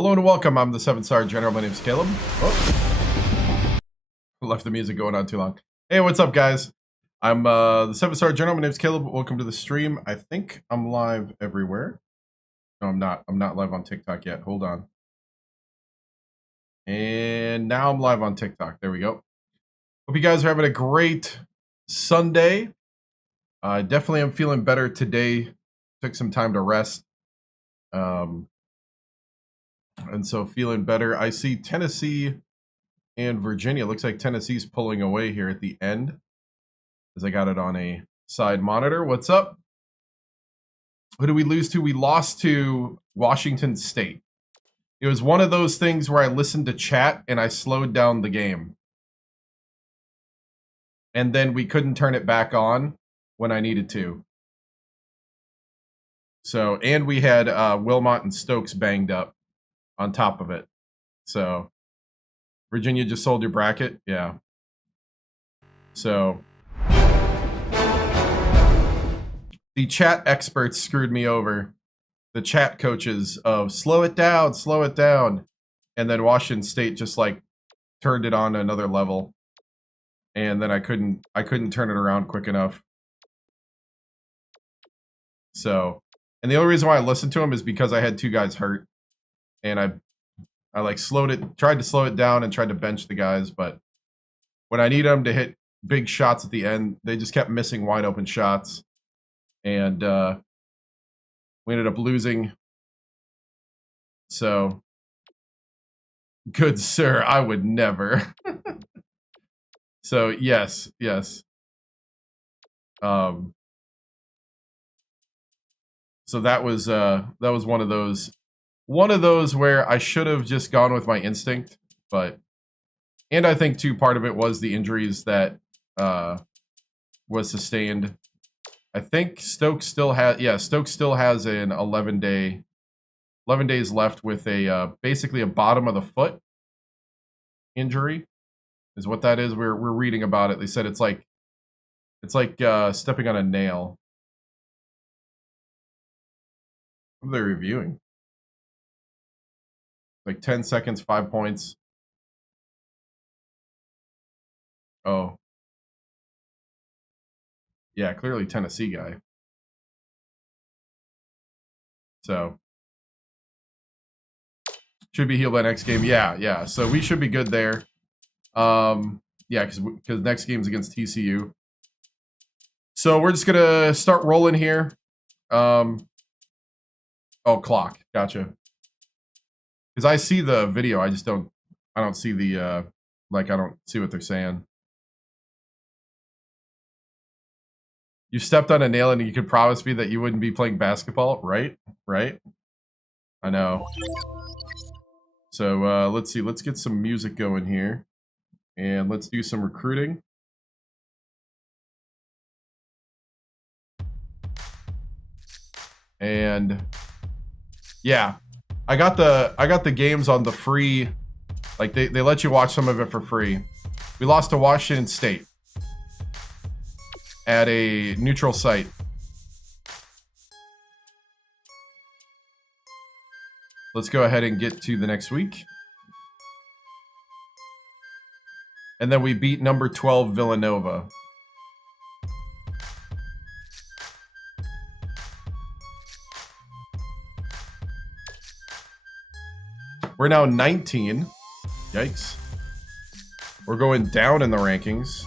Hello and welcome. I'm the 7-star general. My name's Caleb. Oh, left the music going on too long. Hey, what's up, guys? I'm the 7-star general. My name's Caleb. Welcome to the stream. I think I'm live everywhere. No, I'm not. I'm not live on TikTok yet. Hold on. And now I'm live on TikTok. There we go. Hope you guys are having a great Sunday. Definitely am feeling better today. Took some time to rest. And so feeling better. I see Tennessee and Virginia. Looks like Tennessee's pulling away here at the end, as I got it on a side monitor. What's up? Who do we lose to? We lost to Washington State. It was one of those things where I listened to chat and I slowed down the game. And then we couldn't turn it back on when I needed to. So, and we had Wilmot and Stokes banged up on top of it. So, Virginia just sold your bracket? Yeah. So, the chat experts screwed me over. The chat coaches of slow it down. And then Washington State just like turned it on to another level. And then I couldn't turn it around quick enough. So, and the only reason why I listened to him is because I had two guys hurt. And I like tried to slow it down and tried to bench the guys, but when I needed them to hit big shots at the end, they just kept missing wide open shots. And we ended up losing. So, good sir, I would never. So, yes. So that was one of those where I should have just gone with my instinct, and I think too, part of it was the injuries that was sustained. I think Stokes still has an 11 days left with a basically a bottom of the foot injury, is what that is. We're reading about it. They said it's like stepping on a nail. What are they reviewing? Like 10 seconds, 5 points. Oh. Yeah, clearly Tennessee guy. So. Should be healed by next game. Yeah. So we should be good there. Yeah, because next game's against TCU. So we're just going to start rolling here. Oh, clock. Gotcha. Because I see the video, I don't see the, I don't see what they're saying. You stepped on a nail and you could promise me that you wouldn't be playing basketball, right? Right? I know. So, let's see. Let's get some music going here. And let's do some recruiting. And, yeah. I got the games on the free, like they let you watch some of it for free. We lost to Washington State at a neutral site. Let's go ahead and get to the next week. And then we beat number 12 Villanova. We're now 19. Yikes. We're going down in the rankings.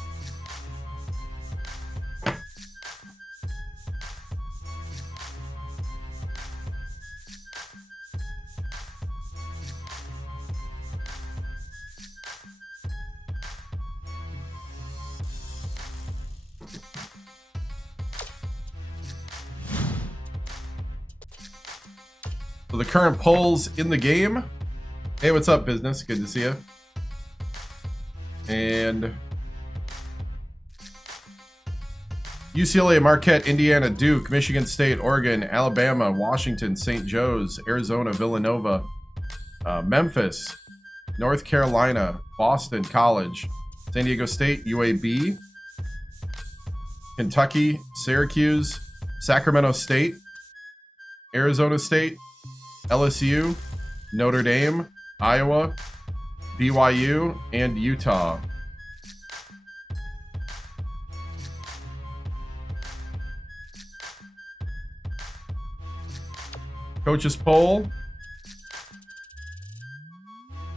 So the current polls in the game. Hey, what's up, business? Good to see you. And UCLA, Marquette, Indiana, Duke, Michigan State, Oregon, Alabama, Washington, St. Joe's, Arizona, Villanova, Memphis, North Carolina, Boston College, San Diego State, UAB, Kentucky, Notre Dame, Iowa, BYU, and Utah. Coaches poll.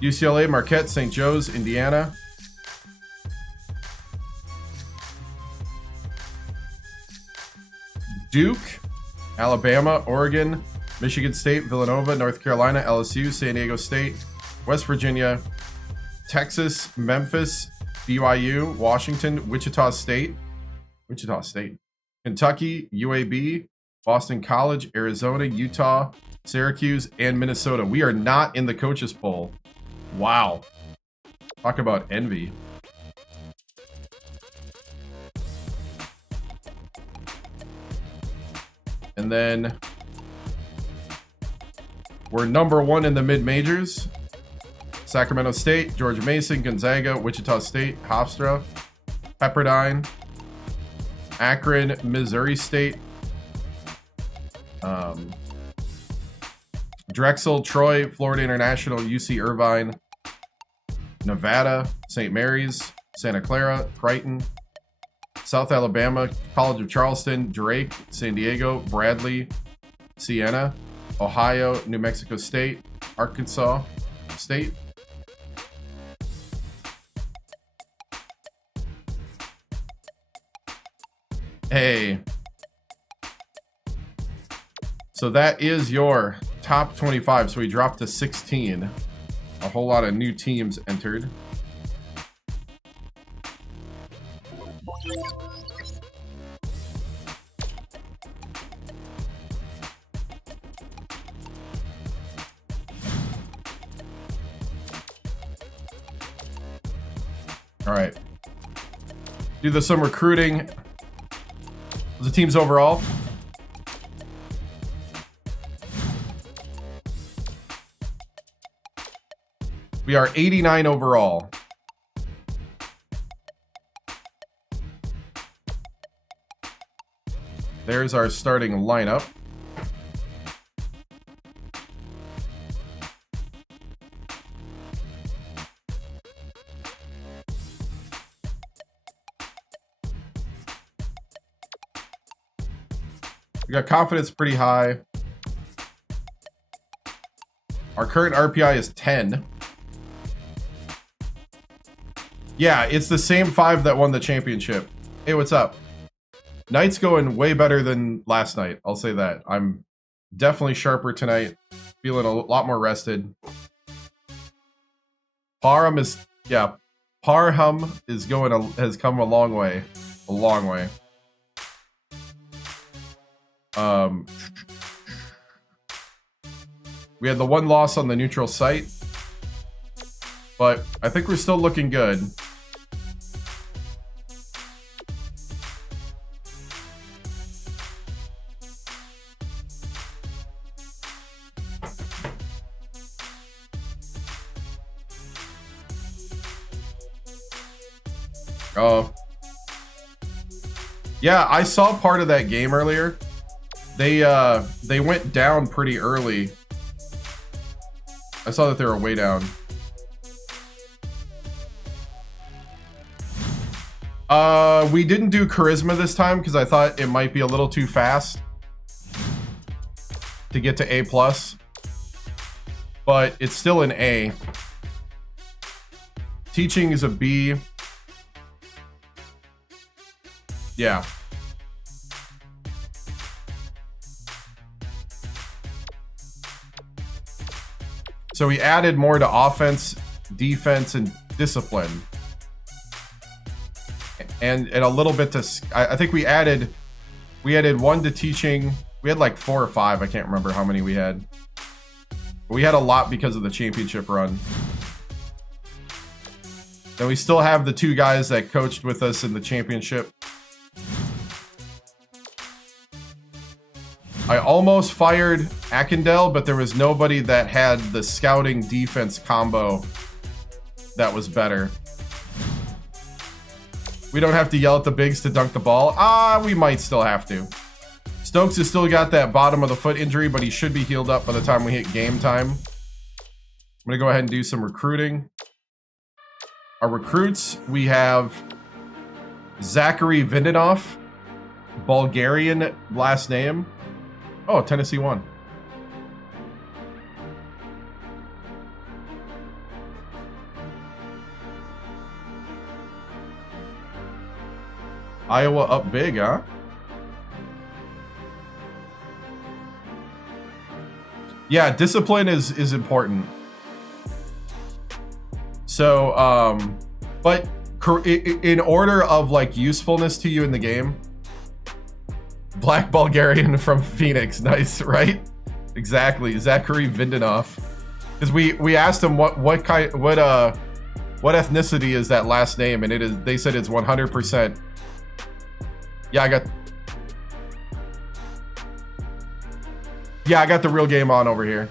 UCLA, Marquette, St. Joe's, Indiana. Duke, Alabama, Oregon, Michigan State, Villanova, North Carolina, LSU, San Diego State, West Virginia, Texas, Memphis, BYU, Washington, Wichita State, Kentucky, UAB, Boston College, Arizona, Utah, Syracuse, and Minnesota. We are not in the coaches poll. Wow. Talk about envy. And then we're number 1 in the mid-majors. Sacramento State, George Mason, Gonzaga, Wichita State, Hofstra, Pepperdine, Akron, Missouri State, Drexel, Troy, Florida International, UC Irvine, Nevada, St. Mary's, Santa Clara, Creighton, South Alabama, College of Charleston, Drake, San Diego, Bradley, Siena, Ohio, New Mexico State, Arkansas State. Hey. So that is your top 25. So we dropped to 16. A whole lot of new teams entered. All right. Do some recruiting. The teams overall. We are 89 overall. There's our starting lineup. We got confidence pretty high. Our current RPI is 10. Yeah, it's the same 5 that won the championship. Hey, what's up? Night's going way better than last night. I'll say that. I'm definitely sharper tonight. Feeling a lot more rested. Parham is, yeah. Parham is has come a long way. A long way. We had the 1 loss on the neutral site, but I think we're still looking good. Oh. Yeah, I saw part of that game earlier. They went down pretty early. I saw that they were way down. We didn't do charisma this time because I thought it might be a little too fast to get to A+, but it's still an A. Teaching is a B. Yeah. So we added more to offense, defense, and discipline. And a little bit to, I think we added 1 to teaching. We had like 4 or 5. I can't remember how many we had. We had a lot because of the championship run. Then we still have the 2 guys that coached with us in the championship. I almost fired Akindel, but there was nobody that had the scouting defense combo that was better. We don't have to yell at the bigs to dunk the ball. We might still have to. Stokes has still got that bottom of the foot injury, but he should be healed up by the time we hit game time. going to go ahead and do some recruiting. Our recruits, we have Zachary Vindenov, Bulgarian last name. Oh, Tennessee won. Iowa up big, huh? Yeah, discipline is important. So, but in order of like usefulness to you in the game, Black Bulgarian from Phoenix, nice, right? Exactly, Zachary Vindenov. Because we asked him what ethnicity is that last name, and they said it's 100%. Yeah, I got the real game on over here.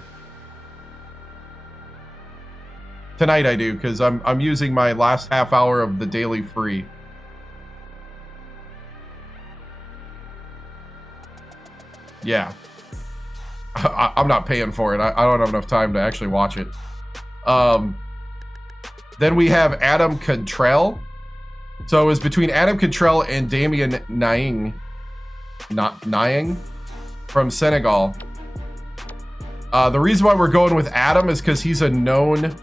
Tonight I do, because I'm using my last half hour of the daily free. Yeah. I'm not paying for it. I don't have enough time to actually watch it. Then we have Adam Contrell. So it was between Adam Contrell and Damien Nying from Senegal. The reason why we're going with Adam is because he's a known...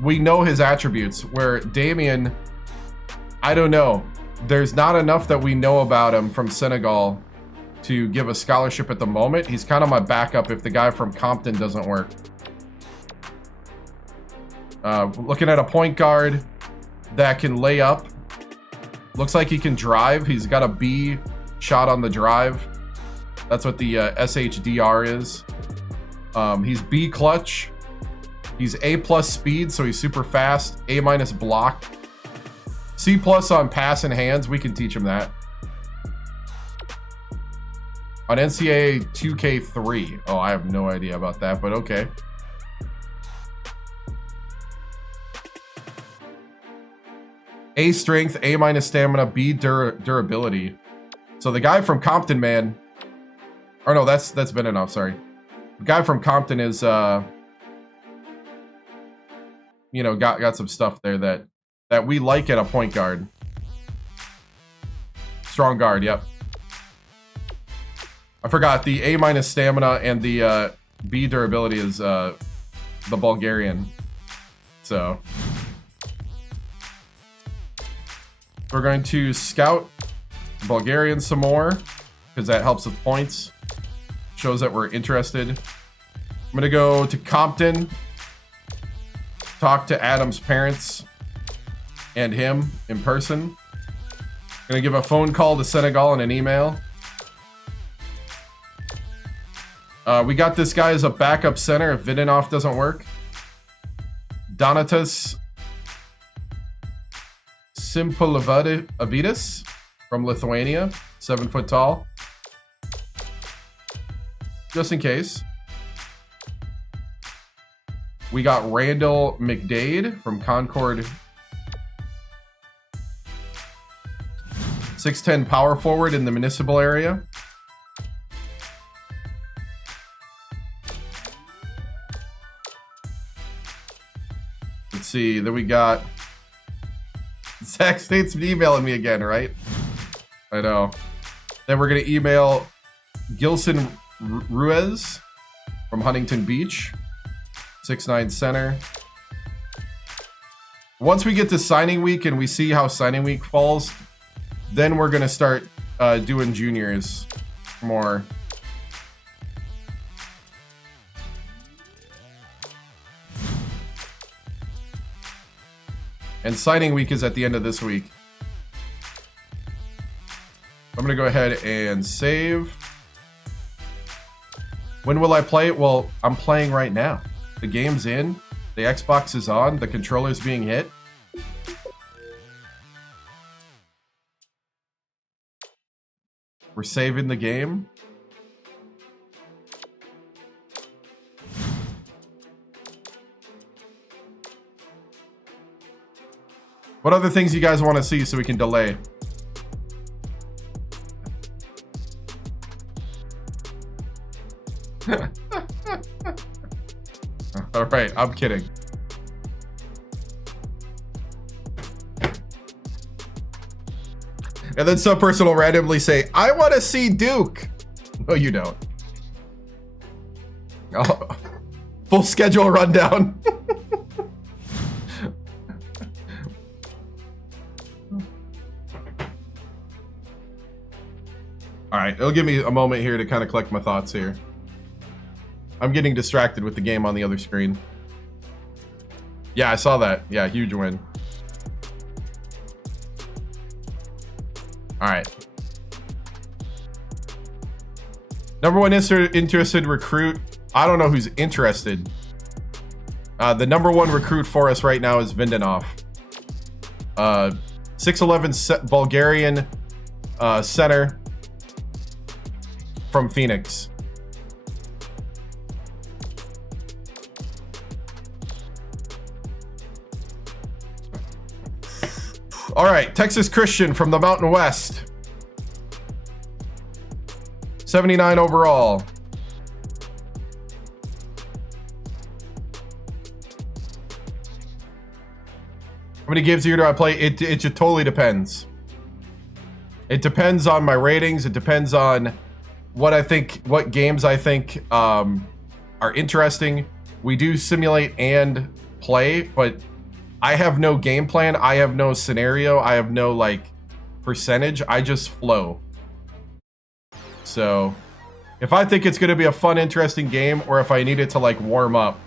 We know his attributes, where Damien, I don't know. There's not enough that we know about him from Senegal to give a scholarship at the moment. He's kind of my backup if the guy from Compton doesn't work. Looking at a point guard that can lay up. Looks like he can drive. He's got a B shot on the drive. That's what the SHDR is. He's B clutch. He's A+ speed, so he's super fast. A- block. C+ on pass and hands. We can teach him that. On NCAA 2K3. Oh, I have no idea about that, but okay. A strength, A- stamina, B durability. So the guy from Compton, man. Or no, that's been enough, sorry. The guy from Compton is you know, got some stuff there that we like at a point guard. Strong guard, yep. I forgot the A- stamina and the B durability is the Bulgarian. So we're going to scout Bulgarian some more because that helps with points. Shows that we're interested. I'm gonna go to Compton. Talk to Adam's parents and him in person. Gonna give a phone call to Senegal and an email. We got this guy as a backup center if Vidinov doesn't work. Donatas Simpulavadis from Lithuania, 7 foot tall. Just in case. We got Randall McDade from Concord. 6'10" power forward in the municipal area. Let's see, then we got... Zach State's been emailing me again, right? I know. Then we're going to email Gilson Ruiz from Huntington Beach. 6'9" center. Once we get to signing week and we see how signing week falls, then we're going to start doing juniors more. And signing week is at the end of this week. I'm going to go ahead and save. When will I play? Well, I'm playing right now. The game's in. The Xbox is on. The controller's being hit. We're saving the game. What other things you guys want to see so we can delay? All right, I'm kidding. And then some person will randomly say, I want to see Duke. No, you don't. Oh, full schedule rundown. All right, it'll give me a moment here to kind of collect my thoughts here. I'm getting distracted with the game on the other screen. Yeah, I saw that. Yeah, huge win. All right. Number one interested recruit. I don't know who's interested. The number one recruit for us right now is Vindanov. 6'11" Bulgarian center from Phoenix. All right, Texas Christian from the Mountain West. 79 overall. How many games a year do I play? It just totally depends. It depends on my ratings. It depends on what games I think are interesting. We do simulate and play, but I have no game plan. I have no scenario. I have no like percentage. I just flow. So if I think it's going to be a fun, interesting game, or if I need it to like warm up,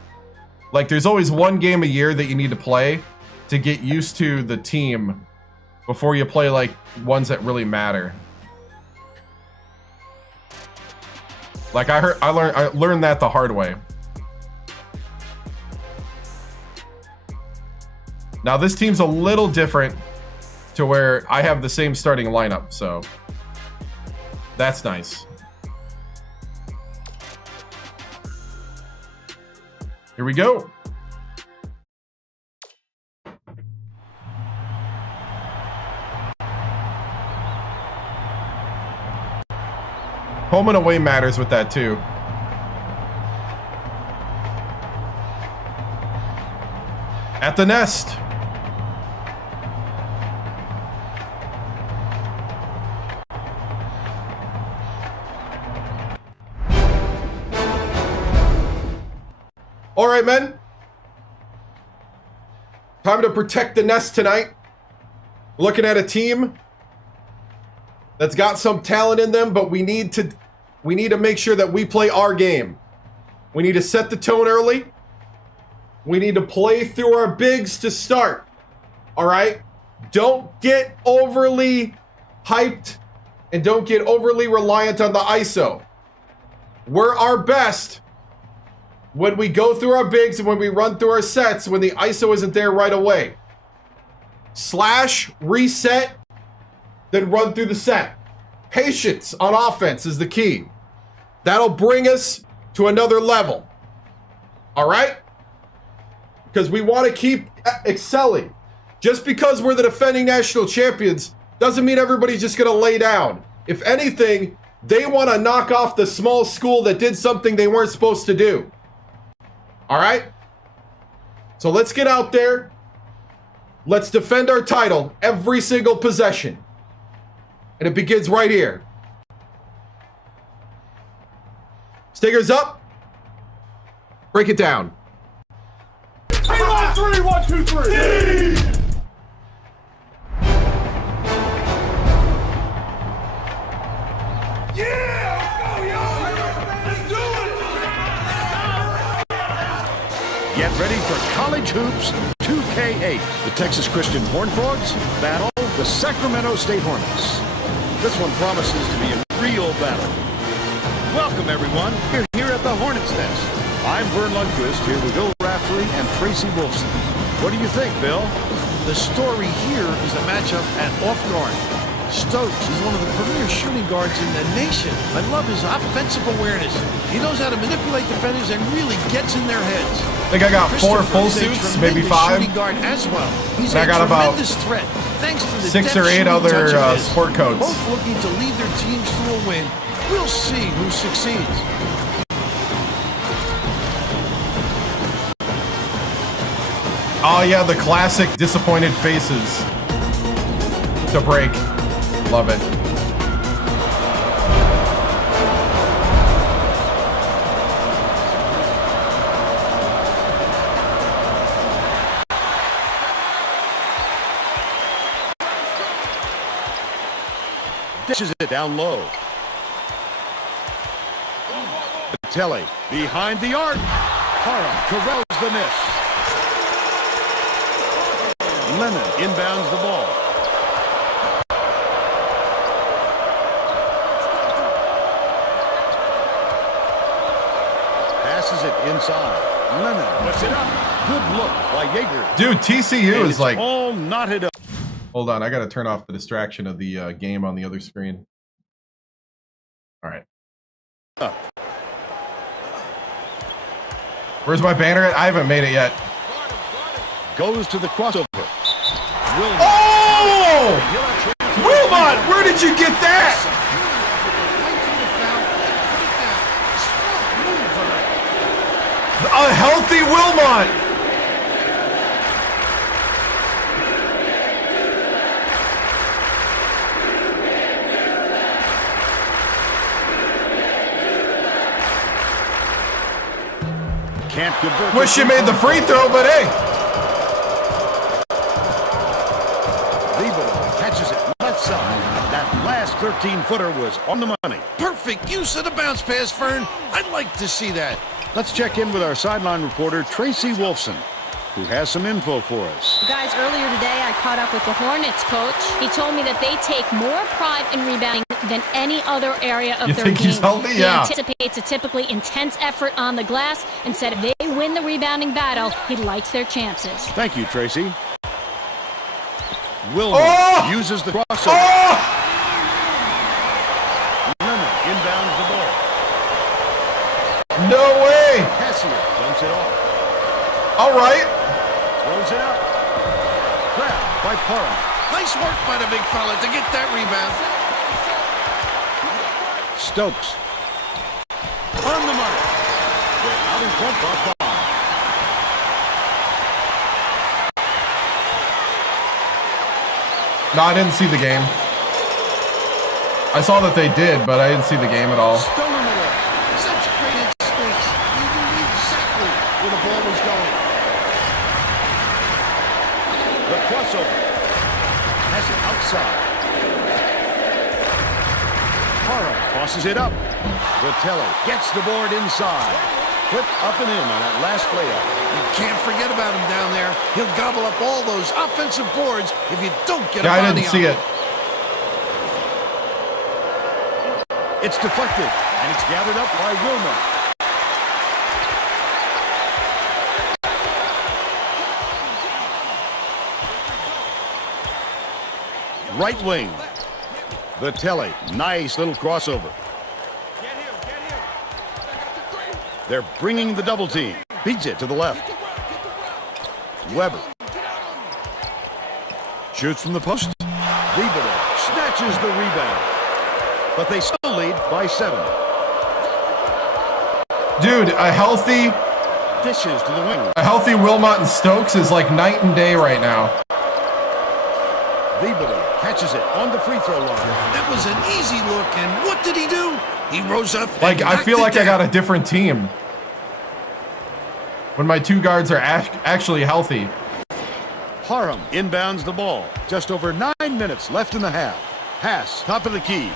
like there's always one game a year that you need to play to get used to the team before you play like ones that really matter. Like I learned that the hard way. Now this team's a little different to where I have the same starting lineup, so that's nice. Here we go. Home and away matters with that too. At the nest. All right, men. Time to protect the nest tonight. Looking at a team that's got some talent in them, but we need to make sure that we play our game. We need to set the tone early. We need to play through our bigs to start. All right? Don't get overly hyped and don't get overly reliant on the ISO. We're our best when we go through our bigs and when we run through our sets when the ISO isn't there right away. Slash, reset, then run through the set. Patience on offense is the key. That'll bring us to another level. All right? Because we want to keep excelling. Just because we're the defending national champions doesn't mean everybody's just going to lay down. If anything, they want to knock off the small school that did something they weren't supposed to do. All right? So let's get out there. Let's defend our title every single possession. And it begins right here. Stingers up. Break it down. 3 on 3, 1, 2, 3. Yeah, let's go, y'all. Let's do it. Get ready for College Hoops 2K8. The Texas Christian Horned Frogs battle the Sacramento State Hornets. This one promises to be a real battle. Welcome, everyone. We're here at the Hornets' Nest. I'm Vern Lundquist, here with Bill Raftery and Tracy Wolfson. What do you think, Bill? The story here is a matchup at off guard. Stokes is one of the premier shooting guards in the nation. I love his offensive awareness. He knows how to manipulate defenders and really gets in their heads. I think I got 4 full suits, maybe 5. Shooting guard as well. He's and I got about threat, thanks to the 6 or 8 other sport codes. Both looking to lead their teams to a win. We'll see who succeeds. Oh yeah, the classic disappointed faces to break. Love it. Dishes it down low. Telly behind the arc. Hara corrals the miss. Lennon inbounds the ball. Passes it inside. Lennon puts it up. Good look by Yeager. Dude, TCU And is it's like... all knotted up. Hold on, I gotta turn off the distraction of the game on the other screen. All right. Where's my banner at? I haven't made it yet. Goes to the crossover. Oh! Wilmot, where did you get that? A healthy Wilmot. Can't convert. Wish you made the free throw, but hey. Lieber catches it left side. That last 13-footer was on the money. Perfect use of the bounce pass, Fern. I'd like to see that. Let's check in with our sideline reporter, Tracy Wolfson, who has some info for us. Guys, earlier today I caught up with the Hornets coach. He told me that they take more pride in rebounding than any other area of You their think game. he's healthy? He Yeah. anticipates a typically intense effort on the glass and said if they win the rebounding battle, he likes their chances. Thank you, Tracy. Wilmer uses the crossover. Leonard inbounds the ball. No way. Cassier dumps it off. All right. Throws it up. Grabbed by Parham. Nice work by the big fella to get that rebound. Stokes. On the money. They're out in front by 5. No, I didn't see the game. I saw that they did, but I didn't see the game at all. Stolen away. Such great instincts. He knew exactly where the ball was going. The crossover. Has it outside. Hara tosses it up. Vitelli gets the board inside. Flip up and in on that last layup. You can't forget about him down there. He'll gobble up all those offensive boards if you don't get a Yeah, I body didn't see on it. It's deflected, and it's gathered up by Wilmer. Right wing. Vitelli, nice little crossover. They're bringing the double team. Beats it to the left. Weber. Shoots from the post. Lieber snatches the rebound. But they still lead by 7. Dude, a healthy Dishes to the wing. Wilmot and Stokes is like night and day right now. Lieber catches it on the free throw line. That was an easy look, and what did he do? He rose up Like, and I feel like knocked it I got down. a different team when my two guards are actually healthy. Parham inbounds the ball. Just over 9 minutes left in the half. Pass, top of the key.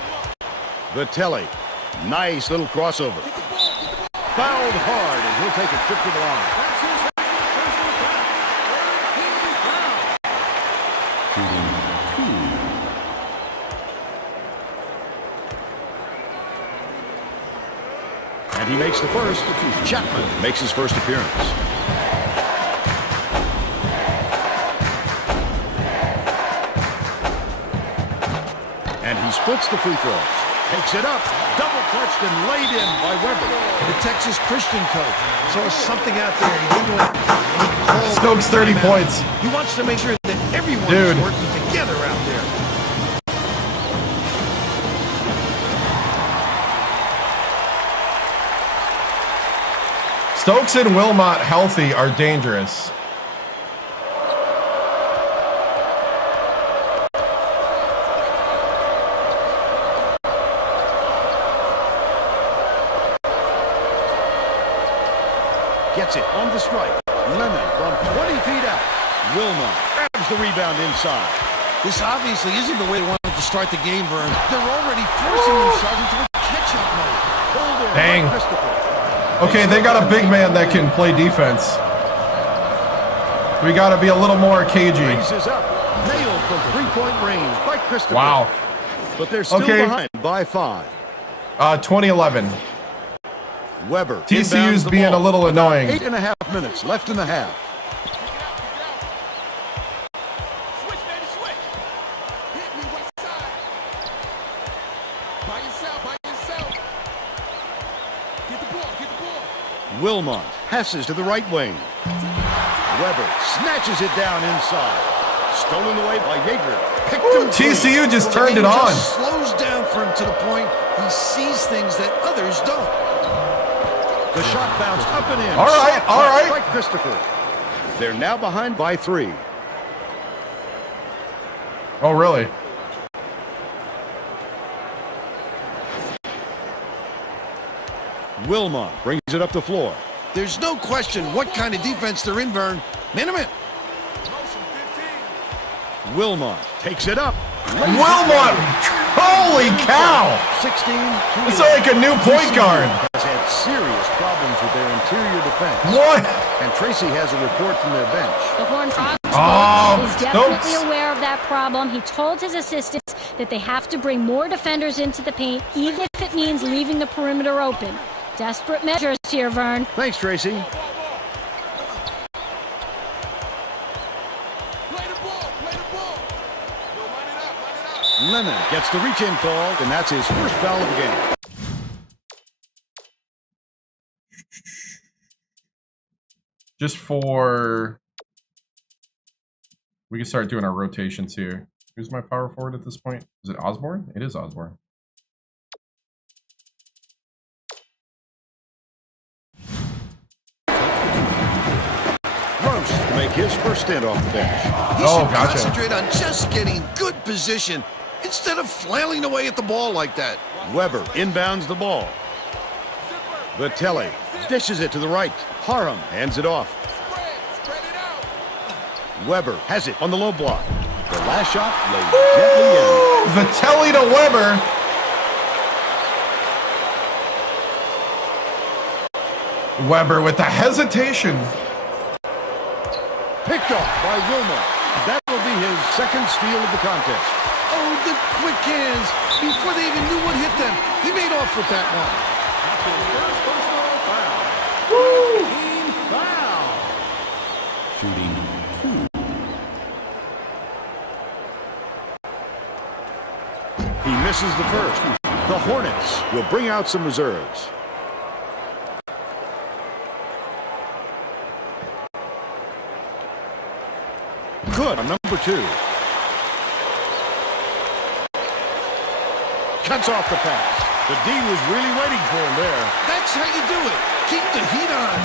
Vitelli, nice little crossover. Fouled hard, and he'll take a trip to the line. And he makes the first. Chapman makes his first appearance. And he splits the free throws. Takes it up. Double clutched and laid in by Weber. The Texas Christian coach saw something out there. He didn't want he called Stokes 30 timeout. points. He wants to make sure that everyone Dude. is working together out there. Stokes and Wilmot healthy are dangerous. Gets it on the strike. Lemon from 20 feet out. Wilmot grabs the rebound inside. This obviously isn't the way they wanted to start the game, Vern. They're already forcing themselves into a catch-up mode. Pulled in Dang. by Christopher. Okay, they got a big man that can play defense. We got to be a little more cagey. Raises up. Nailed from three-point range by Christopher. Wow. But they're still Okay. behind by 5. 2011. Weber TCU's inbounds the being ball. a little annoying. 8.5 minutes left in the half. Switch, baby, switch. Hit me west side. By yourself. Get the ball. Wilmot passes to the right wing. Weber snatches it down inside. Stolen away by Yeager. Picked him clean. TCU just The turned game it on. just slows down for him to the point he sees things that others don't. The shot bounced up and in. All right, Soft all touch right. by Christopher. They're now behind by 3. Oh, really? Wilmot brings it up the floor. There's no question what kind of defense they're in, Vern. Minimum. Motion 15. Wilmot takes it up. Wilmot! Holy cow! 16. It's like a new point guard. Has had serious problems with their interior defense. What? And Tracy has a report from their bench. The Horned Frogs Oh, is definitely Stokes. aware of that problem. He told his assistants that they have to bring more defenders into the paint, even if it means leaving the perimeter open. Desperate measures here, Vern. Thanks, Tracy. Play the ball. Yo, line it up. Lemon gets the reach-in call, and that's his first foul of the game. Just for... We can start doing our rotations here. Who's my power forward at this point? Is it Osborne? It is Osborne. Gross to make his first stint off the bench. He Oh, should gotcha. concentrate on just getting good position instead of flailing away at the ball like that. Weber inbounds the ball. Vitelli dishes it to the right. Parham hands it off. Spread it out. Weber has it on the low block. The last shot laid gently in. Vitelli to Weber. Weber with the hesitation. Picked off by Wilmot. That will be his second steal of the contest. Oh, the quick hands. Before they even knew what hit them, he made off with that one. He misses the first. The Hornets will bring out some reserves. Good on number 2. Cuts off the pass. The D was really waiting for him there. That's how you do it. Keep the heat on.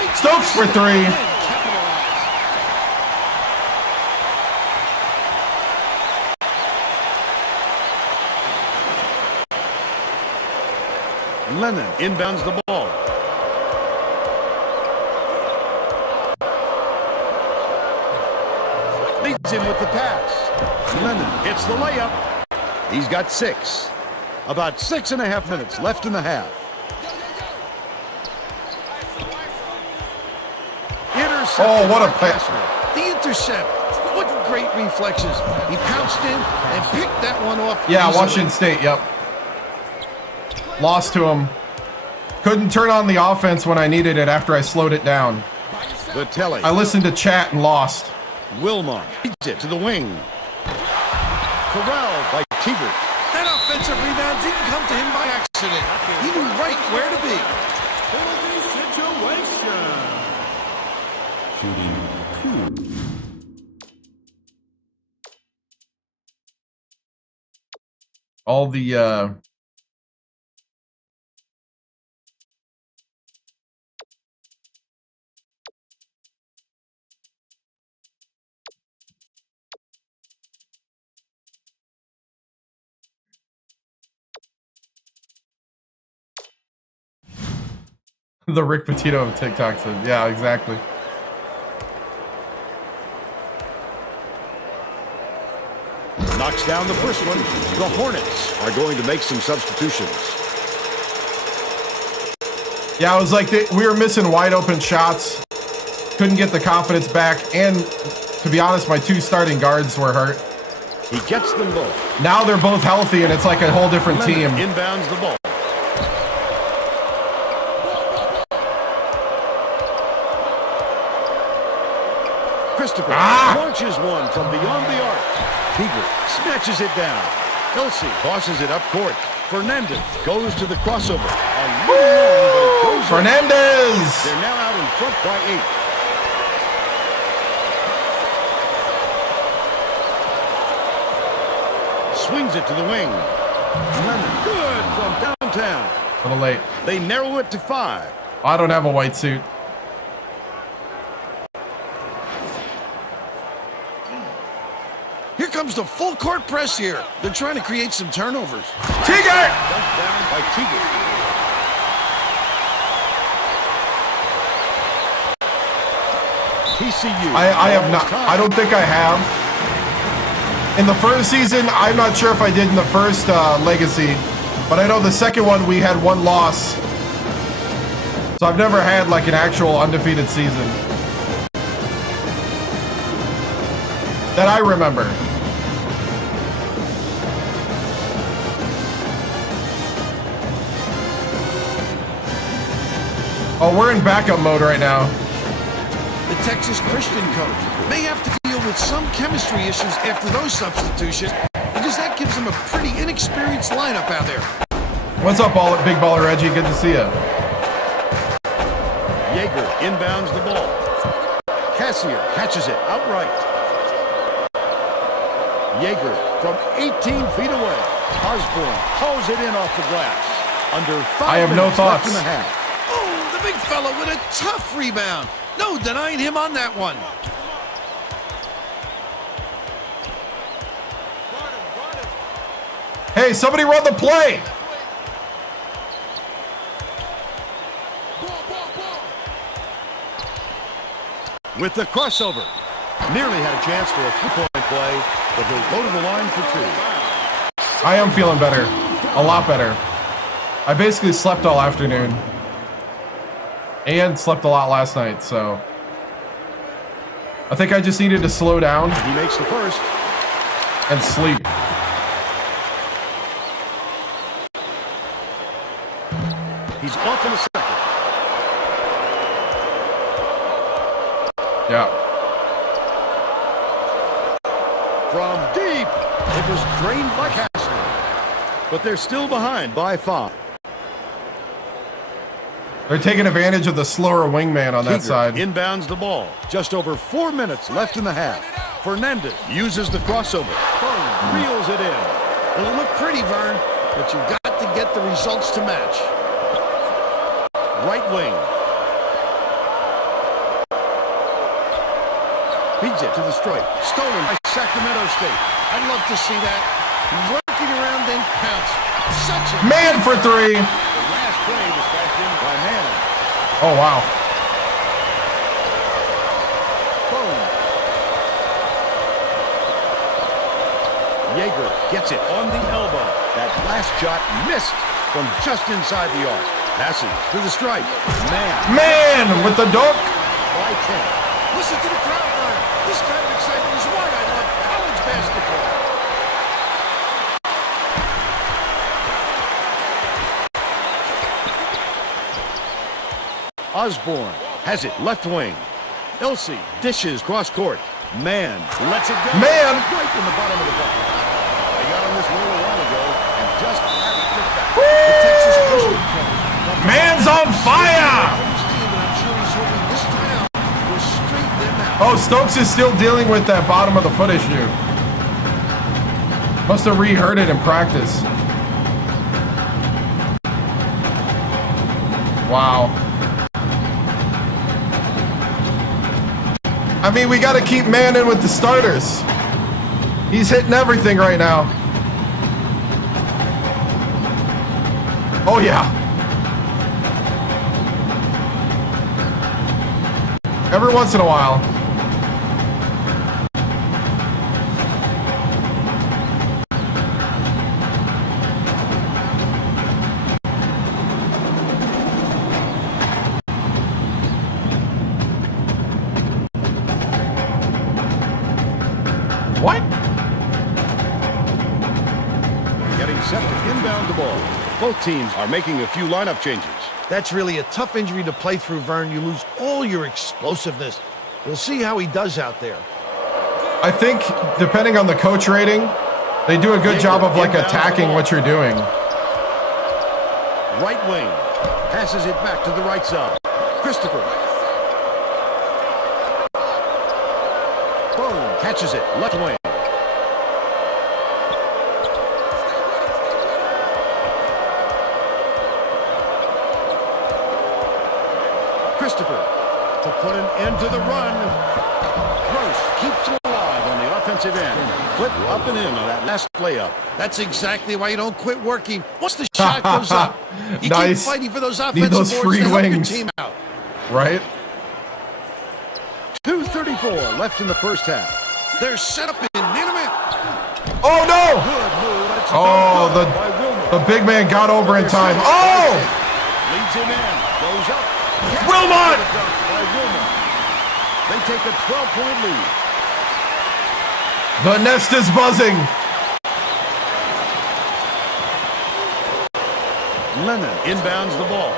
Wait, Stokes for 3. and capitalize. Lennon inbounds the ball. Leads him with the pass. Lennon hits the layup. He's got 6. About 6.5 minutes left in the half. Intercepted Oh, what a by pass. Kessler. The intercept. What great reflexes. He pounced in and picked that one off. Yeah, easily. Washington State, yep. Lost to him. Couldn't turn on the offense when I needed it after I slowed it down. Vitelli. I listened to chat and lost. Wilmot feeds it to the wing. Corralled by Tebert. That offensive rebound didn't come to him by accident. He knew right where to be. All the The Rick Pitino of TikTok says, yeah, exactly. Knocks down the first one. The Hornets are going to make some substitutions. Yeah, I was like, we were missing wide open shots. Couldn't get the confidence back. And to be honest, my two starting guards were hurt. He gets them both. Now they're both healthy, and it's like a whole different team. Inbounds the ball. Christopher launches one from beyond the arc. Peter snatches it down. Elsie tosses it up court. Fernandez goes to the crossover. A little long, but it goes Fernandez! They're now out in front by 8. Swings it to the wing. Lemon, good from downtown. A little late. They narrow it to 5. I don't have a white suit. Here comes the full court press here. They're trying to create some turnovers. Tiger! Dunked down by Tiger. TCU. I have not. I don't think I have. In the first season, I'm not sure if I did in the first Legacy, but I know the second one we had one loss. So I've never had like an actual undefeated season that I remember. Oh, we're in backup mode right now. The Texas Christian coach may have to deal with some chemistry issues after those substitutions because that gives them a pretty inexperienced lineup out there. What's up, big baller Reggie? Good to see you. Yeager inbounds the ball. Cassier catches it outright. Yeager from 18 feet away. Osborne hauls it in off the glass. Under 5 I have no minutes left thoughts. in the half. Oh, the big fella with a tough rebound. No denying him on that one. Hey, somebody run the play. With the crossover. Nearly had a chance for a 3-point play, but he'll go to the line for 2. I am feeling better. A lot better. I basically slept all afternoon. And slept a lot last night, so I think I just needed to slow down He makes the first. and sleep. He's off in a second. Yeah. From deep. It was drained by Castro. But they're still behind by 5. They're taking advantage of the slower wingman on that Krieger side. inbounds the ball. Just over 4 minutes left in the half. Fernandez uses the crossover. Boom, reels it in. It'll look pretty, Vern, but you've got to get the results to match. Right wing. Feeds it to the stripe. Stolen by Sacramento State. I'd love to see that. Working around then pounce. Such a Man for 3. The last play was backed in by Manning. Oh, wow. Boom. Yeager gets it on the elbow. That last shot missed from just inside the arc. Passing to the stripe. Man with the dunk. By 10. Listen to the crowd, Vern. This kind of excitement is why I love college basketball. Osborne has it left wing. Elsie dishes cross court. Man lets it go. Man. Right in the bottom of the bucket. They got on this roll a while ago and just haven't looked back. The Texas Christian coach. Man's on fire. Understand that I'm sure he's hoping this time will straighten them out. Oh, Stokes is still dealing with that bottom of the foot issue. Must have re-hurt it in practice. Wow. I mean, we got to keep Manning with the starters. He's hitting everything right now. Oh, yeah. Every once in a while. What? Getting set to inbound the ball. Both teams are making a few lineup changes. That's really a tough injury to play through, Vern. You lose all your explosiveness. We'll see how he does out there. I think, depending on the coach rating, they do a good job of like attacking what you're doing. Right wing. Passes it back to the right side. Christopher. Boom. Catches it. Left wing. Christopher to put an end to the run. Gross keeps it alive on the offensive end. Flip up and in on that last layup. That's exactly why you don't quit working. Once the shot goes up, you Nice. keep fighting for those Need offensive those boards free to help your wings. team out. Right? 2:34 left in the first half. They're set up in near the man. Oh no! Good move. That's Oh, good by Wilmer. the big man got over in time. Oh! Leads him in. Goes up. Wilmot! By Wilmer. They take a 12-point lead. The nest is buzzing. Lennon inbounds the ball.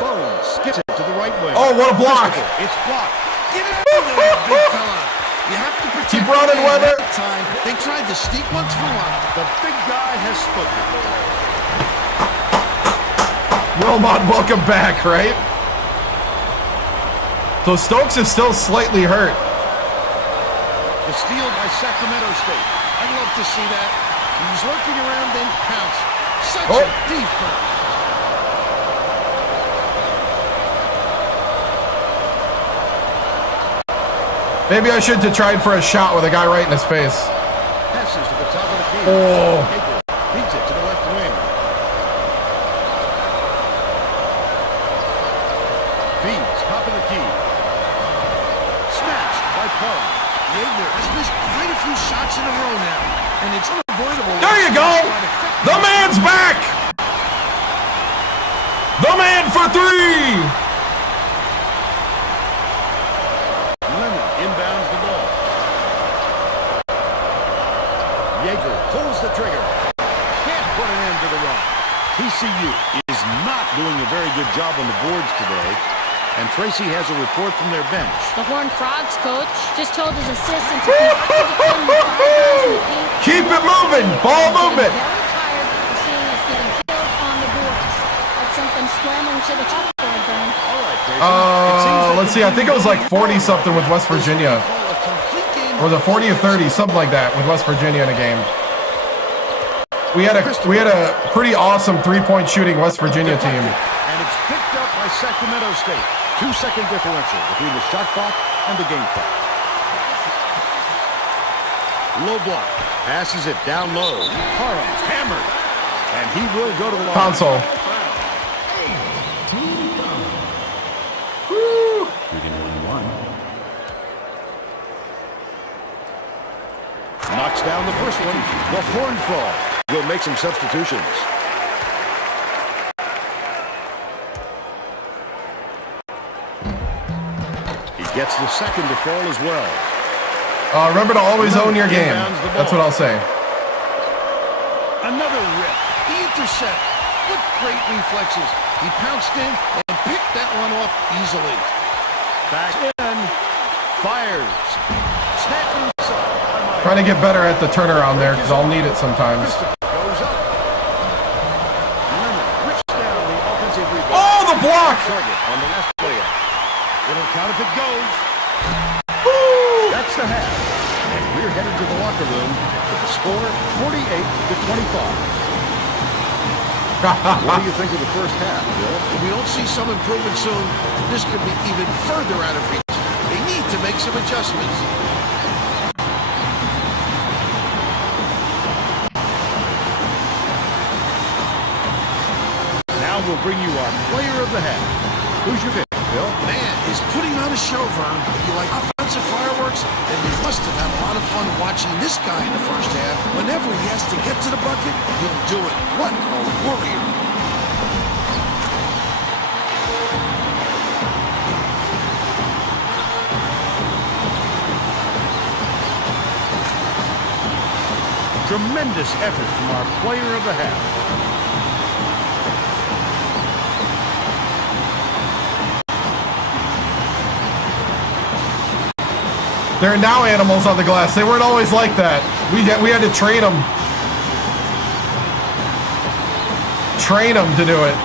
Boom. Skips it to the right wing. Oh, what a block! It's blocked. Get it out of there, big fella. You have to protect Keep running, the man Weather. at the time. They tried to sneak one through him. The big guy has spoken. Wilmot, welcome back, right? So Stokes is still slightly hurt. The steal by Sacramento State. I'd love to see that. He was lurking around, then pounce. Such Oh. a defense. Maybe I should have tried for a shot with a guy right in his face. Passes to the top of the key. Oh. Baker beats it to the left wing. Feeds, top of the key. Smashed by Paul. Yeager has missed quite a few shots in a row now, and it's unavoidable. There you go! The man's back! The man for three! Lennon inbounds the ball. Yeager pulls the trigger. Can't put an end to the run. TCU is not doing a very good job on the boards today. And Tracy has a report from their bench. The Horned Frogs coach just told his assistant to keep defending the 5 guys in the paint. Keep it moving! Ball movement! Very tired of seeing us getting killed on the boards. That's something scrambling to the chalkboard, Vern. All right, Tracy. It seems they Let's see. I think it was like 40-something with West Virginia. A complete game Or the 40 or 30, something like that with West Virginia in a game. We had a pretty awesome three-point shooting West Virginia team. And it's picked up by Sacramento State. 2-second differential between the shot clock and the game clock. Low block. Passes it down low. Carl's hammered. And he will go to the line. Console. Knocks down the first one. The Horned Frog will make some substitutions. He gets the second to fall as well. Remember to always own your game. That's what I'll say. Another rip. The intercept. What great reflexes. He pounced in and picked that one off easily. Back in. Fires. Snap inside. Trying to get better at the turnaround there because I'll need it sometimes. Goes up. Leonard rips down the offensive rebound. Oh, the block! Target on the last layup. It'll count if it goes. Woo! That's the half. And we're headed to the locker room with the score 48-25. What do you think of the first half, Bill? If we don't see some improvement soon, this could be even further out of reach. They need to make some adjustments. Now we'll bring you our player of the half. Who's your pick, Bill? Man, he's putting on a show, Vern. If you like offensive fireworks, then you must have had a lot of fun watching this guy in the first half. Whenever he has to get to the bucket, he'll do it. What a warrior. Tremendous effort from our player of the half. There are now animals on the glass. They weren't always like that. We had to train them. Train them to do it.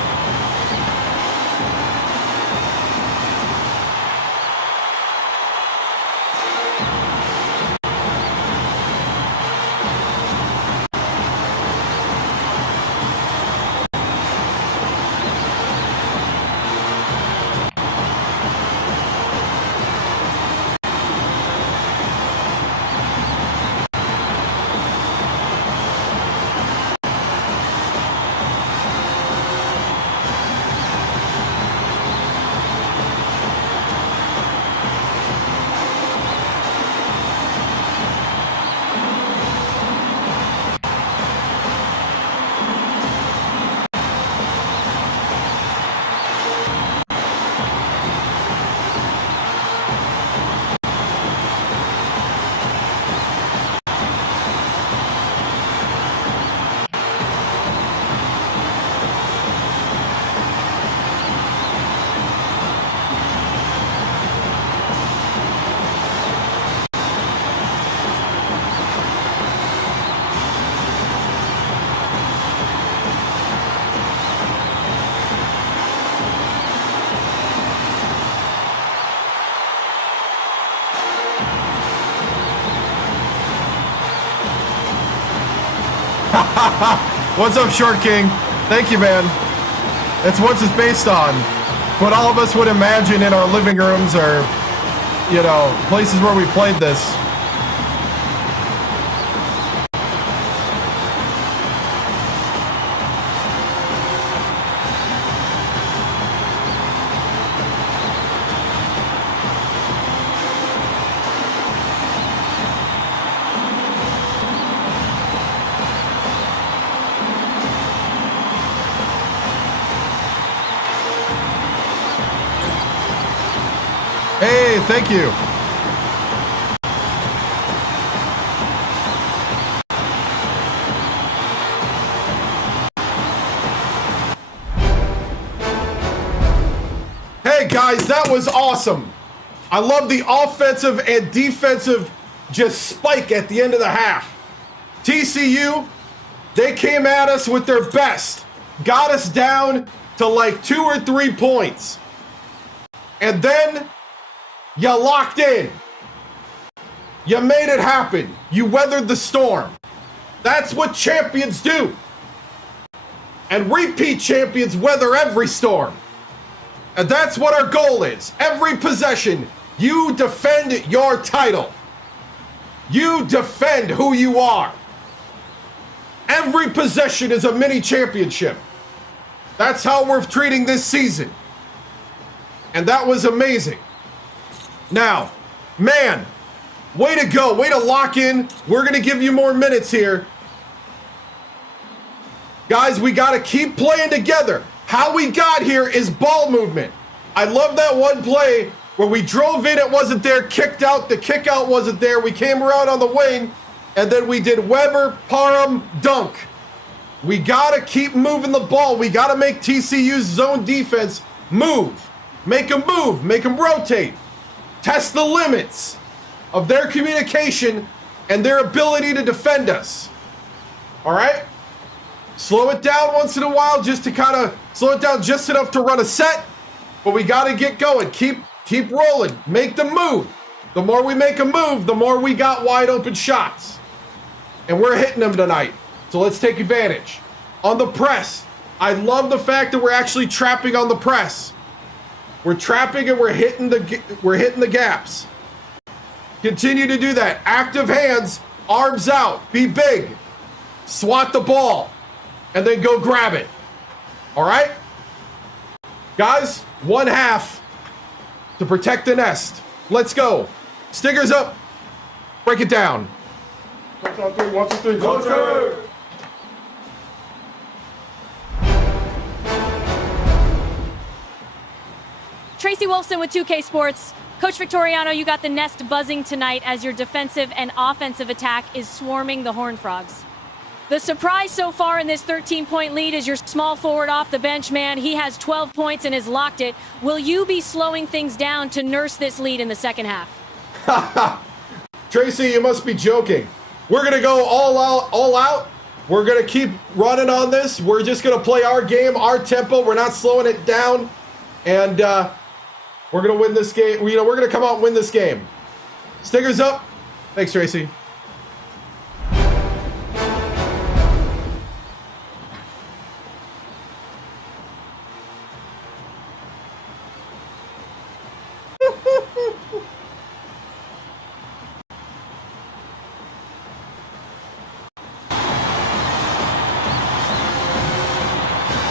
What's up, Short King? Thank you, man. That's what it's based on. What all of us would imagine in our living rooms or, you know, places where we played this. Hey, thank you. Hey guys, that was awesome. I love the offensive and defensive just spike at the end of the half. TCU, they came at us with their best. Got us down to like 2 or 3 points. And then you locked in. You made it happen. You weathered the storm. That's what champions do. And repeat champions weather every storm. And that's what our goal is. Every possession, you defend your title. You defend who you are. Every possession is a mini championship. That's how we're treating this season. And that was amazing. Now, man, way to go. Way to lock in. We're going to give you more minutes here. Guys, we got to keep playing together. How we got here is ball movement. I love that one play where we drove in, it wasn't there, kicked out, the kick out wasn't there. We came around on the wing, and then we did Weber, Parham, dunk. We got to keep moving the ball. We got to make TCU's zone defense move. Make them move. Make them rotate. Test the limits of their communication and their ability to defend us. All right? Slow it down once in a while just to kind of slow it down just enough to run a set. But we got to get going. Keep rolling. Make them move. The more we make them move, the more we got wide open shots. And we're hitting them tonight. So let's take advantage. On the press, I love the fact that we're actually trapping on the press. We're trapping and we're hitting the gaps. Continue to do that. Active hands, arms out, be big. Swat the ball, and then go grab it. All right? Guys, 1/2 to protect the nest. Let's go. Stiggers up. Break it down. 1, 2, 3, 1, 2, 3, go, go. Tracy Wolfson with 2K Sports. Coach Victoriano, you got the nest buzzing tonight as your defensive and offensive attack is swarming the Horned Frogs. The surprise so far in this 13-point lead is your small forward off the bench man. He has 12 points and has locked it. Will you be slowing things down to nurse this lead in the second half? Tracy, you must be joking. We're going to go all out. We're going to keep running on this. We're just going to play our game, our tempo. We're not slowing it down. And we're going to win this game. We're going to come out and win this game. Stickers up. Thanks, Tracy.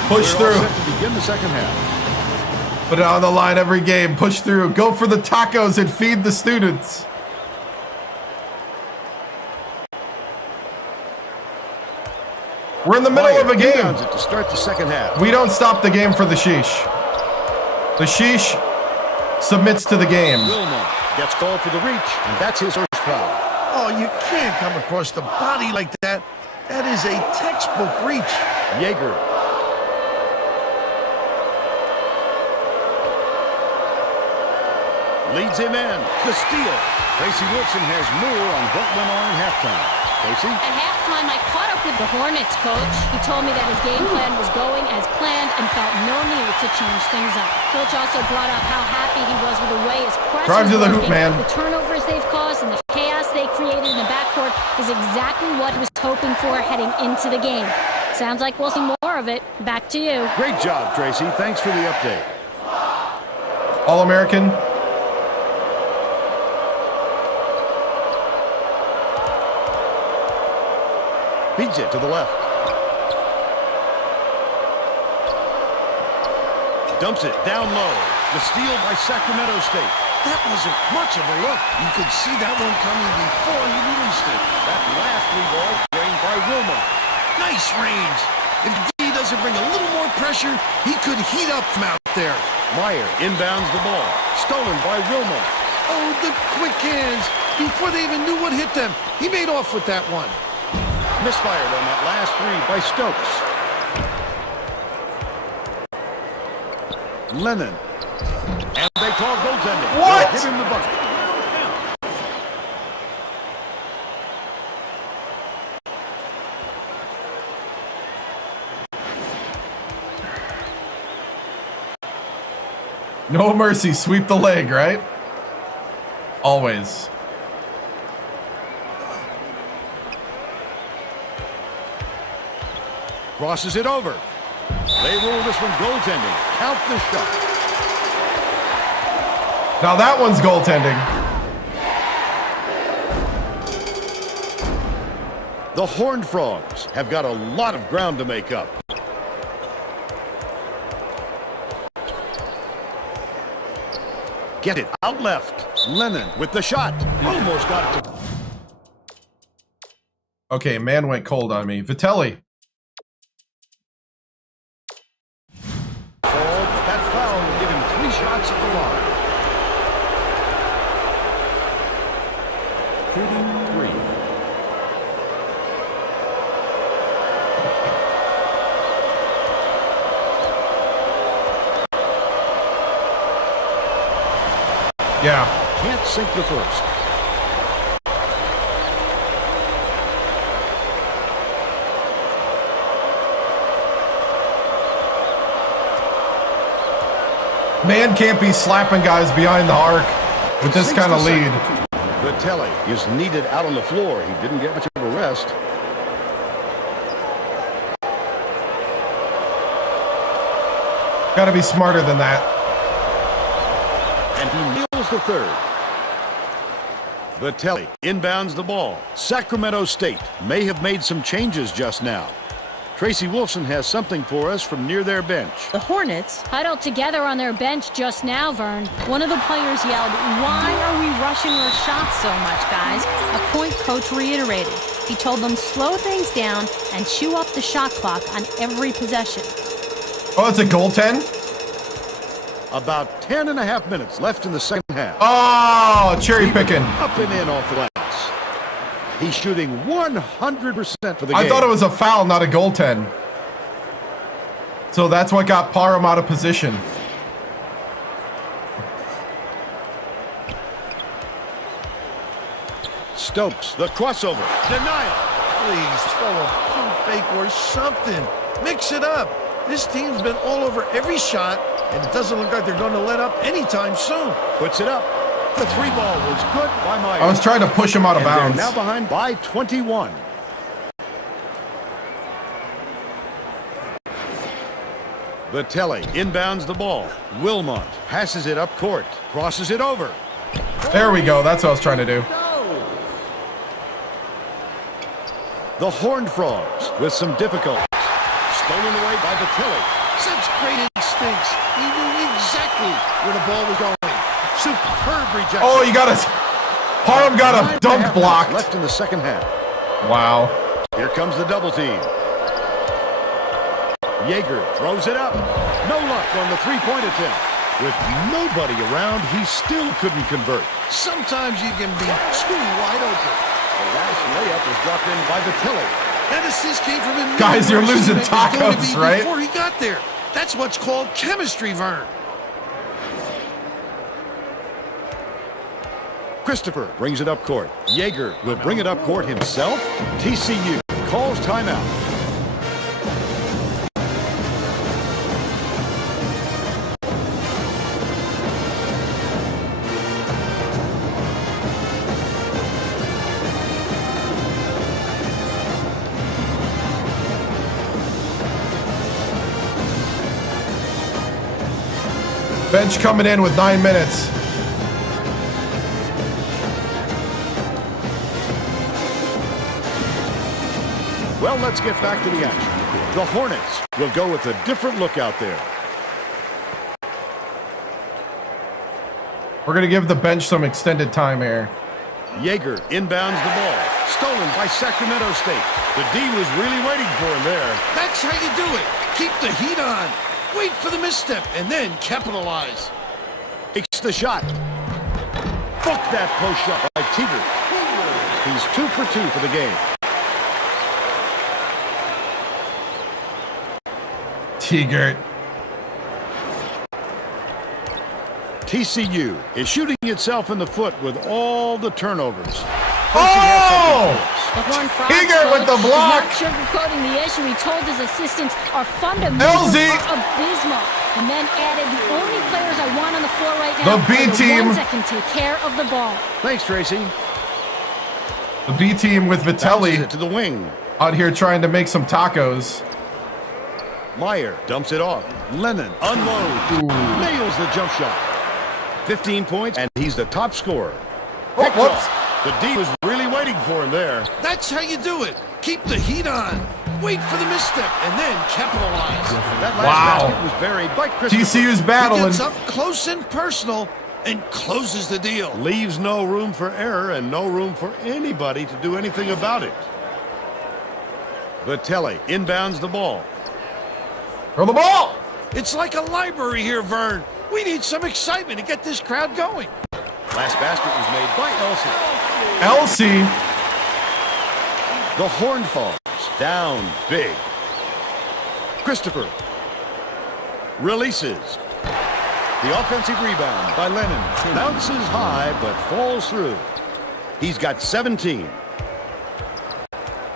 Push through. Set to begin the second half. Put it on the line every game. Push through. Go for the tacos and feed the students. We're in the middle of a game. It to start the second half. We don't stop the game for the sheesh. The sheesh submits to the game. Wilmot gets called for the reach, and that's his first foul. Oh, you can't come across the body like that. That is a textbook reach. Yeager. Leads him in. The steal. Tracy Wolfson has more on what went on at halftime. Tracy? At halftime, I caught up with the Hornets coach. He told me that his game plan was going as planned and felt no need to change things up. Coach also brought up how happy he was with the way his press Drive was to the hoop, working. man. The turnovers they've caused and the chaos they created in the backcourt is exactly what he was hoping for heading into the game. Sounds like we'll see more of it. Back to you. Great job, Tracy. Thanks for the update. All-American. Feeds it to the left. Dumps it down low. The steal by Sacramento State. That wasn't much of a look. You could see that one coming before he released it. That last three ball drained by Wilmot. Nice range. If D doesn't bring a little more pressure, he could heat up from out there. Meyer inbounds the ball. Stolen by Wilmot. Oh, the quick hands. Before they even knew what hit them, he made off with that one. Misfired on that last three by Stokes. Lennon. And they call goaltending. What? Hit him the bucket. No mercy. Sweep the leg, right? Always. Crosses it over. They rule this one goaltending. Count the shot. Now that one's goaltending. The Horned Frogs have got a lot of ground to make up. Get it out left. Lennon with the shot. Almost got it to... Okay, man went cold on me. Vitelli. That foul will give him 3 shots at the line. Shooting 3. Yeah. Can't sink the first. Man can't be slapping guys behind the arc with this kind of lead. Vitelli is needed out on the floor. He didn't get much of a rest. Got to be smarter than that. And he nails the third. Vitelli inbounds the ball. Sacramento State may have made some changes just now. Tracy Wolfson has something for us from near their bench. The Hornets Huddled together on their bench just now, Vern. One of the players yelled, "Why are we rushing our shots so much, guys?" A point coach reiterated. He told them slow things down and chew up the shot clock on every possession. Oh, it's a goaltend? About 10 and a half minutes left in the second half. Oh, cherry picking. Up and in off the glass. He's shooting 100% for the game. I thought it was a foul, not a goaltend. So that's what got Parham out of position. Stokes, the crossover. Denial. Please throw a pump fake or something. Mix it up. This team's been all over every shot, and it doesn't look like they're going to let up anytime soon. Puts it up. The three ball was good by Meyer. I was trying to push him out of And they're bounds. now behind by 21. Vitelli inbounds the ball. Wilmot passes it up court. Crosses it over. There we go. That's what I was trying to do. The Horned Frogs with some difficulty. Stolen away by Vitelli. Such great instincts. He knew exactly where the ball was going. Superb rejection. Oh, you got a... Parham got a 9.5 dunk minutes blocked. left in the second half. Wow. Here comes the double team. Yeager throws it up. No luck on the three-point attempt. With nobody around, he still couldn't convert. Sometimes you can be too wide open. The last layup was dropped in by Vitelli. That assist came from him. Guys, you're losing He was going to tacos, be right? Before he got there. That's what's called chemistry, Vern. Christopher brings it up court. Yeager will bring it up court himself. TCU calls timeout. Bench coming in with 9 minutes. Well, let's get back to the action. The Hornets will go with a different look out there. We're going to give the bench some extended time here. Yeager inbounds the ball. Stolen by Sacramento State. The D was really waiting for him there. That's how you do it. Keep the heat on. Wait for the misstep and then capitalize. Takes the shot. Book that post shot by Teeter. He's 2 for 2 for the game. Tegert. TCU is shooting itself in the foot with all the turnovers. Oh! The Horned Frogs Tegert with the coach block. is not sugarcoating the issue. He told his assistants our fundamentals LZ. are abysmal, and then added, "The only players I want on the floor right now The B are the team. ones that can take care of the ball." Thanks, Tracy. The B team with Bounces Vitelli it to the wing. out here trying to make some tacos. Meyer dumps it off. Lennon unloads. Nails the jump shot. 15 points, and he's the top scorer. Oh, Picked whoops. off. The D was really waiting for him there. That's how you do it. Keep the heat on. Wait for the misstep and then capitalize. That last Wow. basket was buried by Christopher. TCU's He battling. gets up close and personal and closes the deal. Leaves no room for error and no room for anybody to do anything about it. Vitelli inbounds the ball. Throw the ball. It's like a library here, Vern. We need some excitement to get this crowd going. Last basket was made by Elsie. Elsie. The Horned Frogs down big. Christopher releases. The offensive rebound by Lennon. Bounces high but falls through. He's got 17.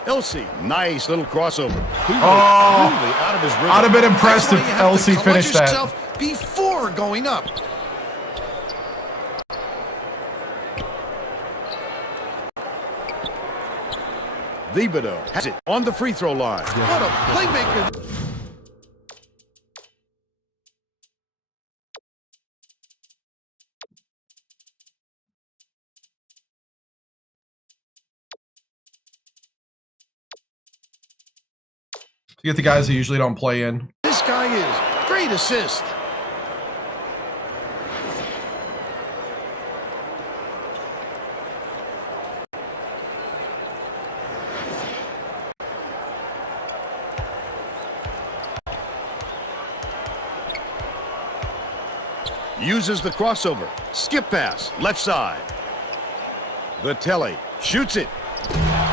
Elsie, nice little crossover. He was really out of his rhythm. I'd have been impressed That's if why you have to Elsie collect finished that. yourself before going up. Thibodeau has it on the free throw line. What a playmaker. To get the guys that usually don't play in. This guy is. Great assist. Uses the crossover. Skip pass. Left side. Vitelli shoots it.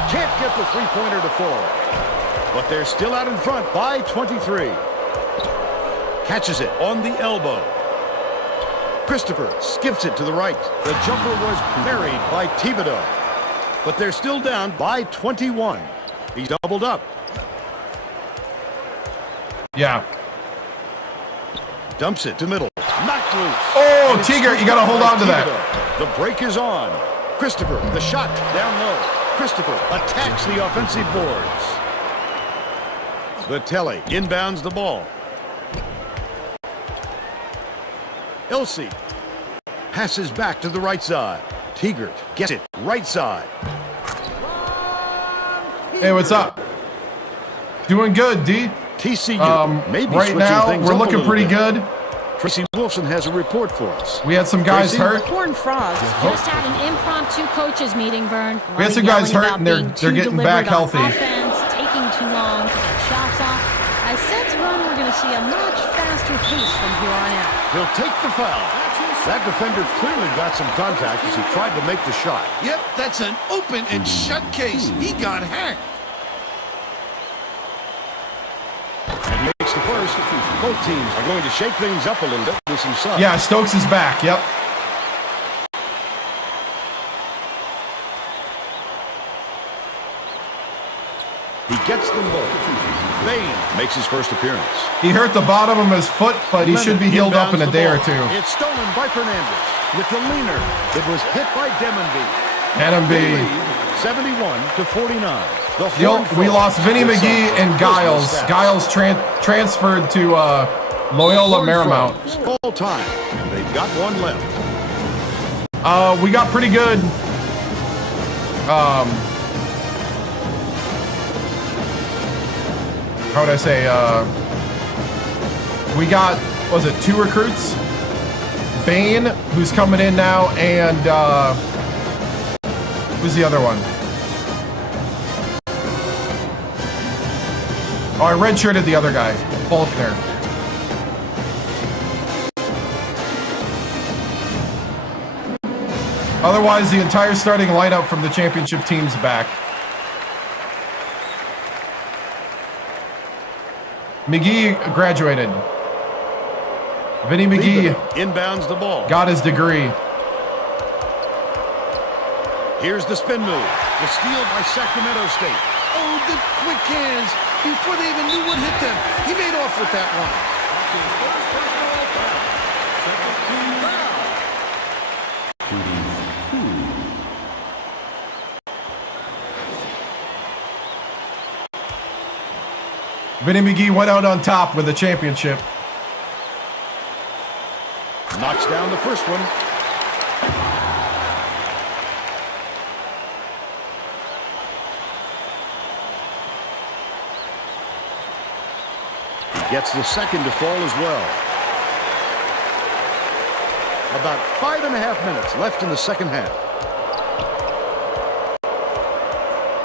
Can't get the three-pointer to fall. But they're still out in front by 23. Catches it on the elbow. Christopher skips it to the right. The jumper was buried by Thibodeau. But they're still down by 21. He's doubled up. Yeah. Dumps it to middle. Knocked loose. Oh, Tiger, you got to hold on to that. The break is on. Christopher, the shot down low. Christopher attacks the offensive boards. Vitelli inbounds the ball. Elsie passes back to the right side. Tigert gets it right side. Hey, what's up? Doing good, D. TCU maybe right switching now, things we're up a looking little pretty bit. good. Tracy Wilson has a report for us. We had some guys Tracy? hurt. Horned Frogs just had an impromptu coaches meeting, Vern. We had some guys hurt, and they're getting back healthy. Offense, taking too long to get shots off. I sense, Vern, we're going to see a much faster pace from here on out. He'll take the foul. That defender clearly got some contact as he tried to make the shot. Yep, that's an open and shut case. He got hacked. And he makes the first. Both teams are going to shake things up a little bit with some sun. Yeah, Stokes is back. Yep. He gets them both. Bain makes his first appearance. He hurt the bottom of his foot, but he should be healed up in a day or two. It's stolen by Fernandez with the leaner. It was hit by Demonby. Demonby. 71-49. We lost Vinny McGee and Giles. Giles transferred to Loyola Marymount. All time, and they've got one left. We got pretty good. How would I say? We got, was it 2 recruits? Bain, who's coming in now, and who's the other one? Oh, I redshirted the other guy, Faulkner. Otherwise, the entire starting lineup from the championship team's back. McGee graduated. Vinny McGee inbounds the ball. Got his degree. Here's the spin move. The steal by Sacramento State. Oh, the quick hands. Before they even knew what hit them, he made off with that one. Vinny McGee went out on top with the championship. Knocks down the first one. He gets the second to fall as well. About 5.5 minutes left in the second half.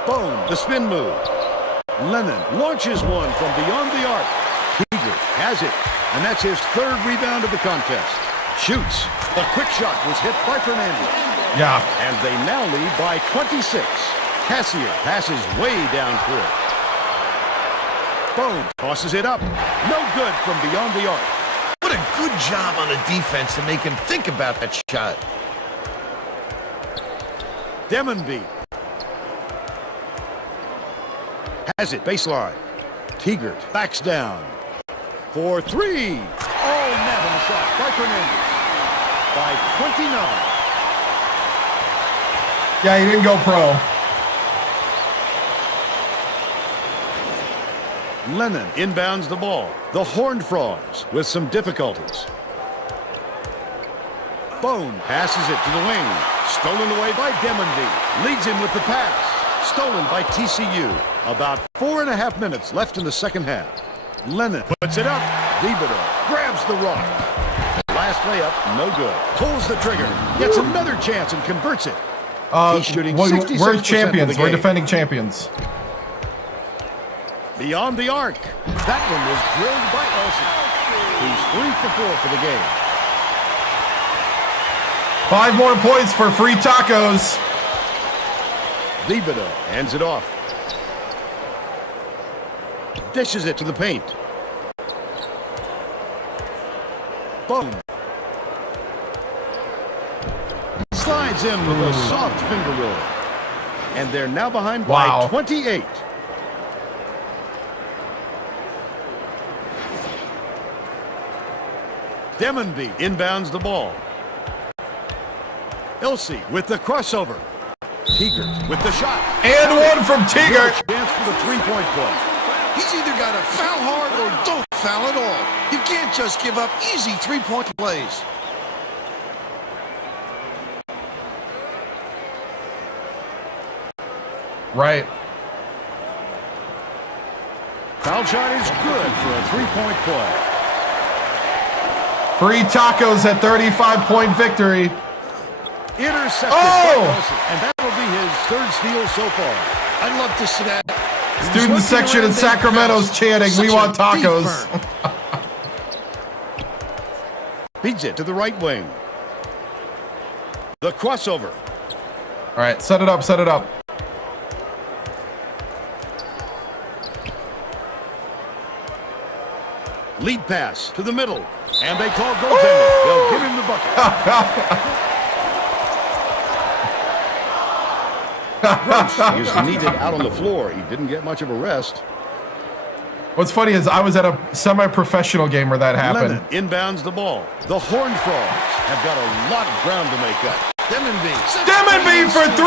Boom, the spin move. Lennon launches one from beyond the arc. Tiger has it, and that's his 3rd rebound of the contest. Shoots. A quick shot was hit by Fernandez. Yeah. And they now lead by 26. Cassier passes way down court. Boom, tosses it up. No good from beyond the arc. What a good job on the defense to make him think about that shot. Demonby has it, baseline. Tigert backs down for 3. Oh, net on the shot by Fernandez by 29. Yeah, he didn't go pro. Lennon inbounds the ball. The Horned Frogs with some difficulties. Bone passes it to the wing. Stolen away by Demonby. Leads him with the pass. Stolen by TCU. About 4.5 minutes left in the second half. Lennon puts it up. Thibodeau grabs the rock. Last layup, no good. Pulls the trigger. Gets another chance and converts it. He's shooting 66% we're champions. of the We're game. defending champions. Beyond the arc. That one was drilled by Elsie. He's 3 for 4 for the game. 5 more points for free tacos. Thibodeau hands it off. Dishes it to the paint. Boom. Slides in with a soft finger roll. And they're now behind by 28. Demonby inbounds the ball. Elsie with the crossover. Teager with the shot. And one from Teager. Chance for the three-point play. He's either got to foul hard or don't foul at all. You can't just give up easy three-point plays. Right. Foul shot is good for a three-point play. Free tacos at 35-point victory. Intercepted. Oh! And that'll be his third steal so far. I'd love to see that. Student section in Sacramento's chanting, "We want tacos." Feeds it to the right wing. The crossover. All right, set it up, set it up. Lead pass to the middle. And they call goaltending. They'll give him the bucket. Gross is needed out on the floor. He didn't get much of a rest. What's funny is I was at a semi-professional game where that happened. Lennon inbounds the ball. The Horned Frogs have got a lot of ground to make up. Demonby for 3!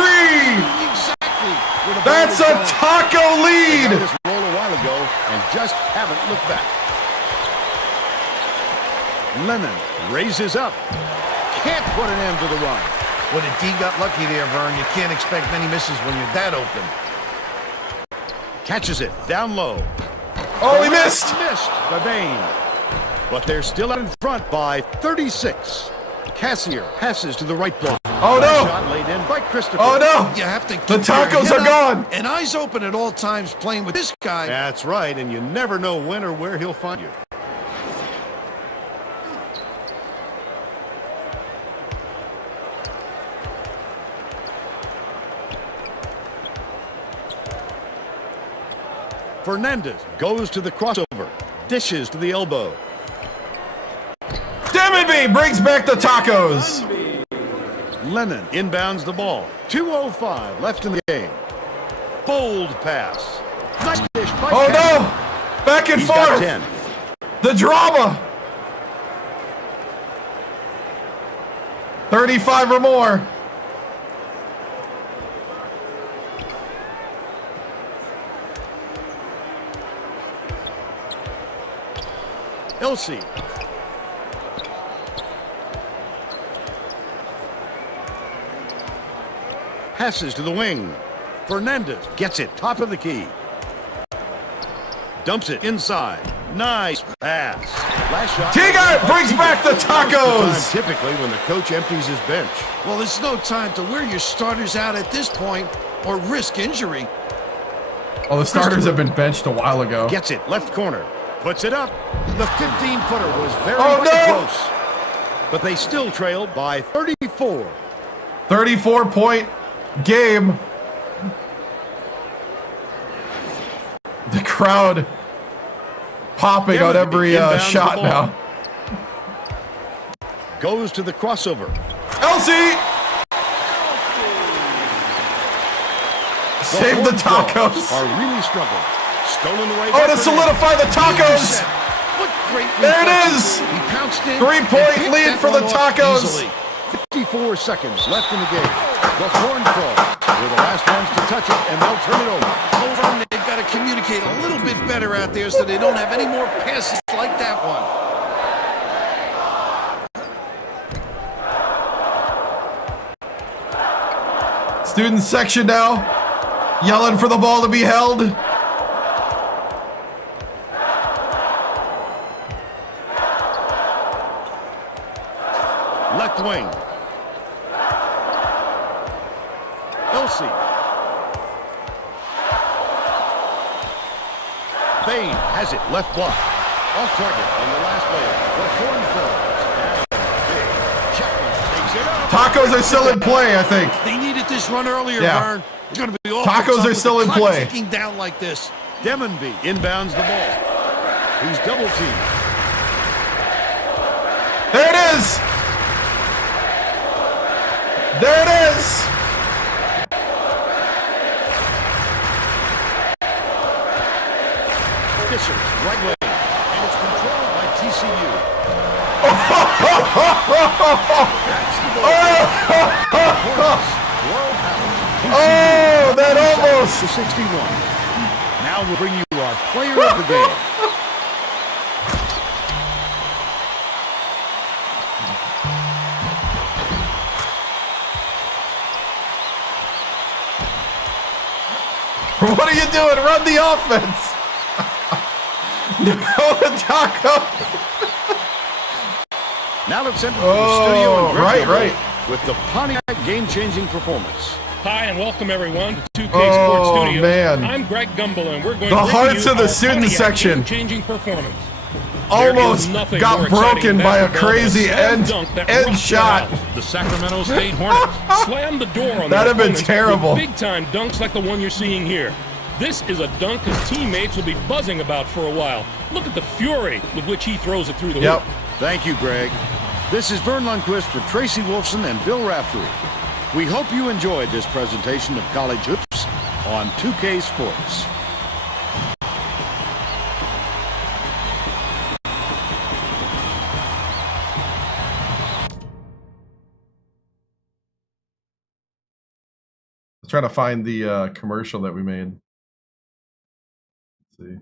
Exactly. That's a taco They lead! got this roll a while ago and just haven't looked back. Lennon raises up. Can't put an end to the run. Well, the D got lucky there, Vern. You can't expect many misses when you're that open. Catches it down low. Oh, he missed! Missed by Bain. But they're still out in front by 36. Cassier passes to the right block. Oh, no! Shot laid in by Christopher. Oh, no! You have to keep The tacos your head are up gone! and eyes open at all times playing with this guy. That's right, and you never know when or where he'll find you. Fernandez goes to the crossover. Dishes to the elbow. Demonby brings back the tacos! Lennon inbounds the ball. 2:05 left in the game. Bold pass. Nice dish by Oh, Cassier. no! Back and He's got forth! 10. The drama! 35 or more. Elsie. Passes to the wing. Fernandez gets it top of the key. Dumps it inside. Nice pass. Last shot. Teager brings back the tacos! Typically when the coach empties his bench. Well, there's no time to wear your starters out at this point or risk injury. Well, the starters have been benched a while ago. Gets it left corner. Puts it up. The 15-footer was very close. But they still trail by 34. 34-point game. The crowd popping on every shot now. Goes to the crossover. Elsie! Save the tacos. Are really struggling. Stolen away. Oh, to solidify the tacos. What great There it reflexes. is. He pounced in 3-point and lead picked for that the one off tacos. easily. 54 seconds left in the game. The Horned Frogs were the last ones to touch it, and they'll turn it over. Over, and they've got to communicate a little bit better out there so they don't have any more passes like that one. Student section now. Yelling for the ball to be held. Left wing. Elsie. Bain has it. Left block. Off target on the last player. The Hornets. Chapman takes it up. Tacos are still in play, I think. They needed this run earlier, Yeah. Vern. It's going to be awful. Tacos are still in play. Kicking down like this. Demonby inbounds the ball. He's double teamed. There it is. There it is. Fisher, right wing. And it's controlled by TCU. That's the ball. Hornets, world power. Oh, that almost. To 61. Now we'll bring you our player of the game. What are you doing? Run the offense. No, Taco. Now let's enter the studio and right. with the Pontiac game-changing performance. Hi and welcome everyone to 2K Oh, Sports Studios. man. I'm Greg Gumbel and we're going The to hearts of the our student Pontiac section. Changing performance. Almost There is nothing got more exciting broken in by a basketball than crazy slam end dunk that end rocks shot. the house. The Sacramento State Hornets slammed the door on That'd their have been opponents terrible. with big-time dunks like the one you're seeing here. This is a dunk his teammates will be buzzing about for a while. Look at the fury with which he throws it through the hoop. Thank you, Greg. This is Vern Lundquist for Tracy Wolfson and Bill Raftery. We hope you enjoyed this presentation of college hoops on 2K Sports. Let's try to find the commercial that we made. Let's see.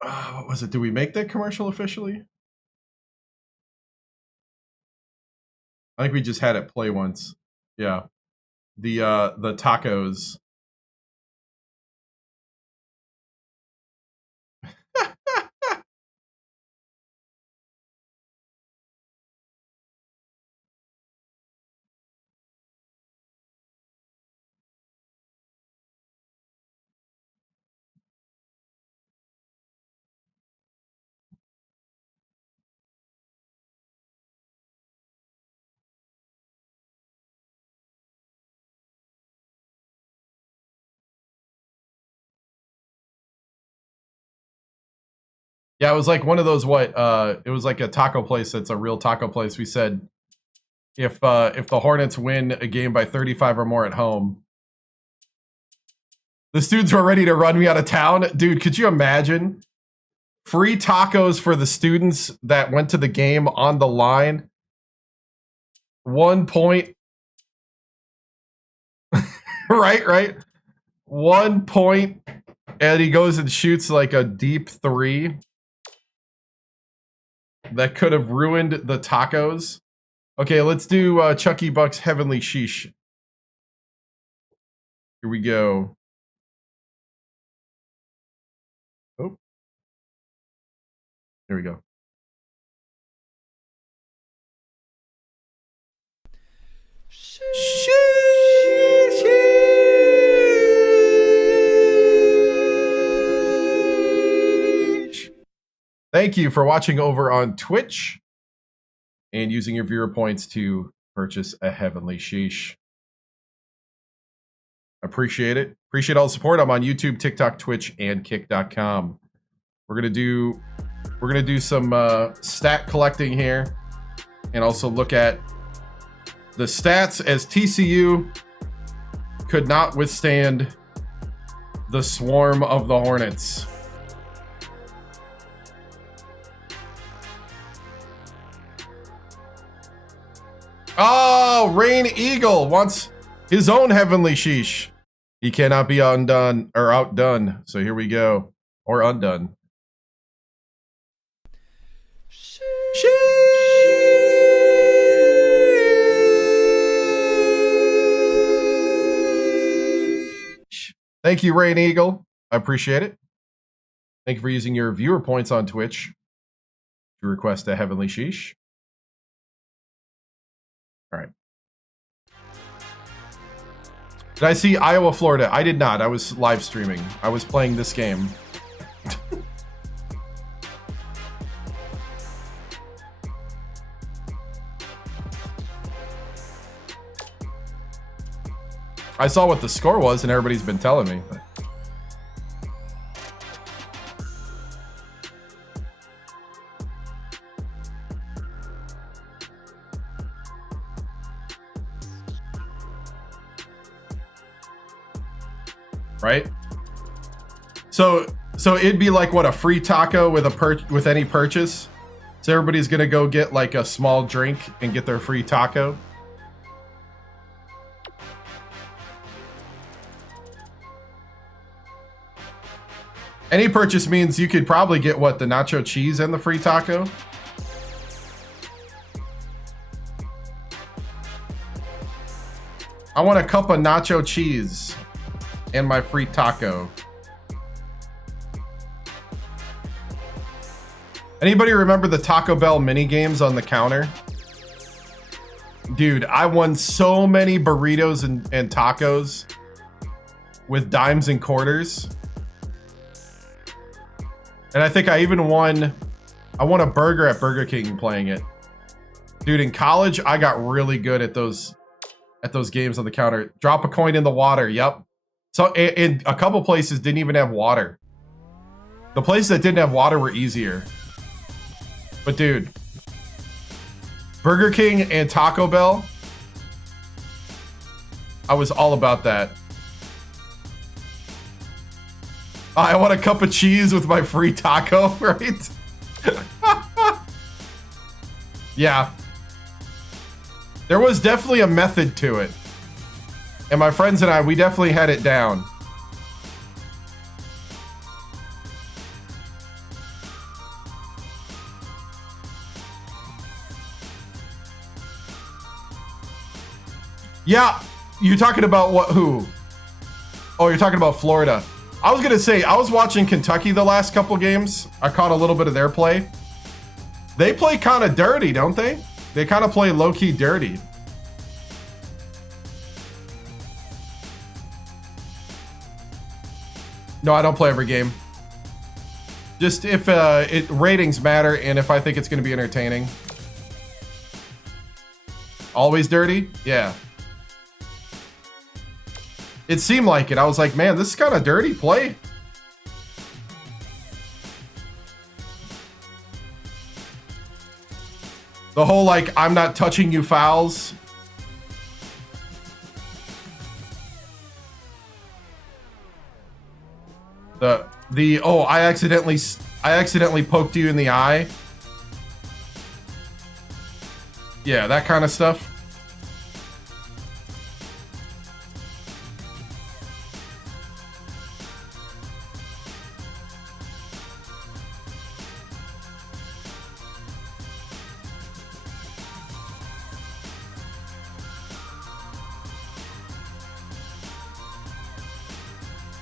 What was it? Did we make that commercial officially? I think we just had it play once. Yeah. The tacos. Yeah, it was like one of those it was like a taco place that's a real taco place. We said if the Hornets win a game by 35 or more at home, the students were ready to run me out of town. Dude, could you imagine? Free tacos for the students that went to the game on the line. 1 point. right. 1 point. And he goes and shoots like a deep three. That could have ruined the tacos. Okay, let's do Chucky Buck's Heavenly Sheesh. Here we go. Oh. Here we go. Thank you for watching over on Twitch and using your viewer points to purchase a Heavenly Sheesh. Appreciate it. Appreciate all the support. I'm on YouTube, TikTok, Twitch, and Kick.com. We're gonna do some stat collecting here, and also look at the stats as TCU could not withstand the swarm of the Hornets. Oh, Rain Eagle wants his own Heavenly Sheesh. He cannot be undone or outdone. So here we go. Or undone. Sheesh. Thank you, Rain Eagle. I appreciate it. Thank you for using your viewer points on Twitch to request a Heavenly Sheesh. All right. Did I see Iowa, Florida? I did not. I was live streaming. I was playing this game. I saw what the score was, and everybody's been telling me. Right? So it'd be like what, a free taco with with any purchase. So everybody's gonna go get like a small drink and get their free taco. Any purchase means you could probably get what, the nacho cheese and the free taco. I want a cup of nacho cheese and my free taco. Anybody remember the Taco Bell mini games on the counter? Dude, I won so many burritos and tacos with dimes and quarters. And I think I even won a burger at Burger King playing it. Dude, in college, I got really good at those games on the counter. Drop a coin in the water, yep. So, and a couple places didn't even have water. The places that didn't have water were easier. But dude, Burger King and Taco Bell, I was all about that. I want a cup of cheese with my free taco, right? Yeah. There was definitely a method to it. And my friends and I, we definitely had it down. Yeah, you're talking about what? Who? Oh, you're talking about Florida. I was gonna say, I was watching Kentucky the last couple games. I caught a little bit of their play. They play kind of dirty, don't they? They kind of play low-key dirty. No, I don't play every game. Just if ratings matter and if I think it's gonna be entertaining. Always dirty? Yeah. It seemed like it. I was like, man, this is kind of dirty play. The whole, like, I'm not touching you fouls. Oh, I accidentally poked you in the eye. Yeah, that kind of stuff.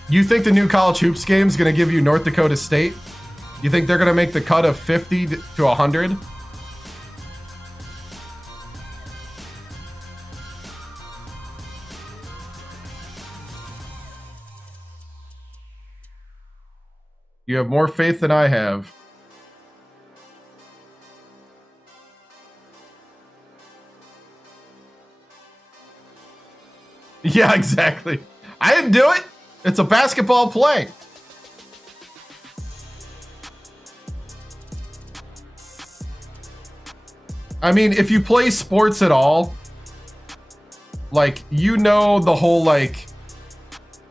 You think the new college hoops game is going to give you North Dakota State? You think they're going to make the cut of 50 to 100? You have more faith than I have. Yeah, exactly. I didn't do it. It's a basketball play. I mean, if you play sports at all, like, you know the whole, like,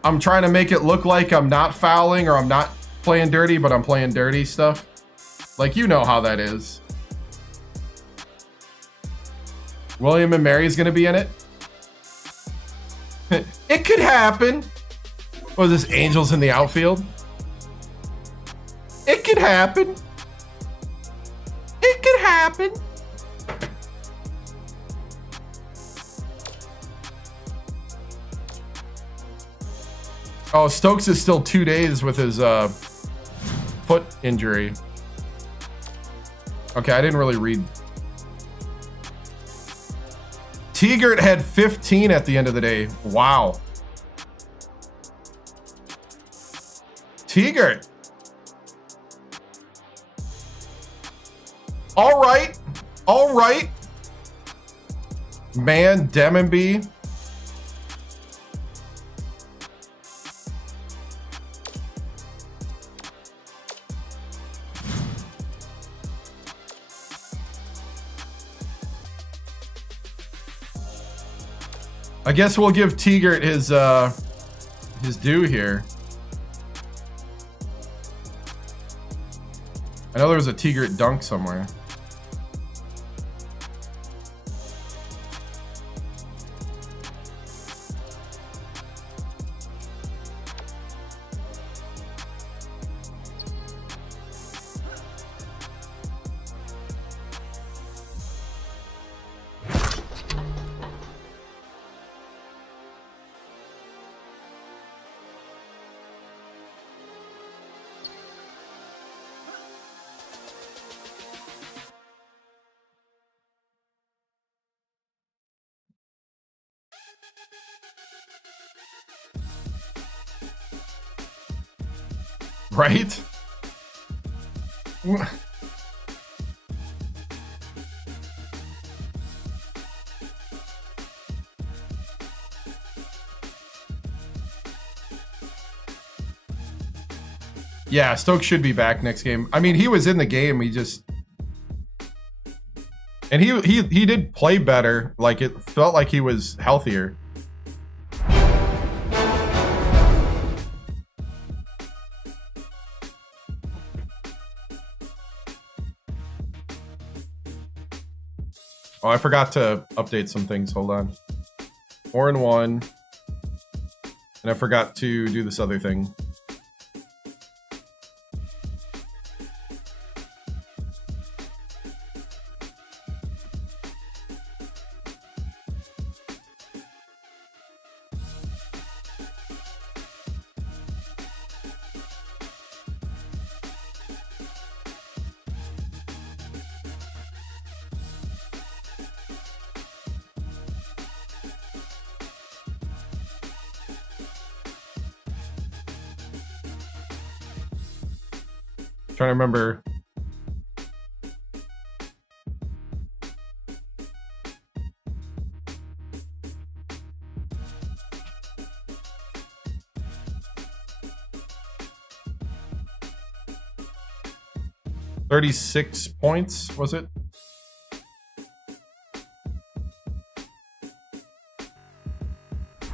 I'm trying to make it look like I'm not fouling or I'm not playing dirty, but I'm playing dirty stuff. Like, you know how that is. William and Mary's gonna be in it. It could happen. What is this, Angels in the outfield? It could happen. It could happen. Oh, Stokes is still 2 days with his foot injury. Okay, I didn't really read. Tegert had 15 at the end of the day. Wow. Tegert. All right. All right. Man, Demonby. I guess we'll give Tegert his due here. I know there was a Tegert dunk somewhere. Right? Yeah, Stokes should be back next game. I mean, he was in the game. He just... And he did play better. Like, it felt like he was healthier. Oh, I forgot to update some things. Hold on. 4-1. And I forgot to do this other thing. Trying to remember. $36 points, was it?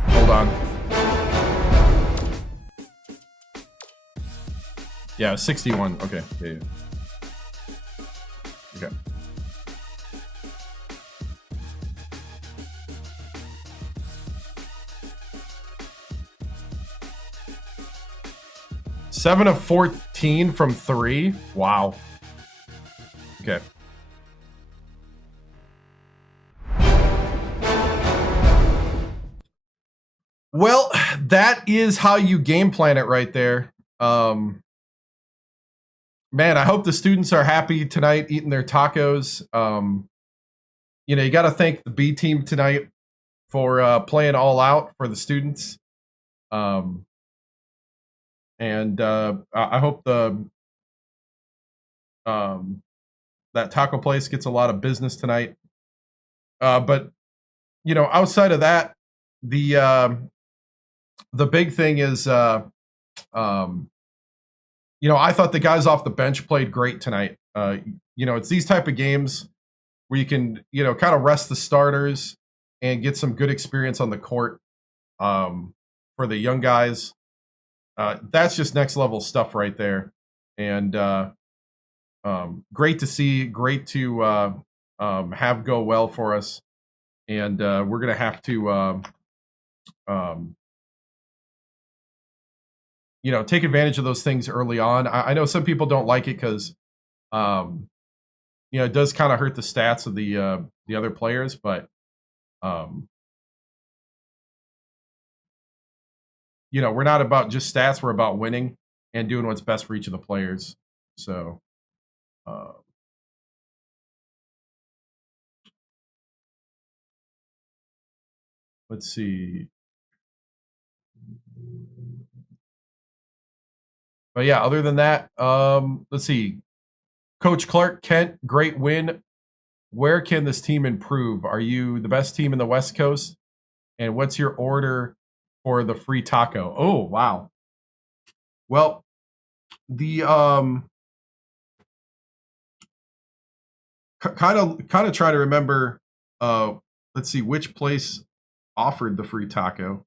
Hold on. Yeah, 61. Okay. Yeah. Okay. Seven of 14 from 3. Wow. Okay. Well, that is how you game plan it right there. Man, I hope the students are happy tonight eating their tacos. You know, you got to thank the B team tonight for playing all out for the students. And I hope that taco place gets a lot of business tonight. But you know, outside of that, the big thing is you know, I thought the guys off the bench played great tonight. You know, it's these type of games where you can, you know, kind of rest the starters and get some good experience on the court for the young guys. That's just next level stuff right there. And great to see, great to have go well for us. And we're going to have to, you know, take advantage of those things early on. I know some people don't like it because, you know, it does kind of hurt the stats of the other players, but, you know, we're not about just stats. We're about winning and doing what's best for each of the players. So, let's see. But yeah, other than that, let's see. Coach Clark Kent, great win. Where can this team improve? Are you the best team in the West Coast? And what's your order for the free taco? Oh, wow. Well, the kind of try to remember let's see which place offered the free taco.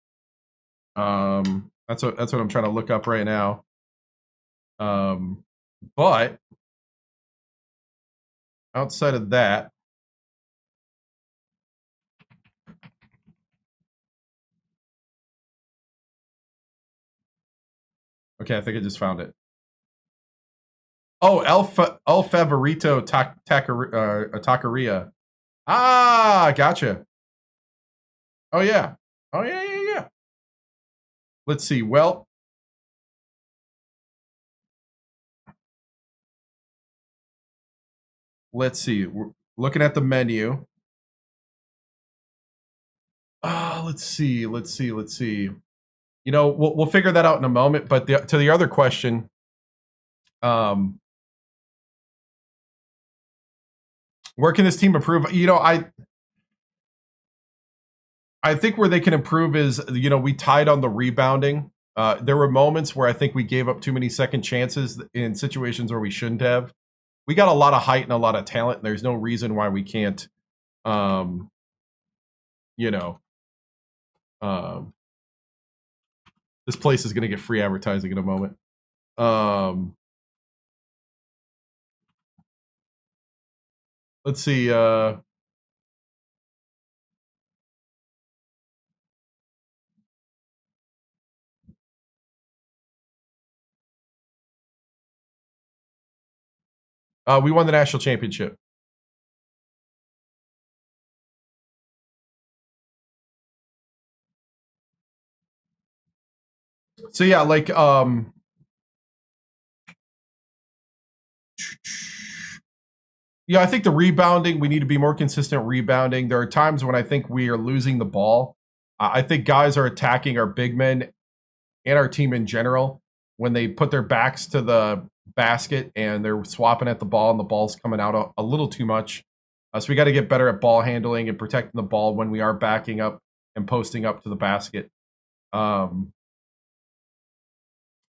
That's what I'm trying to look up right now. But outside of that, okay, I think I just found it. Oh, El Favorito Taqueria. Ah, gotcha. Oh yeah. Oh yeah. Let's see. Well, let's see. We're looking at the menu. Let's see. You know, we'll figure that out in a moment. But to the other question, where can this team improve? You know, I think where they can improve is, you know, we tied on the rebounding. There were moments where I think we gave up too many second chances in situations where we shouldn't have. We got a lot of height and a lot of talent, and there's no reason why we can't, you know, this place is going to get free advertising in a moment. Let's see. We won the national championship. So yeah, like yeah, I think the rebounding, we need to be more consistent rebounding. There are times when I think we are losing the ball. I think guys are attacking our big men and our team in general when they put their backs to the basket and they're swapping at the ball and the ball's coming out a little too much. So we got to get better at ball handling and protecting the ball when we are backing up and posting up to the basket.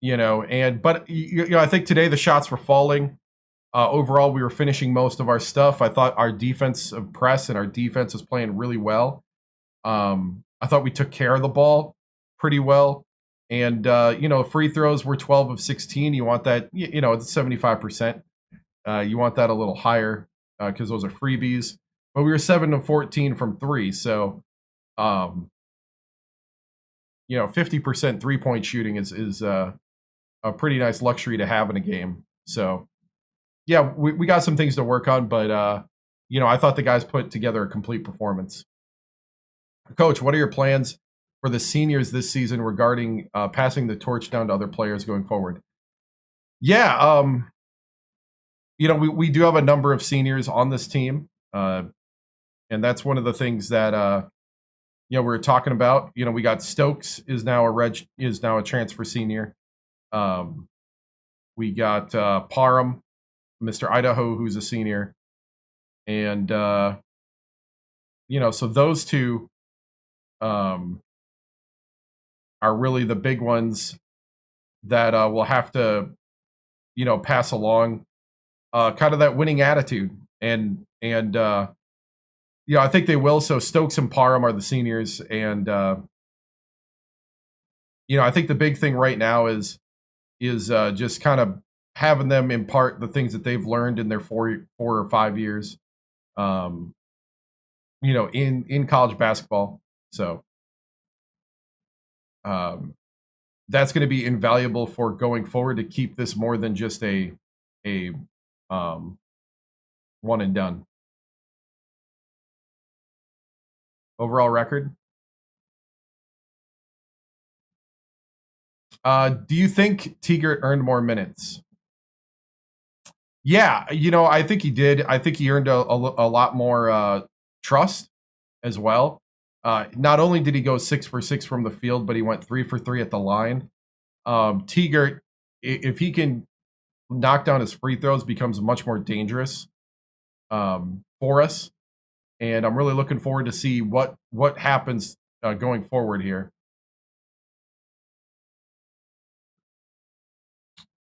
You know, but you know, I think today the shots were falling. Overall, we were finishing most of our stuff. I thought our defensive press and our defense was playing really well. I thought we took care of the ball pretty well. And, you know, free throws were 12 of 16. You want that, you know, it's 75%. You want that a little higher because those are freebies. But we were 7 of 14 from three. So, you know, 50% three-point shooting is a pretty nice luxury to have in a game. So, yeah, we got some things to work on, but, you know, I thought the guys put together a complete performance. Coach, what are your plans for the seniors this season regarding passing the torch down to other players going forward? Yeah, you know, we do have a number of seniors on this team, and that's one of the things that you know, we were talking about. You know, we got Stokes is now a transfer senior. We got Parham, Mr. Idaho, who's a senior, and you know, so those two are really the big ones that we'll have to, you know, pass along. Kind of that winning attitude, and you know, I think they will. So Stokes and Parham are the seniors, and you know, I think the big thing right now is just kind of having them impart the things that they've learned in their 4 or 5 years, you know, in college basketball. So that's going to be invaluable for going forward to keep this more than just a one and done. Overall record. Do you think Teager earned more minutes? Yeah, I think he did. I think he earned a lot more trust as well. Not only did he go 6 for 6 from the field, but he went 3 for 3 at the line. Teager, if he can knock down his free throws, becomes much more dangerous for us. And I'm really looking forward to see what happens going forward here.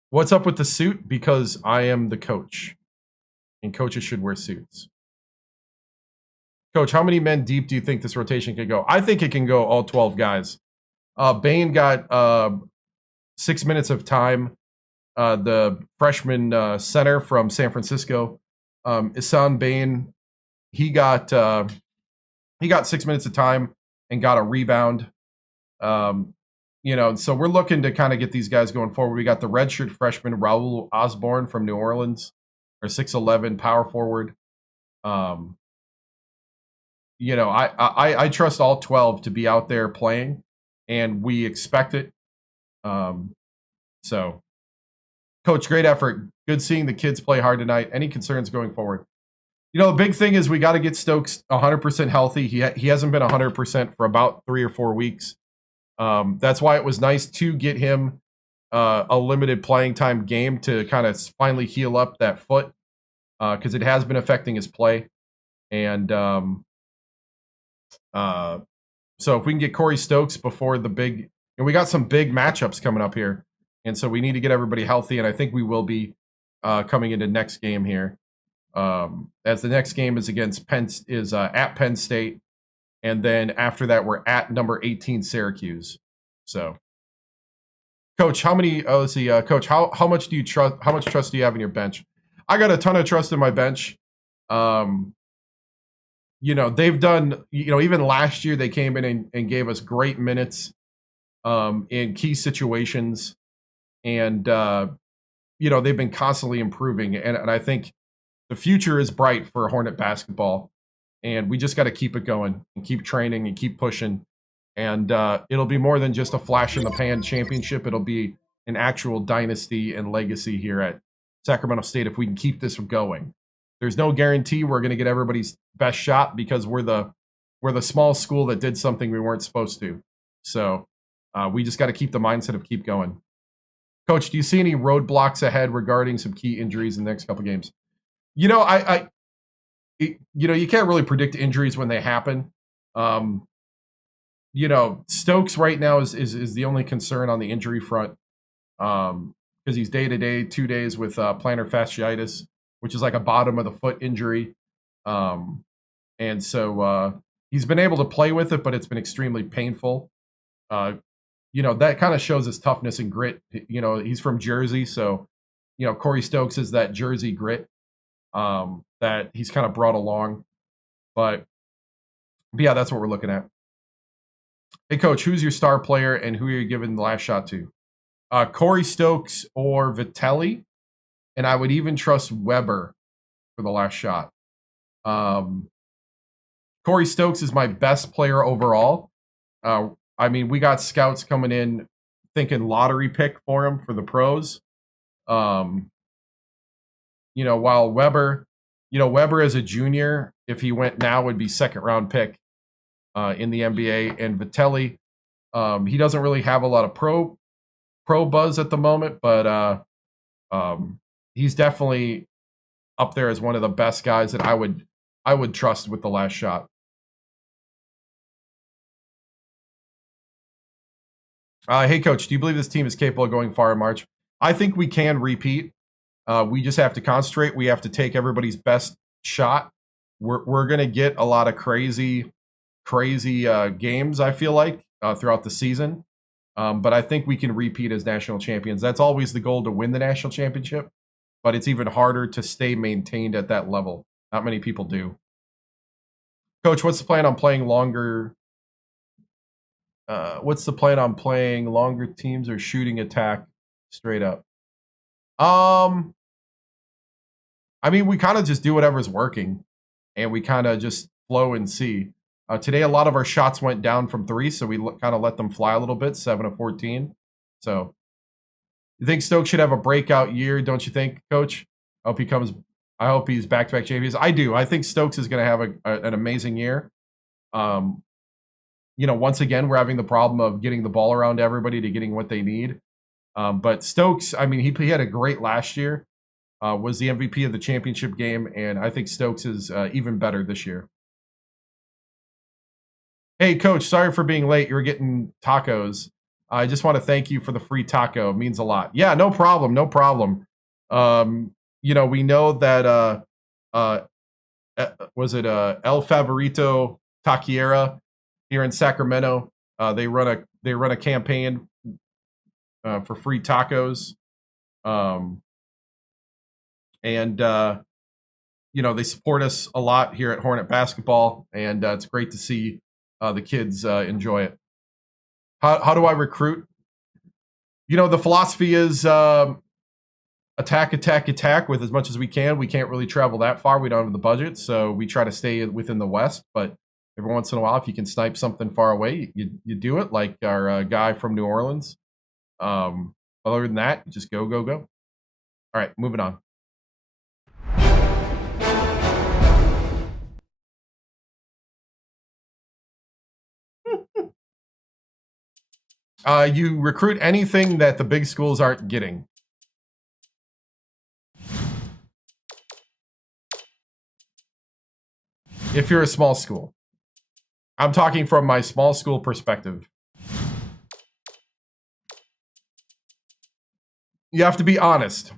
What's up with the suit? Because I am the coach, and coaches should wear suits. Coach, how many men deep do you think this rotation can go? I think it can go all 12 guys. Bain got 6 minutes of time. The freshman center from San Francisco, Isan Bain, he got 6 minutes of time and got a rebound. So we're looking to kind of get these guys going forward. We got the redshirt freshman Raul Osborne from New Orleans, or 6'11" power forward. I trust all 12 to be out there playing, and we expect it. So, Coach, great effort. Good seeing the kids play hard tonight. Any concerns going forward? The big thing is we got to get Stokes 100% healthy. He hasn't been 100% for about 3 or 4 weeks. That's why it was nice to get him a limited playing time game to kind of finally heal up that foot, because it has been affecting his play. And so if we can get Corey Stokes before the big, and we got some big matchups coming up here, and so we need to get everybody healthy, and I think we will be coming into next game here. As the next game is at Penn State. And then after that, we're at number 18 Syracuse. So, Coach, how many? Let's see, Coach, how much do you trust? How much trust do you have in your bench? I got a ton of trust in my bench. They've done. Even last year they came in and gave us great minutes in key situations, and they've been constantly improving. And I think the future is bright for Hornet basketball. And we just got to keep it going and keep training and keep pushing. And it'll be more than just a flash in the pan championship. It'll be an actual dynasty and legacy here at Sacramento State if we can keep this going. There's no guarantee we're going to get everybody's best shot, because we're the small school that did something we weren't supposed to. So we just got to keep the mindset of keep going. Coach, do you see any roadblocks ahead regarding some key injuries in the next couple games? You can't really predict injuries when they happen. Stokes right now is the only concern on the injury front, because he's day-to-day, 2 days with plantar fasciitis, which is like a bottom of the foot injury. And so he's been able to play with it, but it's been extremely painful. That kind of shows his toughness and grit. He's from Jersey, so, Corey Stokes is that Jersey grit that he's kind of brought along. But yeah, that's what we're looking at. Hey, Coach, who's your star player and who are you giving the last shot to? Corey Stokes or Vitelli, and I would even trust Weber for the last shot. Corey Stokes is my best player overall. We got scouts coming in thinking lottery pick for him for the pros. While Weber, Weber as a junior, if he went now, would be second round pick in the NBA. And Vitelli, he doesn't really have a lot of pro buzz at the moment, but he's definitely up there as one of the best guys that I would trust with the last shot. Hey, Coach, do you believe this team is capable of going far in March? I think we can repeat. We just have to concentrate. We have to take everybody's best shot. We're going to get a lot of crazy games, I feel like, throughout the season. But I think we can repeat as national champions. That's always the goal, to win the national championship. But it's even harder to stay maintained at that level. Not many people do. Coach, what's the plan on playing longer? What's the plan on playing longer teams or shooting attack straight up? We kind of just do whatever's working, and we kind of just flow and see. Today, a lot of our shots went down from 3, so we kind of let them fly a little bit, 7 of 14. So you think Stokes should have a breakout year, don't you think, Coach? I hope he's back-to-back champions. I do. I think Stokes is going to have an amazing year. Once again, we're having the problem of getting the ball around to everybody to getting what they need. But Stokes, I mean, he had a great last year. Was the MVP of the championship game, and I think Stokes is even better this year. Hey, Coach, sorry for being late. You were getting tacos. I just want to thank you for the free taco. It means a lot. Yeah, no problem. No problem. We know that was it El Favorito Taquiera here in Sacramento? They run a campaign for free tacos. They support us a lot here at Hornet Basketball, and it's great to see the kids enjoy it. How do I recruit? The philosophy is attack with as much as we can. We can't really travel that far. We don't have the budget, so we try to stay within the West. But every once in a while, if you can snipe something far away, you do it, like our guy from New Orleans. Other than that, just go. All right, moving on. You recruit anything that the big schools aren't getting. If you're a small school. I'm talking from my small school perspective. You have to be honest.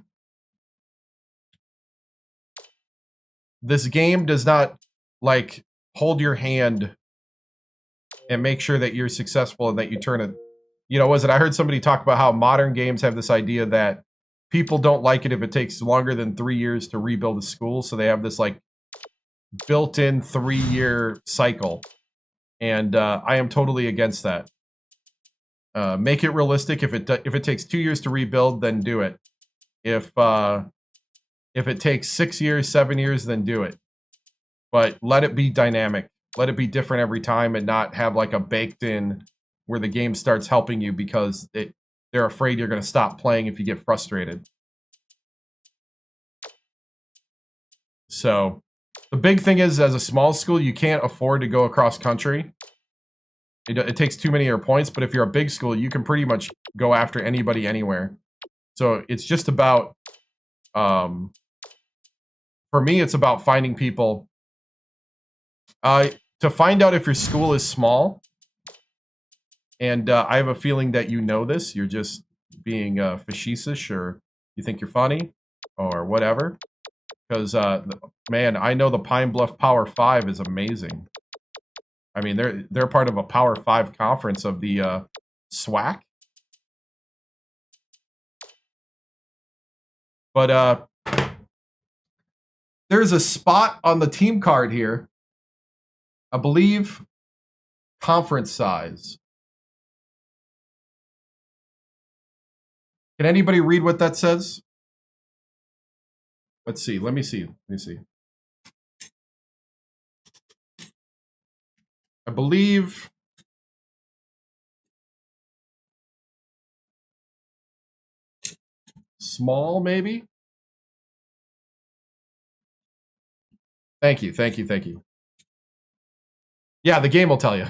This game does not, hold your hand and make sure that you're successful and that you turn it. I heard somebody talk about how modern games have this idea that people don't like it if it takes longer than 3 years to rebuild a school. So they have this built-in 3-year cycle. And I am totally against that. Make it realistic. If it takes 2 years to rebuild, then do it. If it takes 6 years, 7 years, then do it. But let it be dynamic. Let it be different every time and not have a baked in where the game starts helping you because they're afraid you're going to stop playing if you get frustrated. So the big thing is, as a small school, you can't afford to go across country. It takes too many of your points, but if you're a big school, you can pretty much go after anybody anywhere. So it's just about, for me, it's about finding people. To find out if your school is small, and I have a feeling that you know this, you're just being facetious, or you think you're funny, or whatever. Because, man, I know the Pine Bluff Power 5 is amazing. I mean, they're part of a Power 5 conference of the SWAC. But there's a spot on the team card here. I believe conference size. Can anybody read what that says? Let's see. Let me see. I believe small, maybe. Thank you. Yeah, the game will tell you.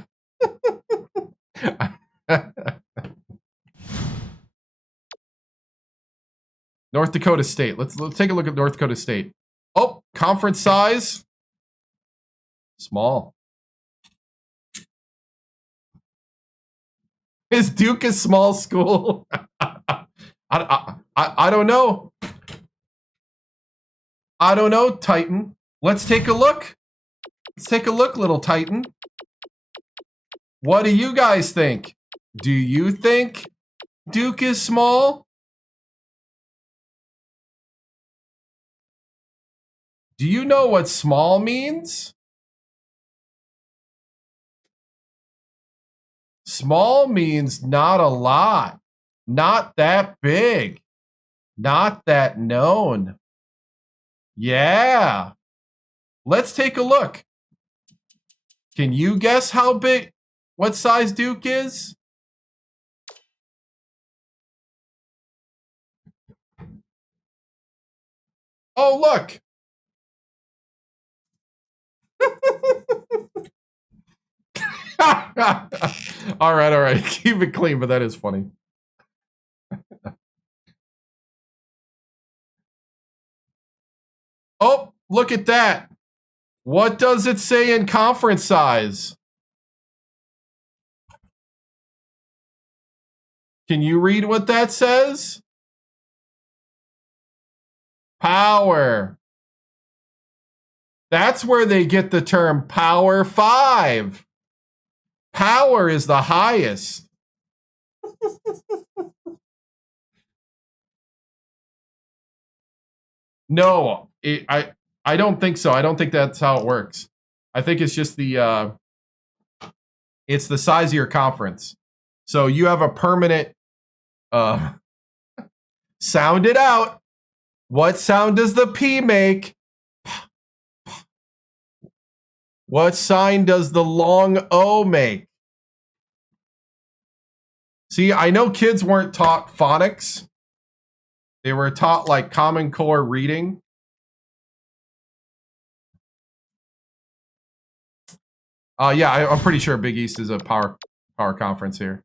North Dakota State. Let's take a look at North Dakota State. Oh, conference size. Small. Is Duke a small school? I don't know. I don't know, Titan. Let's take a look. Let's take a look, little Titan. What do you guys think? Do you think Duke is small? Do you know what small means? Small means not a lot, not that big, not that known. Yeah. Let's take a look. Can you guess how big, what size Duke is? Oh, look. All right. Keep it clean, but that is funny. Oh, look at that. What does it say in conference size? Can you read what that says? Power. That's where they get the term Power 5. Power is the highest. No, I don't think so. I don't think that's how it works. I think it's just it's the size of your conference. So you have a permanent sound it out. What sound does the P make? What sign does the long O make? See, I know kids weren't taught phonics. They were taught like Common Core reading. Yeah, I'm pretty sure Big East is a power conference here.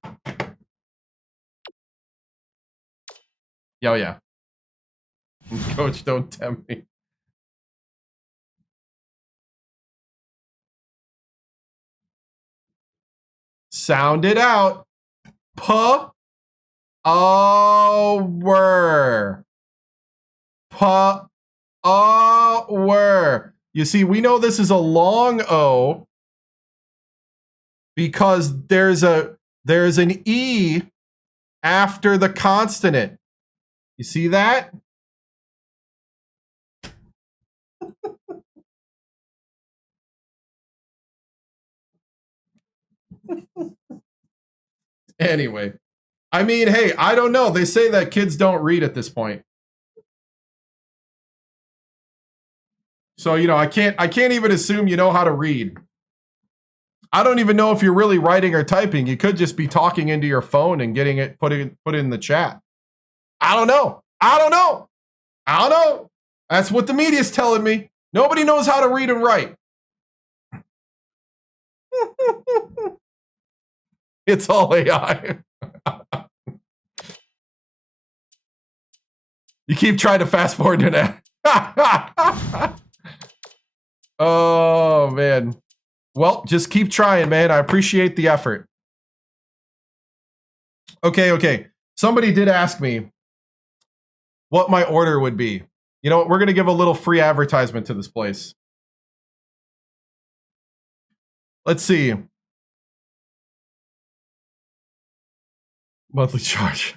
Oh, yeah. Coach, don't tempt me. Sound it out. Power. Power. You see, we know this is a long O because there's an E after the consonant. You see that? Anyway, I mean, hey, I don't know. They say that kids don't read at this point. So, you know, I can't even assume you know how to read. I don't even know if you're really writing or typing. You could just be talking into your phone and getting it put in the chat. I don't know. That's what the media's telling me. Nobody knows how to read and write. It's all AI. You keep trying to fast forward to that. Oh, man. Well, just keep trying, man. I appreciate the effort. Okay. Somebody did ask me what my order would be. You know what? We're going to give a little free advertisement to this place. Let's see. Monthly charge.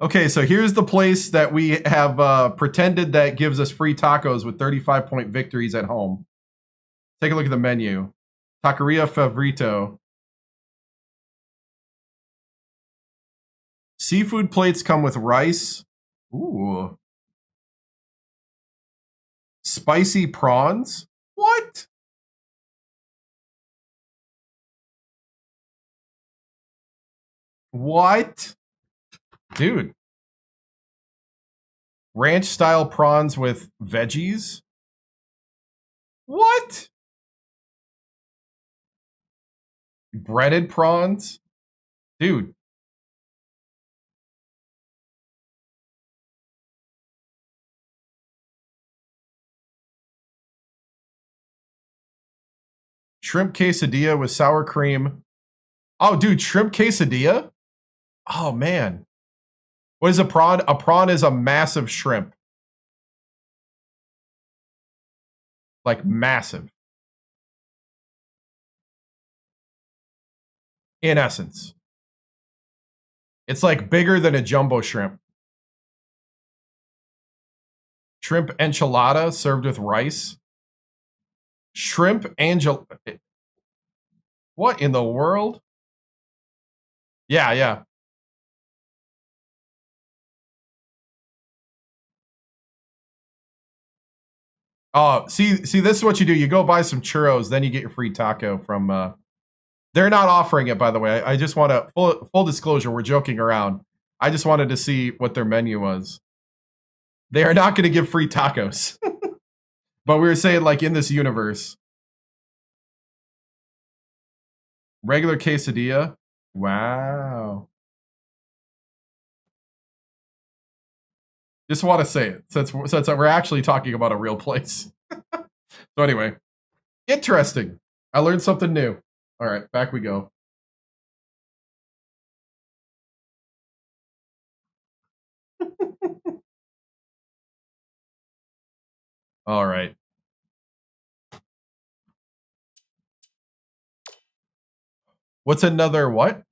Okay, so here's the place that we have pretended that gives us free tacos with 35-point victories at home. Take a look at the menu. Taqueria Favorito. Seafood plates come with rice. Ooh. Spicy prawns? What? What? Dude. Ranch style prawns with veggies? What? Breaded prawns? Dude. Shrimp quesadilla with sour cream. Oh, dude, shrimp quesadilla? Oh, man. What is a prawn? A prawn is a massive shrimp. Like massive. In essence. It's like bigger than a jumbo shrimp. Shrimp enchilada served with rice. Shrimp What in the world? Yeah. Oh, see, this is what you do. You go buy some churros, then you get your free taco from. They're not offering it, by the way. I just want to full disclosure. We're joking around. I just wanted to see what their menu was. They are not going to give free tacos. But we were saying, like, in this universe. Regular quesadilla. Wow. Just want to say it, since we're actually talking about a real place. So anyway, interesting. I learned something new. All right, back we go. All right. What's another what?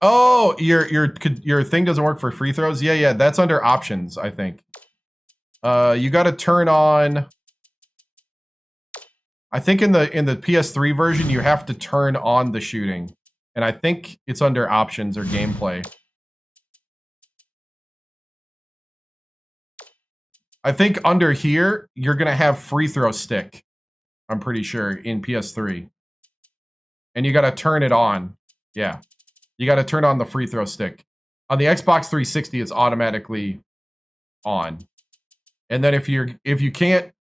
Oh, your thing doesn't work for free throws? Yeah, that's under options, I think. You got to turn on, I think in the PS3 version you have to turn on the shooting. And I think it's under options or gameplay. I think under here you're going to have free throw stick. I'm pretty sure in PS3. And you got to turn it on. Yeah. You got to turn on the free throw stick. On the Xbox 360, it's automatically on. And then if you can't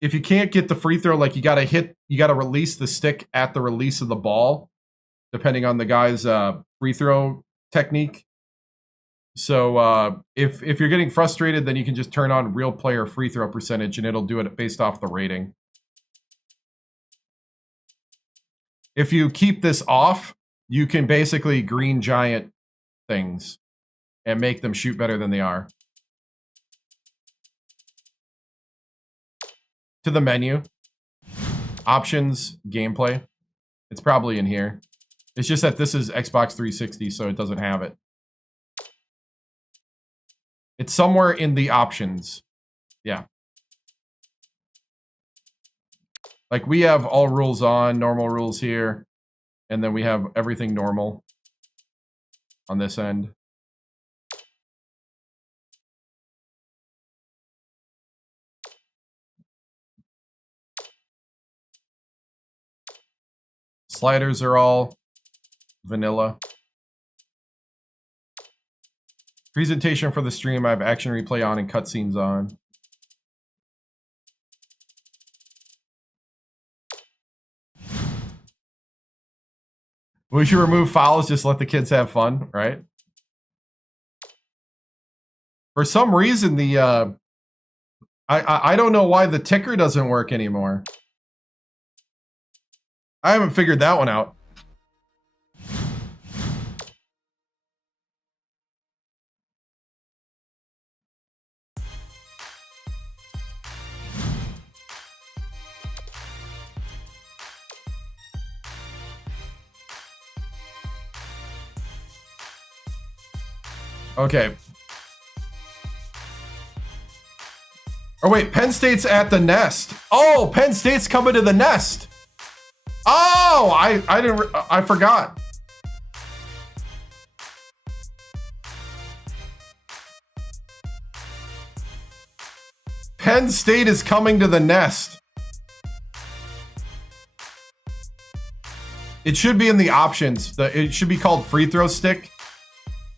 get the free throw, like you got to release the stick at the release of the ball, depending on the guy's free throw technique. So if you're getting frustrated, then you can just turn on real player free throw percentage, and it'll do it based off the rating. If you keep this off, you can basically green giant things and make them shoot better than they are. To the menu, options, gameplay. It's probably in here. It's just that this is Xbox 360, so it doesn't have it. It's somewhere in the options. Yeah. Like we have all rules on, normal rules here. And then we have everything normal on this end. Sliders are all vanilla. Presentation for the stream, I have action replay on and cutscenes on. We should remove fouls, just let the kids have fun, right? For some reason, the I don't know why the ticker doesn't work anymore. I haven't figured that one out. Okay. Oh wait, Penn State's at the Nest. Oh, Penn State's coming to the Nest. Oh, I forgot. Penn State is coming to the Nest. It should be in the options. It should be called free throw stick.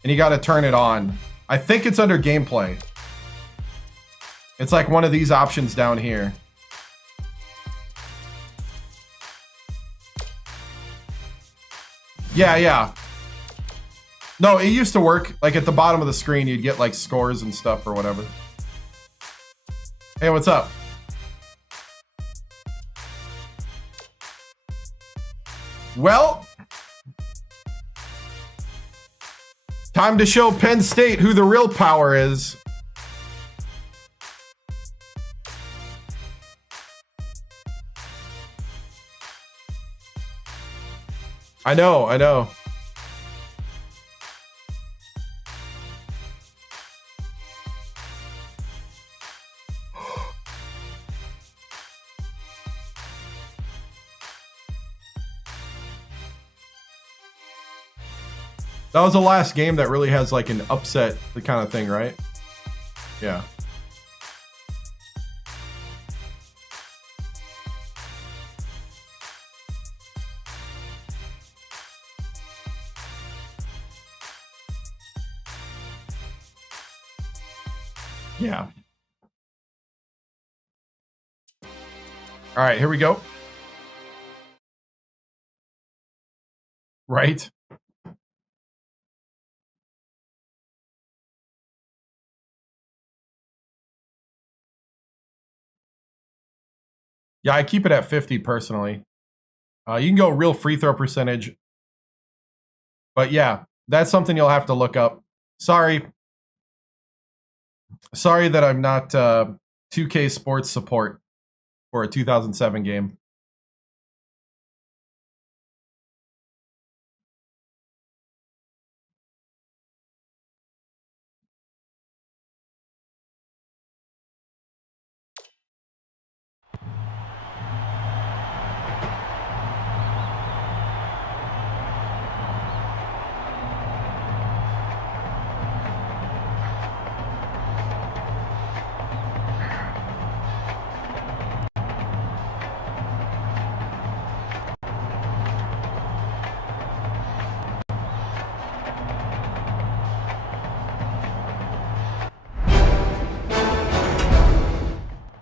And you got to turn it on. I think it's under gameplay. It's like one of these options down here. Yeah. No, it used to work. Like at the bottom of the screen, you'd get like scores and stuff or whatever. Hey, what's up? Well, time to show Penn State who the real power is. I know. That was the last game that really has like an upset kind of thing, right? Yeah. Yeah. All right, here we go. Right. Yeah, I keep it at 50 personally. You can go real free throw percentage. But yeah, that's something you'll have to look up. Sorry. Sorry that I'm not 2K Sports support for a 2007 game.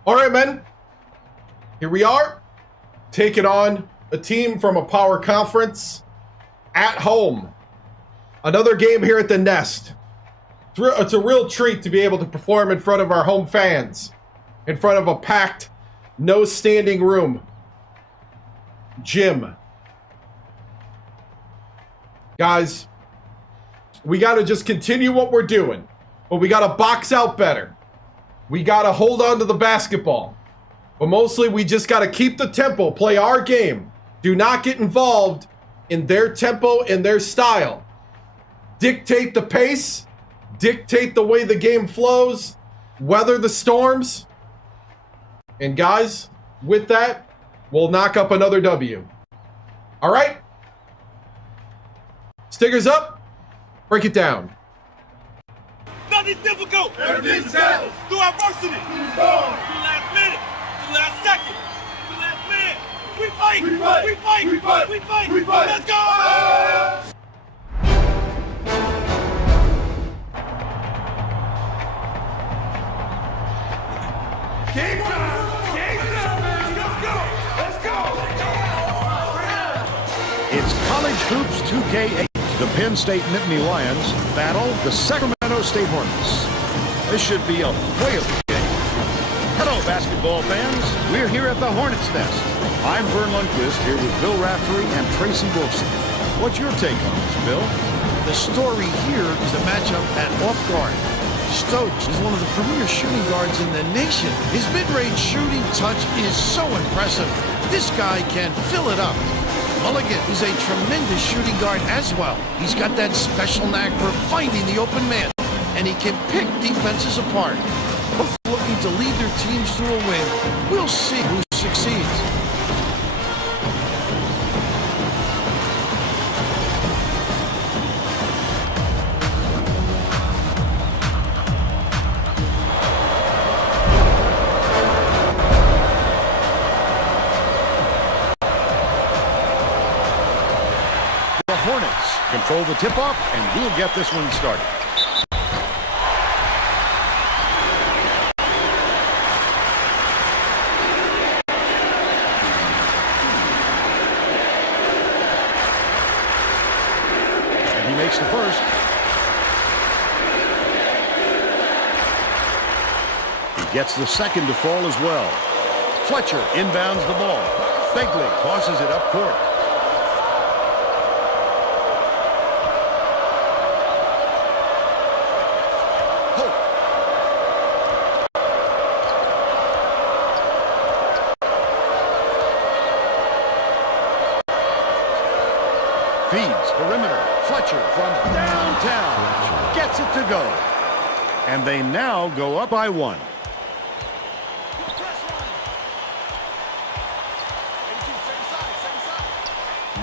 All right, men. Here we are, taking on a team from a power conference at home. Another game here at the Nest. It's a real treat to be able to perform in front of our home fans, in front of a packed, no standing room gym. Guys, we got to just continue what we're doing, but we got to box out better. We got to hold on to the basketball. But mostly we just got to keep the tempo, play our game. Do not get involved in their tempo and their style. Dictate the pace, dictate the way the game flows, weather the storms. And guys, with that, we'll knock up another W. All right? Stickers up, break it down. Nothing's difficult. Everything's challenge. Through adversity. Through the last minute. The last second. The last minute. We fight. We fight. We fight. We fight. We fight. We fight. Let's go. Game time. Game time. Let's go. Let's go. It's College Hoops 2K8. The Penn State Nittany Lions battle the Sacramento State Hornets. This should be a whale game. Hello, basketball fans. We're here at the Hornets' Nest. I'm Vern Lundquist here with Bill Raftery and Tracy Wolfson. What's your take on this, Bill? The story here is the matchup at off guard. Stokes is one of the premier shooting guards in the nation. His mid-range shooting touch is so impressive. This guy can fill it up. Mulligan is a tremendous shooting guard as well. He's got that special knack for finding the open man, and he can pick defenses apart. Both looking to lead their teams to a win. We'll see who succeeds. Hornets control the tip-off, and we'll get this one started. And he makes the first. He gets the second to fall as well. Fletcher inbounds the ball. Begley tosses it up court. Feeds perimeter. Fletcher from downtown gets it to go. And they now go up by one.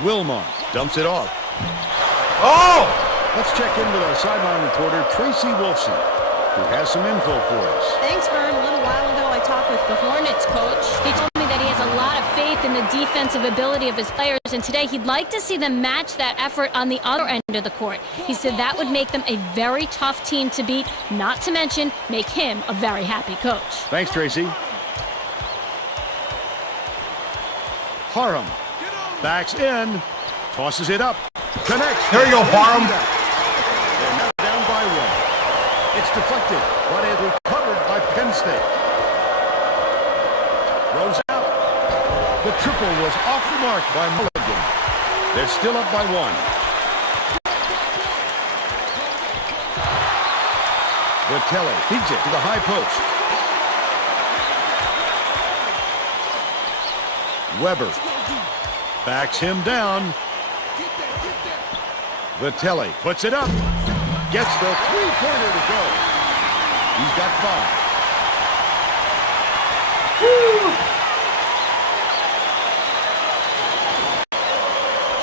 Wilmot dumps it off. Oh! Let's check in with our sideline reporter, Tracy Wolfson, who has some info for us. Thanks, Vern. A little while ago, I talked with the Hornets coach. He told me that he has a lot of faith in the defensive ability of his players, and today he'd like to see them match that effort on the other end of the court. He said that would make them a very tough team to beat, not to mention make him a very happy coach. Thanks, Tracy. Parham backs in, tosses it up, connects. There you go, Parham. They're now down by 1. It's deflected, but it recovered by Penn State. Throws out. The triple was off the mark by Mulligan. They're still up by 1. Vertelli feeds it to the high post. Weber backs him down. Vertelli puts it up. Gets the three-pointer to go. He's got 5.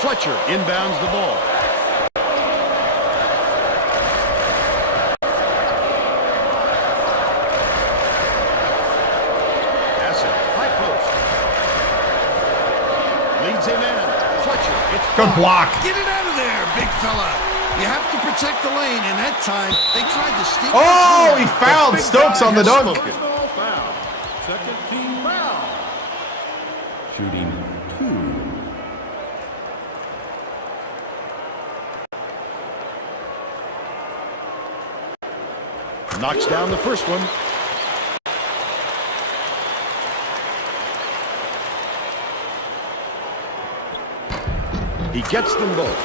Fletcher inbounds the ball. Pass it. High post. Leads him in. Fletcher. It's Good block. Get it out of there, big fella. You have to protect the lane, and that time they tried to steal. Oh, he fouled Stokes on the dunk. Second team foul. Shooting 2. Knocks down the first one. He gets them both.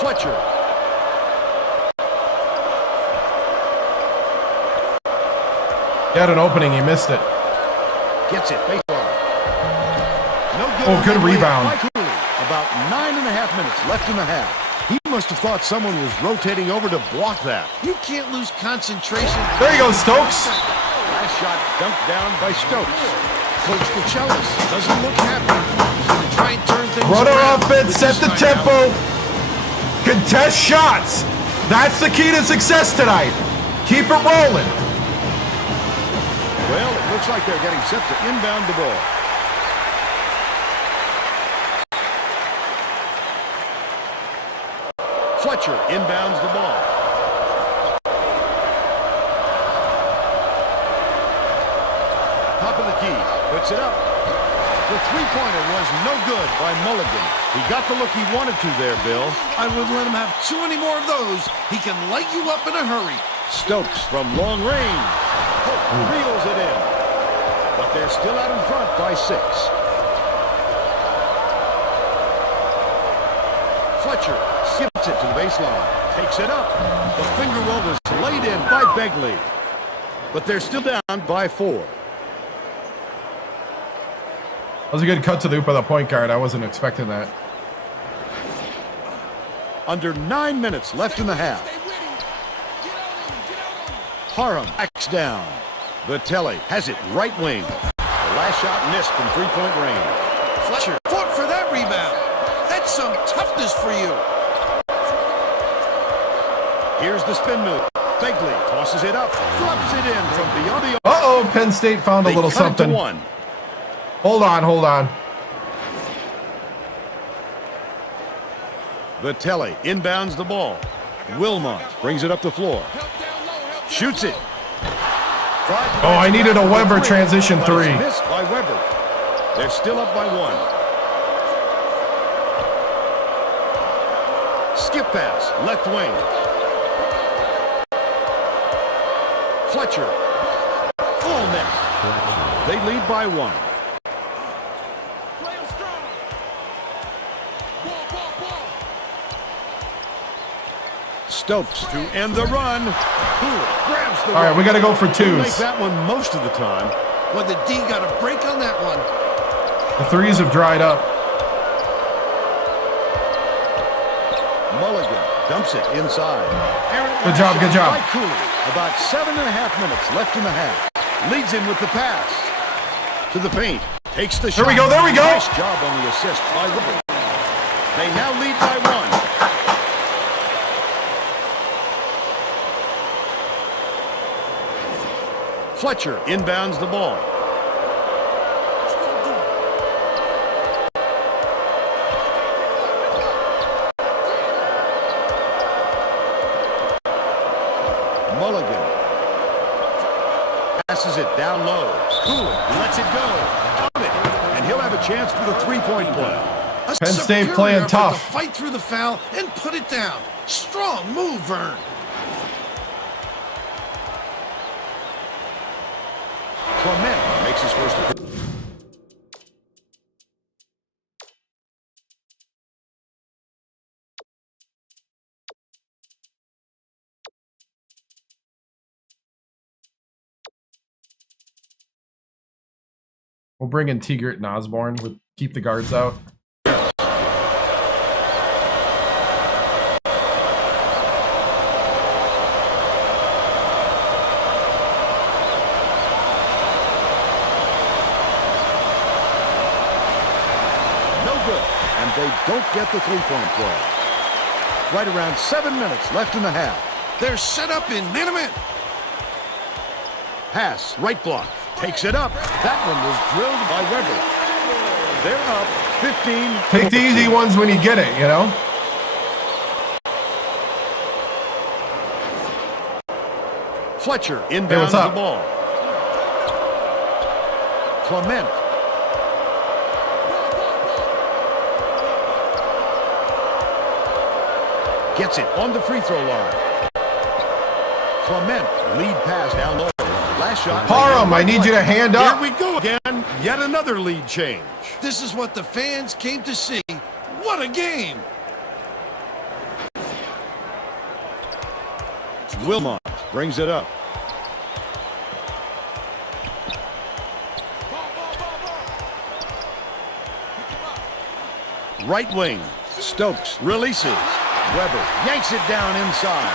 Fletcher. He had an opening, he missed it. Gets it. Baseline. No good. Oh, good rebound. About 9.5 minutes left in the half. He must have thought someone was rotating over to block that. You can't lose concentration. There you go, Stokes. Last shot dumped down by Stokes. Coach DeChellis doesn't look happy. He's going to try and turn things Run our around. offense, set the tempo. Contest shots. That's the key to success tonight. Keep it rolling. Well, it looks like they're getting set to inbound the ball. Fletcher inbounds the ball. Top of the key. Puts it up. The three-pointer was no good by Mulligan. He got the look he wanted to there, Bill. I wouldn't let him have too many more of those. He can light you up in a hurry. Stokes from long range. Reels it in. But they're still out in front by 6. Fletcher skips it to the baseline. Takes it up. The finger roll was laid in by Begley. But they're still down by 4. That was a good cut to the hoop by the point guard. I wasn't expecting that. Under 9 minutes left in the half. Parham backs down. Vertelli has it right wing. The last shot missed from three-point range. Fletcher fought for that rebound. That's some toughness for you. Here's the spin move. Begley tosses it up. Drops it in from beyond the... Uh-oh, Penn State found a little something. One. Hold on, hold on. Vertelli inbounds the ball. Wilmot brings it up the floor. Shoots it. Oh, I needed a Weber transition 3. Missed by Weber. They're still up by 1. Skip pass, left wing. Fletcher. Full net. They lead by 1. Stokes to end the run. Grabs the All right, we got to go for He'll make 2s. that one most of the time. Well, the D got a break on that one. The 3s have dried up. Mulligan dumps it inside. Good job, good job. By Cooley. About 7.5 minutes left in the half. Leads him with the pass. To the paint. Takes the shot. There we go, there we go. Nice job on the assist by Weber. They now lead by 1. Fletcher inbounds the ball. Mulligan passes it down low. Cooley lets it go. Got it. And he'll have a chance for the three-point play. Penn State playing tough. To fight through the foul and put it down. Strong move, Vern. Clement makes his first appearance. We'll bring in Tigert and Osborne with keep the guards out. They don't get the three-point play. Right around 7 minutes left in the half. They're set up in man-to-man. Pass, right block, takes it up. That one was drilled by Weber. They're up 15. Take the easy ones when you get it, you know? Fletcher inbounds the ball. Clement. Gets it on the free throw line. Clement, lead pass down low. Last shot. Parham, I need you to hand up. Here we go again. Yet another lead change. This is what the fans came to see. What a game. Wilmot brings it up. Right wing. Stokes releases. Weber yanks it down inside.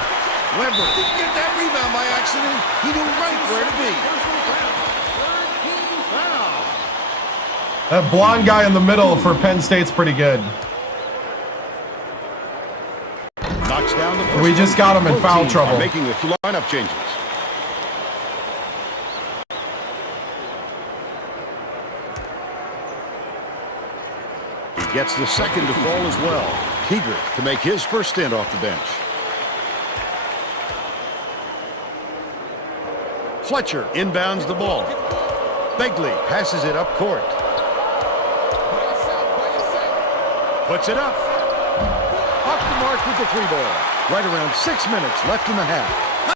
Weber Didn't get that rebound by accident. He knew right where to be. That blonde guy in the middle for Penn State's pretty good. Knocks down the first. We just got him in foul trouble. Making a few lineup changes. He gets the second to fall as well. Eager to make his first stint off the bench. Fletcher inbounds the ball. Begley passes it up court. Puts it up. Off the mark with the three ball. Right around 6 minutes left in the half.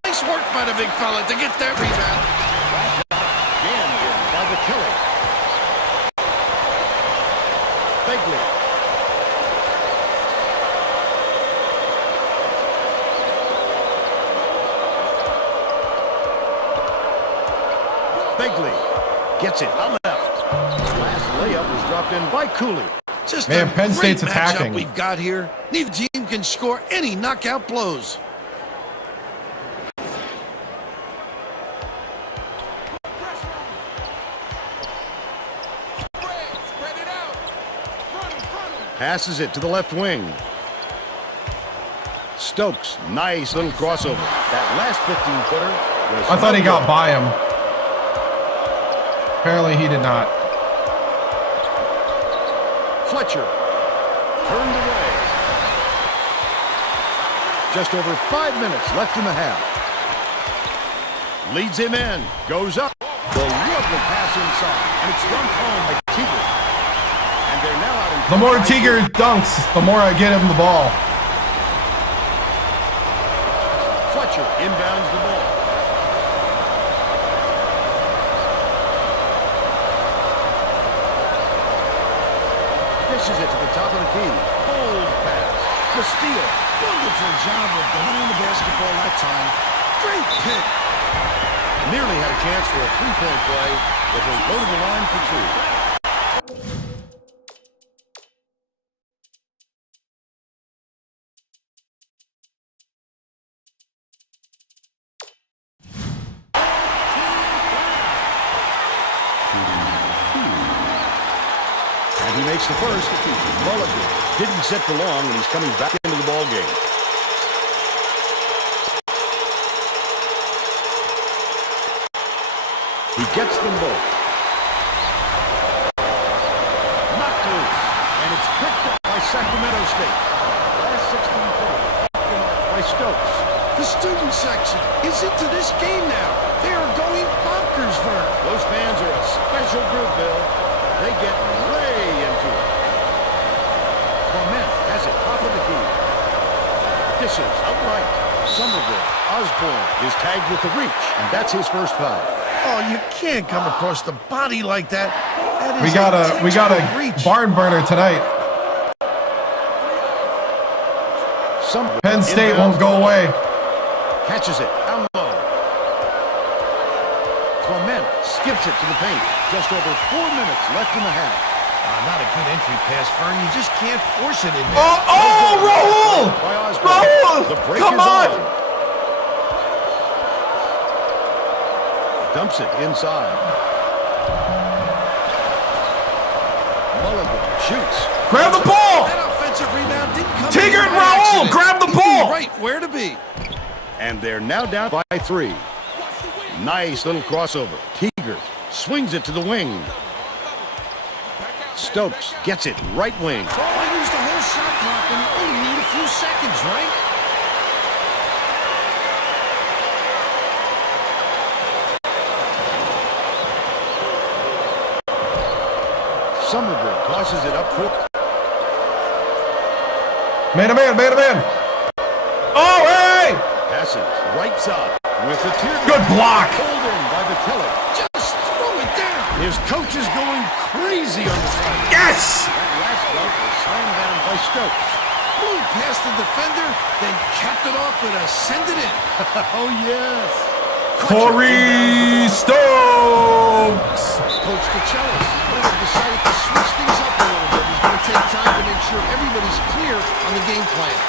Nice work by the big fella to get that rebound. Jammed in by the killer. Begley. Begley gets it on left. Last layup was dropped in by Cooley. Just Man, a Penn great State's matchup attacking. we've got here. Neither team can score any knockout blows. Passes it to the left wing. Stokes, nice little crossover. That last 15-footer was... I thought he got by him. Apparently he did not. Fletcher turned away. Just over 5 minutes left in the half. Leads him in. Goes up. The lovely pass inside. And it's dunked home by Tigert. And they're now out in... The more Tigert dunks, the more I get him the ball. Fletcher inbounds the ball. Dishes it to the top of the key. Bold pass. The steal. Wonderful job of denying the basketball that time. Great pick. Nearly had a chance for a three-point play, but he'll go to the line for two. And he makes the first. Mulligan didn't sit for long when he's coming back into the ball game. He gets them both. Knocked loose. And it's picked up by Sacramento State. Last 16 plays by Stokes. The student section is into this game now. They are going bonkers, Vern. Those fans are a special group, Bill. They get way into it. Clement has it top of the key. Dishes outright. Somerville. Osborne is tagged with the reach, and that's his first foul. Oh, you can't come across the body like that. That is We got a reach. barn burner tonight. Penn State won't go away. Catches it down low. Clement skips it to the paint. Just over 4 minutes left in the half. Not a good entry pass, Vern. You just can't force it in there. Oh, Raul! By Osborne. Raul! The break Come is on! Dumps it inside. Mulligan shoots. Grab the ball! That offensive rebound didn't come Tigger and by Raul, accident. grab the He knew ball! right where to be. And they're now down by 3. Nice little crossover. Tigers swings it to the wing. Stokes gets it right wing. Why use the whole shot clock when you only need a few seconds, right? Somerville tosses it up court. Man to man, man to man. Oh, hey! Passes right side with the teardrop. Good block. Pulled in by Vitelli. Just throw it down. His coach is going crazy on the side. Yes! That last dunk was slammed down by Stokes. Blew past the defender, then capped it off with a send it in. Oh, yes. Corey Stokes! Coach DeChellis decided to switch things up a little bit. He's going to take time to make sure everybody's clear on the game plan.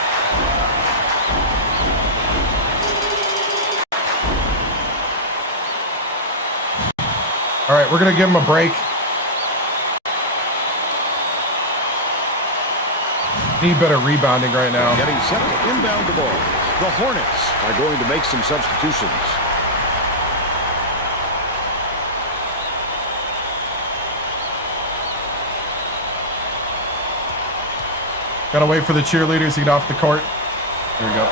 All right, we're going to give him a break. Need better rebounding right now. Getting set to inbound the ball. The Hornets are going to make some substitutions. Gotta wait for the cheerleaders to get off the court. Here we go.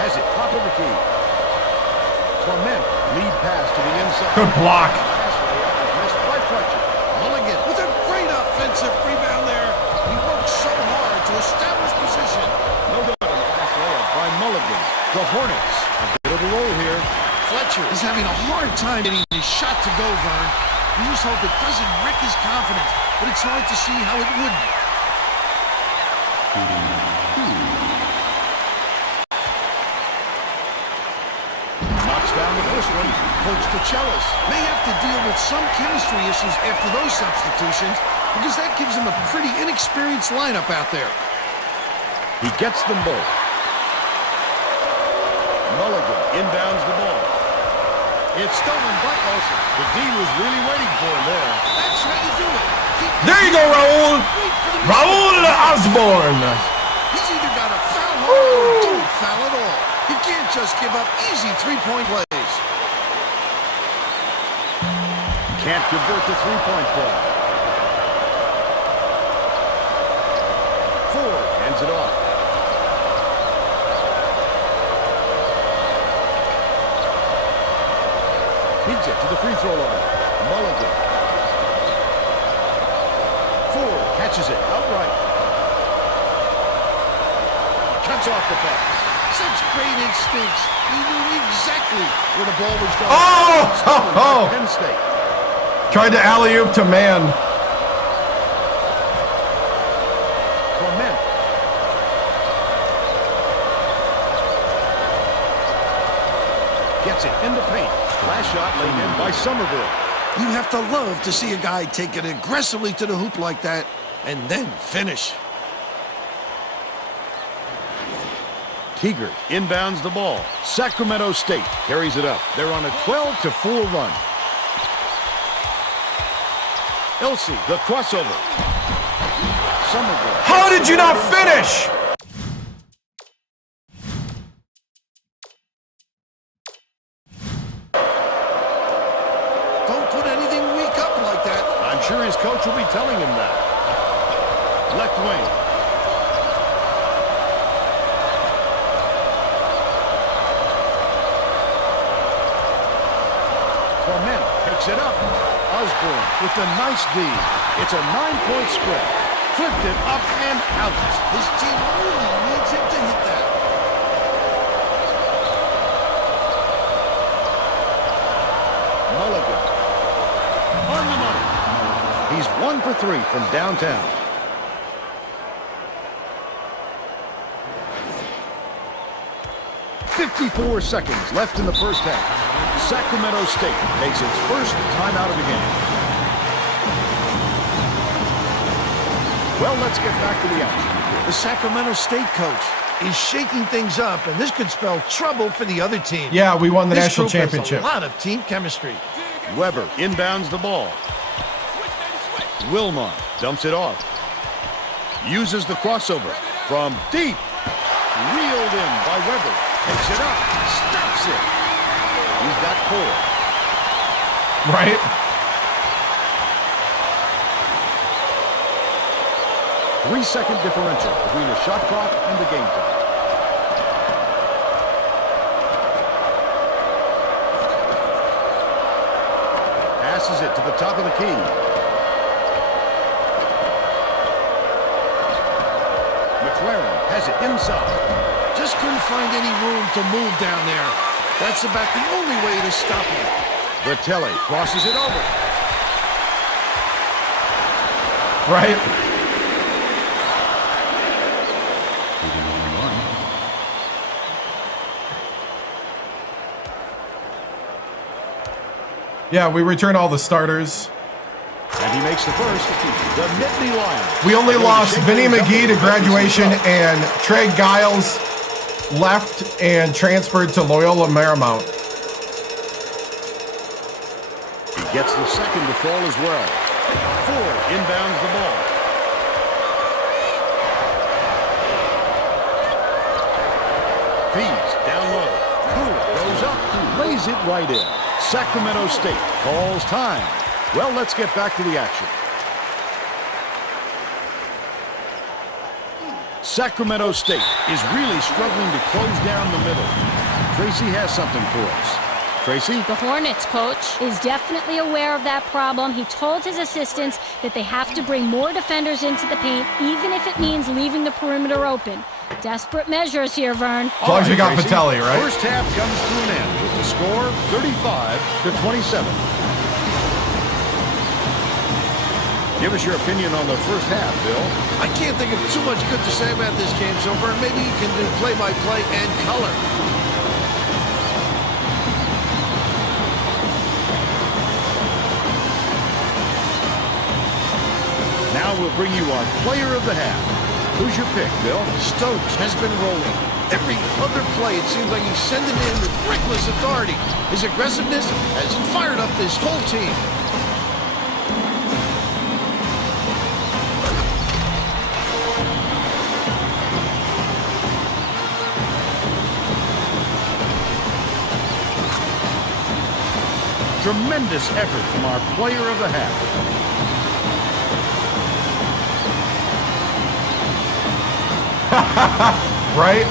Has it top of the key. Clement lead pass to the inside. Good block. Missed by Fletcher. Mulligan with a great offensive rebound there. He worked so hard to establish position. No good on the last layup by Mulligan. The Hornets a bit of a roll here. Fletcher is having a hard time getting his shot to go, Vern. We just hope it doesn't wreck his confidence, but it's hard to see how it wouldn't. Knocks down the first one. Coach DeChellis May have to deal with some chemistry issues after those substitutions because that gives him a pretty inexperienced lineup out there. He gets them both. Mulligan inbounds the ball. It's stolen by Olsen. The D was really waiting for him there. That's how you do it. There you go, Raul. Wait for the Raul Osborne. He's either got to foul hard or don't foul at all. He can't just give up easy three-point plays. Can't convert the three-point play. Ford hands it off. Feeds it to the free throw line. Mulligan. Ford catches it outright. Cuts off the pass. Such great instincts. He knew exactly where the ball was going. Oh! Penn State. Tried to alley-oop to man. Clement. Gets it in the paint. Last shot laid in by Somerville. You have to love to see a guy take it aggressively to the hoop like that and then finish. Tigers inbounds the ball. Sacramento State carries it up. They're on a 12-4 run. Ilse, the crossover. Somerville. How did you not finish? Don't put anything weak up like that. I'm sure his coach will be telling him that. Left wing. Clement picks it up. Osborne with the nice D. It's a 9-point spread. Flipped it up and out. His team really needs him to hit that. Mulligan. On the money. He's 1 for 3 from downtown. .54 seconds left in the first half. Sacramento State takes its first timeout of the game. Well, let's get back to the action. The Sacramento State coach is shaking things up, and this could spell trouble for the other team. Yeah, we won the This national group has championship. a lot of team chemistry. Weber inbounds the ball. Wilmot dumps it off. Uses the crossover from deep. Reeled in by Weber. Takes it up. Stops it. He's got 4. Right? Three-second differential between the shot clock and the game clock. Passes it to the top of the key. McLaren has it inside. Just couldn't find any room to move down there. That's about the only way to stop him. Vertelli crosses it over. Right? Yeah, we return all the starters. And he makes the first. The Nittany Lions. We only lost Vinny McGee to graduation, and Trey Giles left and transferred to Loyola Marymount. He gets the second to fall as well. Ford inbounds the ball. Feeds down low. Cool goes up. Lays it right in. Sacramento State calls time. Well, let's get back to the action. Sacramento State is really struggling to close down the middle. Tracy has something for us. Tracy? The Hornets coach is definitely aware of that problem. He told his assistants that they have to bring more defenders into the paint, even if it means leaving the perimeter open. Desperate measures here, Vern. As long as we got Tracy. Vitelli, right? First half comes to an end with the score 35-27. Give us your opinion on the first half, Bill. I can't think of too much good to say about this game, so Vern, maybe you can do play-by-play and color. Now we'll bring you our player of the half. Who's your pick, Bill? Stokes has been rolling. Every other play, it seems like he's sending in with reckless authority. His aggressiveness has fired up this whole team. Tremendous effort from our player of the half. Right?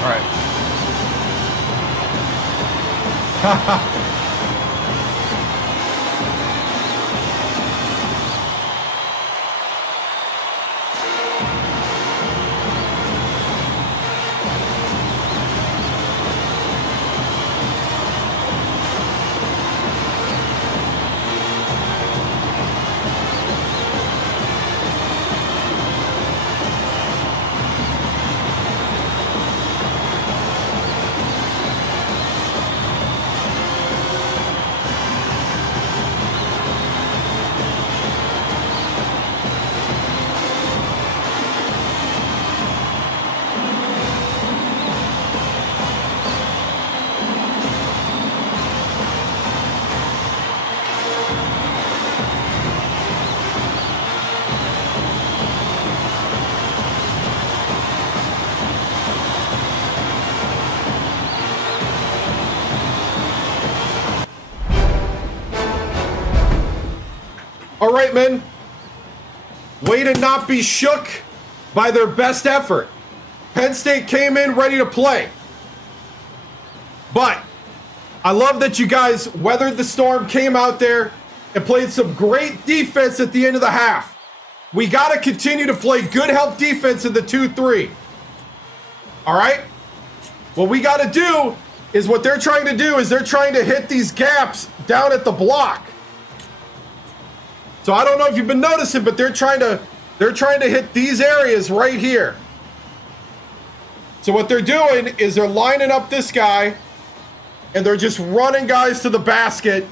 All right. All right, men. Way to not be shook by their best effort. Penn State came in ready to play. But I love that you guys weathered the storm, came out there, and played some great defense at the end of the half. We got to continue to play good help defense in the 2-3. All right? What we got to do is what they're trying to do is they're trying to hit these gaps down at the block. So I don't know if you've been noticing, but they're trying to hit these areas right here. So what they're doing is they're lining up this guy and they're just running guys to the basket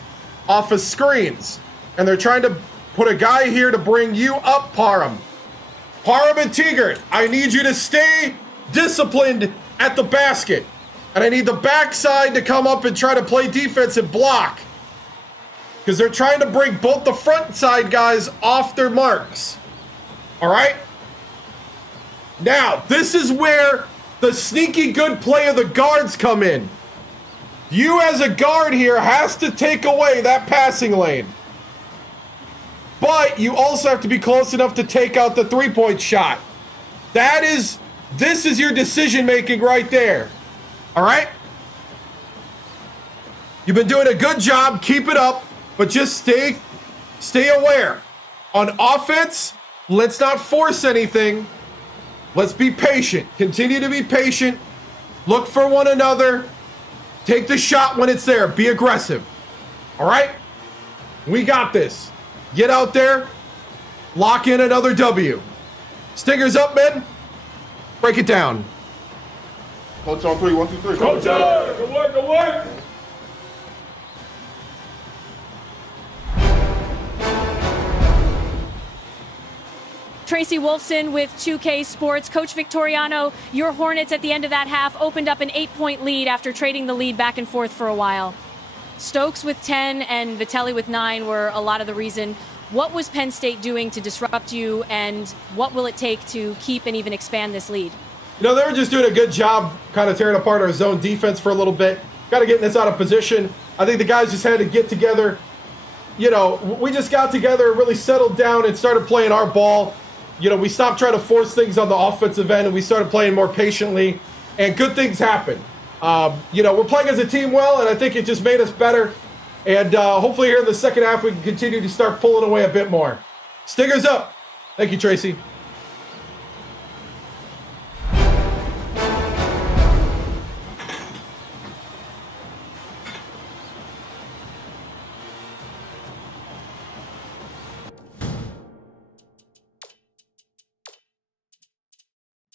off of screens. And they're trying to put a guy here to bring you up, Parham. Parham and Tigert, I need you to stay disciplined at the basket. And I need the backside to come up and try to play defense and block. Because they're trying to bring both the front side guys off their marks. All right? Now, this is where the sneaky good play of the guards come in. You as a guard here has to take away that passing lane. But you also have to be close enough to take out the three-point shot. This is your decision making right there. All right? You've been doing a good job. Keep it up. But just stay aware. On offense, let's not force anything. Let's be patient. Continue to be patient. Look for one another. Take the shot when it's there. Be aggressive. All right? We got this. Get out there. Lock in another W. Stingers up, men. Break it down. Coach on 3, 1, 2, 3. Coach, good work, good work. Tracy Wolfson with 2K Sports. Coach Victoriano, your Hornets at the end of that half opened up an 8-point lead after trading the lead back and forth for a while. Stokes with 10 and Vitelli with 9 were a lot of the reason. What was Penn State doing to disrupt you, and what will it take to keep and even expand this lead? You know, they were just doing a good job kind of tearing apart our zone defense for a little bit. Got to get this out of position. I think the guys just had to get together. You know, we just got together, really settled down and started playing our ball. You know, we stopped trying to force things on the offensive end and we started playing more patiently, and good things happened. You know, we're playing as a team well, and I think it just made us better. And hopefully here in the second half, we can continue to start pulling away a bit more. Stingers up. Thank you, Tracy.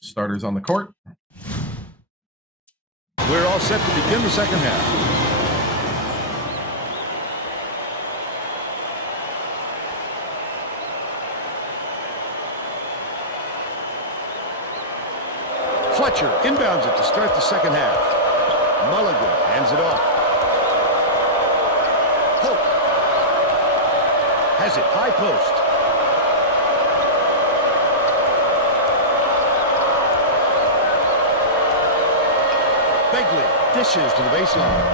Starters on the court. We're all set to begin the second half. Fletcher inbounds it to start the second half. Mulligan hands it off. Hope has it high post. Begley dishes to the baseline.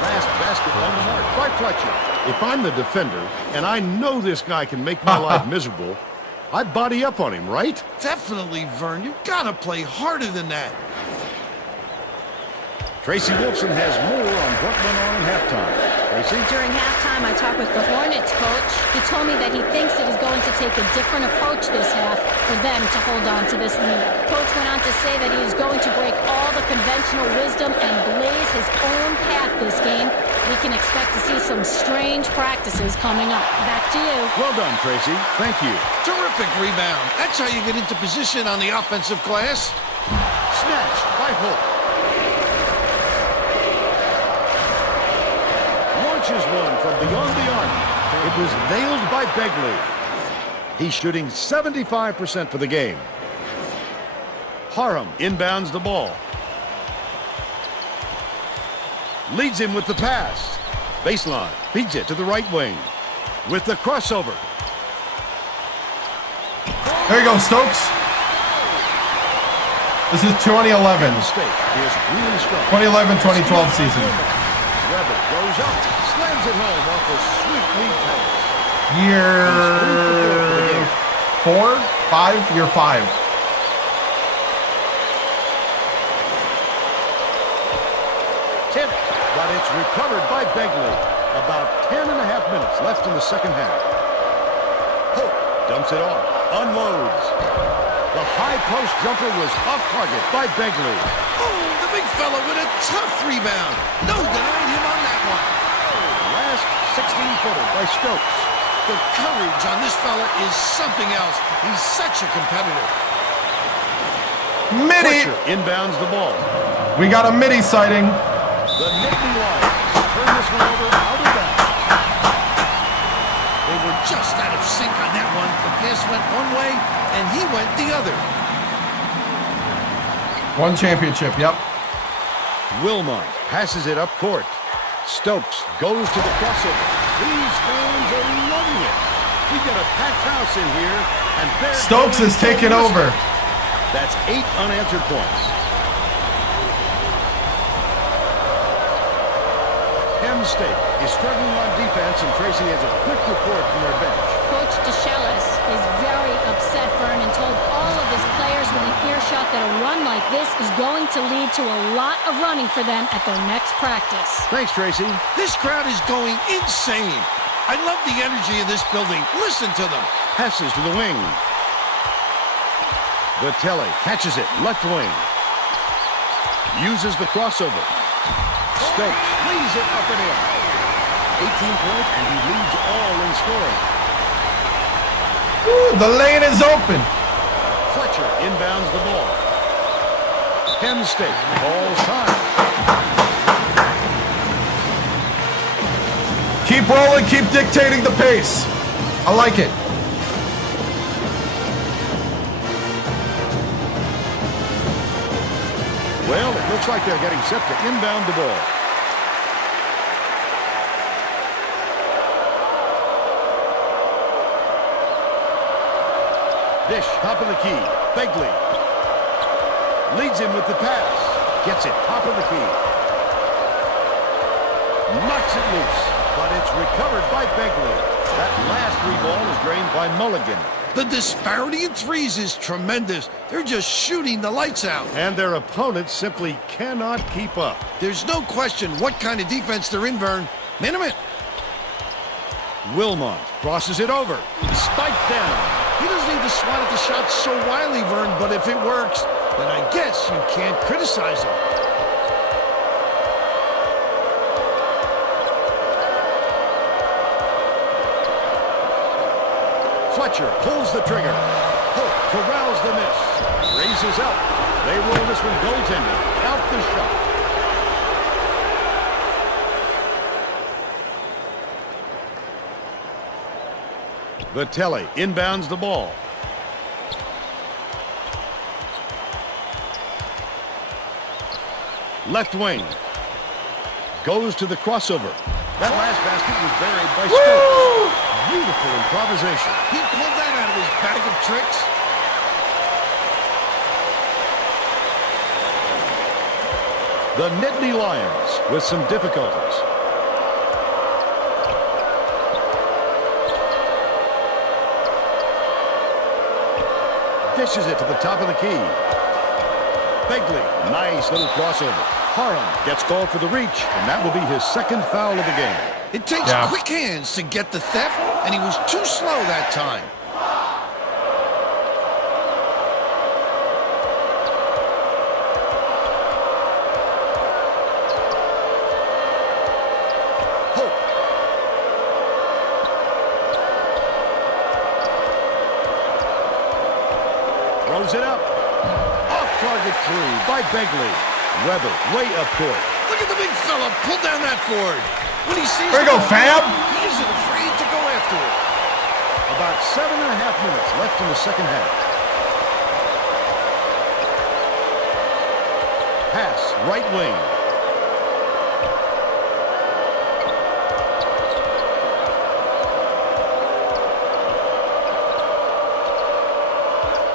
Last basket on the mark by Fletcher. If I'm the defender and I know this guy can make my life miserable, I body up on him, right? Definitely, Vern. You gotta play harder than that. Tracy Wolfson has more on what went on at halftime. Tracy? During halftime, I talked with the Hornets coach. He told me that he thinks it is going to take a different approach this half for them to hold on to this lead. Coach went on to say that he is going to break all the conventional wisdom and blaze his own path this game. We can expect to see some strange practices coming up. Back to you. Well done, Tracy. Thank you. Terrific rebound. That's how you get into position on the offensive glass. Snatched by Hope. Launches one from beyond the arc. It was nailed by Begley. He's shooting 75% for the game. Harum inbounds the ball. Leads him with the pass. Baseline. Feeds it to the right wing. With the crossover. There you go, Stokes. This is 2011. State is really strong. 2011-2012 season. Weber goes up. Slams it home off a sweet lead pass. Year 4? 5? Year 5. Tip, but it's recovered by Begley. About 10 and a half minutes left in the second half. Hope dumps it off. Unloads. The high post jumper was off target by Begley. Oh, the big fella with a tough rebound. No denying him on that one. Last 16-footer by Stokes. The courage on this fella is something else. He's such a competitor. Midi! Fletcher inbounds the ball. We got a midi sighting. The Nittany Lions turn this one over out of bounds. They were just out of sync on that one. The pass went one way, and he went the other. One championship, yep. Wilmot passes it up court. Stokes goes to the crossover. These fans are loving it. We got a packed house in here, and Stokes is taking over. That's 8 unanswered points. Penn State is struggling on defense, and Tracy has a quick report from their bench. Coach DeShellis is very upset, Vern, and told all of his players within earshot that a run like this is going to lead to a lot of running for them at their next practice. Thanks, Tracy. This crowd is going insane. I love the energy of this building. Listen to them. Passes to the wing. Vitelli catches it, left wing. Uses the crossover. Stokes lays it up and in. 18 points, and he leads all in scoring. Ooh, the lane is open. Fletcher inbounds the ball. Penn State calls time. Keep rolling, keep dictating the pace. I like it. Well, it looks like they're getting set to inbound the ball. Dish, top of the key. Begley leads him with the pass. Gets it, top of the key. Knocks it loose, but it's recovered by Begley. That last three ball is drained by Mulligan. The disparity in threes is tremendous. They're just shooting the lights out. And their opponents simply cannot keep up. There's no question what kind of defense they're in, Vern. Minimum. Wilmot crosses it over. Spiked down. He doesn't need to swat at the shot so wildly, Vern, but if it works, then I guess you can't criticize him. Fletcher pulls the trigger. Hope corrals the miss. Raises up. They roll this one goaltending. Count the shot. Vitelli inbounds the ball. Left wing. Goes to the crossover. That last basket was buried by Stokes. Beautiful improvisation. He pulled that out of his bag of tricks. The Nittany Lions with some difficulties. Dishes it to the top of the key. Begley, nice little crossover. Parham gets called for the reach, and that will be his second foul of the game. It takes quick hands to get the theft, and he was too slow that time. Throws it up. Off-target three by Begley. Weber way up court. Look at the big fella pull down that board. When he sees There you go, Fab. He isn't afraid to go after it. About 7.5 minutes left in the second half. Pass, right wing.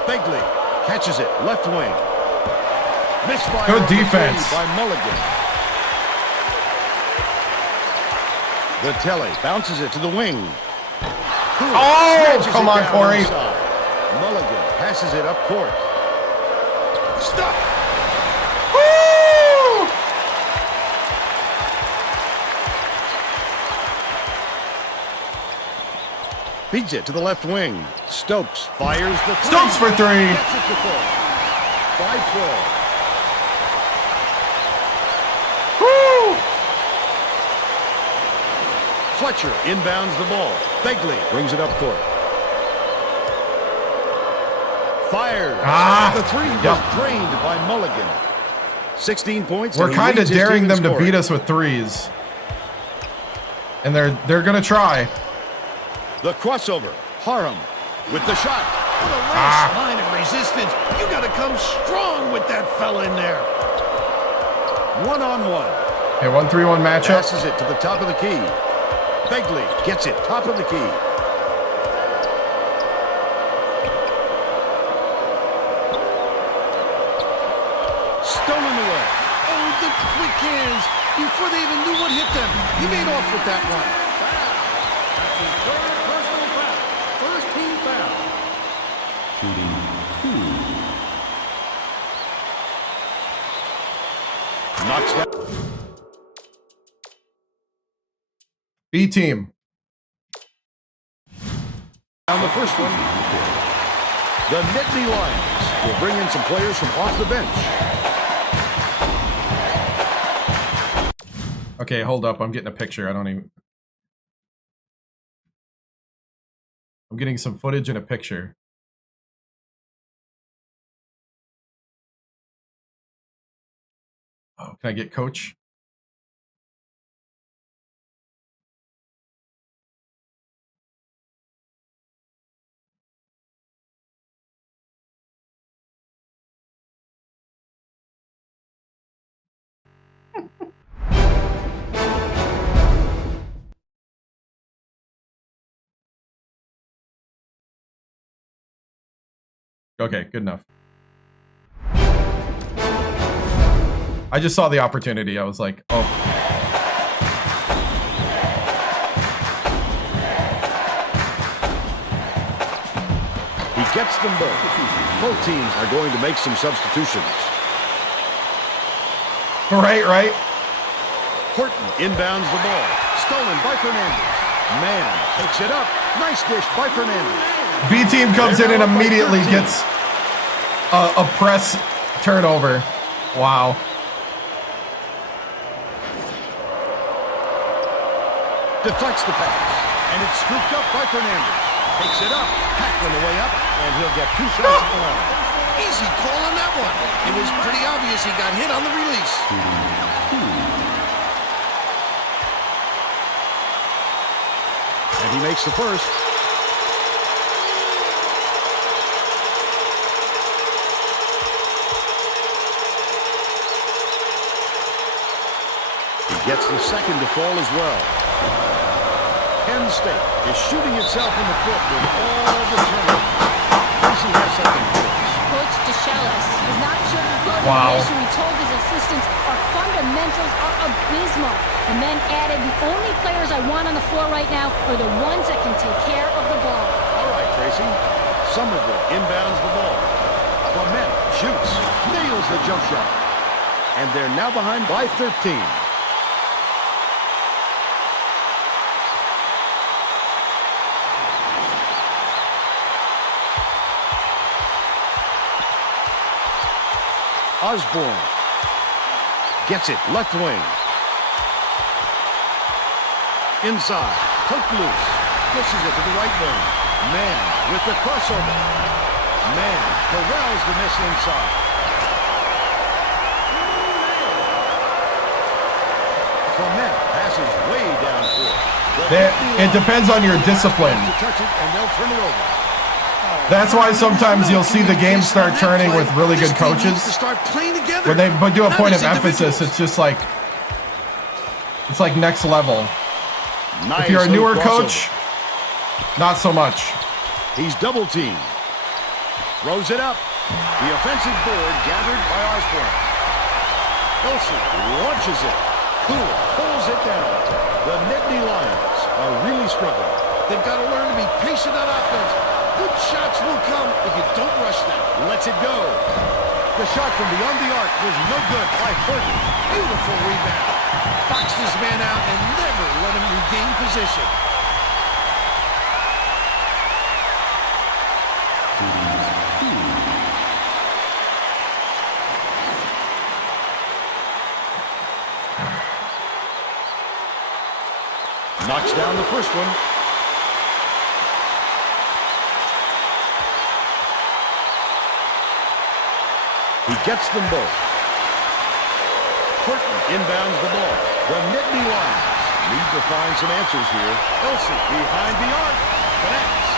Begley catches it, left wing. Misfire. Good defense by Mulligan. Vitelli bounces it to the wing. Oh, come on, Corey. Mulligan passes it up court. Stop. Woo! Feeds it to the left wing. Stokes fires the three. Stokes for three. Gets it to four. By 12. Fletcher inbounds the ball. Begley brings it up court. Fired. The three was drained by Mulligan. 16 points. We're kind of daring them to beat us with threes. And they're going to try. The crossover. Parham with the shot. For the last line of resistance, you got to come strong with that fella in there. One-on-one. Okay, 1-3-1 matchup. Passes it to the top of the key. Begley gets it, top of the key. Stolen away. Oh, the quick hands. Before they even knew what hit them, he made off with that one. First team foul. Shooting 2. Knocks down. B team. On the first one, the Nittany Lions will bring in some players from off the bench. Okay, hold up. I'm getting a picture. I'm getting some footage and a picture. Oh, can I get coach? Okay, good enough. I just saw the opportunity. I was like, oh. He gets them both. Both teams are going to make some substitutions. Right. Horton inbounds the ball. Stolen by Fernandez. Man takes it up. Nice dish by Fernandez. B team comes in and immediately gets a press turnover. Wow. Deflects the pass. And it's scooped up by Fernandez. Takes it up. Hacked on the way up. And he'll get 2 shots at the line. Easy call on that one. It was pretty obvious he got hit on the release. And he makes the first. He gets the second to fall as well. Penn State is shooting itself in the foot with all the turnovers. He has something for us. Coach DeShellis was not sugarcoating Wow. the issue. He told his assistants, our fundamentals are abysmal. The men added, the only players I want on the floor right now are the ones that can take care of the ball. All right, Tracy. Somerville inbounds the ball. Clement shoots. Nails the jump shot. And they're now behind by 13. Osborne gets it, left wing. Inside, poked loose, pushes it to the right wing. Man with the crossover. Man corrals the miss inside. Clement passes way downfield. It depends on your discipline. To touch it, and they'll turn it over. That's why sometimes you'll see the game start turning with really good coaches. When they do a point of emphasis, it's just like, it's like next level. Nice. If you're a newer coach, not so much. He's double teamed. Throws it up. The offensive board gathered by Osborne. Wilson launches it. Cool pulls it down. The Nittany Lions are really struggling. They've got to learn to be patient on offense. Good shots will come if you don't rush them. Lets it go. The shot from beyond the arc was no good by Horton. Beautiful rebound. Boxed his man out and never let him regain position. Knocks down the first one. He gets them both. Horton inbounds the ball. The Nittany Lions need to find some answers here. Elsie behind the arc. Connects.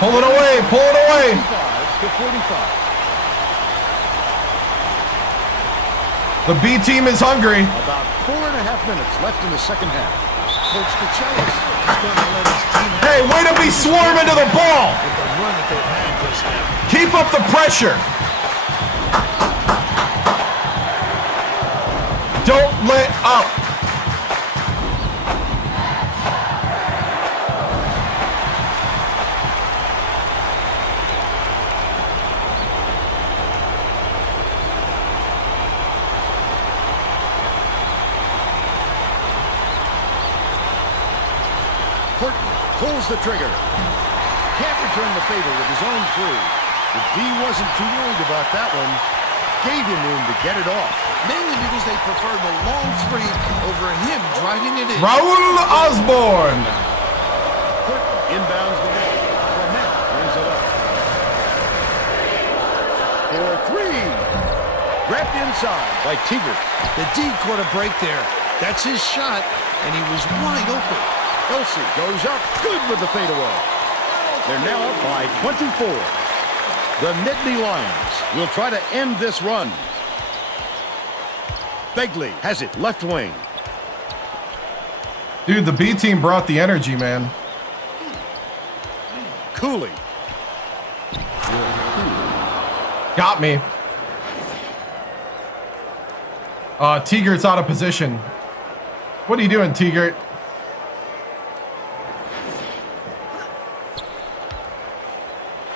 Pull it away, pull it away. 55 to 45. The B team is hungry. About 4.5 minutes left in the second half. Coach DeChellis is going to let his team have Hey, way to be swarming to the ball. with the run that they've had just now. Keep up the pressure. Don't let up. Horton pulls the trigger. Can't return the favor with his own three. The D wasn't too worried about that one. Gave him room to get it off. Mainly because they prefer the long three over him driving it in. Raul Osborne. Horton inbounds the ball. Clement brings it up. For three. Grabbed inside by Teager. The D caught a break there. That's his shot, and he was wide open. Elsie goes up. Good with the fadeaway. They're now up by 24. The Nittany Lions will try to end this run. Begley has it left wing. Dude, the B team brought the energy, man. Cooley. Got me. Teager's out of position. What are you doing, Teager?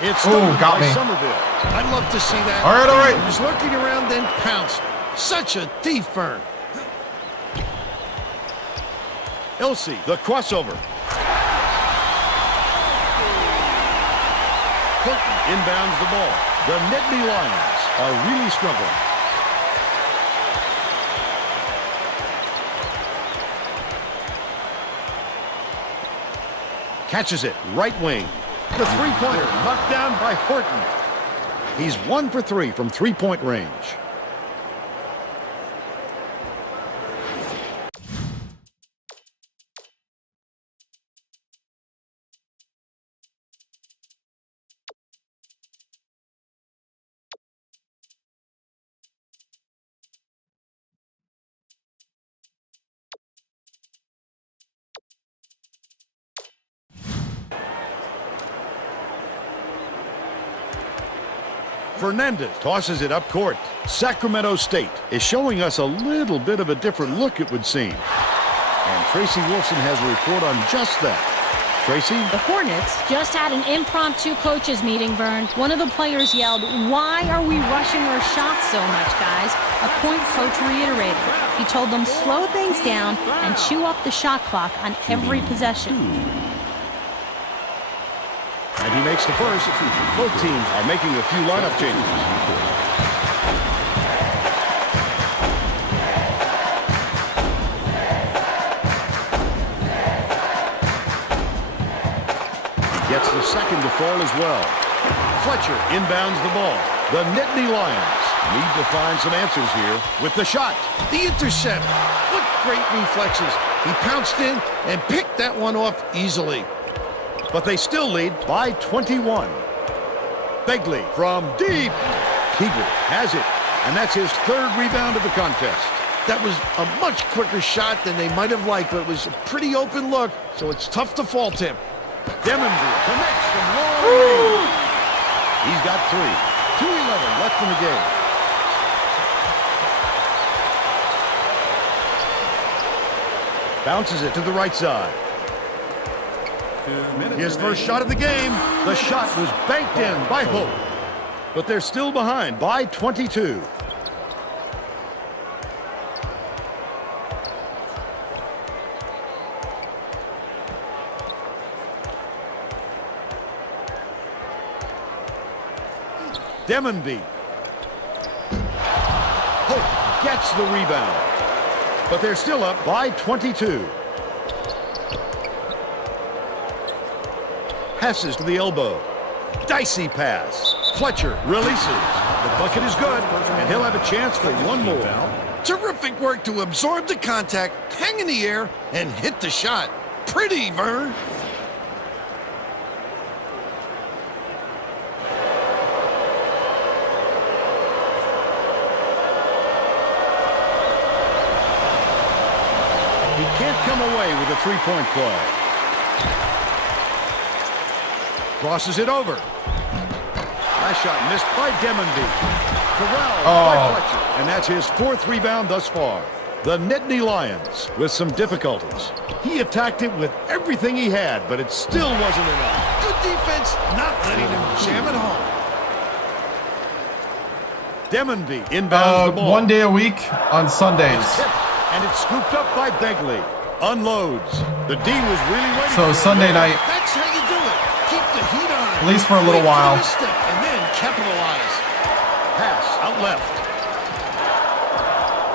It's got me. Somerville. I'd love to see that. All right, all right. He was lurking around, then pounced. Such a thief, Vern. Elsie, the crossover. Horton inbounds the ball. The Nittany Lions are really struggling. Catches it, right wing. The three-pointer knocked down by Horton. He's 1 for 3 from three-point range. Fernandez tosses it up court. Sacramento State is showing us a little bit of a different look, it would seem. And Tracy Wilson has a report on just that. Tracy? The Hornets just had an impromptu coaches meeting, Vern. One of the players yelled, "Why are we rushing our shots so much, guys?" A point coach reiterated. He told them slow things down and chew up the shot clock on every possession. And he makes the first. Both teams are making a few lineup changes. Gets the second to fall as well. Fletcher inbounds the ball. The Nittany Lions need to find some answers here with the shot. The intercept. What great reflexes. He pounced in and picked that one off easily. But they still lead by 21. Begley from deep. Keegan has it, and that's his third rebound of the contest. That was a much quicker shot than they might have liked, but it was a pretty open look, so it's tough to fault him. Demonby connects from long range. He's got 3. 2:11 left in the game. Bounces it to the right side. His first shot of the game. The shot was banked in by Hope. But they're still behind by 22. Demonby. Hope gets the rebound. But they're still up by 22. Passes to the elbow. Dicey pass. Fletcher releases. The bucket is good, and he'll have a chance for one more. Terrific work to absorb the contact, hang in the air, and hit the shot. Pretty, Vern. He can't come away with a three-point play. Crosses it over. Last shot missed by Demonby. Corralled by Fletcher. And that's his 4th rebound thus far. The Nittany Lions with some difficulties. He attacked it with everything he had, but it still wasn't enough. Good defense, not letting him jam it home. Demonby inbounds the ball. One day a week on Sundays. And it's scooped up by Begley. Unloads. The D was really waiting So for Sunday night, That's how you do it. Keep the heat on. at least for a little Wait for while. the stick and then capitalize. Pass out left.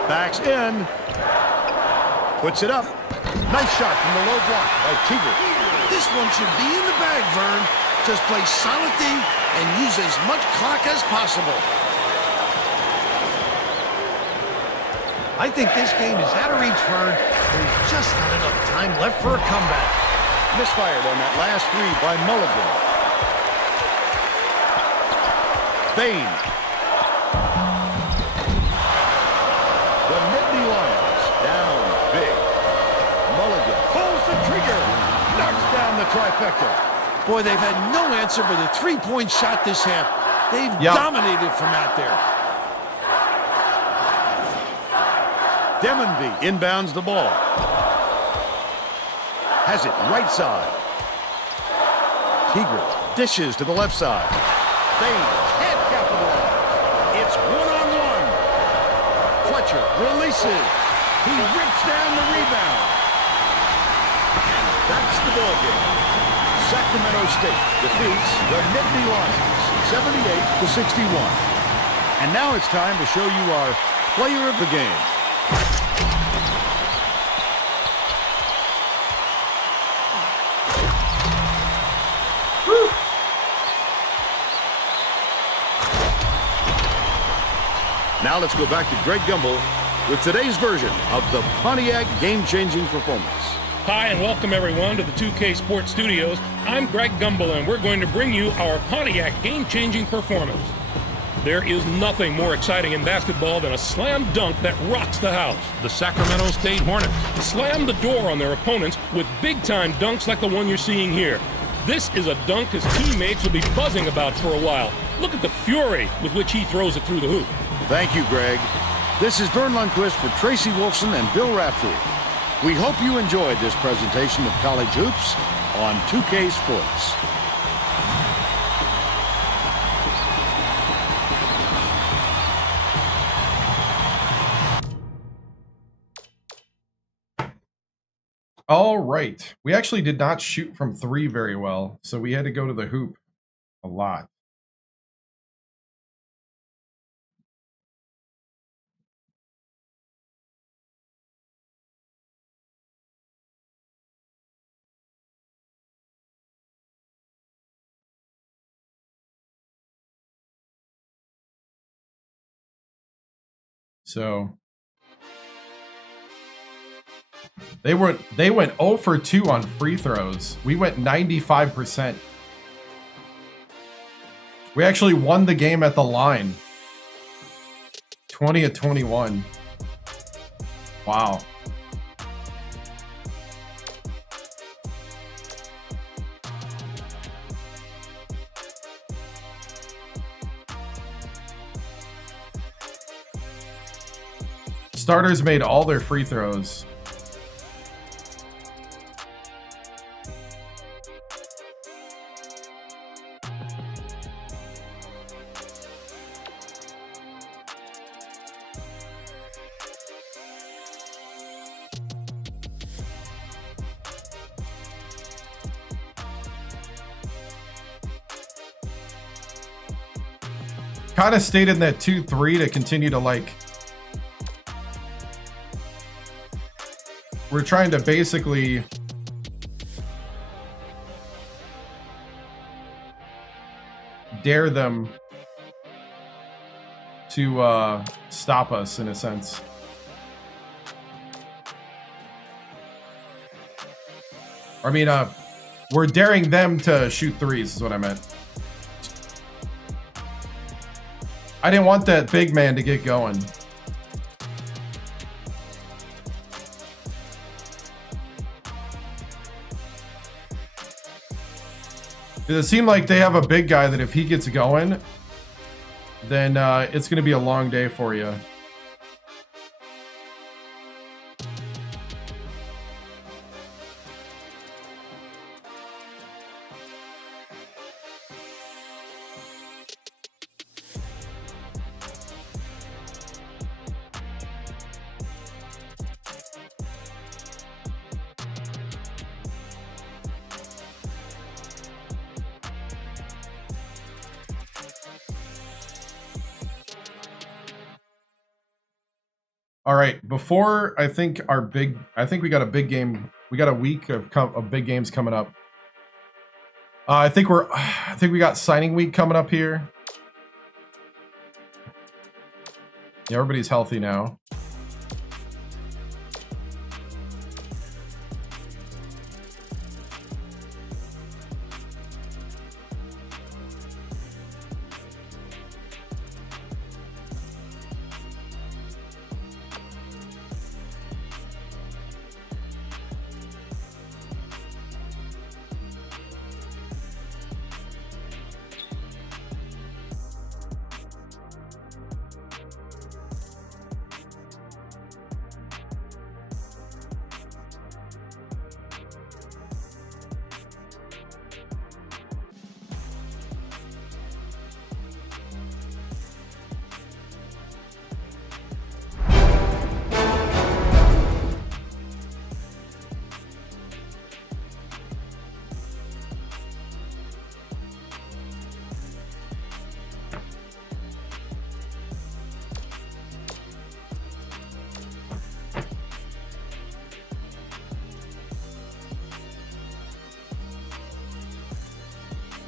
Backs in. Puts it up. Nice shot from the low block by Teager. This one should be in the bag, Vern. Just play solid D and use as much clock as possible. I think this game is out of reach, Vern. There's just not enough time left for a comeback. Misfired on that last 3 by Mulligan. Bain. The Nittany Lions down big. Mulligan pulls the trigger. Knocks down the trifecta. Boy, they've had no answer for the three-point shot this half. They've dominated from out there. Demonby inbounds the ball. Has it right side. Teager dishes to the left side. Bain can't capitalize. It's one-on-one. Fletcher releases. He rips down the rebound. And that's the ball game. Sacramento State defeats the Nittany Lions 78-61. And now it's time to show you our player of the game. Now let's go back to Greg Gumbel with today's version of the Pontiac game-changing performance. Hi, and welcome everyone to the 2K Sports Studios. I'm Greg Gumbel, and we're going to bring you our Pontiac game-changing performance. There is nothing more exciting in basketball than a slam dunk that rocks the house. The Sacramento State Hornets slammed the door on their opponents with big-time dunks like the one you're seeing here. This is a dunk his teammates will be buzzing about for a while. Look at the fury with which he throws it through the hoop. Thank you, Greg. This is Vern Lundquist for Tracy Wolfson and Bill Raftery. We hope you enjoyed this presentation of College Hoops. on 2K Sports. All right. We actually did not shoot from 3 very well, so we had to go to the hoop a lot. So they went 0 for 2 on free throws. We went 95%. We actually won the game at the line. 20-21. Wow. Starters made all their free throws. Kind of stayed in that 2-3 to continue to like. We're trying to basically dare them to stop us in a sense. I mean, we're daring them to shoot threes is what I meant. I didn't want that big man to get going. It seemed like they have a big guy that if he gets going, then it's going to be a long day for you. All right, before I think we got a big game. We got a week of big games coming up. I think we got signing week coming up here. Yeah, everybody's healthy now.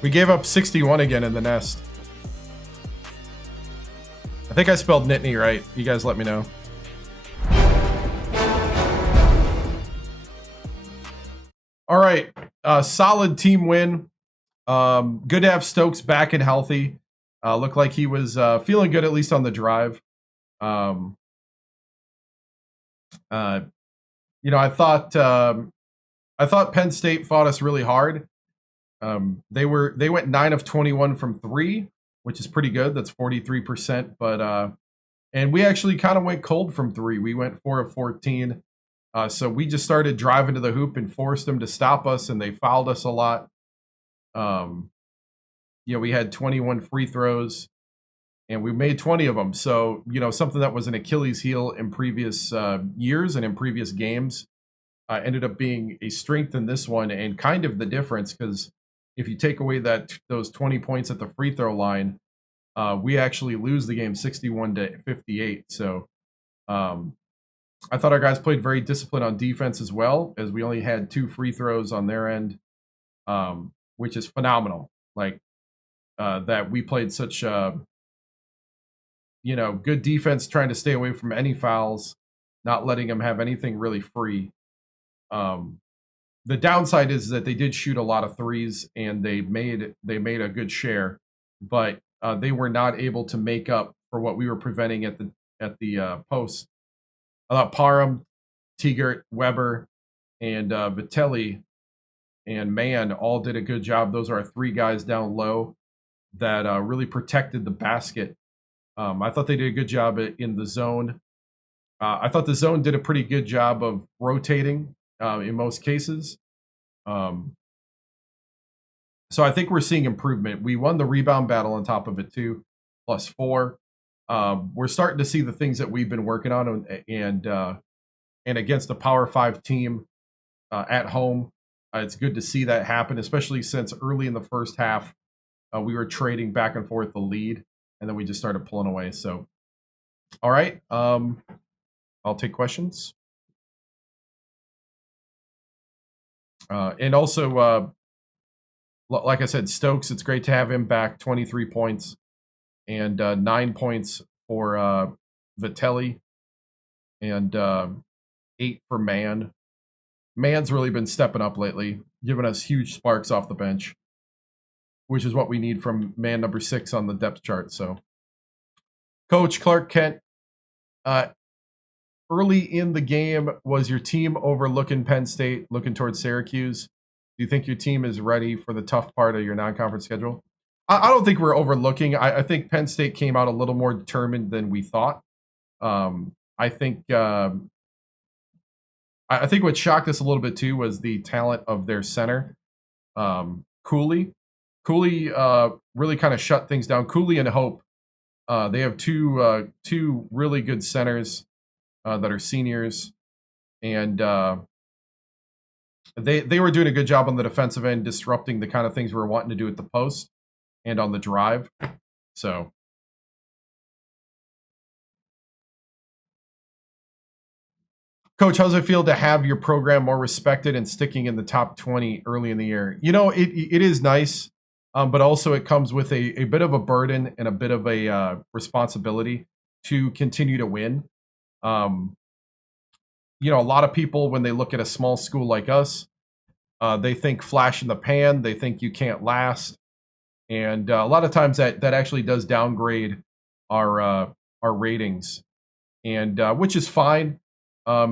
We gave up 61 again in the nest. I think I spelled Nittany right. You guys let me know. All right. Solid team win. Good to have Stokes back and healthy. Looked like he was feeling good, at least on the drive. You know, I thought Penn State fought us really hard. They went 9 of 21 from 3, which is pretty good. That's 43%. But and we actually kind of went cold from 3. We went 4 of 14. So we just started driving to the hoop and forced them to stop us, and they fouled us a lot. We had 21 free throws, and we made 20 of them. So, something that was an Achilles heel in previous years and in previous games ended up being a strength in this one, and kind of the difference, because if you take away those 20 points at the free throw line, we actually lose the game 61-58. So I thought our guys played very disciplined on defense as well, as we only had 2 free throws on their end, which is phenomenal. That we played such good defense, trying to stay away from any fouls, not letting them have anything really free. The downside is that they did shoot a lot of threes, and they made a good share, but they were not able to make up for what we were preventing at the post. I thought Parham, Tegert, Weber, and Vitelli and Mann all did a good job. Those are our 3 guys down low that really protected the basket. I thought they did a good job in the zone. I thought the zone did a pretty good job of rotating in most cases. So I think we're seeing improvement. We won the rebound battle on top of it too, +4. We're starting to see the things that we've been working on, and against a Power 5 team at home, it's good to see that happen, especially since early in the first half we were trading back and forth the lead, and then we just started pulling away. So, all right, I'll take questions. And also, like I said, Stokes, it's great to have him back. 23 points and 9 points for Vitelli, and 8 for Mann. Mann's really been stepping up lately, giving us huge sparks off the bench, which is what we need from man number 6 on the depth chart. So, Coach Clark Kent, early in the game, was your team overlooking Penn State, looking towards Syracuse? Do you think your team is ready for the tough part of your non-conference schedule? I don't think we're overlooking. I think Penn State came out a little more determined than we thought. I think what shocked us a little bit too was the talent of their center, Cooley. Cooley really kind of shut things down. Cooley and Hope, they have two really good centers that are seniors, and they were doing a good job on the defensive end, disrupting the kind of things we were wanting to do at the post and on the drive. So, Coach, how's it feel to have your program more respected and sticking in the top 20 early in the year? It is nice, but also it comes with a bit of a burden and a bit of a responsibility to continue to win. A lot of people, when they look at a small school like us, they think flash in the pan. They think you can't last. And a lot of times that actually does downgrade our ratings, and which is fine,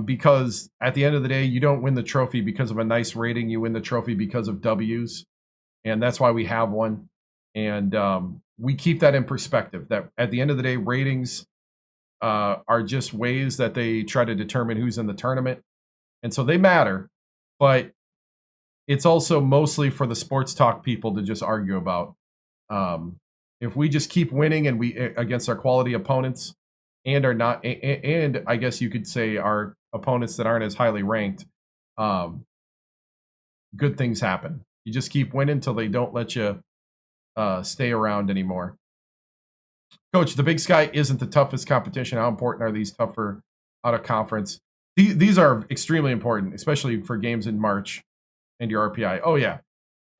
because at the end of the day, you don't win the trophy because of a nice rating. You win the trophy because of W's, and that's why we have one. And we keep that in perspective, that at the end of the day, ratings are just ways that they try to determine who's in the tournament. And so they matter, but it's also mostly for the sports talk people to just argue about. If we just keep winning and we against our quality opponents and are not, and I guess you could say our opponents that aren't as highly ranked, good things happen. You just keep winning until they don't let you stay around anymore. Coach, the Big Sky isn't the toughest competition. How important are these tougher out of conference? These are extremely important, especially for games in March and your RPI. Oh yeah.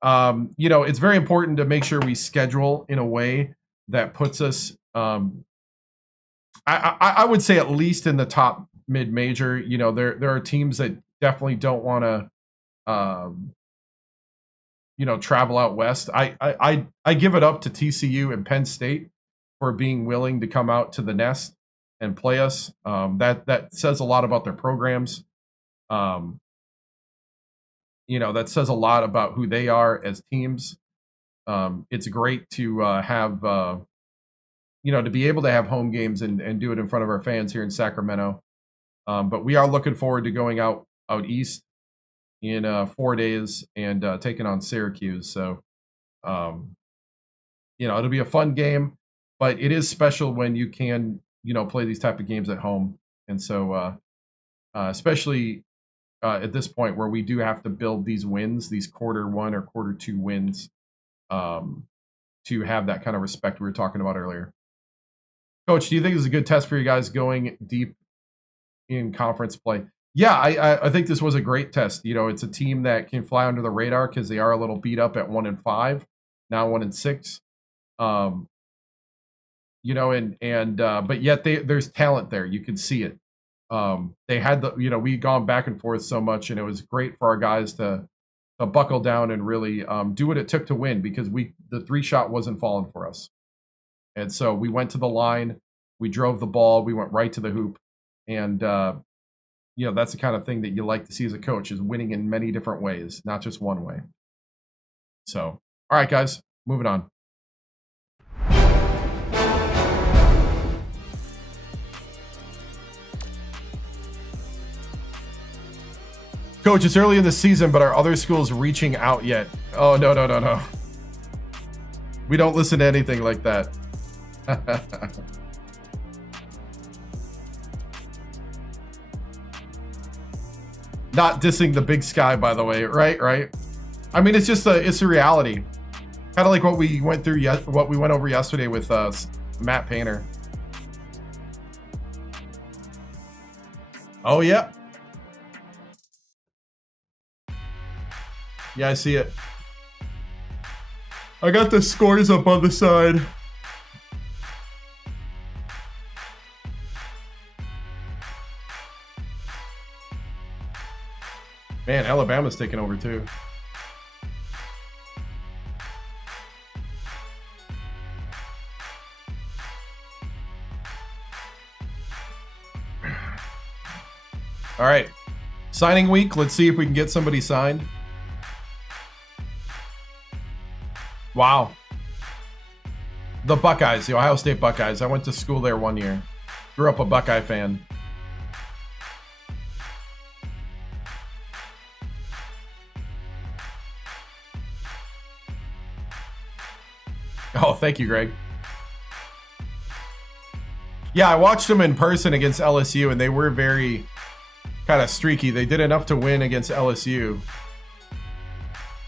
It's very important to make sure we schedule in a way that puts us, I would say, at least in the top mid-major. There are teams that definitely don't want to, travel out west. I give it up to TCU and Penn State for being willing to come out to the nest and play us. That says a lot about their programs. That says a lot about who they are as teams. It's great to have, to be able to have home games and do it in front of our fans here in Sacramento. But we are looking forward to going out east in 4 days and taking on Syracuse. So, it'll be a fun game, but it is special when you can, play these type of games at home. And so, especially at this point where we do have to build these wins, these quarter 1 or quarter 2 wins, to have that kind of respect we were talking about earlier. Coach, do you think this is a good test for you guys going deep in conference play? Yeah, I think this was a great test. It's a team that can fly under the radar because they are a little beat up at 1-5, now 1-6. But yet there's talent there. You can see it. They had we'd gone back and forth so much, and it was great for our guys to buckle down and really do what it took to win, because the 3-shot wasn't falling for us. And so we went to the line, we drove the ball, we went right to the hoop, and that's the kind of thing that you like to see as a coach, is winning in many different ways, not just one way. So, all right, guys, moving on. Coach, it's early in the season, but are other schools reaching out yet? Oh, no. We don't listen to anything like that. Not dissing the Big Sky, by the way, right? I mean, it's a reality. Kind of like what we went over yesterday with Matt Painter. Oh yeah. Yeah, I see it. I got the scores up on the side. Man, Alabama's taking over too. All right. Signing week. Let's see if we can get somebody signed. Wow. The Buckeyes, the Ohio State Buckeyes. I went to school there 1 year. Grew up a Buckeye fan. Oh, thank you, Greg. Yeah, I watched them in person against LSU, and they were very kind of streaky. They did enough to win against LSU.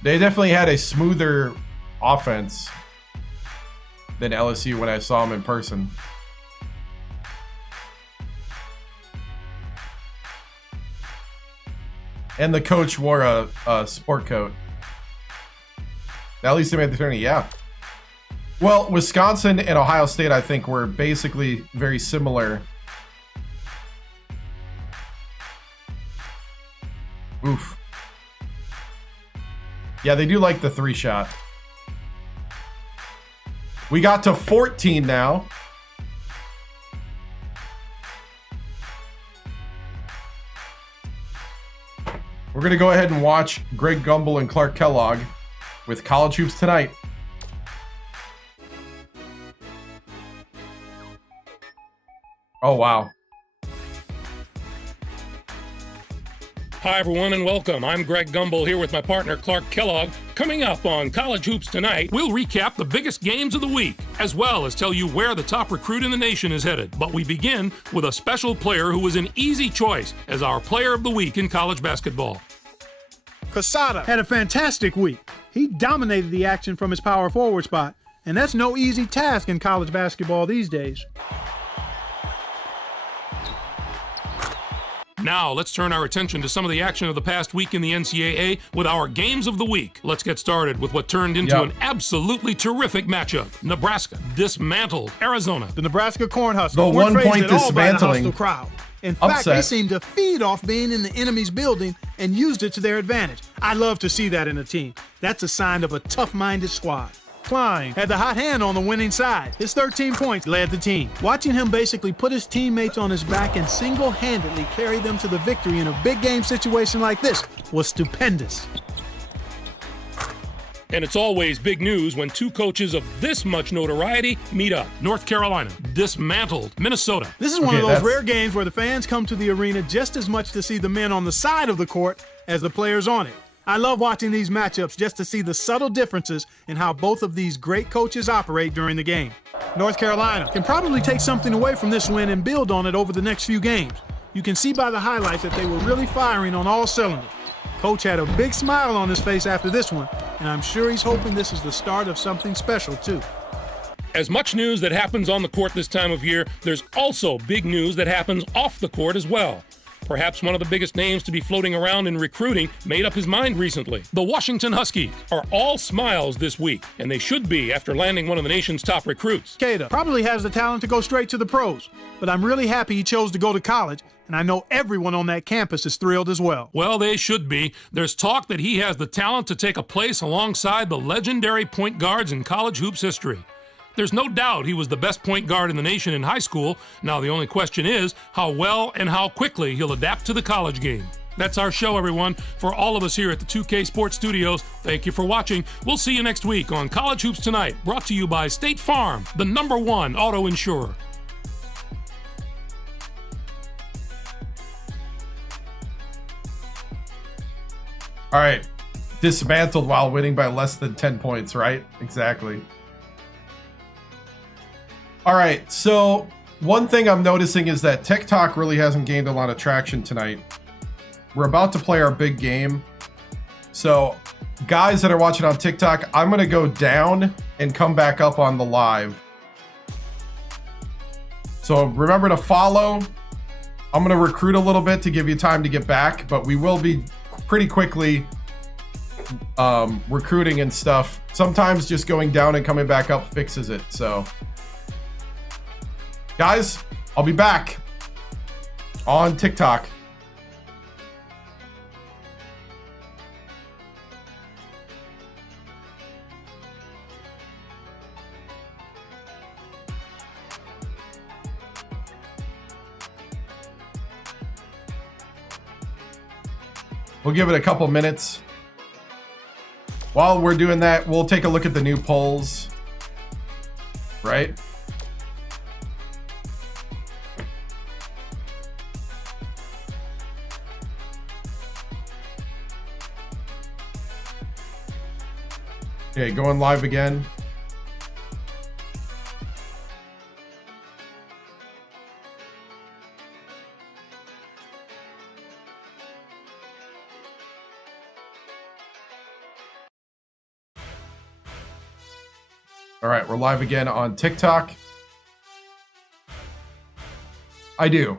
They definitely had a smoother offense than LSU when I saw them in person. And the coach wore a sport coat. At least they made the tournament, yeah. Well, Wisconsin and Ohio State, I think, were basically very similar. Oof. Yeah, they do like the 3-shot. We got to 14 now. We're going to go ahead and watch Greg Gumbel and Clark Kellogg with College Hoops Tonight. Oh, wow. Hi, everyone, and welcome. I'm Greg Gumbel here with my partner, Clark Kellogg. Coming up on College Hoops Tonight, we'll recap the biggest games of the week, as well as tell you where the top recruit in the nation is headed. But we begin with a special player who was an easy choice as our player of the week in college basketball. Quesada had a fantastic week. He dominated the action from his power forward spot, and that's no easy task in college basketball these days. Now, let's turn our attention to some of the action of the past week in the NCAA with our games of the week. Let's get started with what turned into an absolutely terrific matchup. Nebraska dismantled Arizona. The Nebraska Cornhuskers the weren't 1 point phased at all by the dismantling. hostile crowd. In fact, Upset. they seemed to feed off being in the enemy's building and used it to their advantage. I love to see that in a team. That's a sign of a tough-minded squad. Klein had the hot hand on the winning side. His 13 points led the team. Watching him basically put his teammates on his back and single-handedly carry them to the victory in a big game situation like this was stupendous. And it's always big news when two coaches of this much notoriety meet up. North Carolina dismantled Minnesota. This is one of those rare games where the fans come to the arena just as much to see the men on the side of the court as the players on it. I love watching these matchups just to see the subtle differences in how both of these great coaches operate during the game. North Carolina can probably take something away from this win and build on it over the next few games. You can see by the highlights that they were really firing on all cylinders. Coach had a big smile on his face after this one, and I'm sure he's hoping this is the start of something special too. As much news that happens on the court this time of year, there's also big news that happens off the court as well. Perhaps one of the biggest names to be floating around in recruiting made up his mind recently. The Washington Huskies are all smiles this week, and they should be after landing one of the nation's top recruits. Cada probably has the talent to go straight to the pros, but I'm really happy he chose to go to college, and I know everyone on that campus is thrilled as well. Well, they should be. There's talk that he has the talent to take a place alongside the legendary point guards in college hoops history. There's no doubt he was the best point guard in the nation in high school. Now the only question is how well and how quickly he'll adapt to the college game. That's our show, everyone. For all of us here at the 2K Sports Studios, thank you for watching. We'll see you next week on College Hoops Tonight, brought to you by State Farm, the #1 auto insurer. All right. Dismantled while winning by less than 10 points, right? Exactly. All right. So one thing I'm noticing is that TikTok really hasn't gained a lot of traction tonight. We're about to play our big game. So guys that are watching on TikTok, I'm going to go down and come back up on the live. So remember to follow. I'm going to recruit a little bit to give you time to get back, but we will be pretty quickly recruiting and stuff. Sometimes just going down and coming back up fixes it. So guys, I'll be back on TikTok. We'll give it a couple minutes. While we're doing that, we'll take a look at the new polls. Right? Okay, going live again. All right, we're live again on TikTok. I do.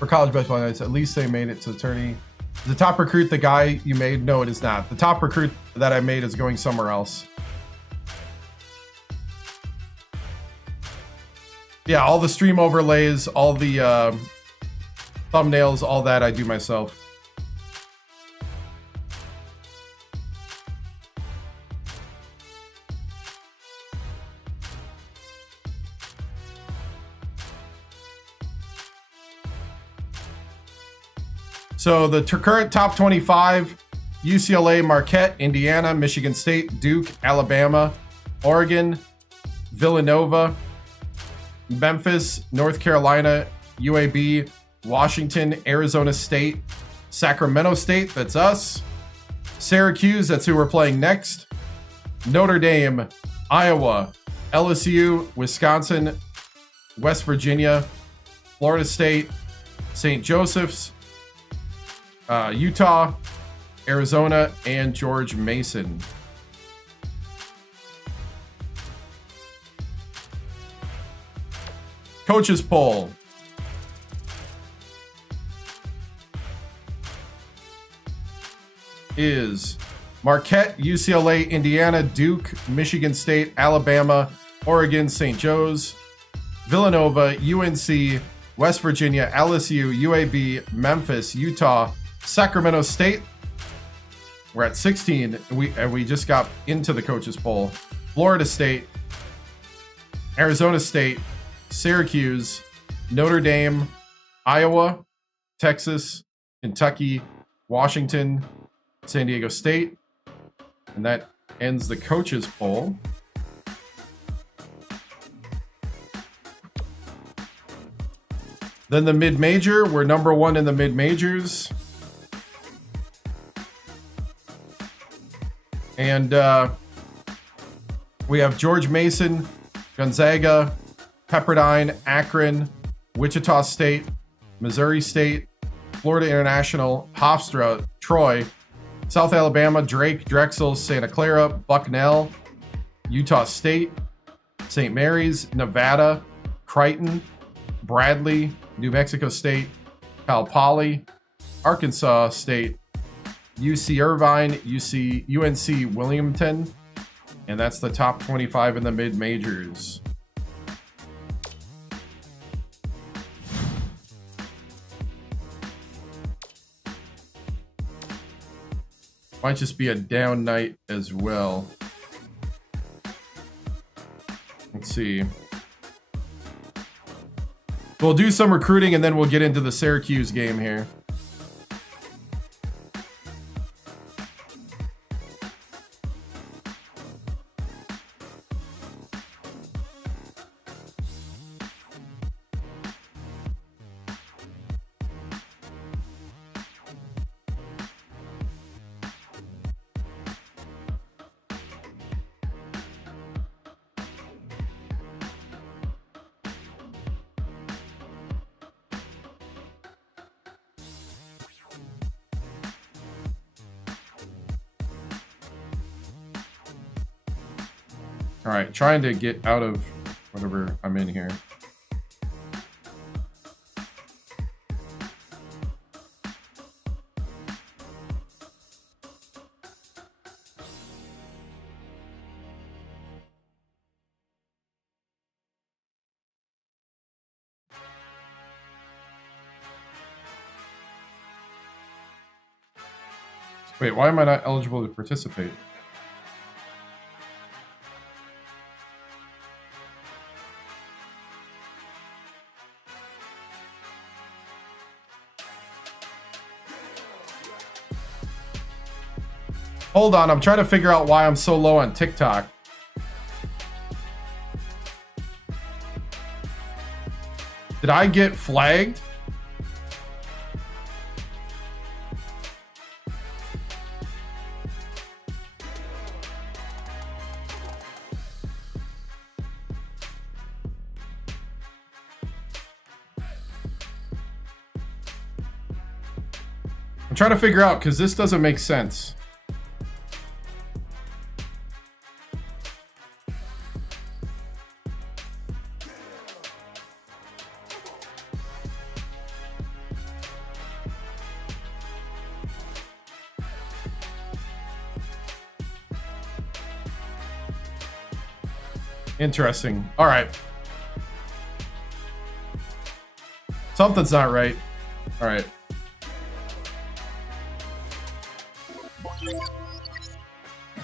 For college basketball nights, at least they made it to tourney. Is the top recruit the guy you made? No, it is not. The top recruit that I made is going somewhere else. Yeah, all the stream overlays, all the thumbnails, all that I do myself. So the current top 25, UCLA, Marquette, Indiana, Michigan State, Duke, Alabama, Oregon, Villanova, Memphis, North Carolina, UAB, Washington, Arizona State, Sacramento State, that's us, Syracuse, that's who we're playing next, Notre Dame, Iowa, LSU, Wisconsin, West Virginia, Florida State, St. Joseph's, Utah, Arizona, and George Mason. Coaches poll. Is Marquette, UCLA, Indiana, Duke, Michigan State, Alabama, Oregon, St. Joe's, Villanova, UNC, West Virginia, LSU, UAB, Memphis, Utah, Sacramento State. We're at 16. We just got into the coaches poll. Florida State, Arizona State, Syracuse, Notre Dame, Iowa, Texas, Kentucky, Washington, San Diego State. And that ends the coaches poll. Then the mid-major, we're number 1 in the mid-majors. And we have George Mason, Gonzaga, Pepperdine, Akron, Wichita State, Missouri State, Florida International, Hofstra, Troy, South Alabama, Drake, Drexel, Santa Clara, Bucknell, Utah State, St. Mary's, Nevada, Creighton, Bradley, New Mexico State, Cal Poly, Arkansas State, UC Irvine, UNC Wilmington, and that's the top 25 in the mid-majors. Might just be a down night as well. Let's see. We'll do some recruiting and then we'll get into the Syracuse game here. All right, trying to get out of whatever I'm in here. Wait, why am I not eligible to participate? Hold on, I'm trying to figure out why I'm so low on TikTok. Did I get flagged? I'm trying to figure out because this doesn't make sense. Interesting. All right. Something's not right. All right.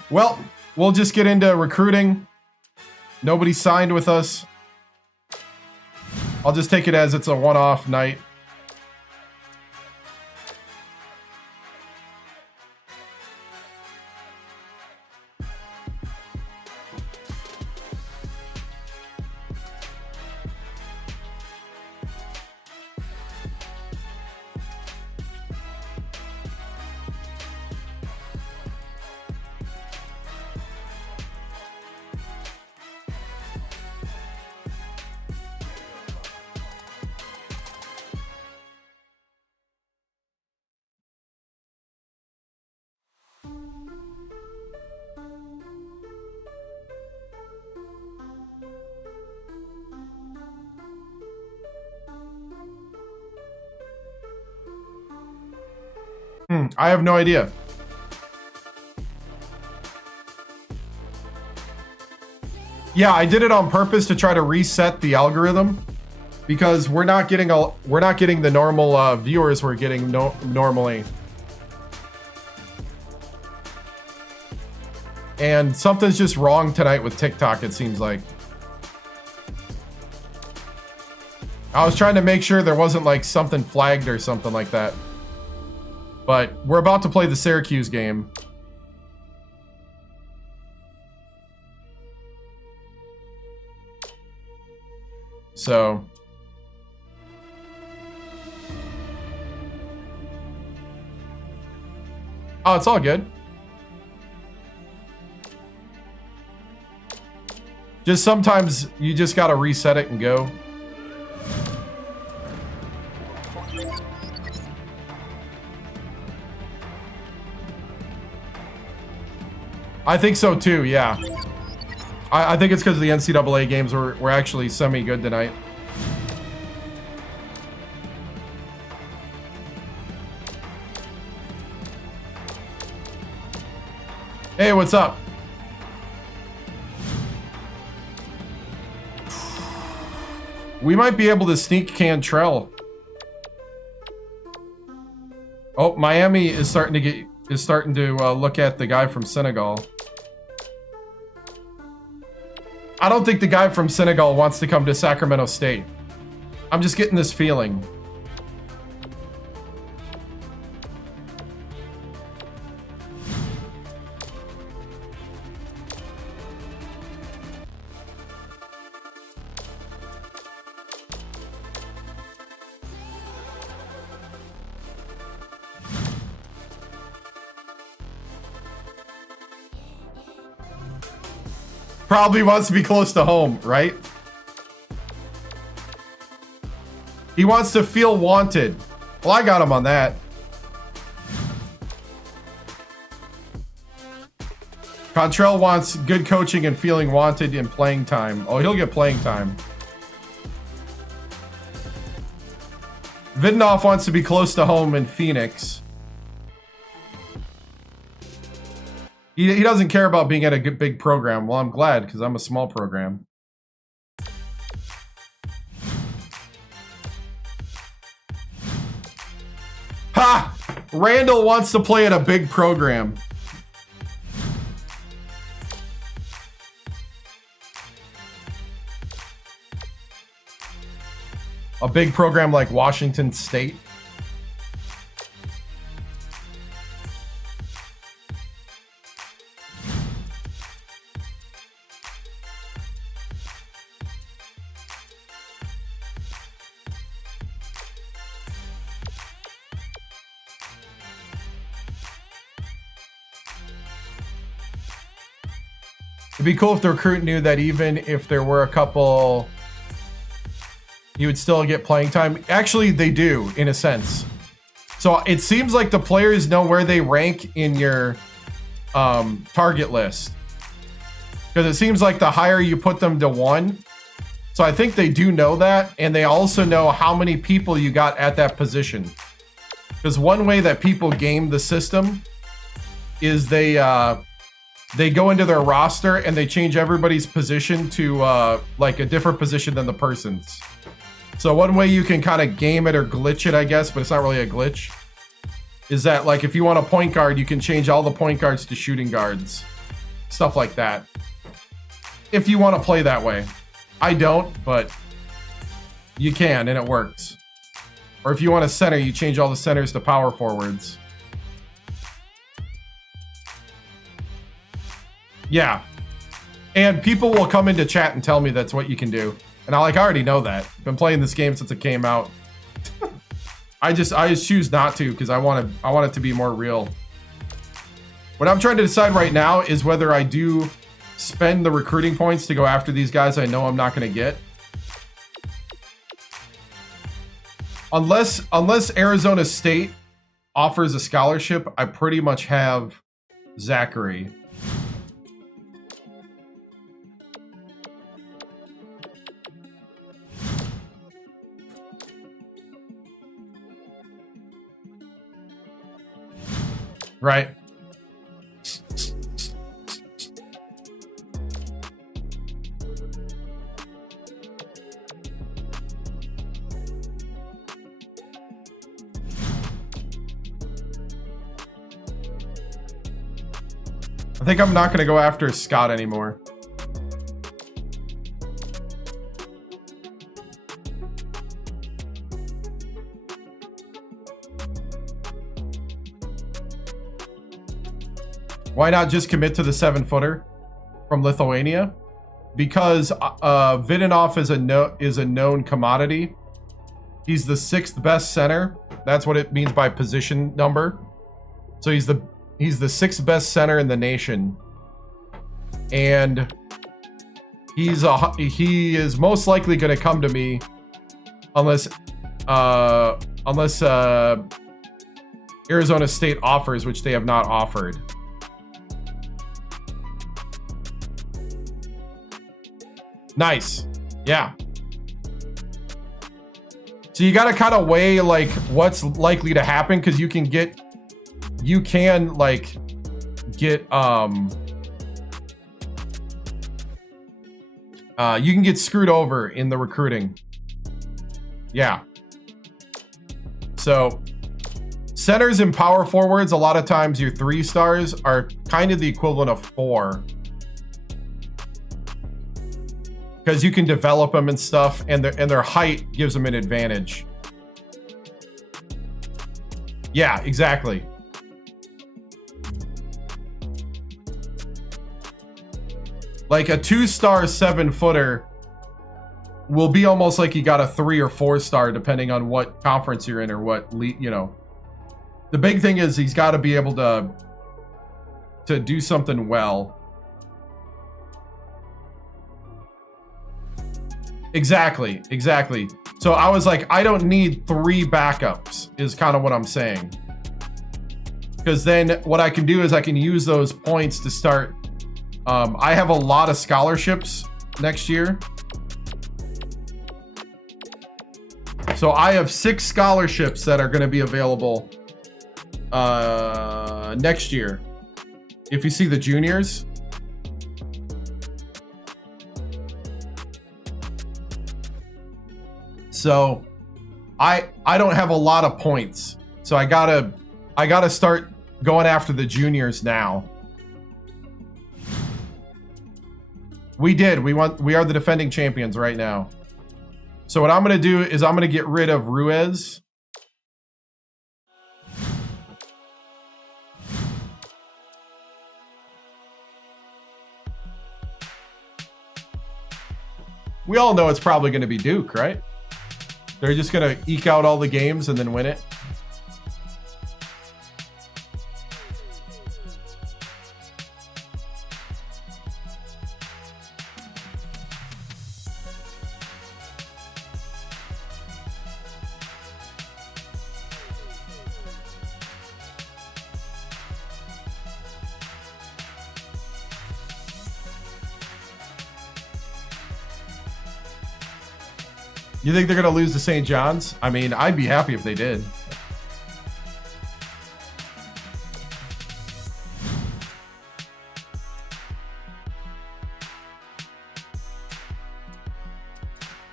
Well, we'll just get into recruiting. Nobody signed with us. I'll just take it as it's a one-off night. I have no idea. Yeah, I did it on purpose to try to reset the algorithm because we're not getting the normal viewers we're getting normally. And something's just wrong tonight with TikTok, it seems like. I was trying to make sure there wasn't like something flagged or something like that. But we're about to play the Syracuse game. So... Oh, it's all good. Just sometimes you just gotta reset it and go. I think so too, yeah. I think it's because the NCAA games were actually semi-good tonight. Hey, what's up? We might be able to sneak Cantrell. Oh, Miami is starting to look at the guy from Senegal. I don't think the guy from Senegal wants to come to Sacramento State. I'm just getting this feeling. Probably wants to be close to home, right? He wants to feel wanted. Well, I got him on that. Contrell wants good coaching and feeling wanted in playing time. Oh, he'll get playing time. Vidnoff wants to be close to home in Phoenix. He doesn't care about being at a good big program. Well, I'm glad, because I'm a small program. Ha! Randall wants to play at a big program. A big program like Washington State. It'd be cool if the recruit knew that even if there were a couple, you would still get playing time. Actually, they do, in a sense. So it seems like the players know where they rank in your target list. Because it seems like the higher you put them to 1. So I think they do know that. And they also know how many people you got at that position. Because one way that people game the system is they go into their roster and they change everybody's position to like a different position than the person's. So one way you can kind of game it or glitch it, I guess, but it's not really a glitch, is that like if you want a point guard, you can change all the point guards to shooting guards. Stuff like that. If you want to play that way. I don't, but you can and it works. Or if you want a center, you change all the centers to power forwards. Yeah. And people will come into chat and tell me that's what you can do. And I already know that. I've been playing this game since it came out. I just choose not to because I want it to be more real. What I'm trying to decide right now is whether I do spend the recruiting points to go after these guys I know I'm not going to get. Unless Arizona State offers a scholarship, I pretty much have Zachary. Right. I think I'm not going to go after Scott anymore. Why not just commit to the 7-footer from Lithuania? Because Vidinov is a known commodity. He's the 6th best center. That's what it means by position number. So he's the 6th best center in the nation, and he is most likely going to come to me unless Arizona State offers, which they have not offered. Nice. Yeah. So you got to kind of weigh like what's likely to happen, because you can get screwed over in the recruiting. Yeah. So centers and power forwards, a lot of times your 3 stars are kind of the equivalent of 4. Because you can develop them and stuff, and their height gives them an advantage. Yeah, exactly. Like a 2-star 7-footer will be almost like you got a 3 or 4-star, depending on what conference you're in or what The big thing is he's got to be able to do something well. Exactly. So I was like, I don't need 3 backups, is kind of what I'm saying. Because then what I can do is I can use those points to start. I have a lot of scholarships next year. So I have 6 scholarships that are going to be available next year. If you see the juniors. So I don't have a lot of points. So I gotta start going after the juniors now. We are the defending champions right now. So what I'm gonna do is I'm gonna get rid of Ruiz. We all know it's probably gonna be Duke, right? They're just going to eke out all the games and then win it. You think they're going to lose to St. John's? I mean, I'd be happy if they did.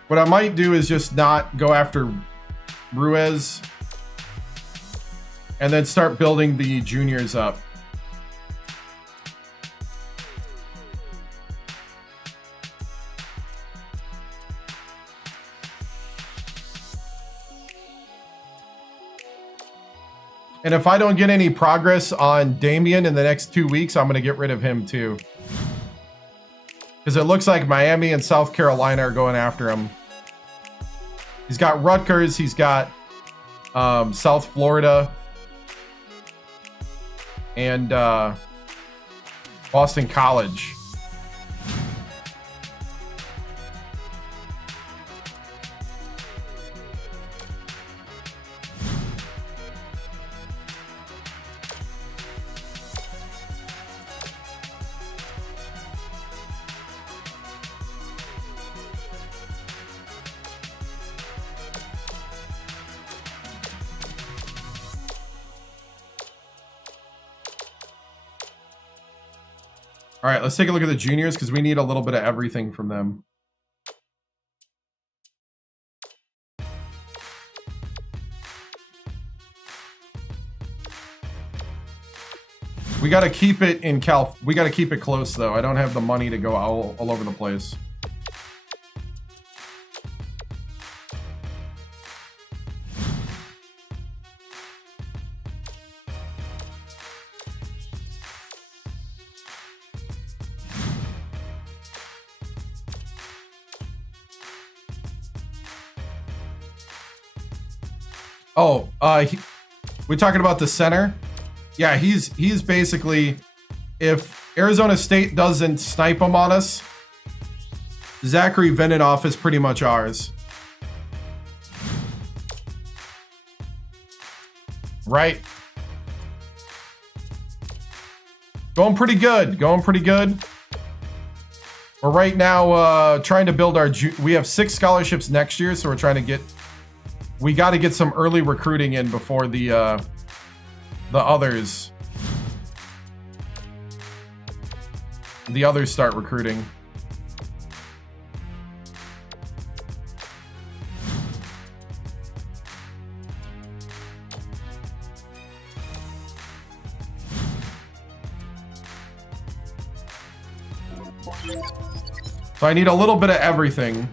What I might do is just not go after Ruiz and then start building the juniors up. And if I don't get any progress on Damian in the next 2 weeks, I'm going to get rid of him too. Because it looks like Miami and South Carolina are going after him. He's got Rutgers. He's got South Florida. And Boston College. All right, let's take a look at the juniors because we need a little bit of everything from them. We got to keep it in we got to keep it close though. I don't have the money to go all over the place. Oh, we're talking about the center. Yeah, he's basically, if Arizona State doesn't snipe him on us, Zachary Veninoff is pretty much ours. Right. Going pretty good. Going pretty good. We're right now trying to build our... We have 6 scholarships next year, so we're trying to get... We got to get some early recruiting in before the others... The others start recruiting. So I need a little bit of everything.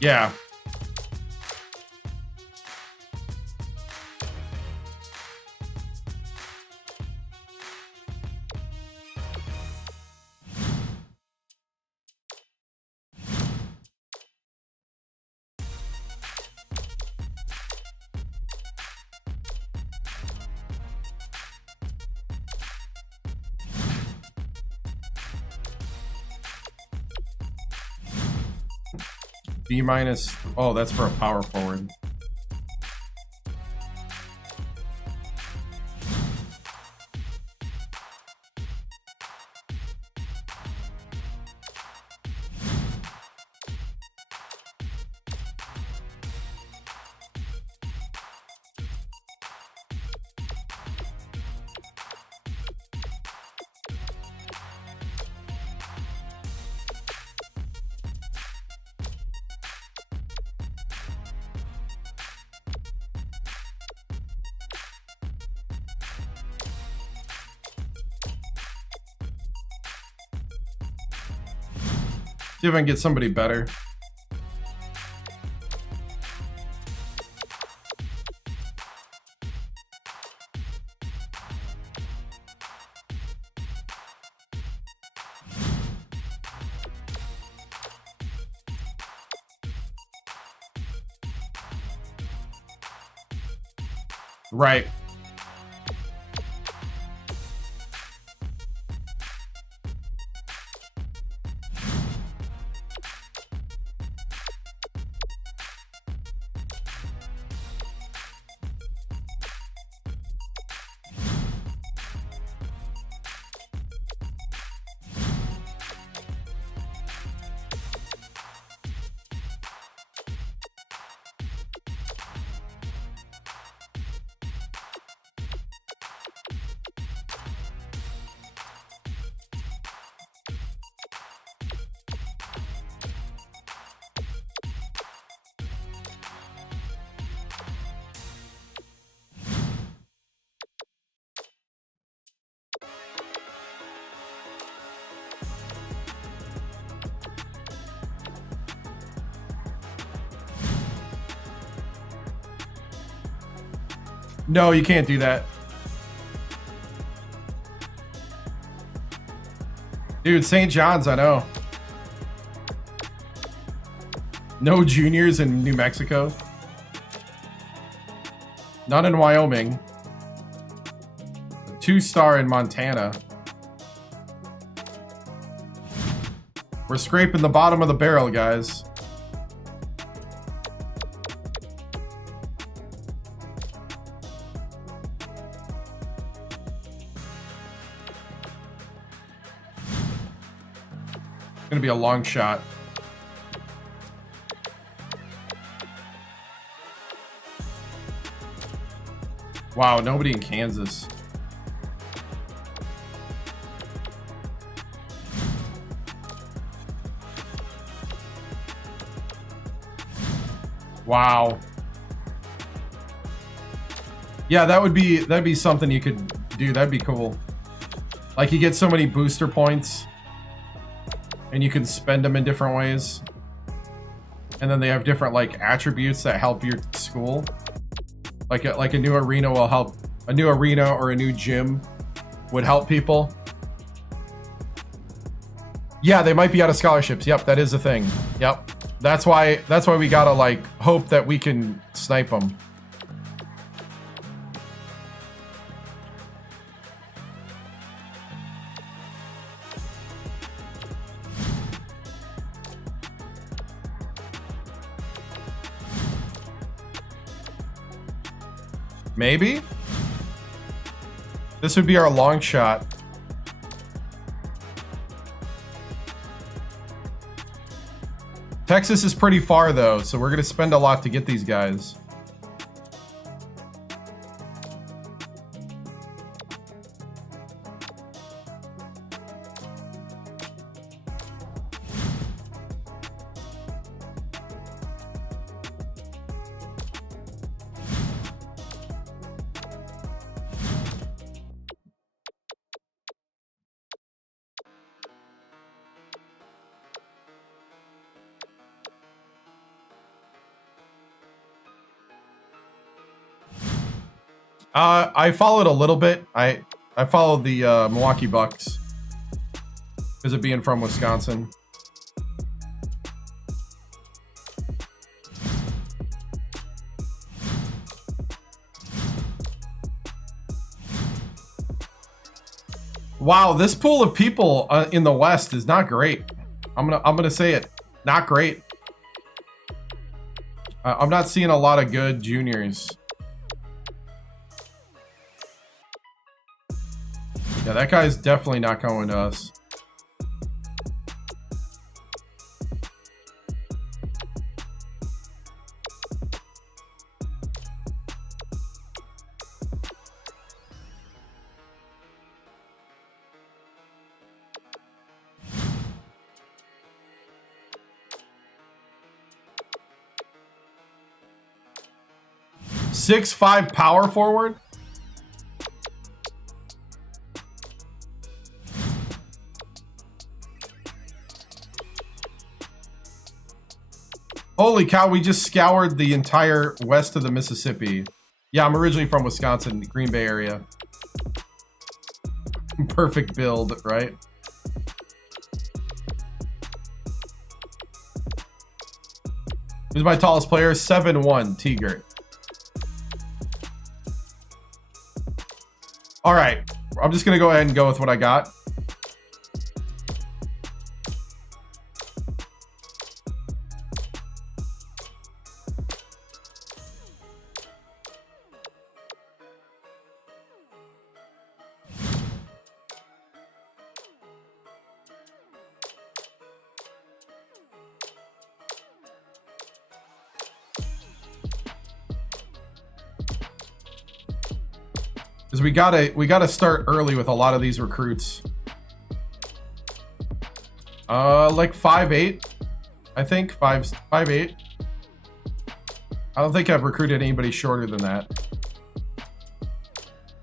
Yeah. B minus. Oh, that's for a power forward. See if I can get somebody better. Right. No, you can't do that. Dude, St. John's, I know. No juniors in New Mexico. None in Wyoming. A 2-star in Montana. We're scraping the bottom of the barrel, guys. Gonna be a long shot. Wow, nobody in Kansas. Wow. Yeah, that'd be something you could do. That'd be cool. Like, you get so many booster points. and you can spend them in different ways. And then they have different like attributes that help your school. Like a new arena will help. A new arena or a new gym would help people. Yeah, they might be out of scholarships. Yep, that is a thing. Yep, that's why we gotta like hope that we can snipe them. Maybe this would be our long shot. Texas is pretty far though, so we're gonna spend a lot to get these guys. I followed a little bit. I followed the Milwaukee Bucks because of being from Wisconsin. Wow, this pool of people in the West is not great. I'm gonna say it, not great. I'm not seeing a lot of good juniors. Yeah, that guy's definitely not going to us. .65 power forward. Holy cow, we just scoured the entire west of the Mississippi. Yeah, I'm originally from Wisconsin, Green Bay area. Perfect build, right? Who's my tallest player? 7'1", Tigert. All right, I'm just gonna go ahead and go with what I got. Because we gotta start early with a lot of these recruits. Like 5'8", I think 5'8". I don't think I've recruited anybody shorter than that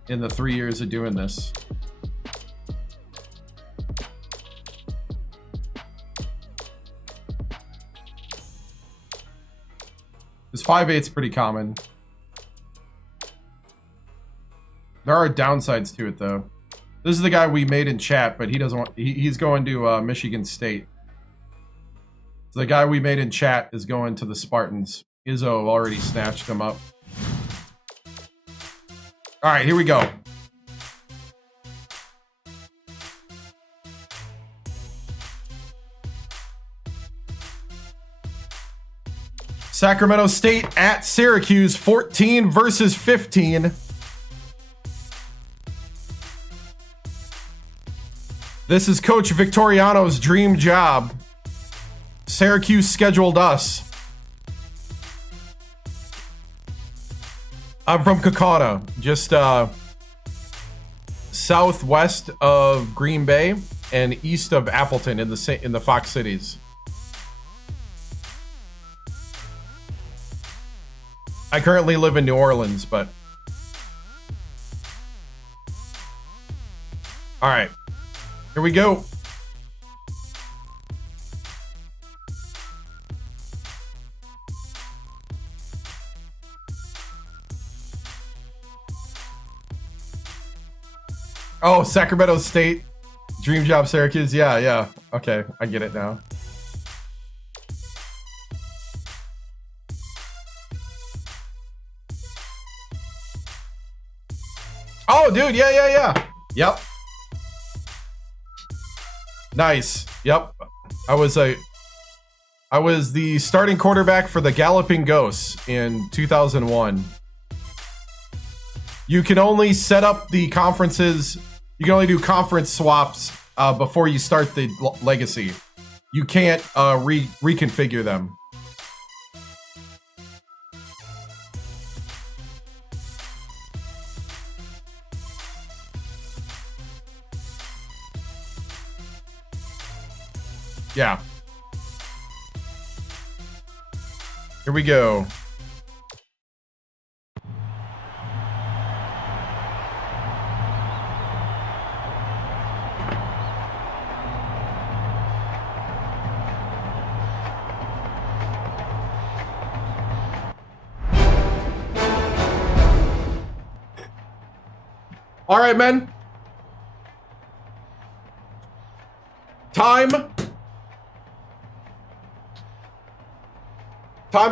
in the 3 years of doing this. This 5'8's pretty common. There are downsides to it, though. This is the guy we made in chat, but he doesn't want... He's going to Michigan State. So the guy we made in chat is going to the Spartans. Izzo already snatched him up. All right, here we go. Sacramento State at Syracuse, 14 versus 15. This is Coach Victoriano's dream job. Syracuse scheduled us. I'm from Kaukauna, just southwest of Green Bay and east of Appleton in the Fox Cities. I currently live in New Orleans, but all right. Here we go. Oh, Sacramento State. Dream job, Syracuse. Yeah, yeah. Okay, I get it now. Oh, dude. Yeah, yeah, yeah. Yep. Nice. Yep. I was the starting quarterback for the Galloping Ghosts in 2001. You can only set up the conferences. You can only do conference swaps before you start the legacy. You can't reconfigure them. Yeah. Here we go. All right, men. Time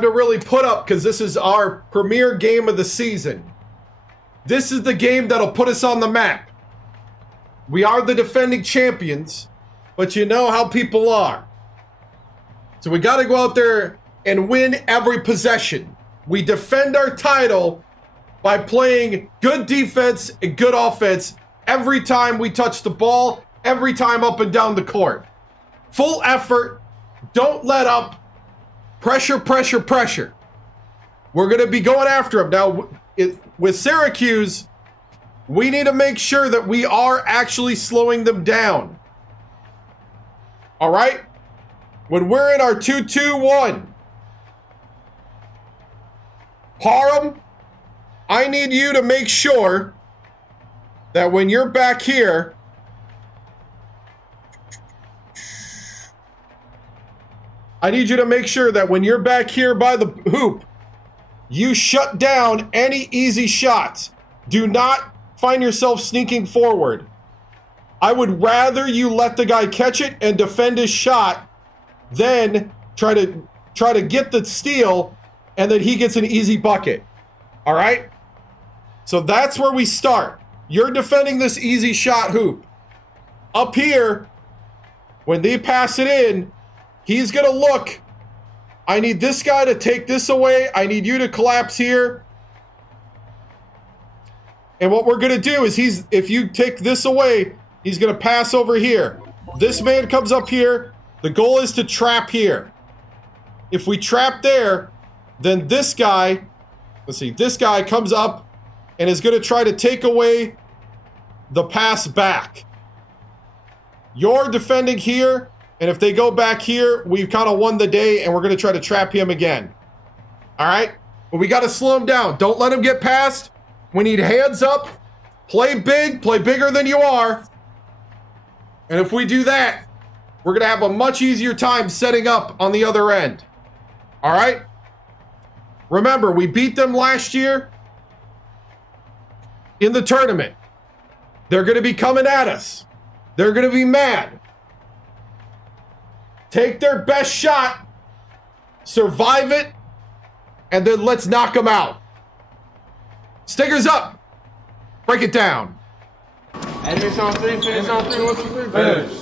to really put up, because this is our premier game of the season. This is the game that'll put us on the map. We are the defending champions, but you know how people are. So we got to go out there and win every possession. We defend our title by playing good defense and good offense every time we touch the ball, every time up and down the court. Full effort. Don't let up. Pressure, pressure, pressure. We're going to be going after him. Now, with Syracuse, we need to make sure that we are actually slowing them down. All right? When we're in our 2-2-1, Parham, I need you to make sure that when you're back here, I need you to make sure that when you're back here by the hoop, you shut down any easy shots. Do not find yourself sneaking forward. I would rather you let the guy catch it and defend his shot than try to get the steal and then he gets an easy bucket. All right? So that's where we start. You're defending this easy shot hoop. Up here, when they pass it in, he's going to look. I need this guy to take this away. I need you to collapse here. And what we're going to do is if you take this away, he's going to pass over here. This man comes up here. The goal is to trap here. If we trap there, then this guy, let's see, this guy comes up and is going to try to take away the pass back. You're defending here. And if they go back here, we've kind of won the day, and we're going to try to trap him again. All right? But we got to slow him down. Don't let him get past. We need hands up. Play big. Play bigger than you are. And if we do that, we're going to have a much easier time setting up on the other end. All right? Remember, we beat them last year in the tournament. They're going to be coming at us. They're going to be mad. Take their best shot, survive it, and then let's knock them out. Stickers up. Break it down. Finish on three, finish on three, 1, 2, 3, finish.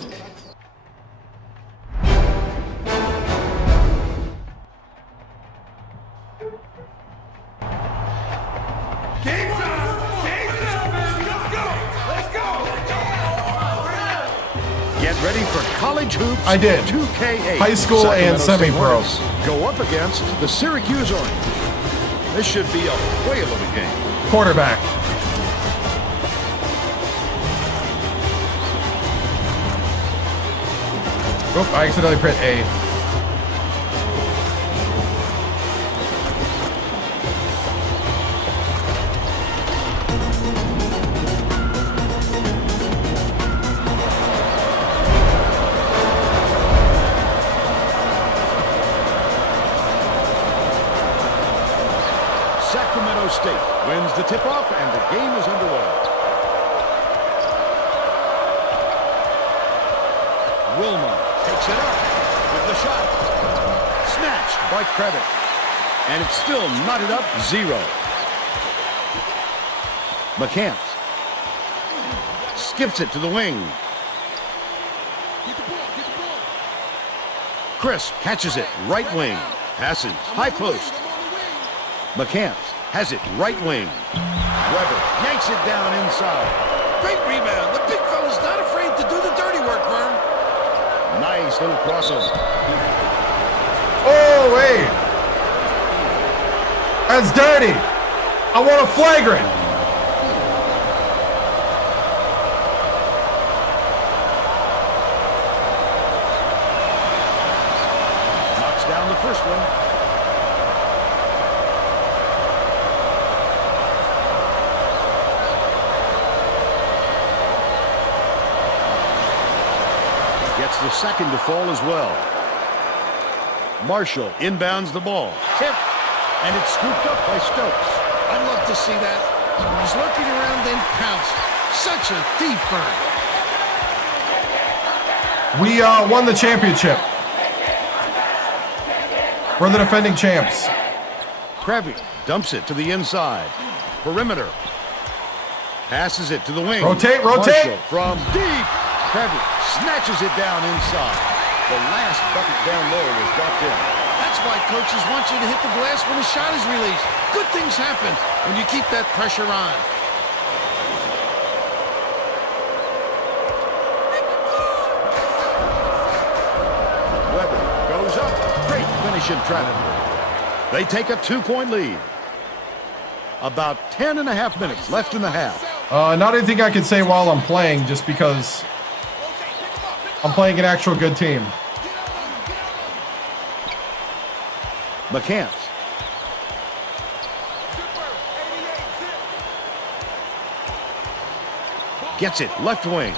Get ready for college hoops. I did. 2K8. High school and semi-pro. Go up against the Syracuse Hornets. This should be a whale of a game. Quarterback. Oh, I accidentally print A. Sacramento State wins the tip-off, and the game is underway. Wilma takes it up with the shot. Snatched by Credit. And it's still knotted up 0. McCants skips it to the wing. Crisp catches it, right wing. Passes, high post. McCants has it, right wing. Weber yanks it down inside. Great rebound. The big fella's not afraid to do the dirty work, Vern. Nice little crossover. Oh, wait. That's dirty. I want a flagrant. Knocks down the first one. Gets the second to fall as well. Marshall inbounds the ball. Tip. And it's scooped up by Stokes. I'd love to see that. He's lurking around then pounced. Such a thief, Vern. We won the championship. We're the defending champs. Krevy dumps it to the inside. Perimeter. Passes it to the wing. Rotate, rotate. Marshall from deep. Krevy snatches it down inside. The last bucket down low was dropped in. That's why coaches want you to hit the glass when a shot is released. Good things happen when you keep that pressure on. Weber goes up. Great finish in traffic. They take a 2-point lead. About 10.5 minutes left in the half. Not anything I can say while I'm playing, just because I'm playing an actual good team. McCants. Gets it, left wing.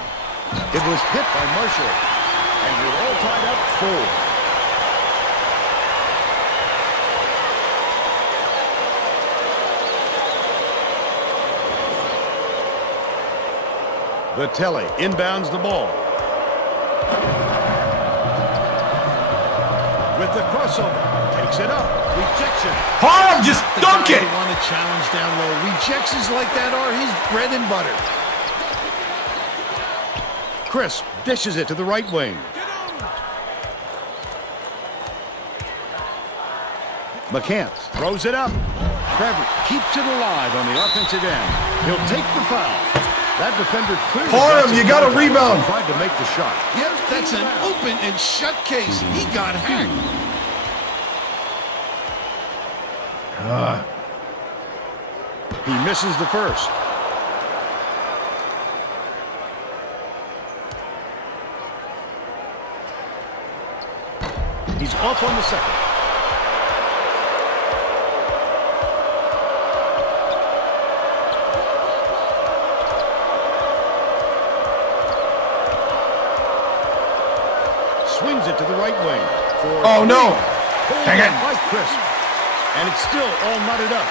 It was hit by Marshall. And we're all tied up 4. Vitelli inbounds the ball. With the crossover. Takes it up. Rejection. Harm, just dunk it. Want to challenge down low. Rejections like that are his bread and butter. Crisp dishes it to the right wing. McCants throws it up. Krevy keeps it alive on the offensive end. He'll take the foul. That defender clearly. Harm, you got a rebound. Tried to make the shot. Yep, that's an open and shut case. He got hacked. He misses the first. He's off on the second. Swings it to the right wing. Oh, no. Dang it. By Crisp. And it's still all knotted up.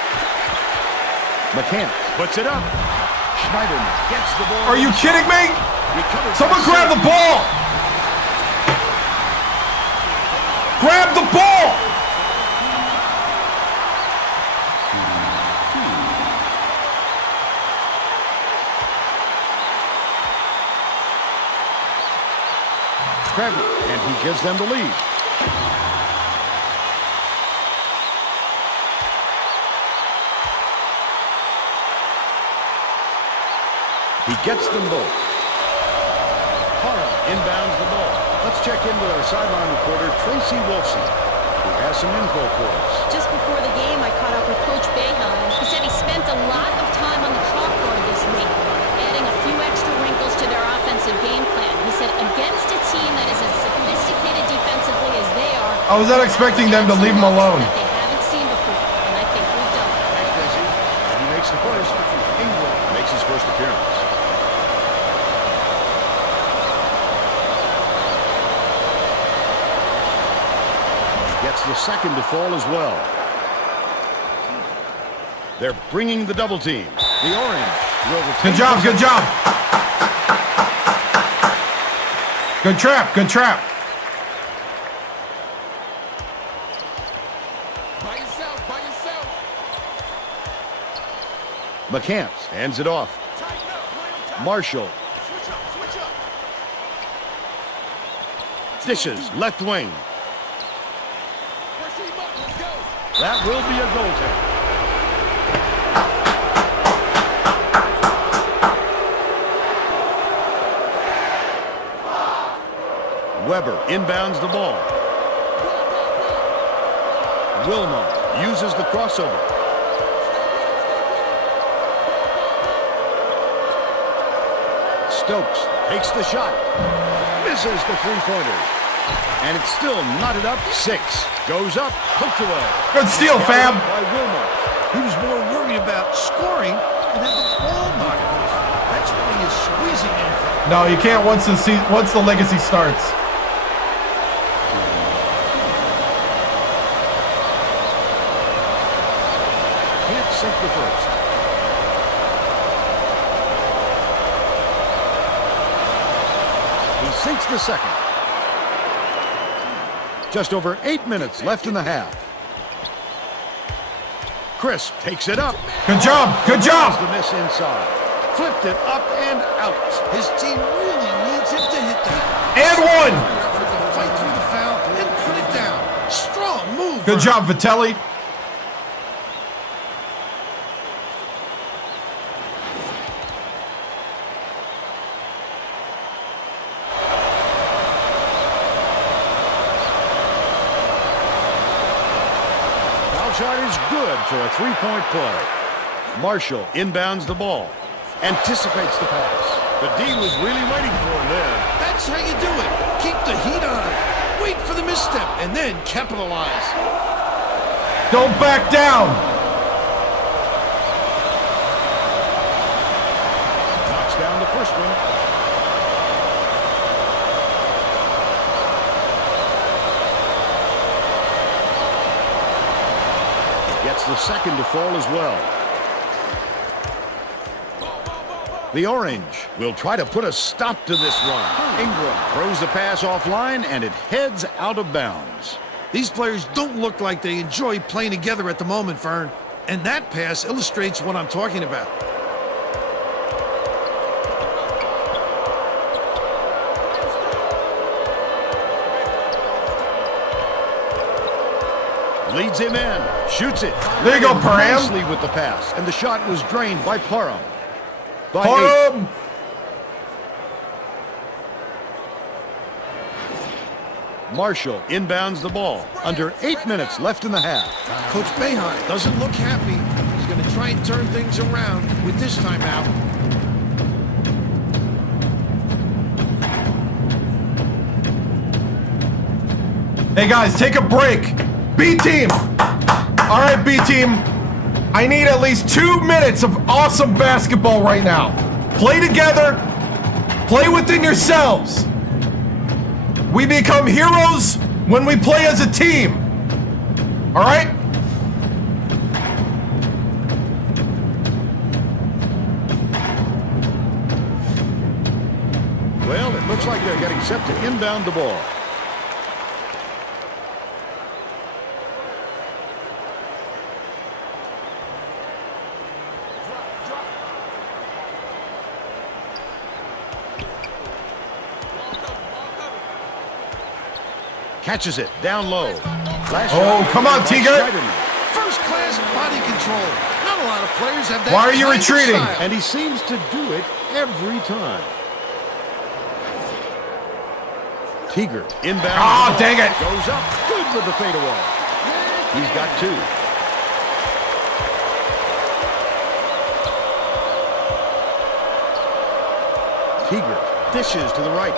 McCants puts it up. Schneiderman gets the ball. Are you kidding me? Someone grab the ball. Grab the ball. Krevy, and he gives them the lead. He gets them both. Hara inbounds the ball. Let's check in with our sideline reporter, Tracy Wolfson, who has some info for us. Just before the game, I caught up with Coach Boeheim. He said he spent a lot of time on the chalkboard this week, adding a few extra wrinkles to their offensive game plan. He said against a team that is as sophisticated defensively as they are, I was not expecting them to leave him alone. that they haven't seen before, and I think we've done it. Thanks, Tracy. He makes the first. Ingram makes his first appearance. Gets the second to fall as well. They're bringing the double team. The Orange will retain. Good job, good job. Good trap, good trap. By yourself, by yourself. McCants hands it off. Marshall. Switch up. Dishes, left wing. Press him up, let's go. That will be a goaltender. Weber inbounds the ball. Wilmot uses the crossover. Stokes takes the shot. Misses the three-pointer. And it's still knotted up. 6. Goes up. Hooked away. Good steal, fam. By Wilmot. He was more worried about scoring than had the ball knocked loose. That's what he is squeezing in from. No, you can't once the legacy starts. Can't sink the first. He sinks the second. Just over 8 minutes left in the half. Crisp takes it up. Good job, good job. The miss inside. Flipped it up and out. His team really needs him to hit that. And one. Effort to fight through the foul and put it down. Strong move. Good job, Vitelli. Shot is good for a three-point play. Marshall inbounds the ball. Anticipates the pass. The D was really waiting for him there. That's how you do it. Keep the heat on. Wait for the misstep and then capitalize. Don't back down. Knocks down the first one. Gets the second to fall as well. The Orange will try to put a stop to this run. Ingram throws the pass offline, and it heads out of bounds. These players don't look like they enjoy playing together at the moment, Vern. And that pass illustrates what I'm talking about. Leads him in. Shoots it. There you go, Parham. Nicely with the pass. And the shot was drained by Parham. By Parham. 8. Marshall inbounds the ball. Under 8 minutes left in the half. Coach Boeheim doesn't look happy. He's going to try and turn things around with this timeout. Hey guys, take a break. B team. All right, B team. I need at least 2 minutes of awesome basketball right now. Play together. Play within yourselves. We become heroes when we play as a team. All right? Well, it looks like they're getting set to inbound the ball. Catches it down low. Oh, come on, Tiger. First-class body control. Not a lot of players have that. Why are you kind of retreating? style. And he seems to do it every time. Tiger inbound. Ah, dang it. Goes up. Good with the fadeaway. He's got 2. Tiger dishes to the right.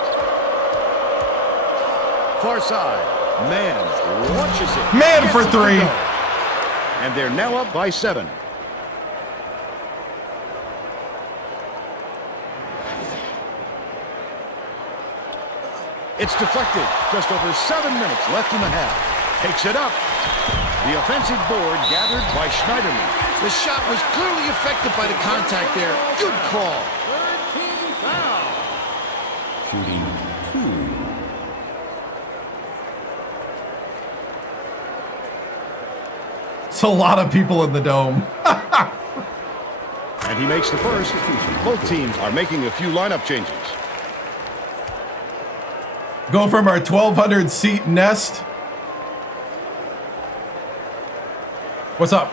Far side. Man watches it. Man Gets for it to 3. go. And they're now up by 7. It's deflected. Just over 7 minutes left in the half. Takes it up. The offensive board gathered by Schneiderman. The shot was clearly affected by the contact there. Good call. Shooting 2. It's a lot of people in the dome. And he makes the first. Both teams are making a few lineup changes. Go from our 1,200 seat nest. What's up?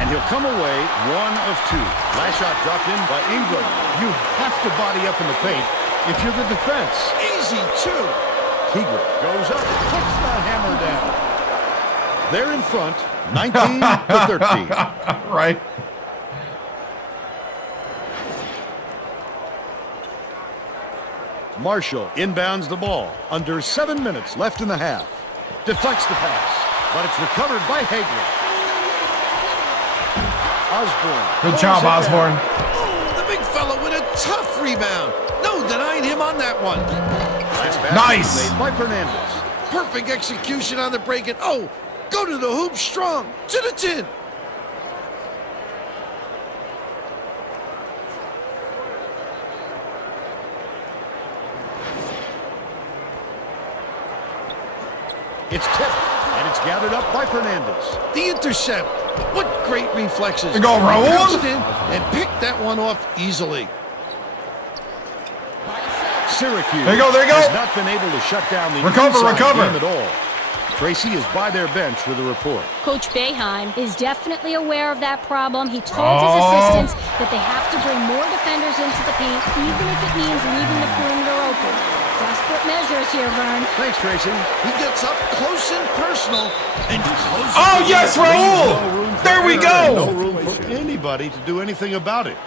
And he'll come away 1 of 2. Last shot dropped in by Ingram. You have to body up in the paint if you're the defense. Easy, too. Keegan goes up, puts the hammer down. They're in front, 19 to 13. Right. Marshall inbounds the ball. Under 7 minutes left in the half. Deflects the pass, but it's recovered by Hagler. Osborne. Good job, Osborne. Oh, the big fella with a tough rebound. No denying him on that one. Last pass Nice. made by Fernandez. Perfect execution on the break. And oh, go to the hoop strong. To the tin. It's tipped, and it's gathered up by Fernandez. The intercept. What great reflexes. There you go, Raul. Bounced in and picked that one off easily. Syracuse There you go, there you go. has not been able to shut down the Recover, inside recover. game at all. Tracy is by their bench with a report. Coach Boeheim is definitely aware of that problem. He told his assistants that they have to bring more defenders into the paint, even if it means leaving the perimeter open. Desperate measures here, Vern. Thanks, Tracy. He gets up close and personal and closes. Oh, yes, Raul. There we go. No room for anybody to do anything about it.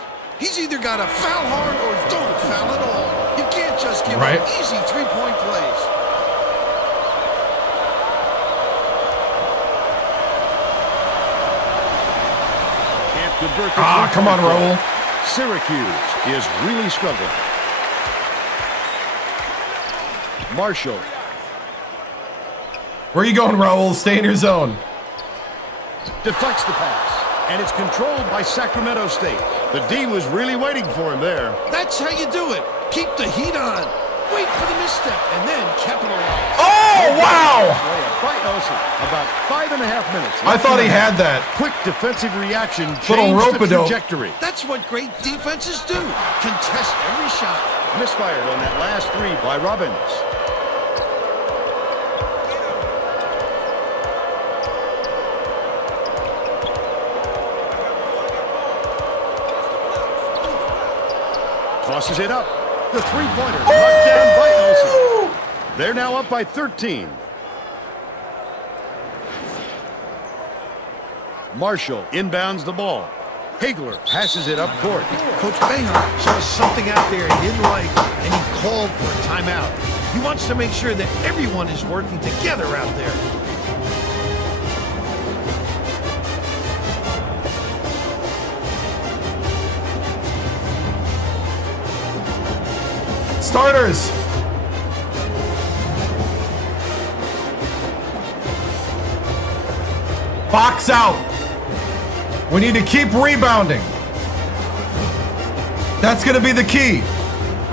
He's either got to foul hard or don't foul at all. You can't just give Right. him easy three-point plays. Can't convert the Ah, come on, three-point Raul. play. Syracuse is really struggling. Marshall. Where are you going, Raul? Stay in your zone. Deflects the pass, and it's controlled by Sacramento State. The D was really waiting for him there. That's how you do it. Keep the heat on. Wait for the misstep and then capitalize. Oh, wow. Layup by Elson. About 5.5 minutes. I thought he had that. Quick defensive reaction Little changed the rope-a-dope. trajectory. That's what great defenses do. Contest every shot. Misfired on that last three by Robbins. Tosses it up. The three-pointer knocked down by Elson. They're now up by 13. Marshall inbounds the ball. Hagler passes it up court. Coach Boeheim saw something out there he didn't like, and he called for a timeout. He wants to make sure that everyone is working together out there. Starters. Box out. We need to keep rebounding. That's going to be the key.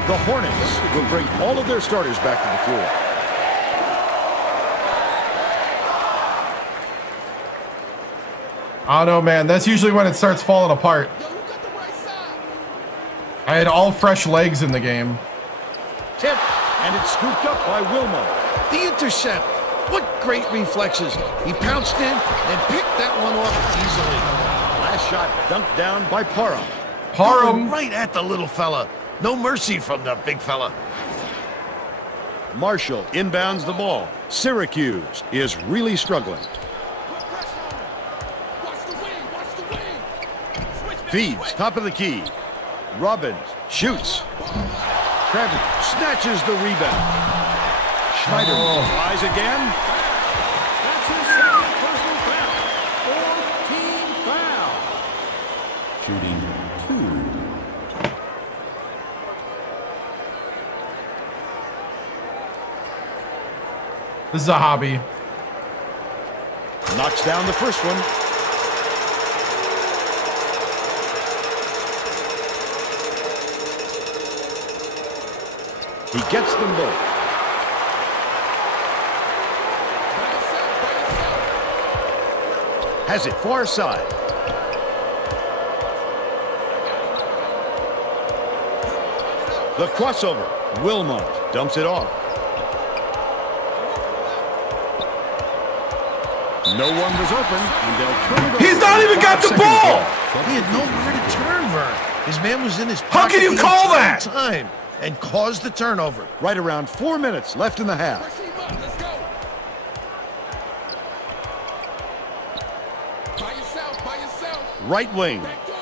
The Hornets will bring all of their starters back to the floor. I don't know, man. That's usually when it starts falling apart. I had all fresh legs in the game. Tip, and it's scooped up by Wilma. The intercept. What great reflexes. He pounced in and picked that one off easily. Last shot dunked down by Parham. Parham. Right at the little fella. No mercy from the big fella. Marshall inbounds the ball. Syracuse is really struggling. Feeds, top of the key. Robbins shoots. Travis snatches the rebound. Schneider tries again. That's his second personal foul. 14 foul. Shooting 2. This is a hobby. Knocks down the first one. He gets them both. has it far side. The crossover. Wilmot dumps it off. No one was open, and they'll turn it over. He's not even got the ball! He had nowhere to turn, Vern. His man was in his pocket. How can you the call entire that? time and caused the turnover. Right around 4 minutes left in the half. Let's go. By yourself. Right wing. Back door.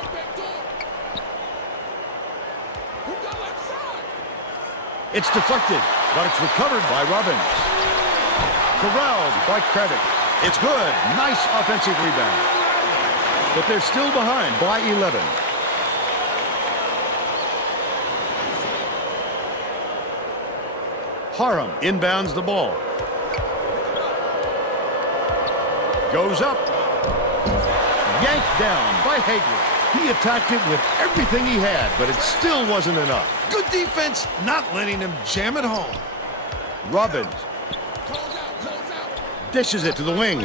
Who got left side? It's deflected, but it's recovered by Robbins. Corralled by Credit. It's good. Nice offensive rebound. But they're still behind by 11. Parham inbounds the ball. Goes up. Yanked down by Hager. He attacked it with everything he had, but it still wasn't enough. Good defense, not letting him jam it home. Robbins dishes it to the wing.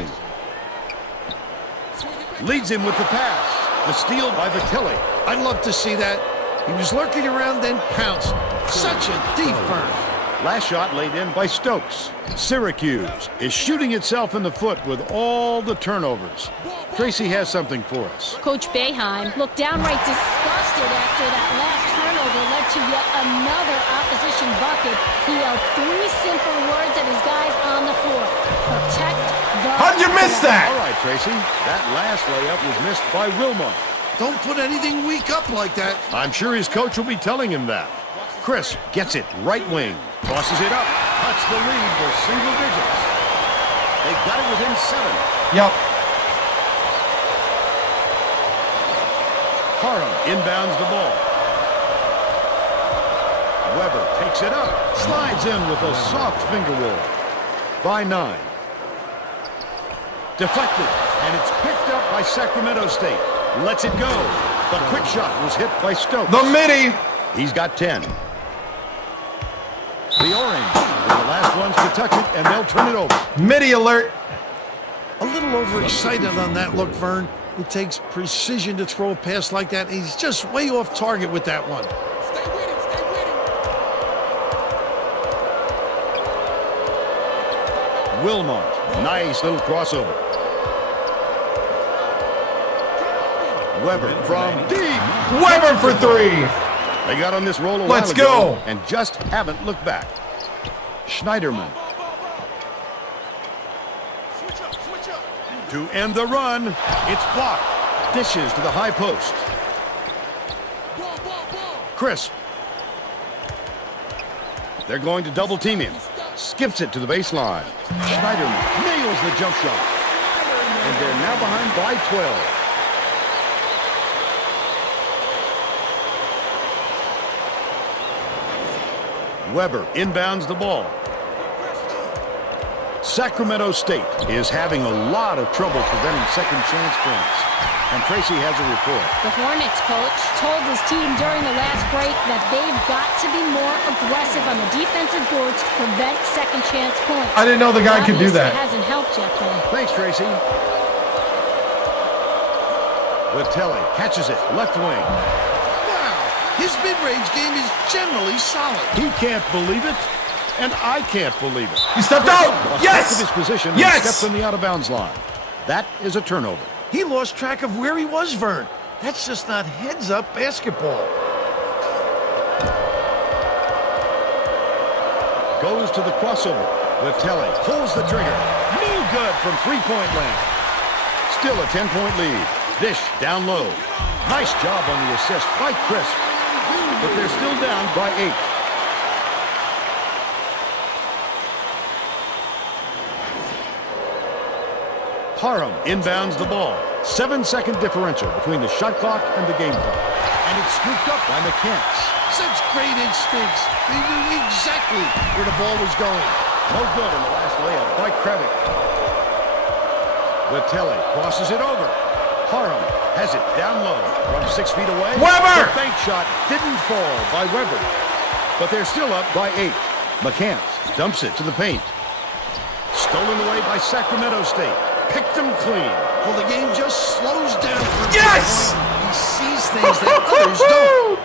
Leads him with the pass. The steal by Vitelli. I'd love to see that. He was lurking around, then pounced. Such a deep burn. Last shot laid in by Stokes. Syracuse is shooting itself in the foot with all the turnovers. Tracy has something for us. Coach Boeheim looked downright disgusted after that last turnover led to yet another opposition bucket. He yelled 3 simple words at his guys on the floor. Protect the How'd you miss that? All right, Tracy. That last layup was missed by Wilmot. Don't put anything weak up like that. I'm sure his coach will be telling him that. Chris gets it right wing. Tosses it up. Cuts the lead to single digits. They got it within 7. Yep. Parham inbounds the ball. Weber takes it up. Slides in with a soft finger roll. By 9. Deflected. And it's picked up by Sacramento State. Lets it go. The quick shot was hit by Stokes. The midi. He's got 10. The Orange are the last ones to touch it, and they'll turn it over. Midi alert. A little overexcited on that look, Vern. It takes precision to throw a pass like that. He's just way off target with that one. Stay with him. Wilmot. Nice little crossover. Weber from deep. Weber for 3. They got on this roll a while Let's ago go. and just haven't looked back. Schneiderman. Switch up. To end the run, it's blocked. Dishes to the high post. Ball. Crisp. They're going to double team him. Skips it to the baseline. Schneiderman nails the jump shot. And they're now behind by 12. Weber inbounds the ball. Sacramento State is having a lot of trouble preventing second chance points. And Tracy has a report. The Hornets coach told his team during the last break that they've got to be more aggressive on the defensive boards to prevent second chance points. I didn't know the guy could do Obviously, that. It hasn't helped yet, though. Thanks, Tracy. Vitelli catches it, left wing. Wow, his mid-range game is generally solid. He can't believe it, and I can't believe it. He stepped out. Lost track of Yes. his position and Yes. stepped on the out-of-bounds line. That is a turnover. He lost track of where he was, Vern. That's just not heads-up basketball. Goes to the crossover. Vitelli pulls the trigger. No good from three-point land. Still a 10-point lead. Dish down low. Nice job on the assist by Crisp. But they're still down by 8. Parham inbounds the ball. 7-second differential between the shot clock and the game clock. And it's scooped up by McCants. Such great instincts. They knew exactly where the ball was going. No good in the last layup by Kravik. Vitelli crosses it over. Parham has it down low from 6 feet away. Weber! The bank shot didn't fall by Weber. But they're still up by 8. McCants dumps it to the paint. Stolen away by Sacramento State. picked him clean. Well, the game just slows down for Yes! He sees things that others don't.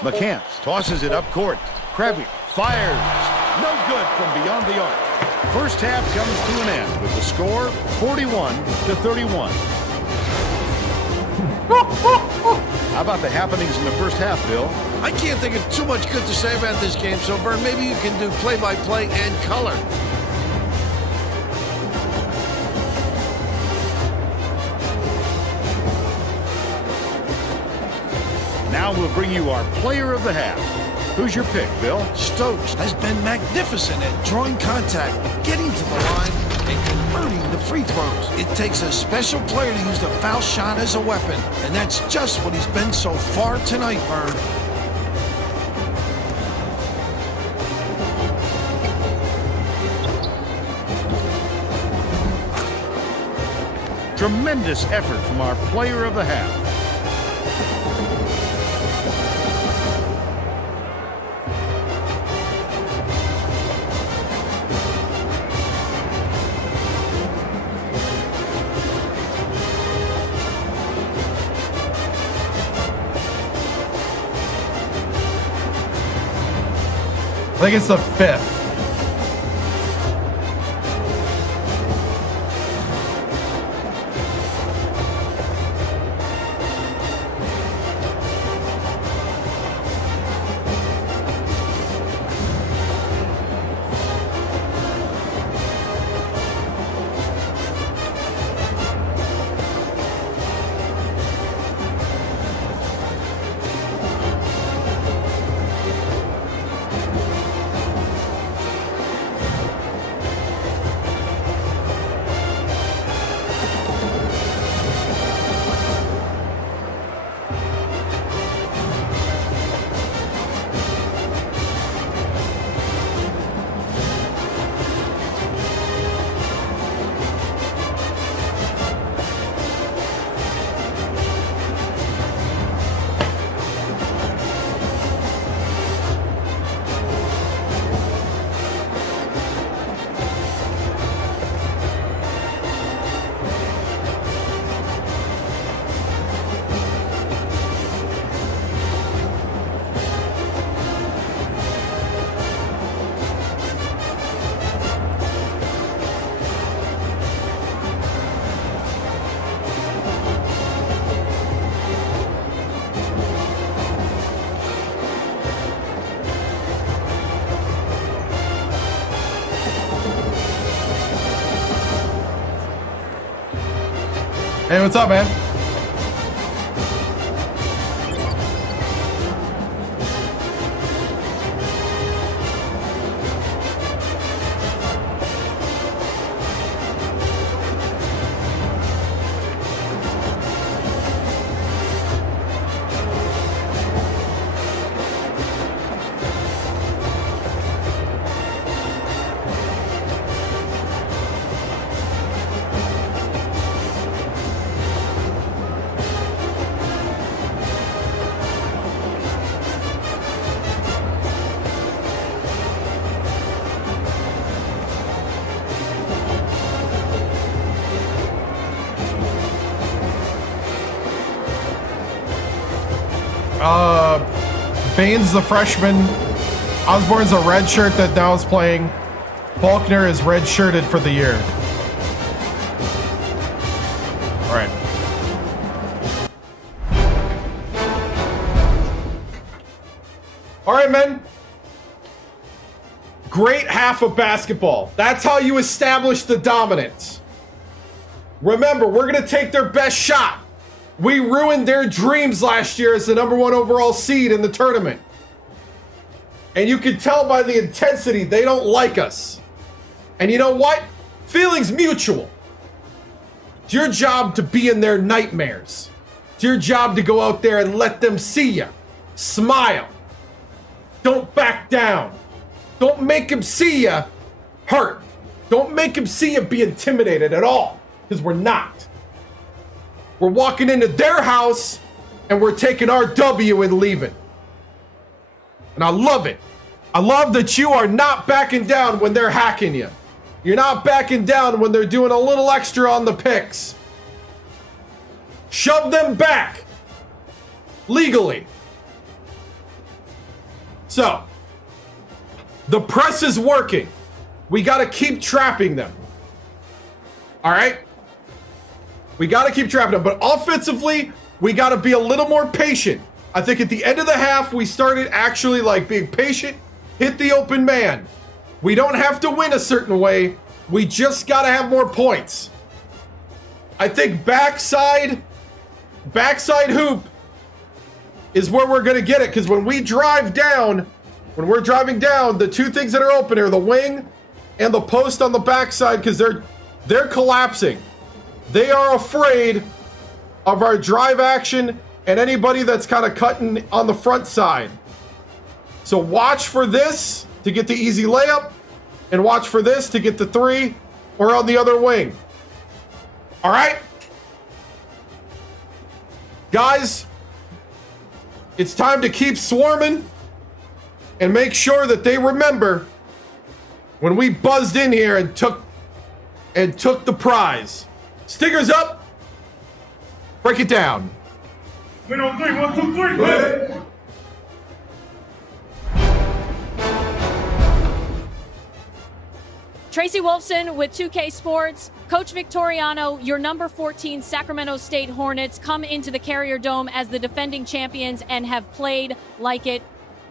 McCants tosses it up court. Kravic fires. No good from beyond the arc. First half comes to an end with the score 41-31. How about the happenings in the first half, Bill? I can't think of too much good to say about this game, so Vern, maybe you can do play-by-play and color. Now we'll bring you our player of the half. Who's your pick, Bill? Stokes has been magnificent at drawing contact, getting to the line, and converting the free throws. It takes a special player to use the foul shot as a weapon, and that's just what he's been so far tonight, Vern. Tremendous effort from our player of the half. I think it's the 5th. Hey, what's up, man? Bain's the freshman. Osborne's a red shirt that now is playing. Faulkner is red shirted for the year. All right. All right, men. Great half of basketball. That's how you establish the dominance. Remember, we're going to take their best shot. We ruined their dreams last year as the #1 overall seed in the tournament. And you can tell by the intensity they don't like us. And you know what? Feelings mutual. It's your job to be in their nightmares. It's your job to go out there and let them see you. Smile. Don't back down. Don't make them see you hurt. Don't make them see you be intimidated at all. Because we're not. We're walking into their house and we're taking our W and leaving. And I love it. I love that you are not backing down when they're hacking you. You're not backing down when they're doing a little extra on the picks. Shove them back. Legally. So, the press is working. We got to keep trapping them. All right? We got to keep trapping them. But offensively, we got to be a little more patient. I think at the end of the half, we started actually like being patient, hit the open man. We don't have to win a certain way. We just got to have more points. I think backside hoop is where we're going to get it. Because when we're driving down, the two things that are open are the wing and the post on the backside because they're collapsing. They are afraid of our drive action and anybody that's kind of cutting on the front side. So watch for this to get the easy layup and watch for this to get the three or on the other wing. All right? Guys, it's time to keep swarming and make sure that they remember when we buzzed in here and took the prize. Stickers up. Break it down. Win on three. 1, 2, 3. Go ahead. Tracy Wolfson with 2K Sports. Coach Victoriano, your number 14 Sacramento State Hornets come into the Carrier Dome as the defending champions and have played like it.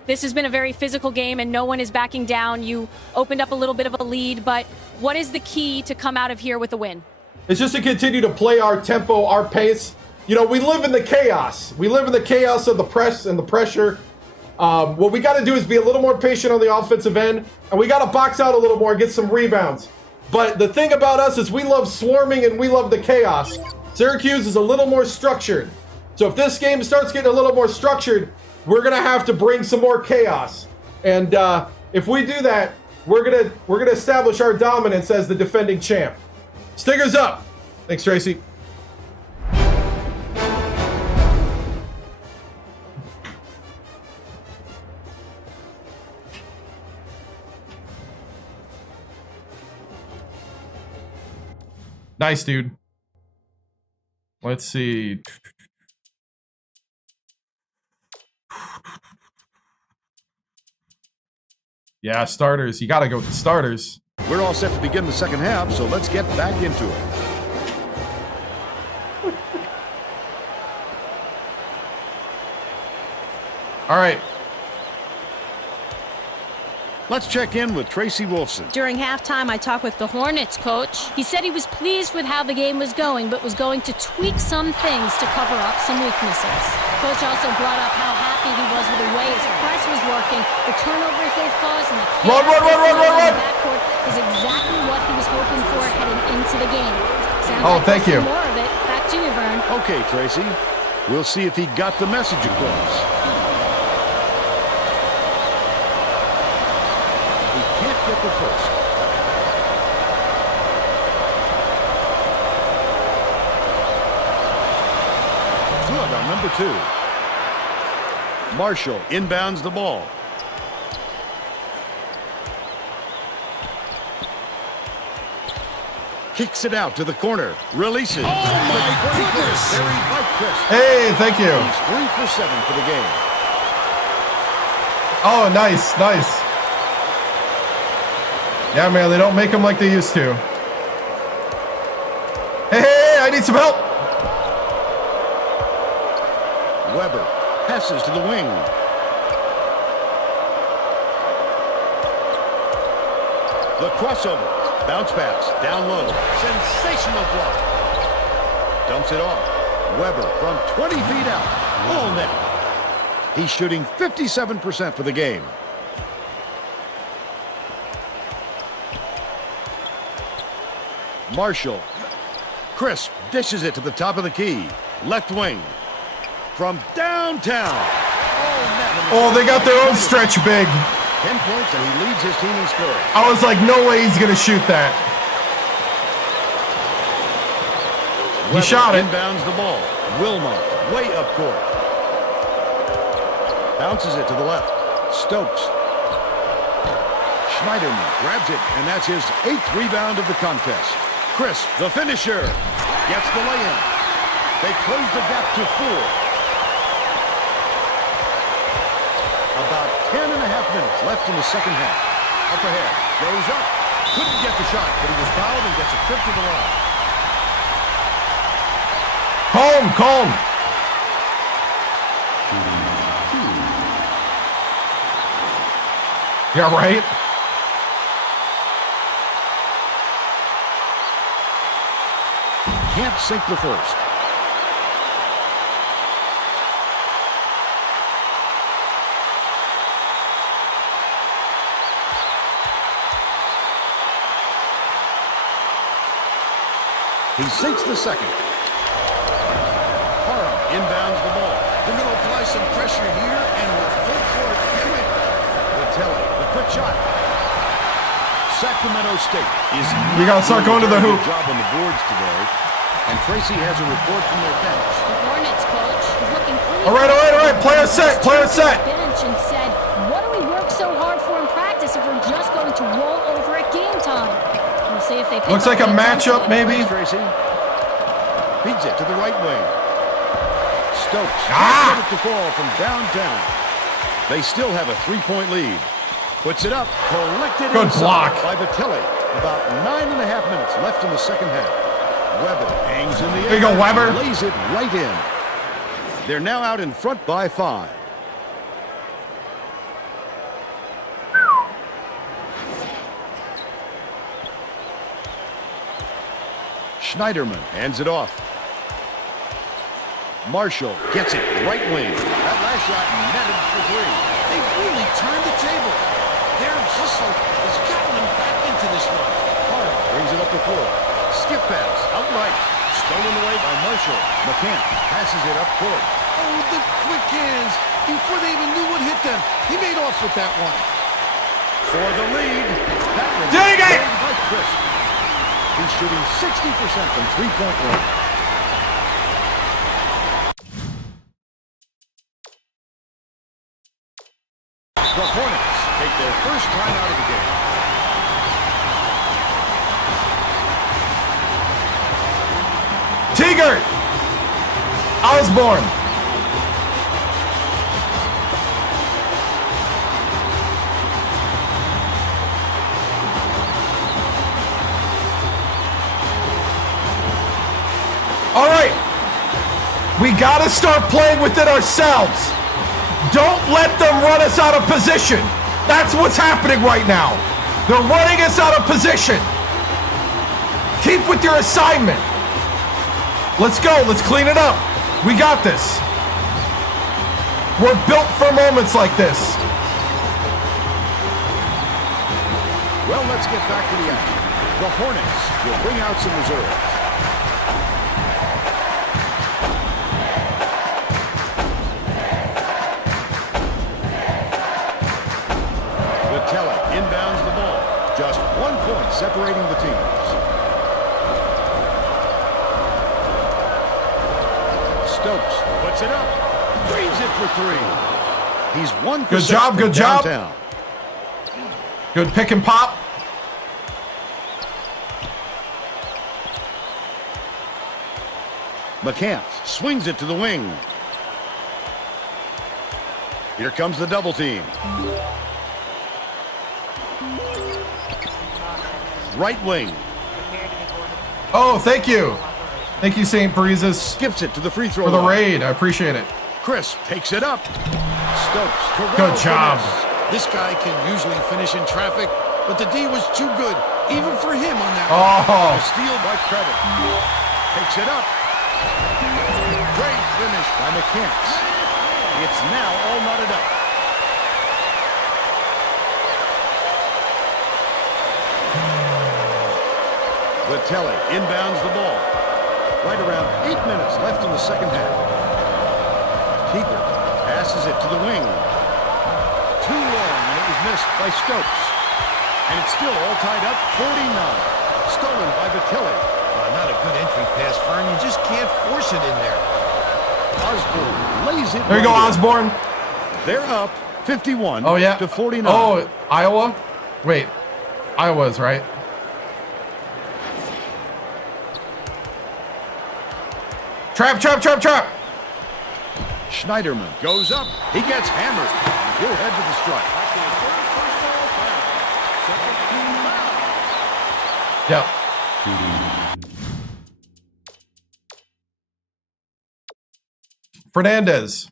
This has been a very physical game and no one is backing down. You opened up a little bit of a lead, but what is the key to come out of here with a win? It's just to continue to play our tempo, our pace. You know, we live in the chaos. We live in the chaos of the press and the pressure. What we got to do is be a little more patient on the offensive end, and we got to box out a little more and get some rebounds. But the thing about us is we love swarming and we love the chaos. Syracuse is a little more structured. So if this game starts getting a little more structured, we're going to have to bring some more chaos. And if we do that, we're gonna establish our dominance as the defending champ. Stickers up. Thanks, Tracy. Nice, dude. Let's see. Yeah, starters. You got to go with the starters. We're all set to begin the second half, so let's get back into it. All right. Let's check in with Tracy Wolfson. During halftime, I talked with the Hornets coach. He said he was pleased with how the game was going, but was going to tweak some things to cover up some weaknesses. Coach also brought up how happy he was with the way his press was working, the turnovers they've caused, and the chaos in the backcourt is exactly what he was hoping for heading into the game. Sounds like thank you. More of it. Back to you, Vern. Okay, Tracy. We'll see if he got the message across. Get the first. Good on number 2. Marshall inbounds the ball. Kicks it out to the corner. Releases. Oh, my goodness. Very light crisp. Hey, thank you. He's 3 for 7 for the game. Oh, nice, nice. Yeah, man, they don't make them like they used to. Hey, I need some help. Weber passes to the wing. The crossover. Bounce pass. Down low. Sensational block. Dumps it off. Weber from 20 feet out. All net. He's shooting 57% for the game. Marshall. Crisp dishes it to the top of the key. Left wing. From downtown. Oh, they got their own stretch big. 10 points and he leads his team in scoring. I was like, no way he's going to shoot that. He shot it. Inbounds the ball. Wilmot way up court. Bounces it to the left. Stokes. Schneiderman grabs it, and that's his 8th rebound of the contest. Chris, the finisher, gets the lay-in. They close the gap to 4. About 10 and a half minutes left in the second half. Up ahead, goes up. Couldn't get the shot, but he was fouled and gets a trip to the line. Calm. Yeah, right? Can't sink the first. He sinks the second. Parham inbounds the ball. They're going to apply some pressure here and with full court commitment. Vitelli, the quick shot. Sacramento State is We gotta start going to the hoop. Job on the boards today. And Tracy has a report from their bench. The Hornets coach is looking pretty. All right. Player set. Bench and said, "What do we work so hard for in practice if we're just going to roll over at game time?" We'll see if they pick Looks up like a the matchup, intensity. maybe. Thanks, Tracy. Feeds it to the right wing. Stokes Ah! gets it to fall from downtown. They still have a 3-point lead. Puts it up. Collected Good inside block. by Vitelli. About 9.5 minutes left in the second half. Weber hangs in the air. There you go, Weber. Lays it right in. They're now out in front by 5. Schneiderman hands it off. Marshall gets it right wing. That last shot netted for 3. They've really turned the table. Their hustle has gotten them back into this one. Parham brings it up the floor. Skip pass, outright. Stolen away by Marshall. McCann passes it up court. Oh, the quick hands. Before they even knew what hit them, he made off with that one. For the lead. That one Dang it! saved by Chris. He's shooting 60% from three-point range. The Hornets take their first time out of the game. Teager! Osborne! All right. We got to start playing within ourselves. Don't let them run us out of position. That's what's happening right now. They're running us out of position. Keep with your assignment. Let's go. Let's clean it up. We got this. We're built for moments like this. Well, let's get back to the action. The Hornets will bring out some reserves. Vitelli inbounds the ball. Just 1 point separating the teams. Stokes puts it up. Drains it for 3. He's 1 for 6 from Good job. downtown. Good pick and pop. McCann swings it to the wing. Here comes the double team. Right wing. Oh, thank you. Thank you, St. Parizas, Skips it to the free throw for the line. raid. I appreciate it. Chris takes it up. Stokes. Good job. This guy can usually finish in traffic, but the D was too good, even for him on that one. Oh, A steal by Credit. Takes it up. Great finish by McCann. It's now all knotted up. Vitelli inbounds the ball. Right around 8 minutes left in the second half. Keeper passes it to the wing. Too long, and it was missed by Stokes. And it's still all tied up, 49. Stolen by Vitelli. Not a good entry pass, Fern. You just can't force it in there. Osborne lays it. there you go, right in. Osborne. They're up 51 Oh, yeah. to 49. Oh, Iowa? Wait, I was, right? Trap, trap, trap, trap! Schneiderman goes up. He gets hammered. He'll head to the strike. Yep. Fernandez.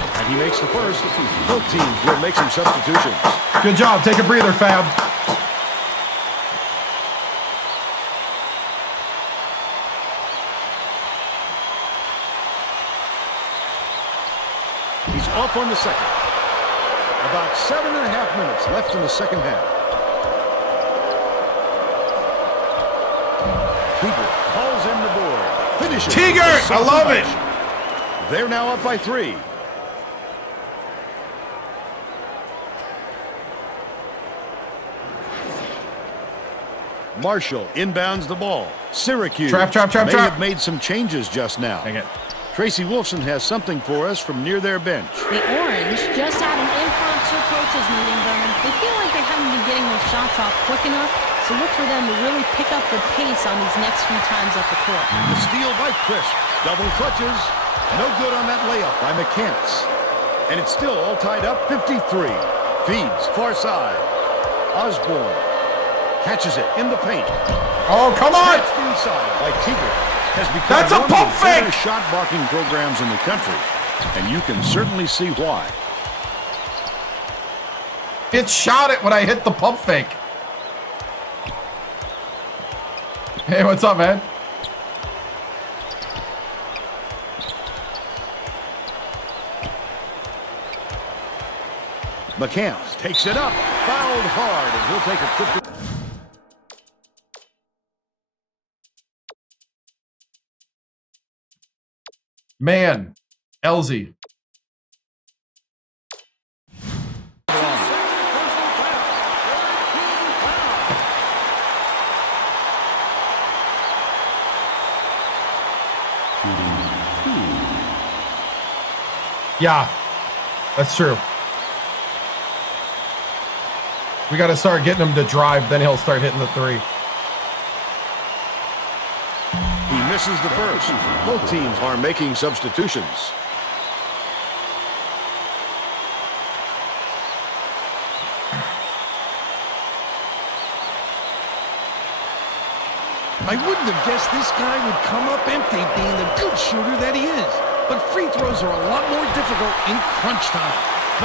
And he makes the first. Both teams will make some substitutions. Good job. Take a breather, Fab. He's off on the second. About 7.5 minutes left in the second half. Teager calls in the board. Finishes. Teager! I love it! They're now up by 3. Marshall inbounds the ball. Syracuse Trap, trap, trap, may trap. have made some changes just now. Dang it. Tracy Wolfson has something for us from near their bench. The Orange just had an impromptu coaches meeting, Vernon. They feel like they haven't been getting their shots off quick enough, so look for them to really pick up the pace on these next few times up the court. The steal by Crisp. Double clutches. No good on that layup by McCants. And it's still all tied up 53. Feeds far side. Osborne catches it in the paint. Oh, come on! Snatched inside by Teager. Has become That's a one pump of the better fake! shot blocking programs in the country. And you can certainly see why. It shot it when I hit the pump fake. Hey, what's up, man? McCants takes it up. Fouled hard, and he'll take a quick... Man, Elsie. Yeah, that's true. We got to start getting him to drive, then he'll start hitting the 3. He misses the first. Both teams are making substitutions. I wouldn't have guessed this guy would come up empty, being the good shooter that he is. But free throws are a lot more difficult in crunch time.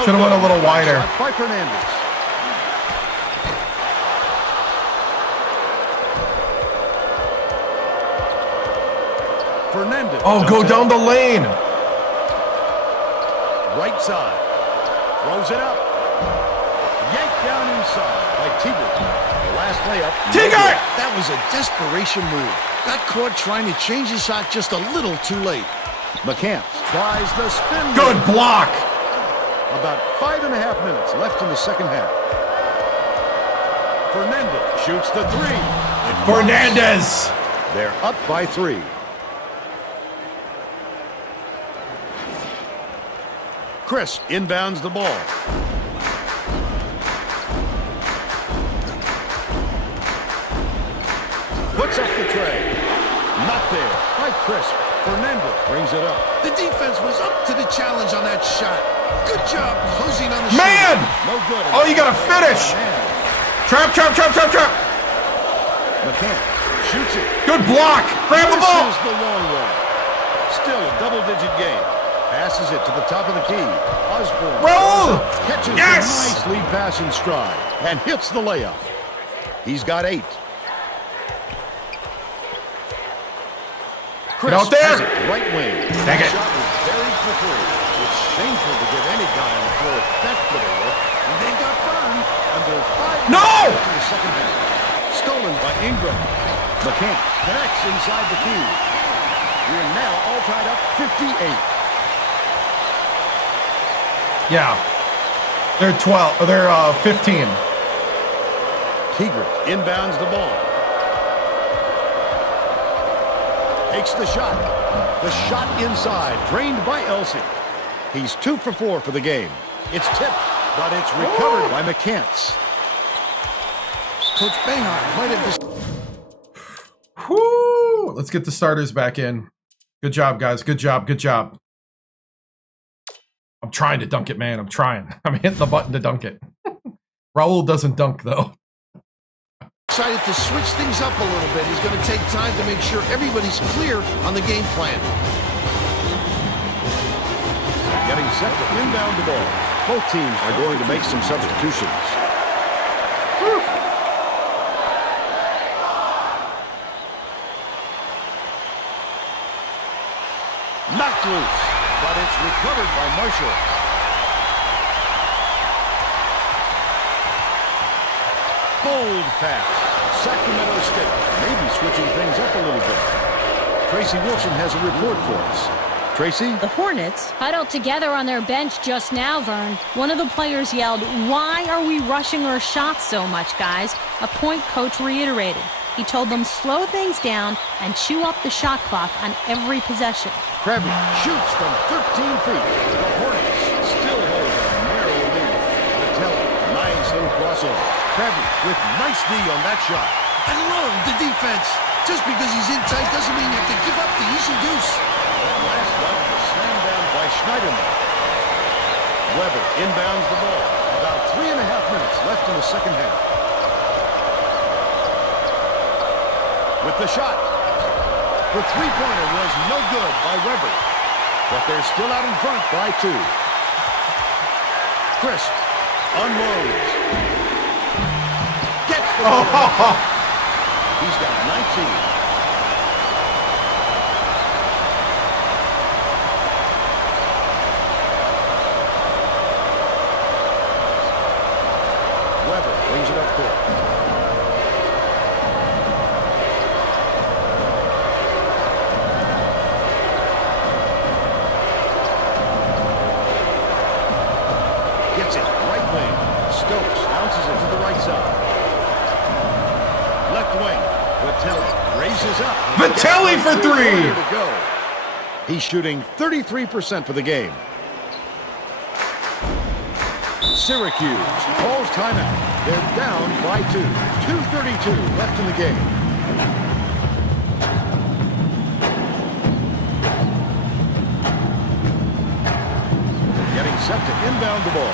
Should have went a little wider. Shot by Fernandez. Fernandez. Oh, go down the lane. Right side. Throws it up. Yanked down inside by Teager. The last layup. Teager! That was a desperation move. Got caught trying to change his shot just a little too late. McCants tries the spin. Good block. About 5.5 minutes left in the second half. Fernandez shoots the 3. Fernandez. They're up by 3. Crisp inbounds the ball. Puts up the tray. Not there. By Crisp. Fernandez brings it up. The defense was up to the challenge on that shot. Good job closing on the Man! No good. Oh, you got to finish. Trap, trap, trap, trap, trap. McCann shoots it. Good block. Grab the ball. This is the long one. Still a double-digit game. Passes it to the top of the key. Osborne Roll! catches Yes! a nice lead pass in stride and hits the layup. He's got 8. Get out there! has it right wing. Dang it. Shot was buried for 3. It's shameful to give any guy on the floor that good a look. And they got burned under 5 No! minutes in the second half. Stolen by Ingram. McCann connects inside the key. We're now all tied up 58. Yeah. They're 12. They're 15. Keegan inbounds the ball. Takes the shot. The shot inside, drained by Elsey. He's 2 for 4 for the game. It's tipped, but it's recovered by McCants. Coach Behar might have just... Whoo! Let's get the starters back in. Good job, guys. Good job. Good job. I'm trying to dunk it, man. I'm trying. I'm hitting the button to dunk it. Raul doesn't dunk, though. Decided to switch things up a little bit. He's going to take time to make sure everybody's clear on the game plan. Getting set to inbound the ball. Both teams are going to make some substitutions. Knocked loose, but it's recovered by Marshall. Bold pass. Sacramento State maybe switching things up a little bit. Tracy Wilson has a report for us. Tracy? The Hornets huddled together on their bench just now, Vern. One of the players yelled, "Why are we rushing our shots so much, guys?" A point coach reiterated. He told them slow things down and chew up the shot clock on every possession. Krabby shoots from 13 feet. The Hornets still hold a narrow lead. Vitelli, nice little crossover. Krabby with nice D on that shot. I love the defense. Just because he's in tight doesn't mean you have to give up the easy deuce. That last dunk was slammed down by Schneiderman. Weber inbounds the ball. About 3.5 minutes left in the second half. With the shot. The three-pointer was no good by Weber. But they're still out in front by 2. Crisp unloads. Gets the ball. He's got 19. Weber brings it up court. Gets it right wing. Stokes bounces it to the right side. Left wing. Vitelli raises up. Vitelli for 3! To go. He's shooting 33% for the game. Syracuse calls timeout. They're down by 2. 2:32 left in the game. Getting set to inbound the ball.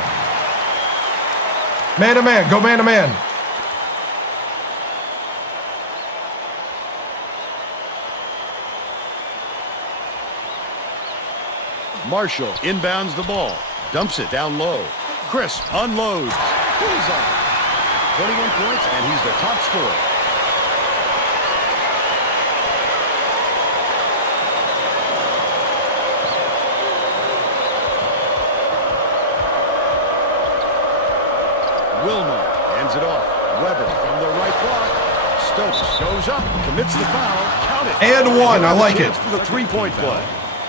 Man to man. Go man to man. Marshall inbounds the ball. Dumps it down low. Crisp unloads. Bullseye. 21 points, and he's the top scorer. Wilmer hands it off. Weber from the right block. Stokes goes up, commits the foul. Count it. And 1. I like it. For the three-point play.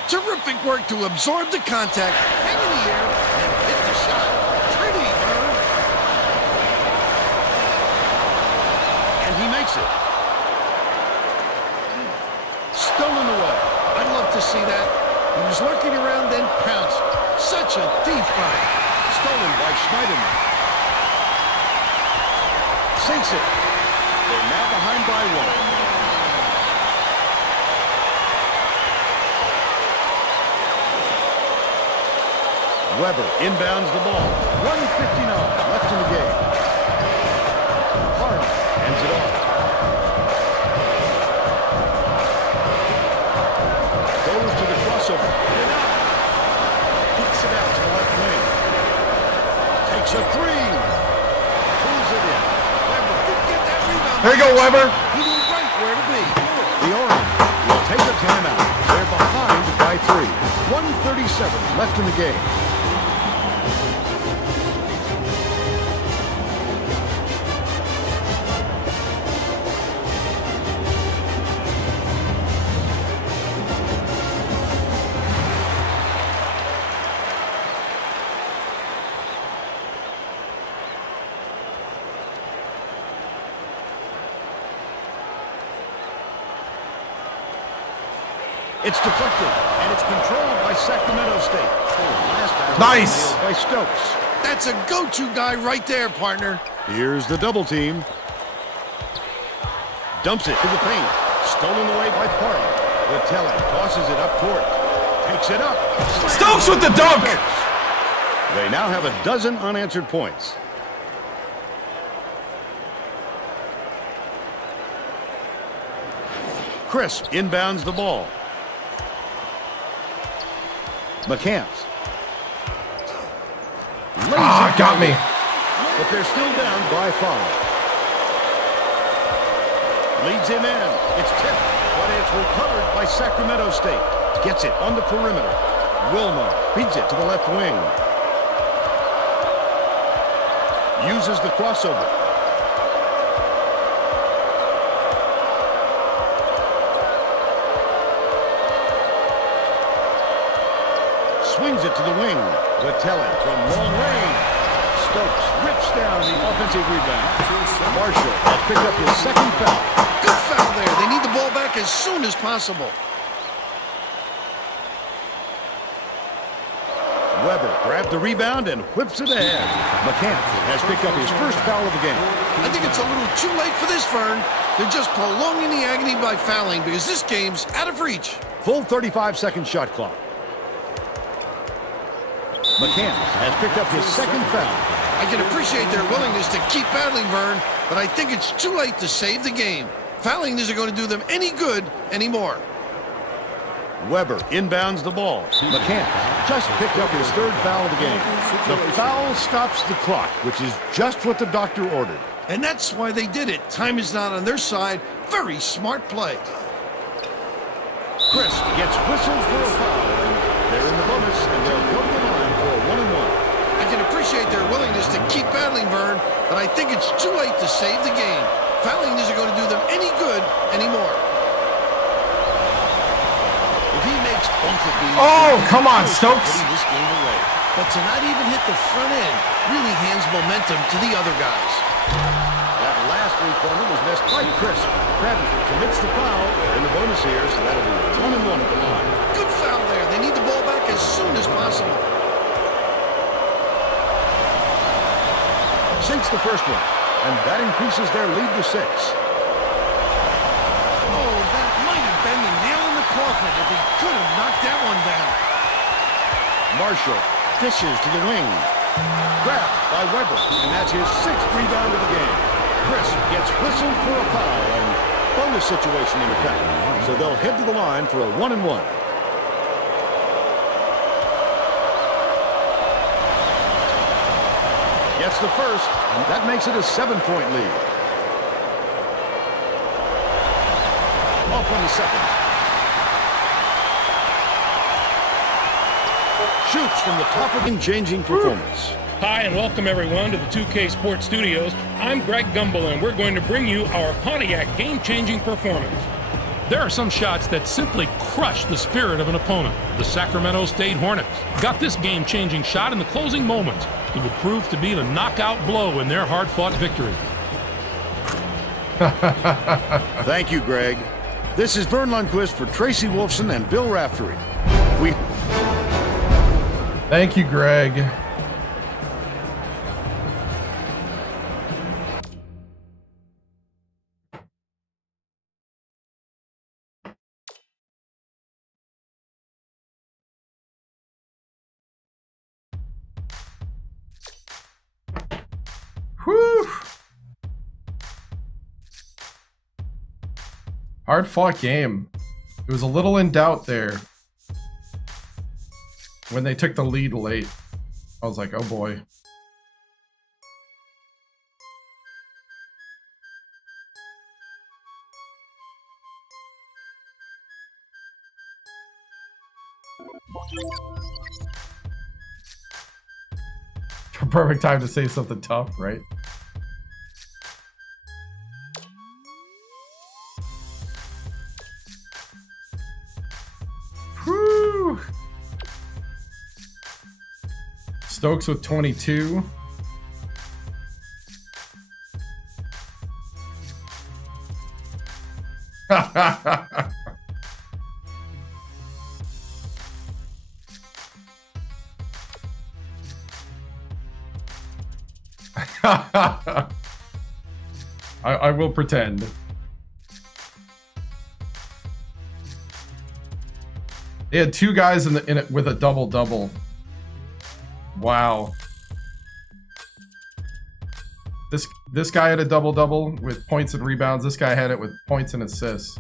Terrific work to absorb the contact, hang in the air, and hit the shot. Pretty, Vern. And he makes it. Stolen away. I'd love to see that. He was lurking around, then pounced. Such a thief fight. Stolen by Schneiderman. Sinks it. They're now behind by 1. Weber inbounds the ball. 1:59 left in the game. Harden hands it off. Goes to the crossover. And out. Kicks it out to the left wing. Takes a 3. Pulls it in. Weber didn't get that rebound. There you go, Weber. He knew right where to be. The Orange will take a timeout. They're behind by 3. 1:37 left in the game. It's deflected, and it's controlled by Sacramento State. Nice. By Stokes. That's a go-to guy right there, partner. Here's the double team. Dumps it to the paint. Stolen away by Party. Vitale tosses it up court. Takes it up. Stokes with the dunk. They now have a dozen unanswered points. Crisp inbounds the ball. McCants. Ah, got me. But they're still down by 5. Leads him in. It's tipped, but it's recovered by Sacramento State. Gets it on the perimeter. Wilmar feeds it to the left wing. Uses the crossover. Swings it to the wing. Vitale from long range. Stokes rips down the offensive rebound. Marshall has picked up his second foul. Good foul there. They need the ball back as soon as possible. Weber grabbed the rebound and whips it ahead. McCants has picked up his first foul of the game. I think it's a little too late for this, Vern. They're just prolonging the agony by fouling because this game's out of reach. Full 35-second shot clock. McCants has picked up his second foul. I can appreciate their willingness to keep battling, Vern, but I think it's too late to save the game. Fouling isn't going to do them any good anymore. Weber inbounds the ball. McCants just picked up his third foul of the game. The foul stops the clock, which is just what the doctor ordered. And that's why they did it. Time is not on their side. Very smart play. Crisp gets whistled for a foul. They're in the bonus, and they'll go to the line for a 1-and-1. I can appreciate their willingness to keep battling, Vern, but I think it's too late to save the game. Fouling isn't going to do them any good anymore. If he makes both of these... Oh, come on, Stokes. Putting this game away. But to not even hit the front end really hands momentum to the other guys. That last three-pointer was missed by Crisp. Bradley commits the foul. They're in the bonus here, so that'll be a 1-and-1 at the line. Good foul there. They need the ball back as soon as possible. Sinks the first one, and that increases their lead to 6. Oh, that might have been the nail in the coffin if he could have knocked that one down. Marshall dishes to the wing. Grabbed by Weber, and that's his 6th rebound of the game. Crisp gets whistled for a foul, and bonus situation in effect. So they'll head to the line for a 1-and-1. Gets the first, and that makes it a 7-point lead. Off on the second. Shoots from the top of game-changing performance. Hi, and welcome everyone to the 2K Sports Studios. I'm Greg Gumbel, and we're going to bring you our Pontiac game-changing performance. There are some shots that simply crush the spirit of an opponent. The Sacramento State Hornets got this game-changing shot in the closing moments. It would prove to be the knockout blow in their hard-fought victory. Thank you, Greg. This is Vern Lundquist for Tracy Wolfson and Bill Raftery. Thank you, Greg. Whew. Hard fought game. It was a little in doubt there. When they took the lead late, I was like, oh boy. Perfect time to say something tough, right? Whew. Stokes with 22. I will pretend. They had 2 guys in it with a double-double. Wow. This guy had a double-double with points and rebounds. This guy had it with points and assists.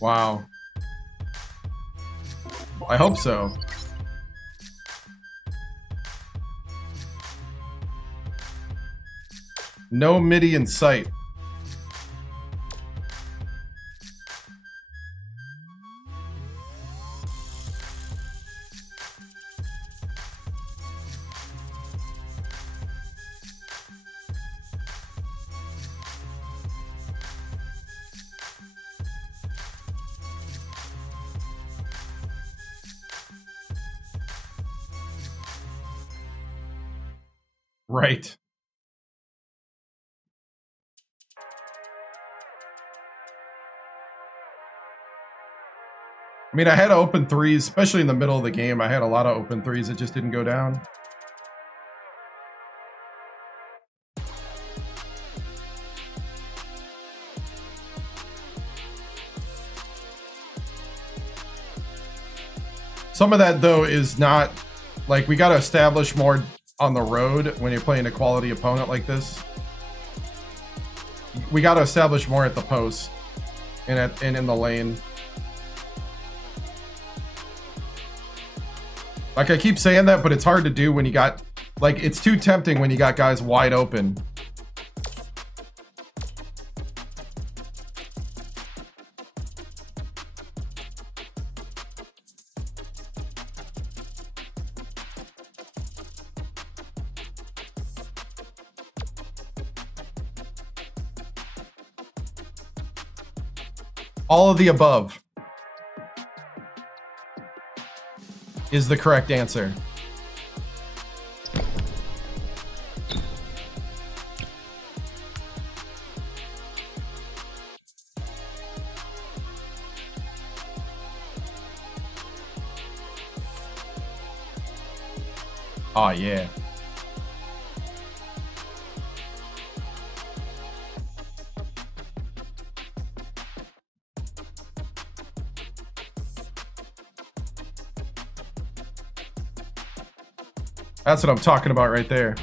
Wow. I hope so. No MIDI in sight. Right. I mean, I had open threes, especially in the middle of the game. I had a lot of open threes that just didn't go down. Some of that, though, is not... Like, we got to establish more on the road when you're playing a quality opponent like this. We got to establish more at the post and in the lane. Like, I keep saying that, but it's hard to do when you got... Like, it's too tempting when you got guys wide open. All of the above is the correct answer. Oh, yeah. That's what I'm talking about right there.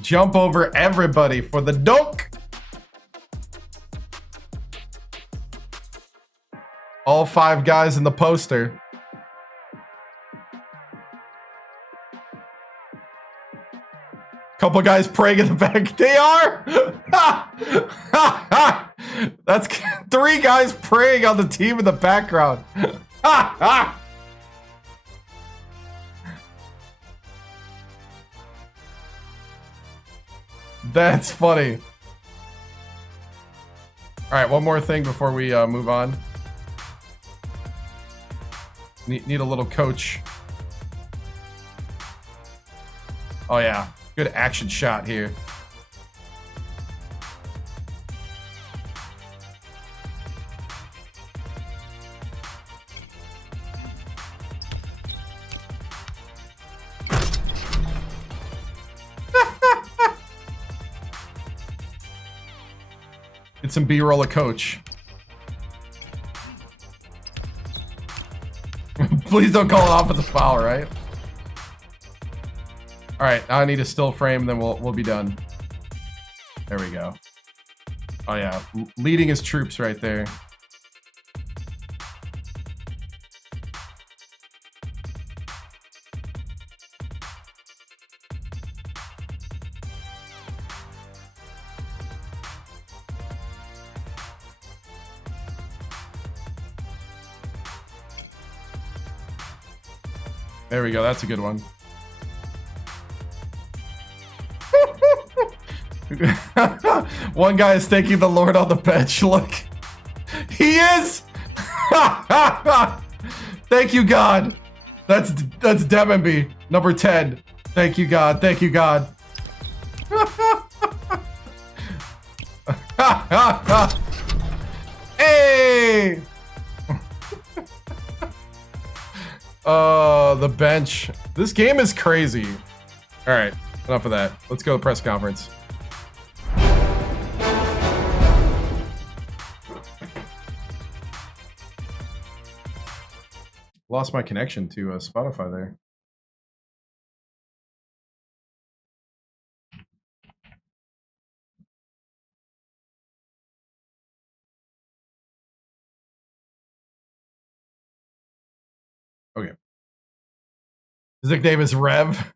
Jump over everybody for the dunk. All 5 guys in the poster. Couple guys praying in the back. They are. That's 3 guys praying on the team in the background. That's funny. All right, one more thing before we move on. Need a little coach. Oh yeah, good action shot here. Get some B-roll of coach. Please don't call an offensive foul, right? All right, now I need a still frame, then we'll be done. There we go. Oh yeah, leading his troops right there. There we go. That's a good one. One guy is thanking the Lord on the bench. Look, he is. Thank you, God. That's Demonby, number 10. Thank you, God. Thank you, God. Hey! The bench. This game is crazy. All right, enough of that. Let's go to the press conference. Lost my connection to Spotify there. Okay. His nickname is Rev.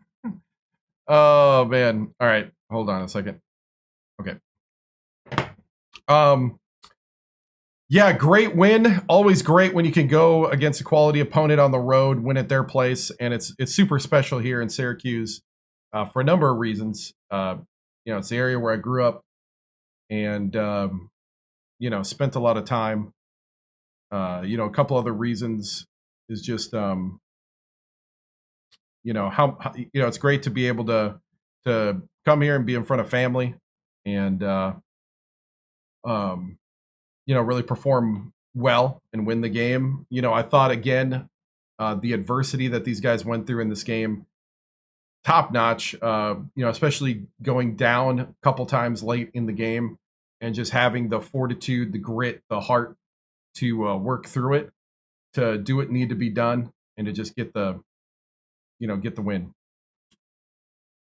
Oh man. All right. Hold on a second. Okay. Yeah, great win. Always great when you can go against a quality opponent on the road, win at their place, and it's super special here in Syracuse for a number of reasons. It's the area where I grew up, and spent a lot of time. A couple other reasons is just how it's great to be able to come here and be in front of family and really perform well and win the game. I thought again, the adversity that these guys went through in this game, top notch. Especially going down a couple times late in the game and just having the fortitude, the grit, the heart to work through it, to do what need to be done, and to just get the win.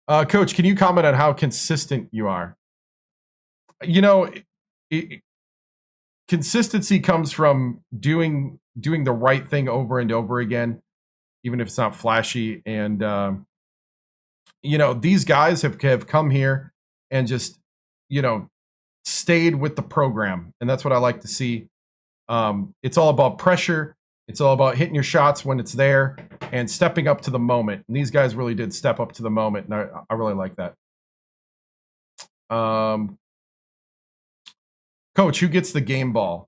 Coach, can you comment on how consistent you are? Consistency comes from doing the right thing over and over again, even if it's not flashy. And these guys have come here and just stayed with the program, and that's what I like to see. It's all about pressure. It's all about hitting your shots when it's there and stepping up to the moment. And these guys really did step up to the moment, and I really like that. Coach, who gets the game ball?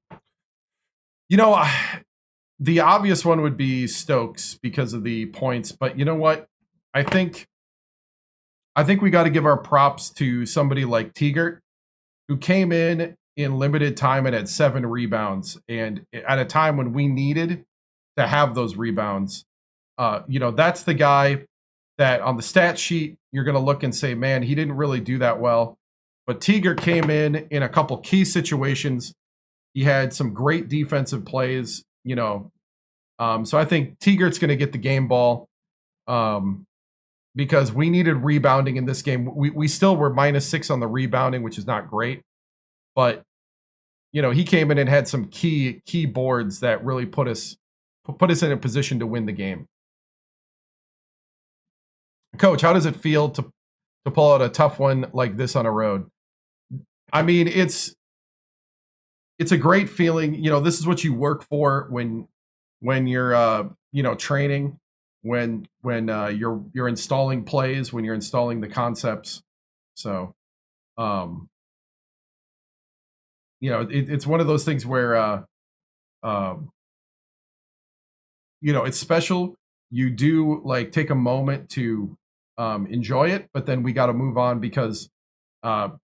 The obvious one would be Stokes because of the points, but you know what? I think we got to give our props to somebody like Tegert, who came in limited time and had 7 rebounds, and at a time when we needed to have those rebounds. That's the guy that on the stat sheet you're going to look and say, man, he didn't really do that well. But Tegert came in a couple key situations. He had some great defensive plays, so I think Tegert's going to get the game ball because we needed rebounding in this game. We still were -6 on the rebounding, which is not great. But, he came in and had some key boards that really put us in a position to win the game. Coach, how does it feel to pull out a tough one like this on a road? I mean, it's a great feeling. This is what you work for when you're training, when you're installing plays, when you're installing the concepts. So, it's one of those things where it's special. You do take a moment to enjoy it, but then we got to move on because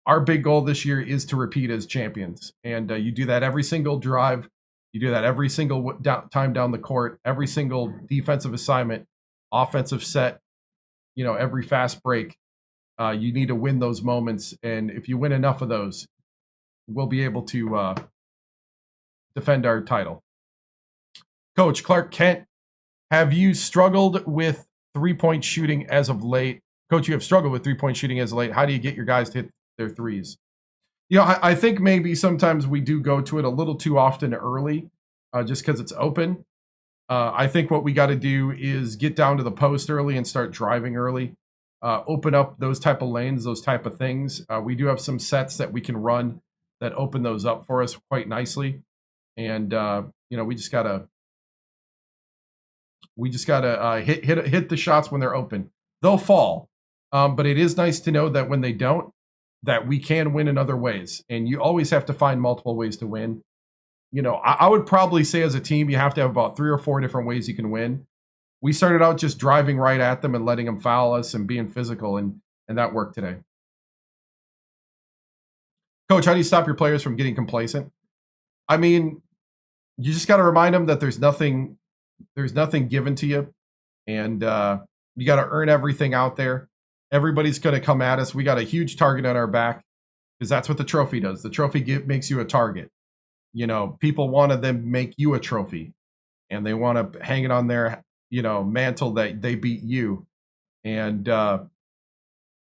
our big goal this year is to repeat as champions. And you do that every single drive. You do that every single time down the court, every single defensive assignment, offensive set, every fast break. You need to win those moments. And if you win enough of those, we'll be able to defend our title. Coach Clark Kent, have you struggled with 3-point shooting as of late? Coach, you have struggled with 3-point shooting as of late. How do you get your guys to hit their threes? I think maybe sometimes we do go to it a little too often early just because it's open. I think what we got to do is get down to the post early and start driving early. Open up those type of lanes, those type of things. We do have some sets that we can run that open those up for us quite nicely. And, we just gotta hit the shots when they're open. They'll fall. But it is nice to know that when they don't, that we can win in other ways. And you always have to find multiple ways to win. I would probably say as a team, you have to have about 3 or 4 different ways you can win. we started out just driving right at them and letting them foul us and being physical, and that worked today. Coach, how do you stop your players from getting complacent? I mean, you just got to remind them that there's nothing given to you, and you got to earn everything out there. Everybody's going to come at us. We got a huge target on our back because that's what the trophy does. The trophy makes you a target. You know, people want to then make you a trophy, and they want to hang it on their, mantle that they beat you. And,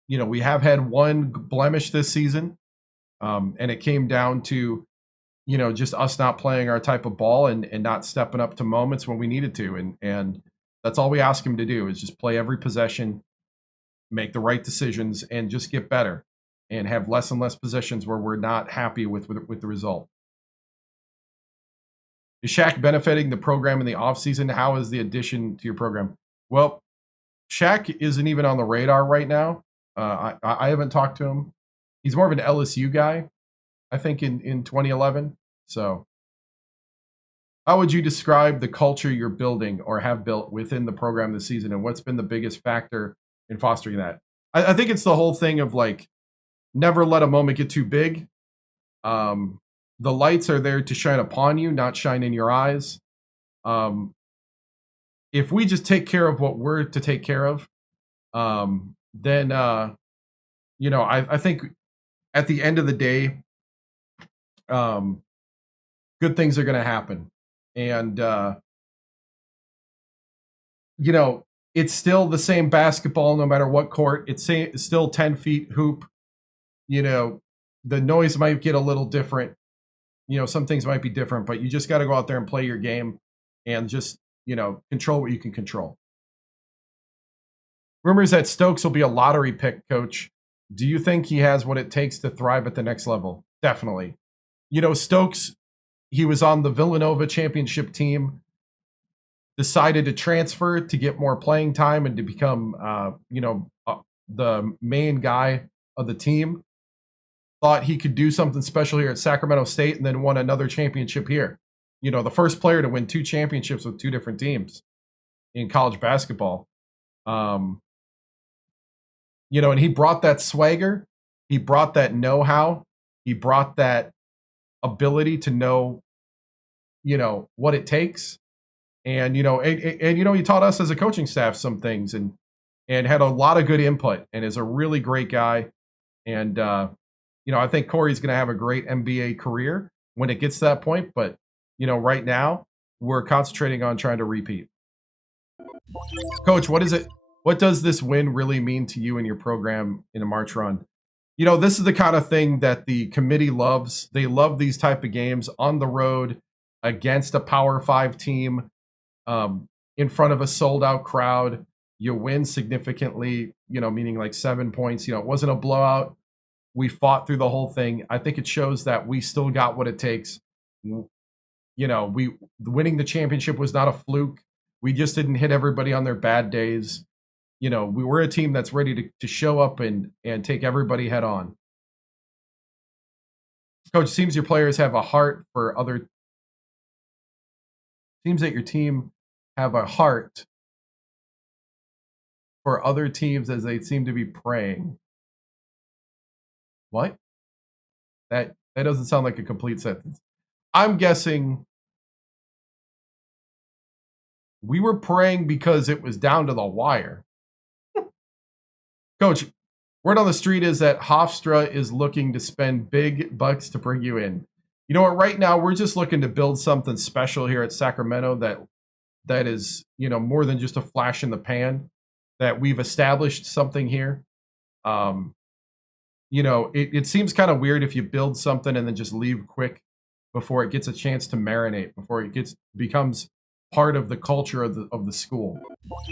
we have had one blemish this season, and it came down to, just us not playing our type of ball and not stepping up to moments when we needed to. And that's all we ask him to do is just play every possession, make the right decisions, and just get better and have less and less possessions where we're not happy with the result. Is Shaq benefiting the program in the offseason? How is the addition to your program? Well, Shaq isn't even on the radar right now. I haven't talked to him. He's more of an LSU guy, I think, in 2011. So how would you describe the culture you're building or have built within the program this season, and what's been the biggest factor in fostering that? I think it's the whole thing of never let a moment get too big. The lights are there to shine upon you, not shine in your eyes. If we just take care of what we're to take care of, then, I think at the end of the day, good things are going to happen. And, it's still the same basketball no matter what court. It's still 10 feet hoop. The noise might get a little different. Some things might be different, but you just got to go out there and play your game and just, control what you can control. Rumors that Stokes will be a lottery pick, Coach. Do you think he has what it takes to thrive at the next level? Definitely. Stokes, he was on the Villanova championship team, decided to transfer to get more playing time and to become, the main guy of the team. Thought he could do something special here at Sacramento State and then won another championship here. The first player to win 2 championships with 2 different teams in college basketball. And he brought that swagger. He brought that know-how. He brought that ability to know, what it takes. And, he taught us as a coaching staff some things and had a lot of good input and is a really great guy. And, I think Corey's going to have a great NBA career when it gets to that point. But, right now we're concentrating on trying to repeat. Coach, what does this win really mean to you and your program in a March run? This is the kind of thing that the committee loves. They love these type of games on the road against a Power 5 team, in front of a sold out crowd. You win significantly, meaning 7 points. It wasn't a blowout. We fought through the whole thing. I think it shows that we still got what it takes. Winning the championship was not a fluke. We just didn't hit everybody on their bad days. We were a team that's ready to show up and take everybody head on. Coach, seems your players have a heart for other. Seems that your team have a heart for other teams as they seem to be praying. What? That doesn't sound like a complete sentence. I'm guessing we were praying because it was down to the wire. Coach, word on the street is that Hofstra is looking to spend big bucks to bring you in. You know what? Right now, we're just looking to build something special here at Sacramento that is, more than just a flash in the pan. That we've established something here. It seems kind of weird if you build something and then just leave quick before it gets a chance to marinate, before it becomes part of the culture of the school.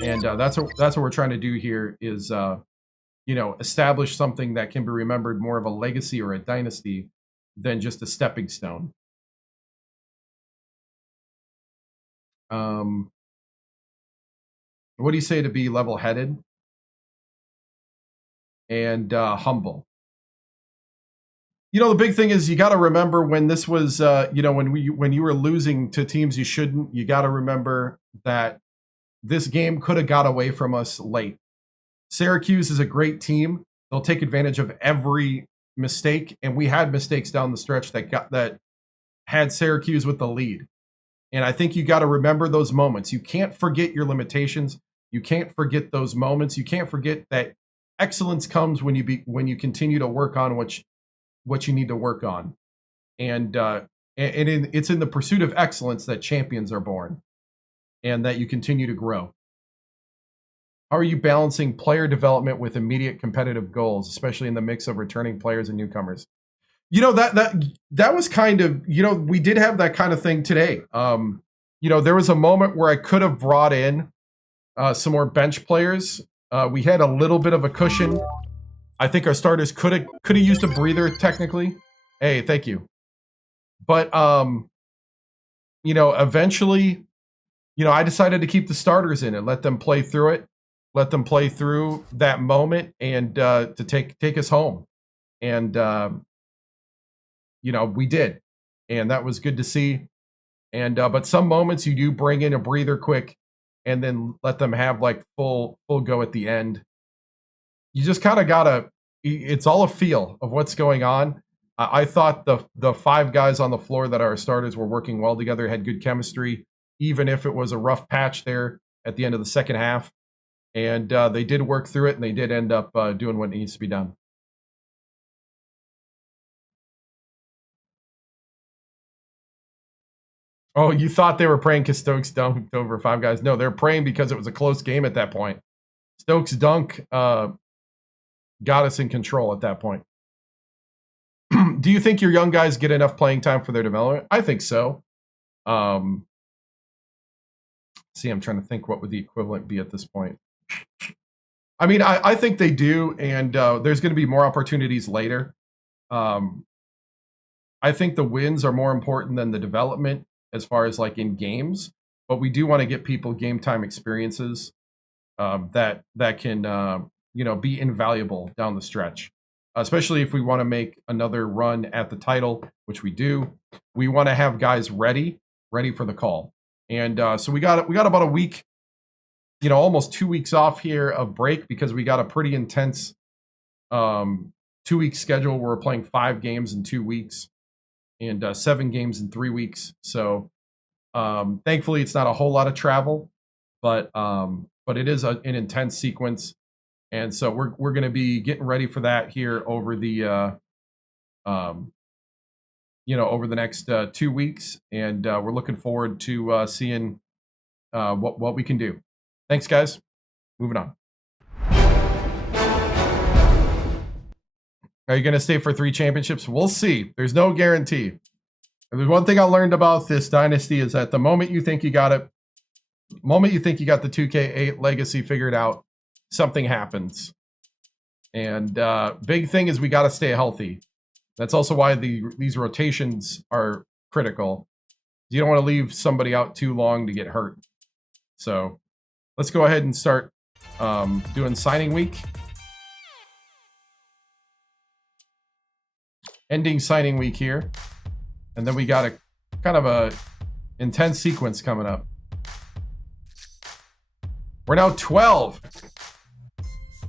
And that's what we're trying to do here is, establish something that can be remembered more of a legacy or a dynasty than just a stepping stone. What do you say to be level-headed and humble? The big thing is you got to remember when this was, when you were losing to teams you shouldn't. You got to remember that this game could have got away from us late. Syracuse is a great team. They'll take advantage of every mistake, and we had mistakes down the stretch that had Syracuse with the lead. And I think you got to remember those moments. You can't forget your limitations. You can't forget those moments. You can't forget that excellence comes when you continue to work on what you need to work on. And it's in the pursuit of excellence that champions are born and that you continue to grow. How are you balancing player development with immediate competitive goals, especially in the mix of returning players and newcomers? You know, that was kind of, you know, we did have that kind of thing today. You know, there was a moment where I could have brought in some more bench players. We had a little bit of a cushion. I think our starters could have used a breather technically. Hey, thank you. But you know, eventually, you know, I decided to keep the starters in and let them play through it, let them play through that moment, and to take us home. And you know, we did, and that was good to see. And but some moments you do bring in a breather quick, and then let them have like full go at the end. You just kind of gotta. It's all a feel of what's going on. I thought the 5 guys on the floor that are our starters were working well together, had good chemistry, even if it was a rough patch there at the end of the second half. And they did work through it, and they did end up doing what needs to be done. Oh, you thought they were praying because Stokes dunked over 5 guys? No, they're praying because it was a close game at that point. Stokes' dunk got us in control at that point. Do you think your young guys get enough playing time for their development? I think so. See, I'm trying to think what would the equivalent be at this point. I mean, I think they do, and there's going to be more opportunities later. I think the wins are more important than the development as far as like in games, but we do want to get people game time experiences that can you know, be invaluable down the stretch. Especially if we want to make another run at the title, which we do. We want to have guys ready for the call. And so we got about a week, you know, almost 2 weeks off here of break because we got a pretty intense 2-week schedule. We're playing 5 games in 2 weeks and 7 games in 3 weeks. So thankfully it's not a whole lot of travel, but it is an intense sequence. And so we're going to be getting ready for that here over the, you know, over the next 2 weeks, and we're looking forward to seeing what we can do. Thanks, guys. Moving on. Are you going to stay for 3 championships? We'll see. There's no guarantee. And there's one thing I learned about this dynasty is that the moment you think you got it, the moment you think you got the 2K8 legacy figured out, something happens. And big thing is we got to stay healthy. That's also why these rotations are critical. You don't want to leave somebody out too long to get hurt. So let's go ahead and start doing signing week. Ending signing week here. And then we got a kind of a intense sequence coming up. We're now 12.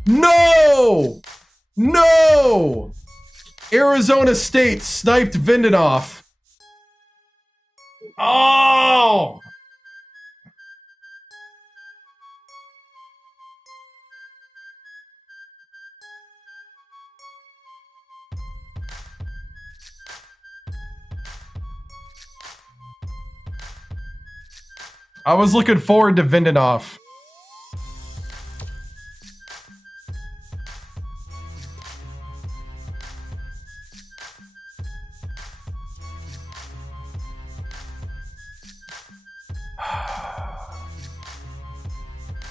No! No! Arizona State sniped Vindanoff. Oh! I was looking forward to Vindanoff.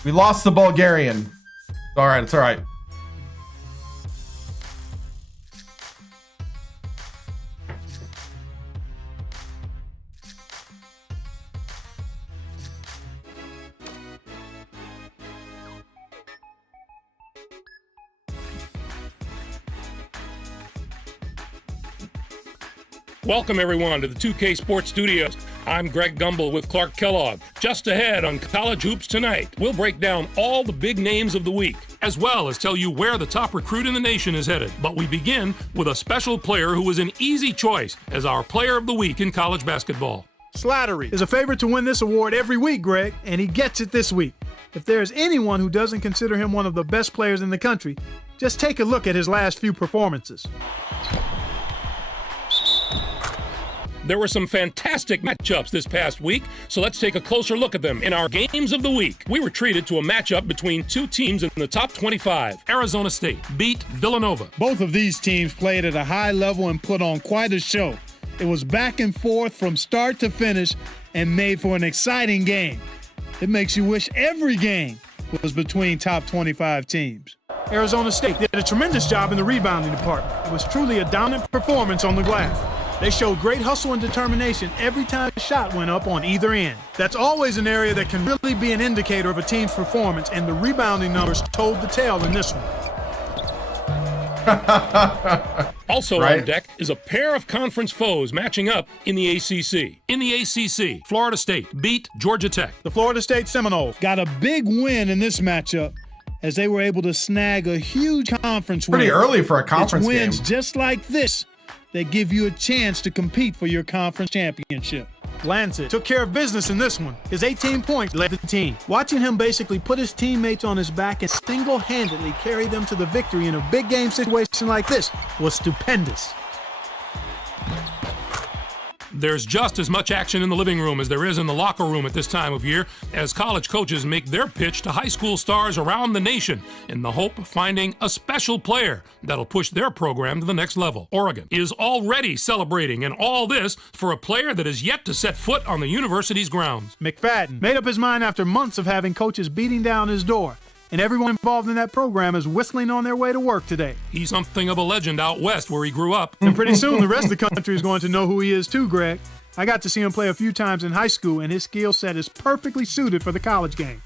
We lost the Bulgarian. All right, it's all right. Welcome everyone to the 2K Sports Studios. I'm Greg Gumbel with Clark Kellogg. Just ahead on College Hoops Tonight, we'll break down all the big names of the week, as well as tell you where the top recruit in the nation is headed. But we begin with a special player who was an easy choice as our player of the week in college basketball. Slattery is a favorite to win this award every week, Greg, and he gets it this week. If there is anyone who doesn't consider him one of the best players in the country, just take a look at his last few performances. There were some fantastic matchups this past week, so let's take a closer look at them in our Games of the Week. We were treated to a matchup between two teams in the top 25. Arizona State beat Villanova. Both of these teams played at a high level and put on quite a show. It was back and forth from start to finish and made for an exciting game. It makes you wish every game was between top 25 teams. Arizona State did a tremendous job in the rebounding department. It was truly a dominant performance on the glass. They showed great hustle and determination every time a shot went up on either end. That's always an area that can really be an indicator of a team's performance, and the rebounding numbers told the tale in this one. Also on deck is a pair of conference foes matching up in the ACC. In the ACC, Florida State beat Georgia Tech. The Florida State Seminoles got a big win in this matchup as they were able to snag a huge conference win. Pretty early for a conference game. Wins just like this that give you a chance to compete for your conference championship. Lancet took care of business in this one. His 18 points led the team. Watching him basically put his teammates on his back and single-handedly carry them to the victory in a big game situation like this was stupendous. There's just as much action in the living room as there is in the locker room at this time of year as college coaches make their pitch to high school stars around the nation in the hope of finding a special player that'll push their program to the next level. Oregon is already celebrating, and all this for a player that is yet to set foot on the university's grounds. McFadden made up his mind after months of having coaches beating down his door, and everyone involved in that program is whistling on their way to work today. He's something of a legend out west where he grew up. And pretty soon the rest of the country is going to know who he is too, Greg. I got to see him play a few times in high school, and his skill set is perfectly suited for the college game.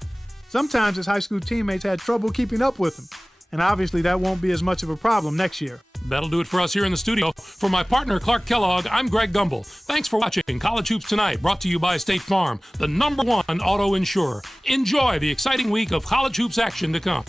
Sometimes his high school teammates had trouble keeping up with him, and obviously that won't be as much of a problem next year. That'll do it for us here in the studio. For my partner, Clark Kellogg, I'm Greg Gumbel. Thanks for watching College Hoops Tonight, brought to you by State Farm, the #1 auto insurer. Enjoy the exciting week of college hoops action to come.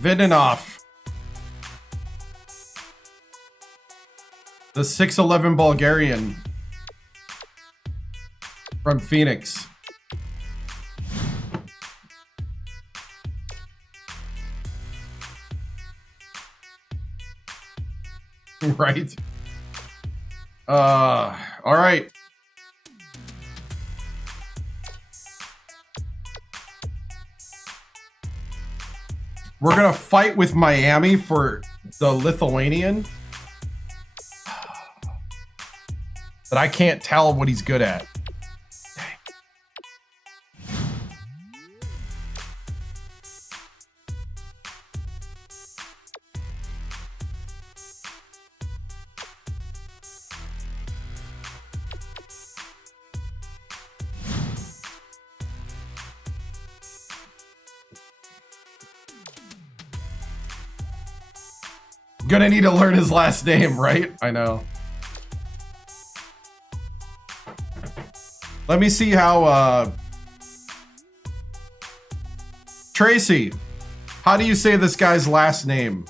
Vidinov. The 6'11 Bulgarian from Phoenix. Right? All right. We're going to fight with Miami for the Lithuanian. But I can't tell what he's good at. Gonna need to learn his last name, right? I know. Let me see how, Tracy, how do you say this guy's last name?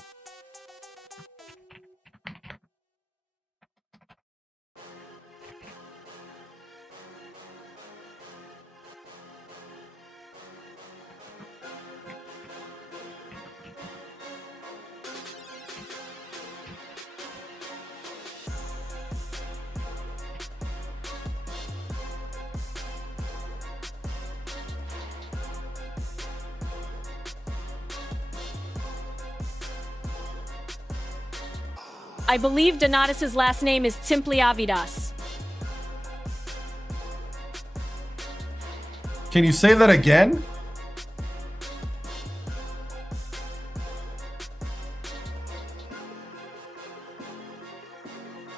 I believe Donatis' last name is Timpliavidas. Can you say that again?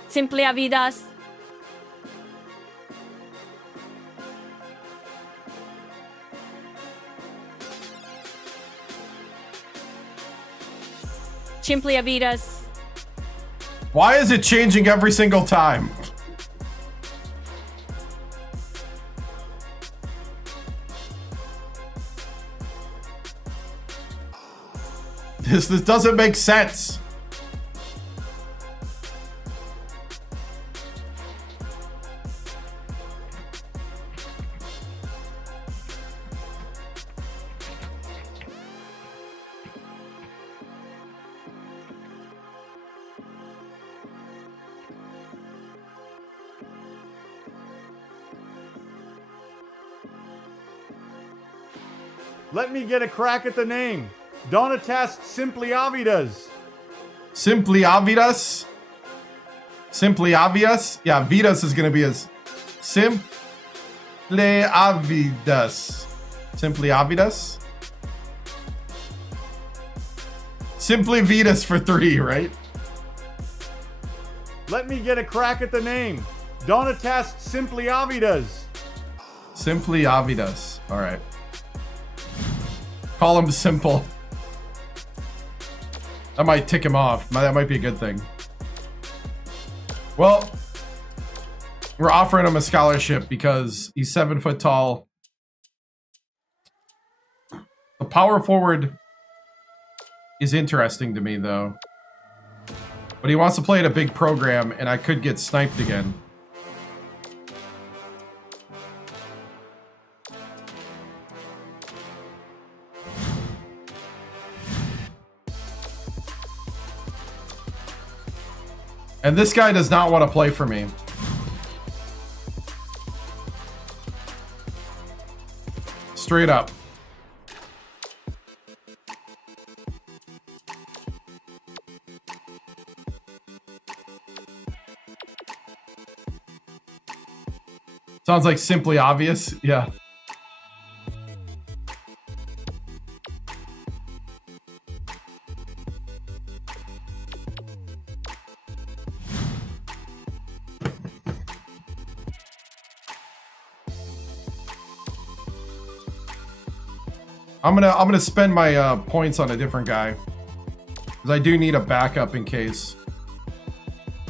Timpliavidas. Simply Avidas. Why is it changing every single time? This doesn't make sense. Let me get a crack at the name. Donatas Simply Avidas. Simply Avidas? Simply Obvious? Yeah, Vidas is going to be as Simple Avidas. Simply Avidas? Simply Vidas for 3, right? Let me get a crack at the name. Donatas Simply Avidas. Simply Avidas. All right. Call him Simple. That might tick him off. That might be a good thing. Well, we're offering him a scholarship because he's 7 foot tall. The power forward is interesting to me, though. But he wants to play at a big program, and I could get sniped again. And this guy does not want to play for me. Straight up. Sounds like Simply Obvious. Yeah. I'm gonna spend my points on a different guy because I do need a backup in case.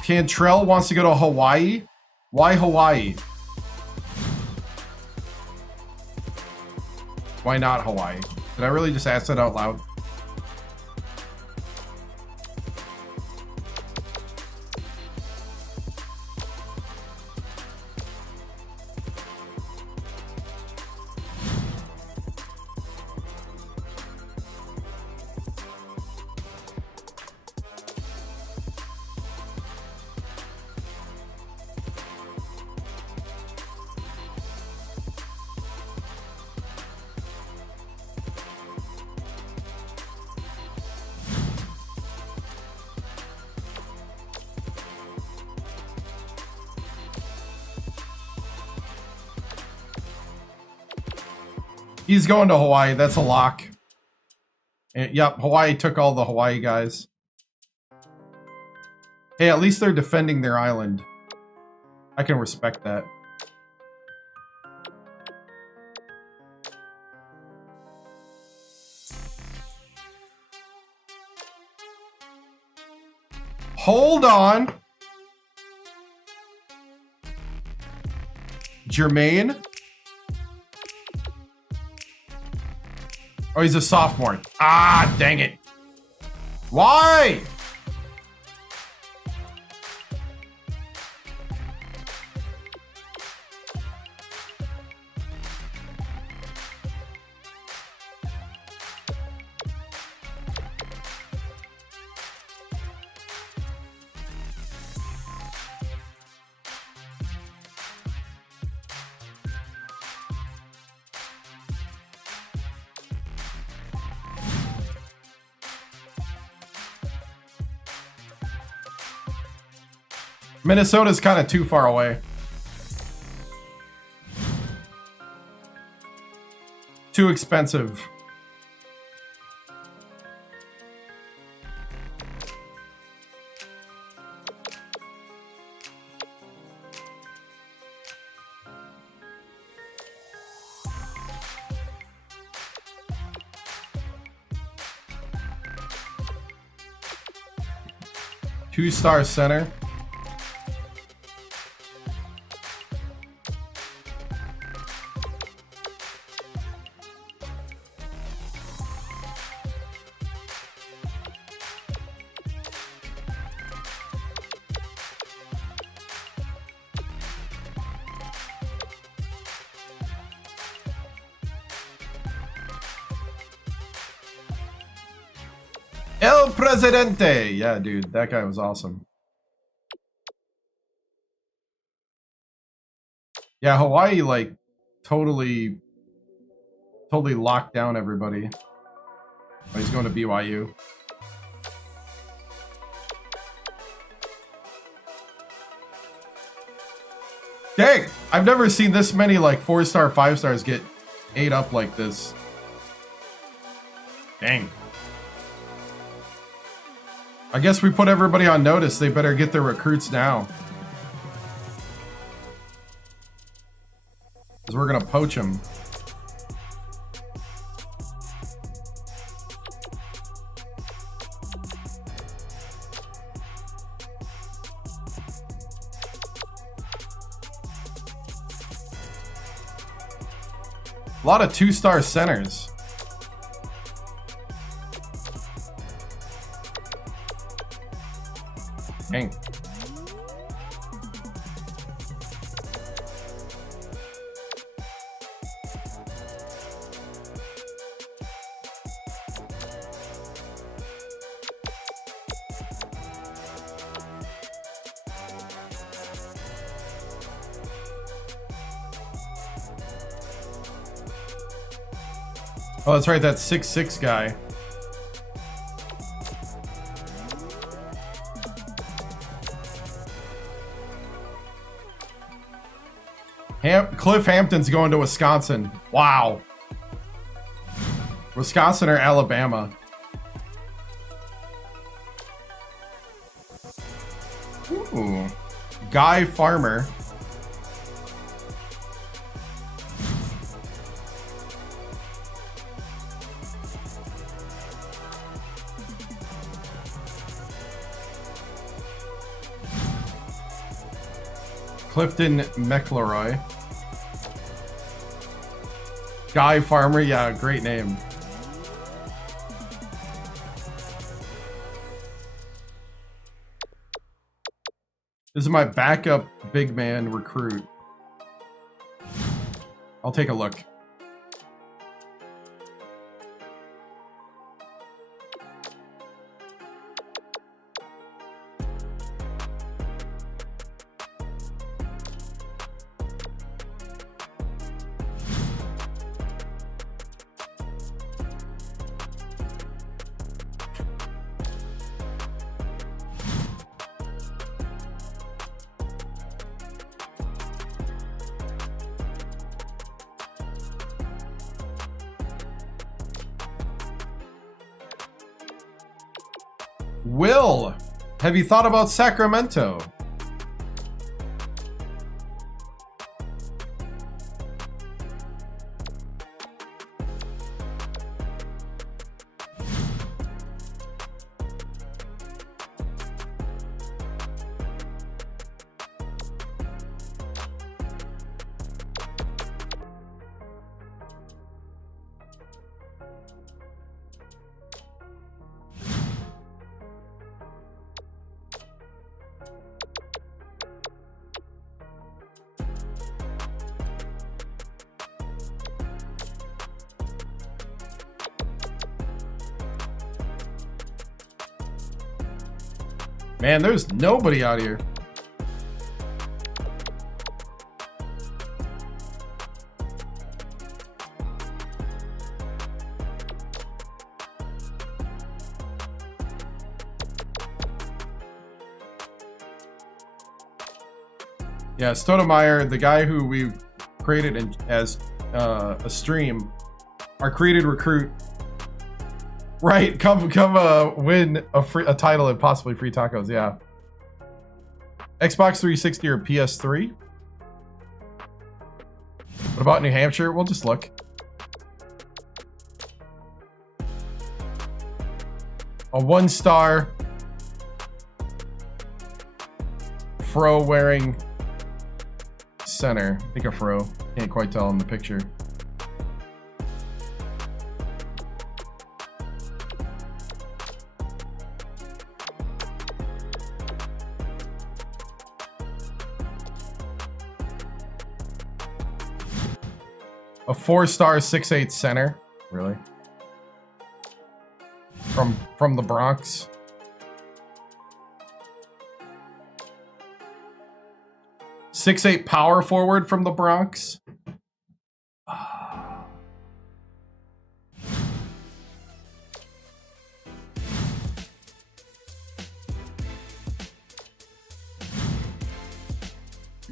Cantrell wants to go to Hawaii. Why Hawaii? Why not Hawaii? Did I really just ask that out loud? He's going to Hawaii. That's a lock. And, yep, Hawaii took all the Hawaii guys. Hey, at least they're defending their island. I can respect that. Hold on. Jermaine. Oh, he's a sophomore. Ah, dang it. Why? Minnesota's kind of too far away. Too expensive. 2-star center. El Presidente! Yeah, dude, that guy was awesome. Yeah, Hawaii, like, totally locked down everybody. Oh, he's going to BYU. Dang! I've never seen this many, like, 4-star, 5-stars get ate up like this. Dang. I guess we put everybody on notice. They better get their recruits now. Because we're going to poach them. A lot of 2-star centers. Dang. Oh, that's right, that 6'6" guy. Cliff Hampton's going to Wisconsin. Wow. Wisconsin or Alabama? Ooh. Guy Farmer. Clifton McElroy. Guy Farmer, yeah, great name. This is my backup big man recruit. I'll take a look. Will, have you thought about Sacramento? Man, there's nobody out here. Yeah, Stoudemire, the guy who we created as a stream, our created recruit. Right, come win a title and possibly free tacos, yeah. Xbox 360 or PS3? What about New Hampshire? We'll just look. A 1-star fro wearing center. I think a fro. Can't quite tell in the picture. A 4-star 6'8" center. Really? From the Bronx. .68 power forward from the Bronx.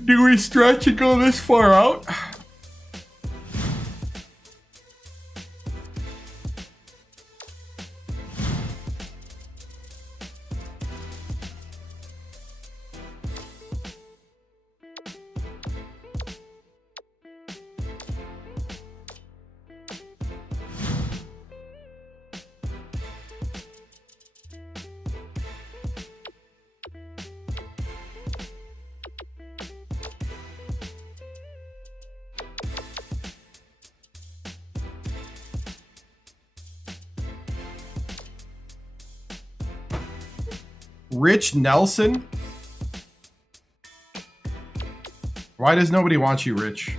Do we stretch and go this far out? Rich Nelson? Why does nobody want you, Rich?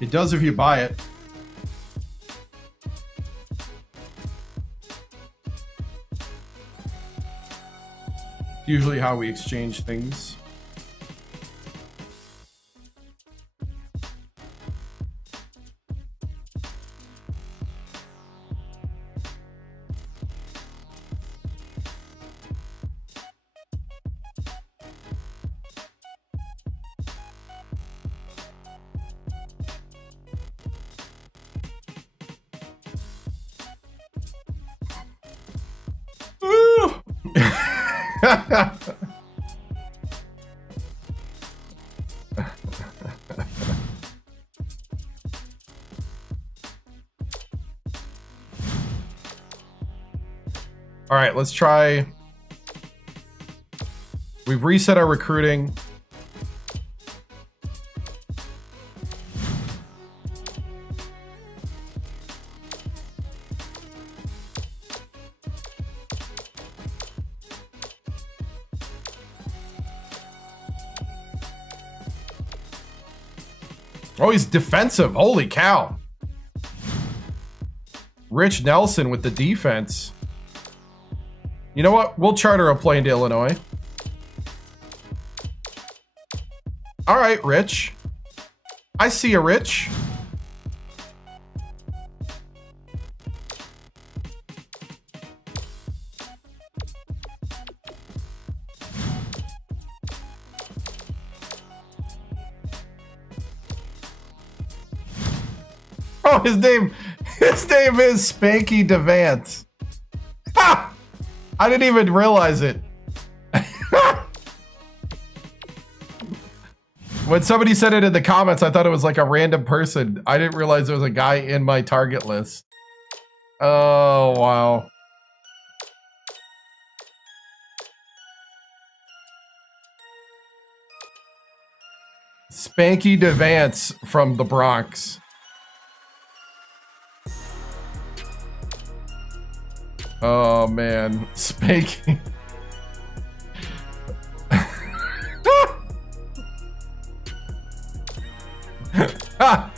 It does if you buy it. Usually how we exchange things. All right, let's try. We've reset our recruiting. Oh, he's defensive. Holy cow. Rich Nelson with the defense. You know what? We'll charter a plane to Illinois. All right, Rich. I see you, Rich. Oh, his name is Spanky Devant. Ha! I didn't even realize it. When somebody said it in the comments, I thought it was like a random person. I didn't realize there was a guy in my target list. Oh, wow. Spanky Devance from the Bronx. Oh, man. Spanky. Ha!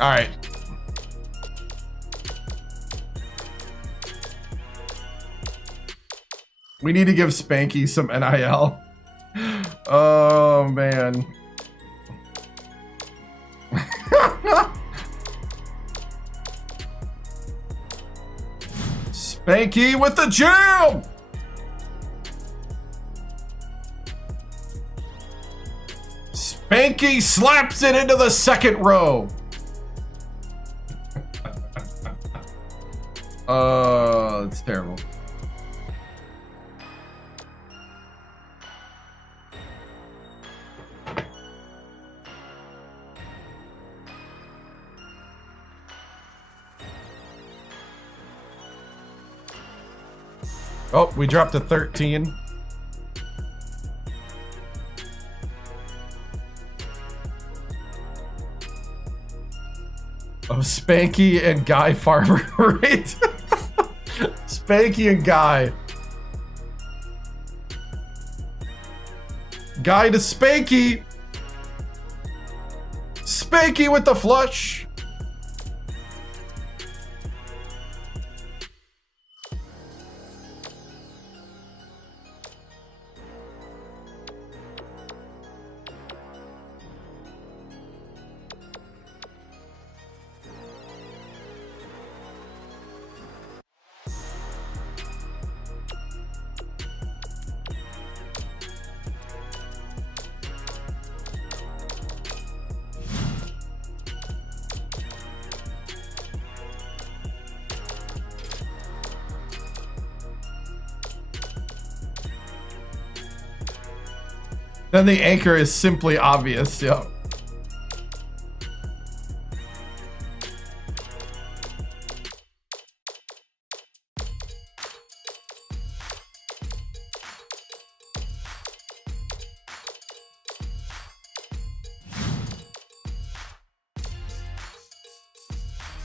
All right. We need to give Spanky some NIL. Oh, man. Spanky with the jam! Spanky slaps it into the second row. It's terrible. Oh, we dropped to 13. Oh, Spanky and Guy Farmer, right? Spanky and Guy. Guy to Spanky. Spanky with the flush. Then the anchor is simply obvious. Yep.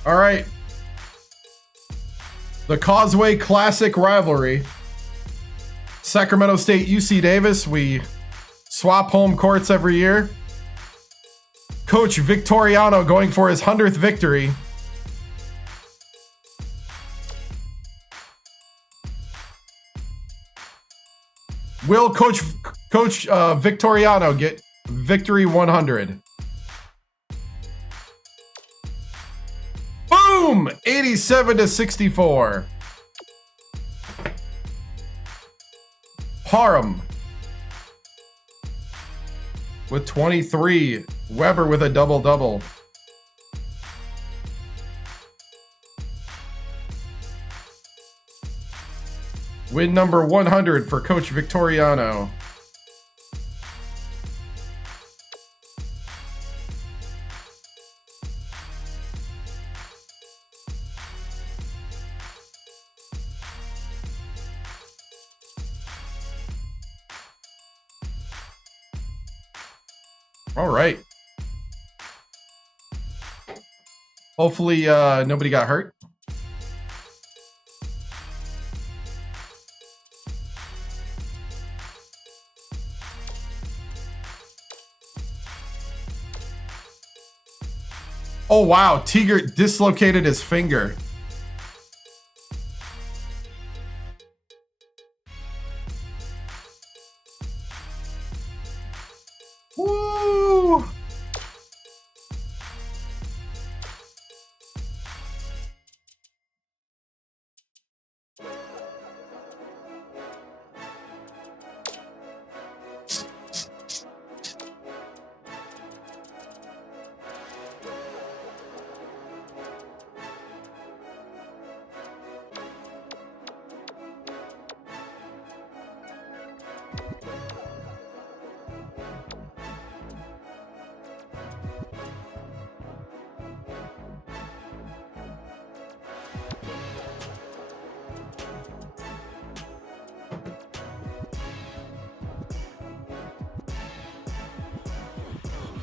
All right. The Causeway Classic rivalry. Sacramento State, UC Davis. We swap home courts every year. Coach Victoriano going for his 100th victory. Will Coach Victoriano get victory 100? Boom! 87-64. Parham with 23. Weber with a double-double. Win number 100 for Coach Victoriano. All right. Hopefully nobody got hurt. Oh wow, Tiger dislocated his finger. Woo!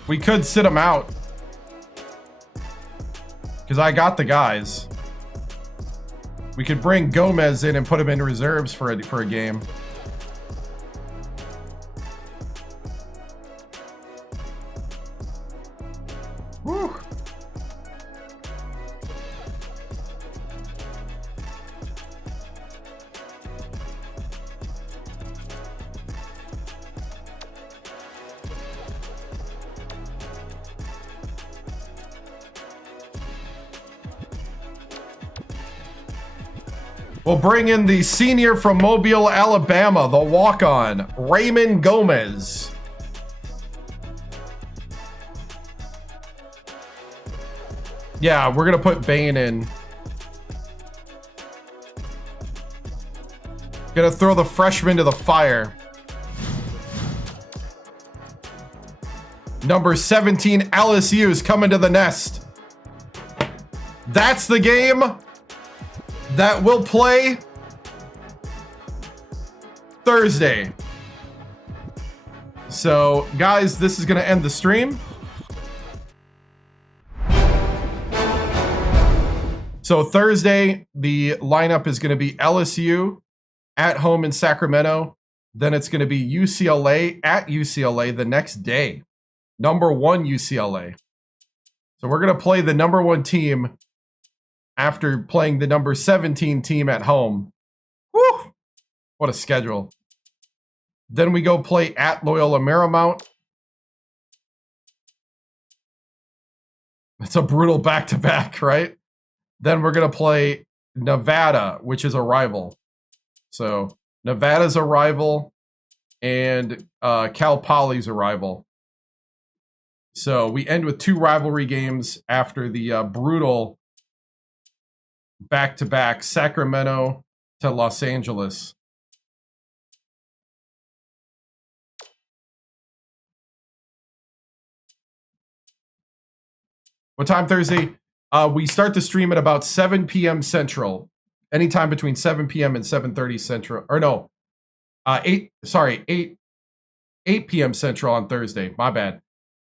We could sit him out. Because I got the guys. We could bring Gomez in and put him in reserves for a game. Whew. We'll bring in the senior from Mobile, Alabama, the walk-on, Raymond Gomez. Yeah, we're going to put Bane in. Going to throw the freshman to the fire. Number 17, LSU is coming to the nest. That's the game that will play Thursday. So, guys, this is going to end the stream. So, Thursday, the lineup is going to be LSU at home in Sacramento. Then it's going to be UCLA at UCLA the next day. Number 1 UCLA. So, we're going to play the number 1 team after playing the number 17 team at home. Woo! What a schedule. Then we go play at Loyola Marymount. It's a brutal back-to-back, right? Then we're going to play Nevada, which is a rival. So Nevada's a rival, and Cal Poly's a rival. So we end with 2 rivalry games after the brutal back-to-back Sacramento to Los Angeles. What time Thursday? We start the stream at about 7 p.m. Central. Anytime between 7 p.m. and 7:30 Central. Or no, 8 p.m. Central on Thursday. My bad.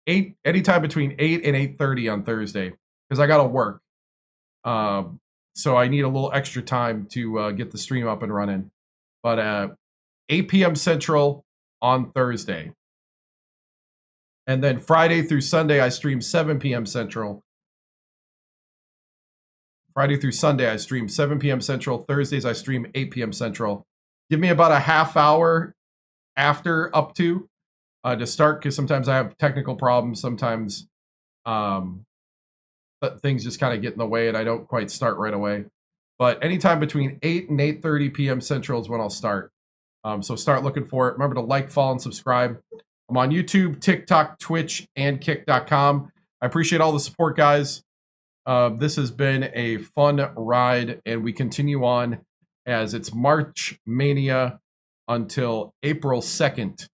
Anytime between 8 and 8:30 on Thursday. Because I got to work. So I need a little extra time to get the stream up and running. But 8 p.m. Central on Thursday. And then Friday through Sunday, I stream 7 p.m. Central. Friday through Sunday, I stream 7 p.m. Central. Thursdays, I stream 8 p.m. Central. Give me about a half hour after up to start, because sometimes I have technical problems. Sometimes things just kind of get in the way and I don't quite start right away. But anytime between 8 and 8:30 p.m. Central is when I'll start. So start looking for it. Remember to like, follow, and subscribe. I'm on YouTube, TikTok, Twitch, and Kick.com. I appreciate all the support, guys. This has been a fun ride, and we continue on as it's March Mania until April 2nd.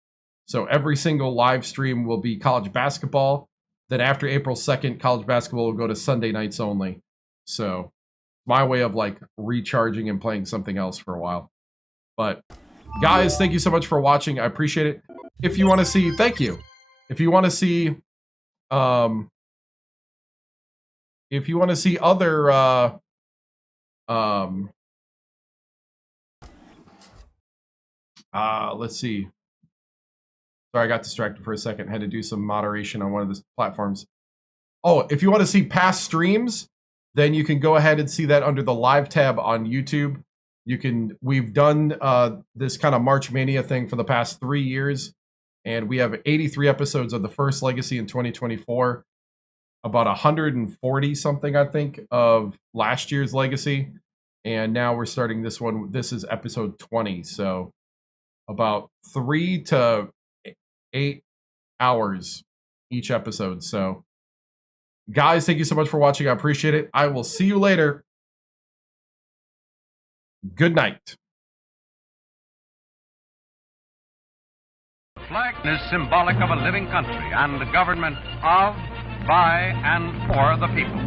So every single live stream will be college basketball. Then after April 2nd, college basketball will go to Sunday nights only. So my way of like recharging and playing something else for a while. But guys, thank you so much for watching. I appreciate it. If you want to see, thank you. If you want to see, other, let's see. Sorry, I got distracted for a second. Had to do some moderation on one of the platforms. Oh, if you want to see past streams, then you can go ahead and see that under the live tab on YouTube. We've done this kind of March Mania thing for the past 3 years. And we have 83 episodes of the first Legacy in 2024. About 140 something, I think, of last year's Legacy. And now we're starting this one. This is episode 20. So about 3 to 8 hours each episode. So guys, thank you so much for watching. I appreciate it. I will see you later. Good night. The flag is symbolic of a living country and the government of, by, and for the people.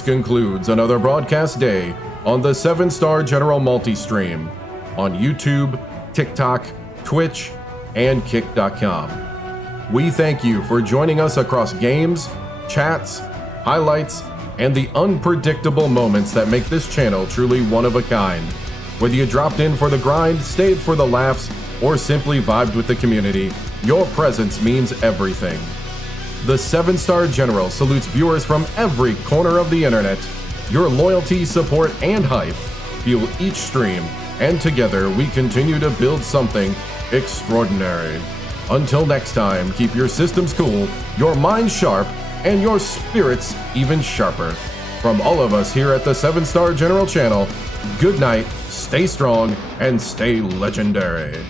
This concludes another broadcast day on the 7-Star General Multi-Stream on YouTube, TikTok, Twitch, and Kick.com. We thank you for joining us across games, chats, highlights, and the unpredictable moments that make this channel truly one of a kind. Whether you dropped in for the grind, stayed for the laughs, or simply vibed with the community, your presence means everything. The 7-Star General salutes viewers from every corner of the internet. Your loyalty, support, and hype fuel each stream, and together we continue to build something extraordinary. Until next time, keep your systems cool, your minds sharp, and your spirits even sharper. From all of us here at the 7-Star General channel, good night, stay strong, and stay legendary.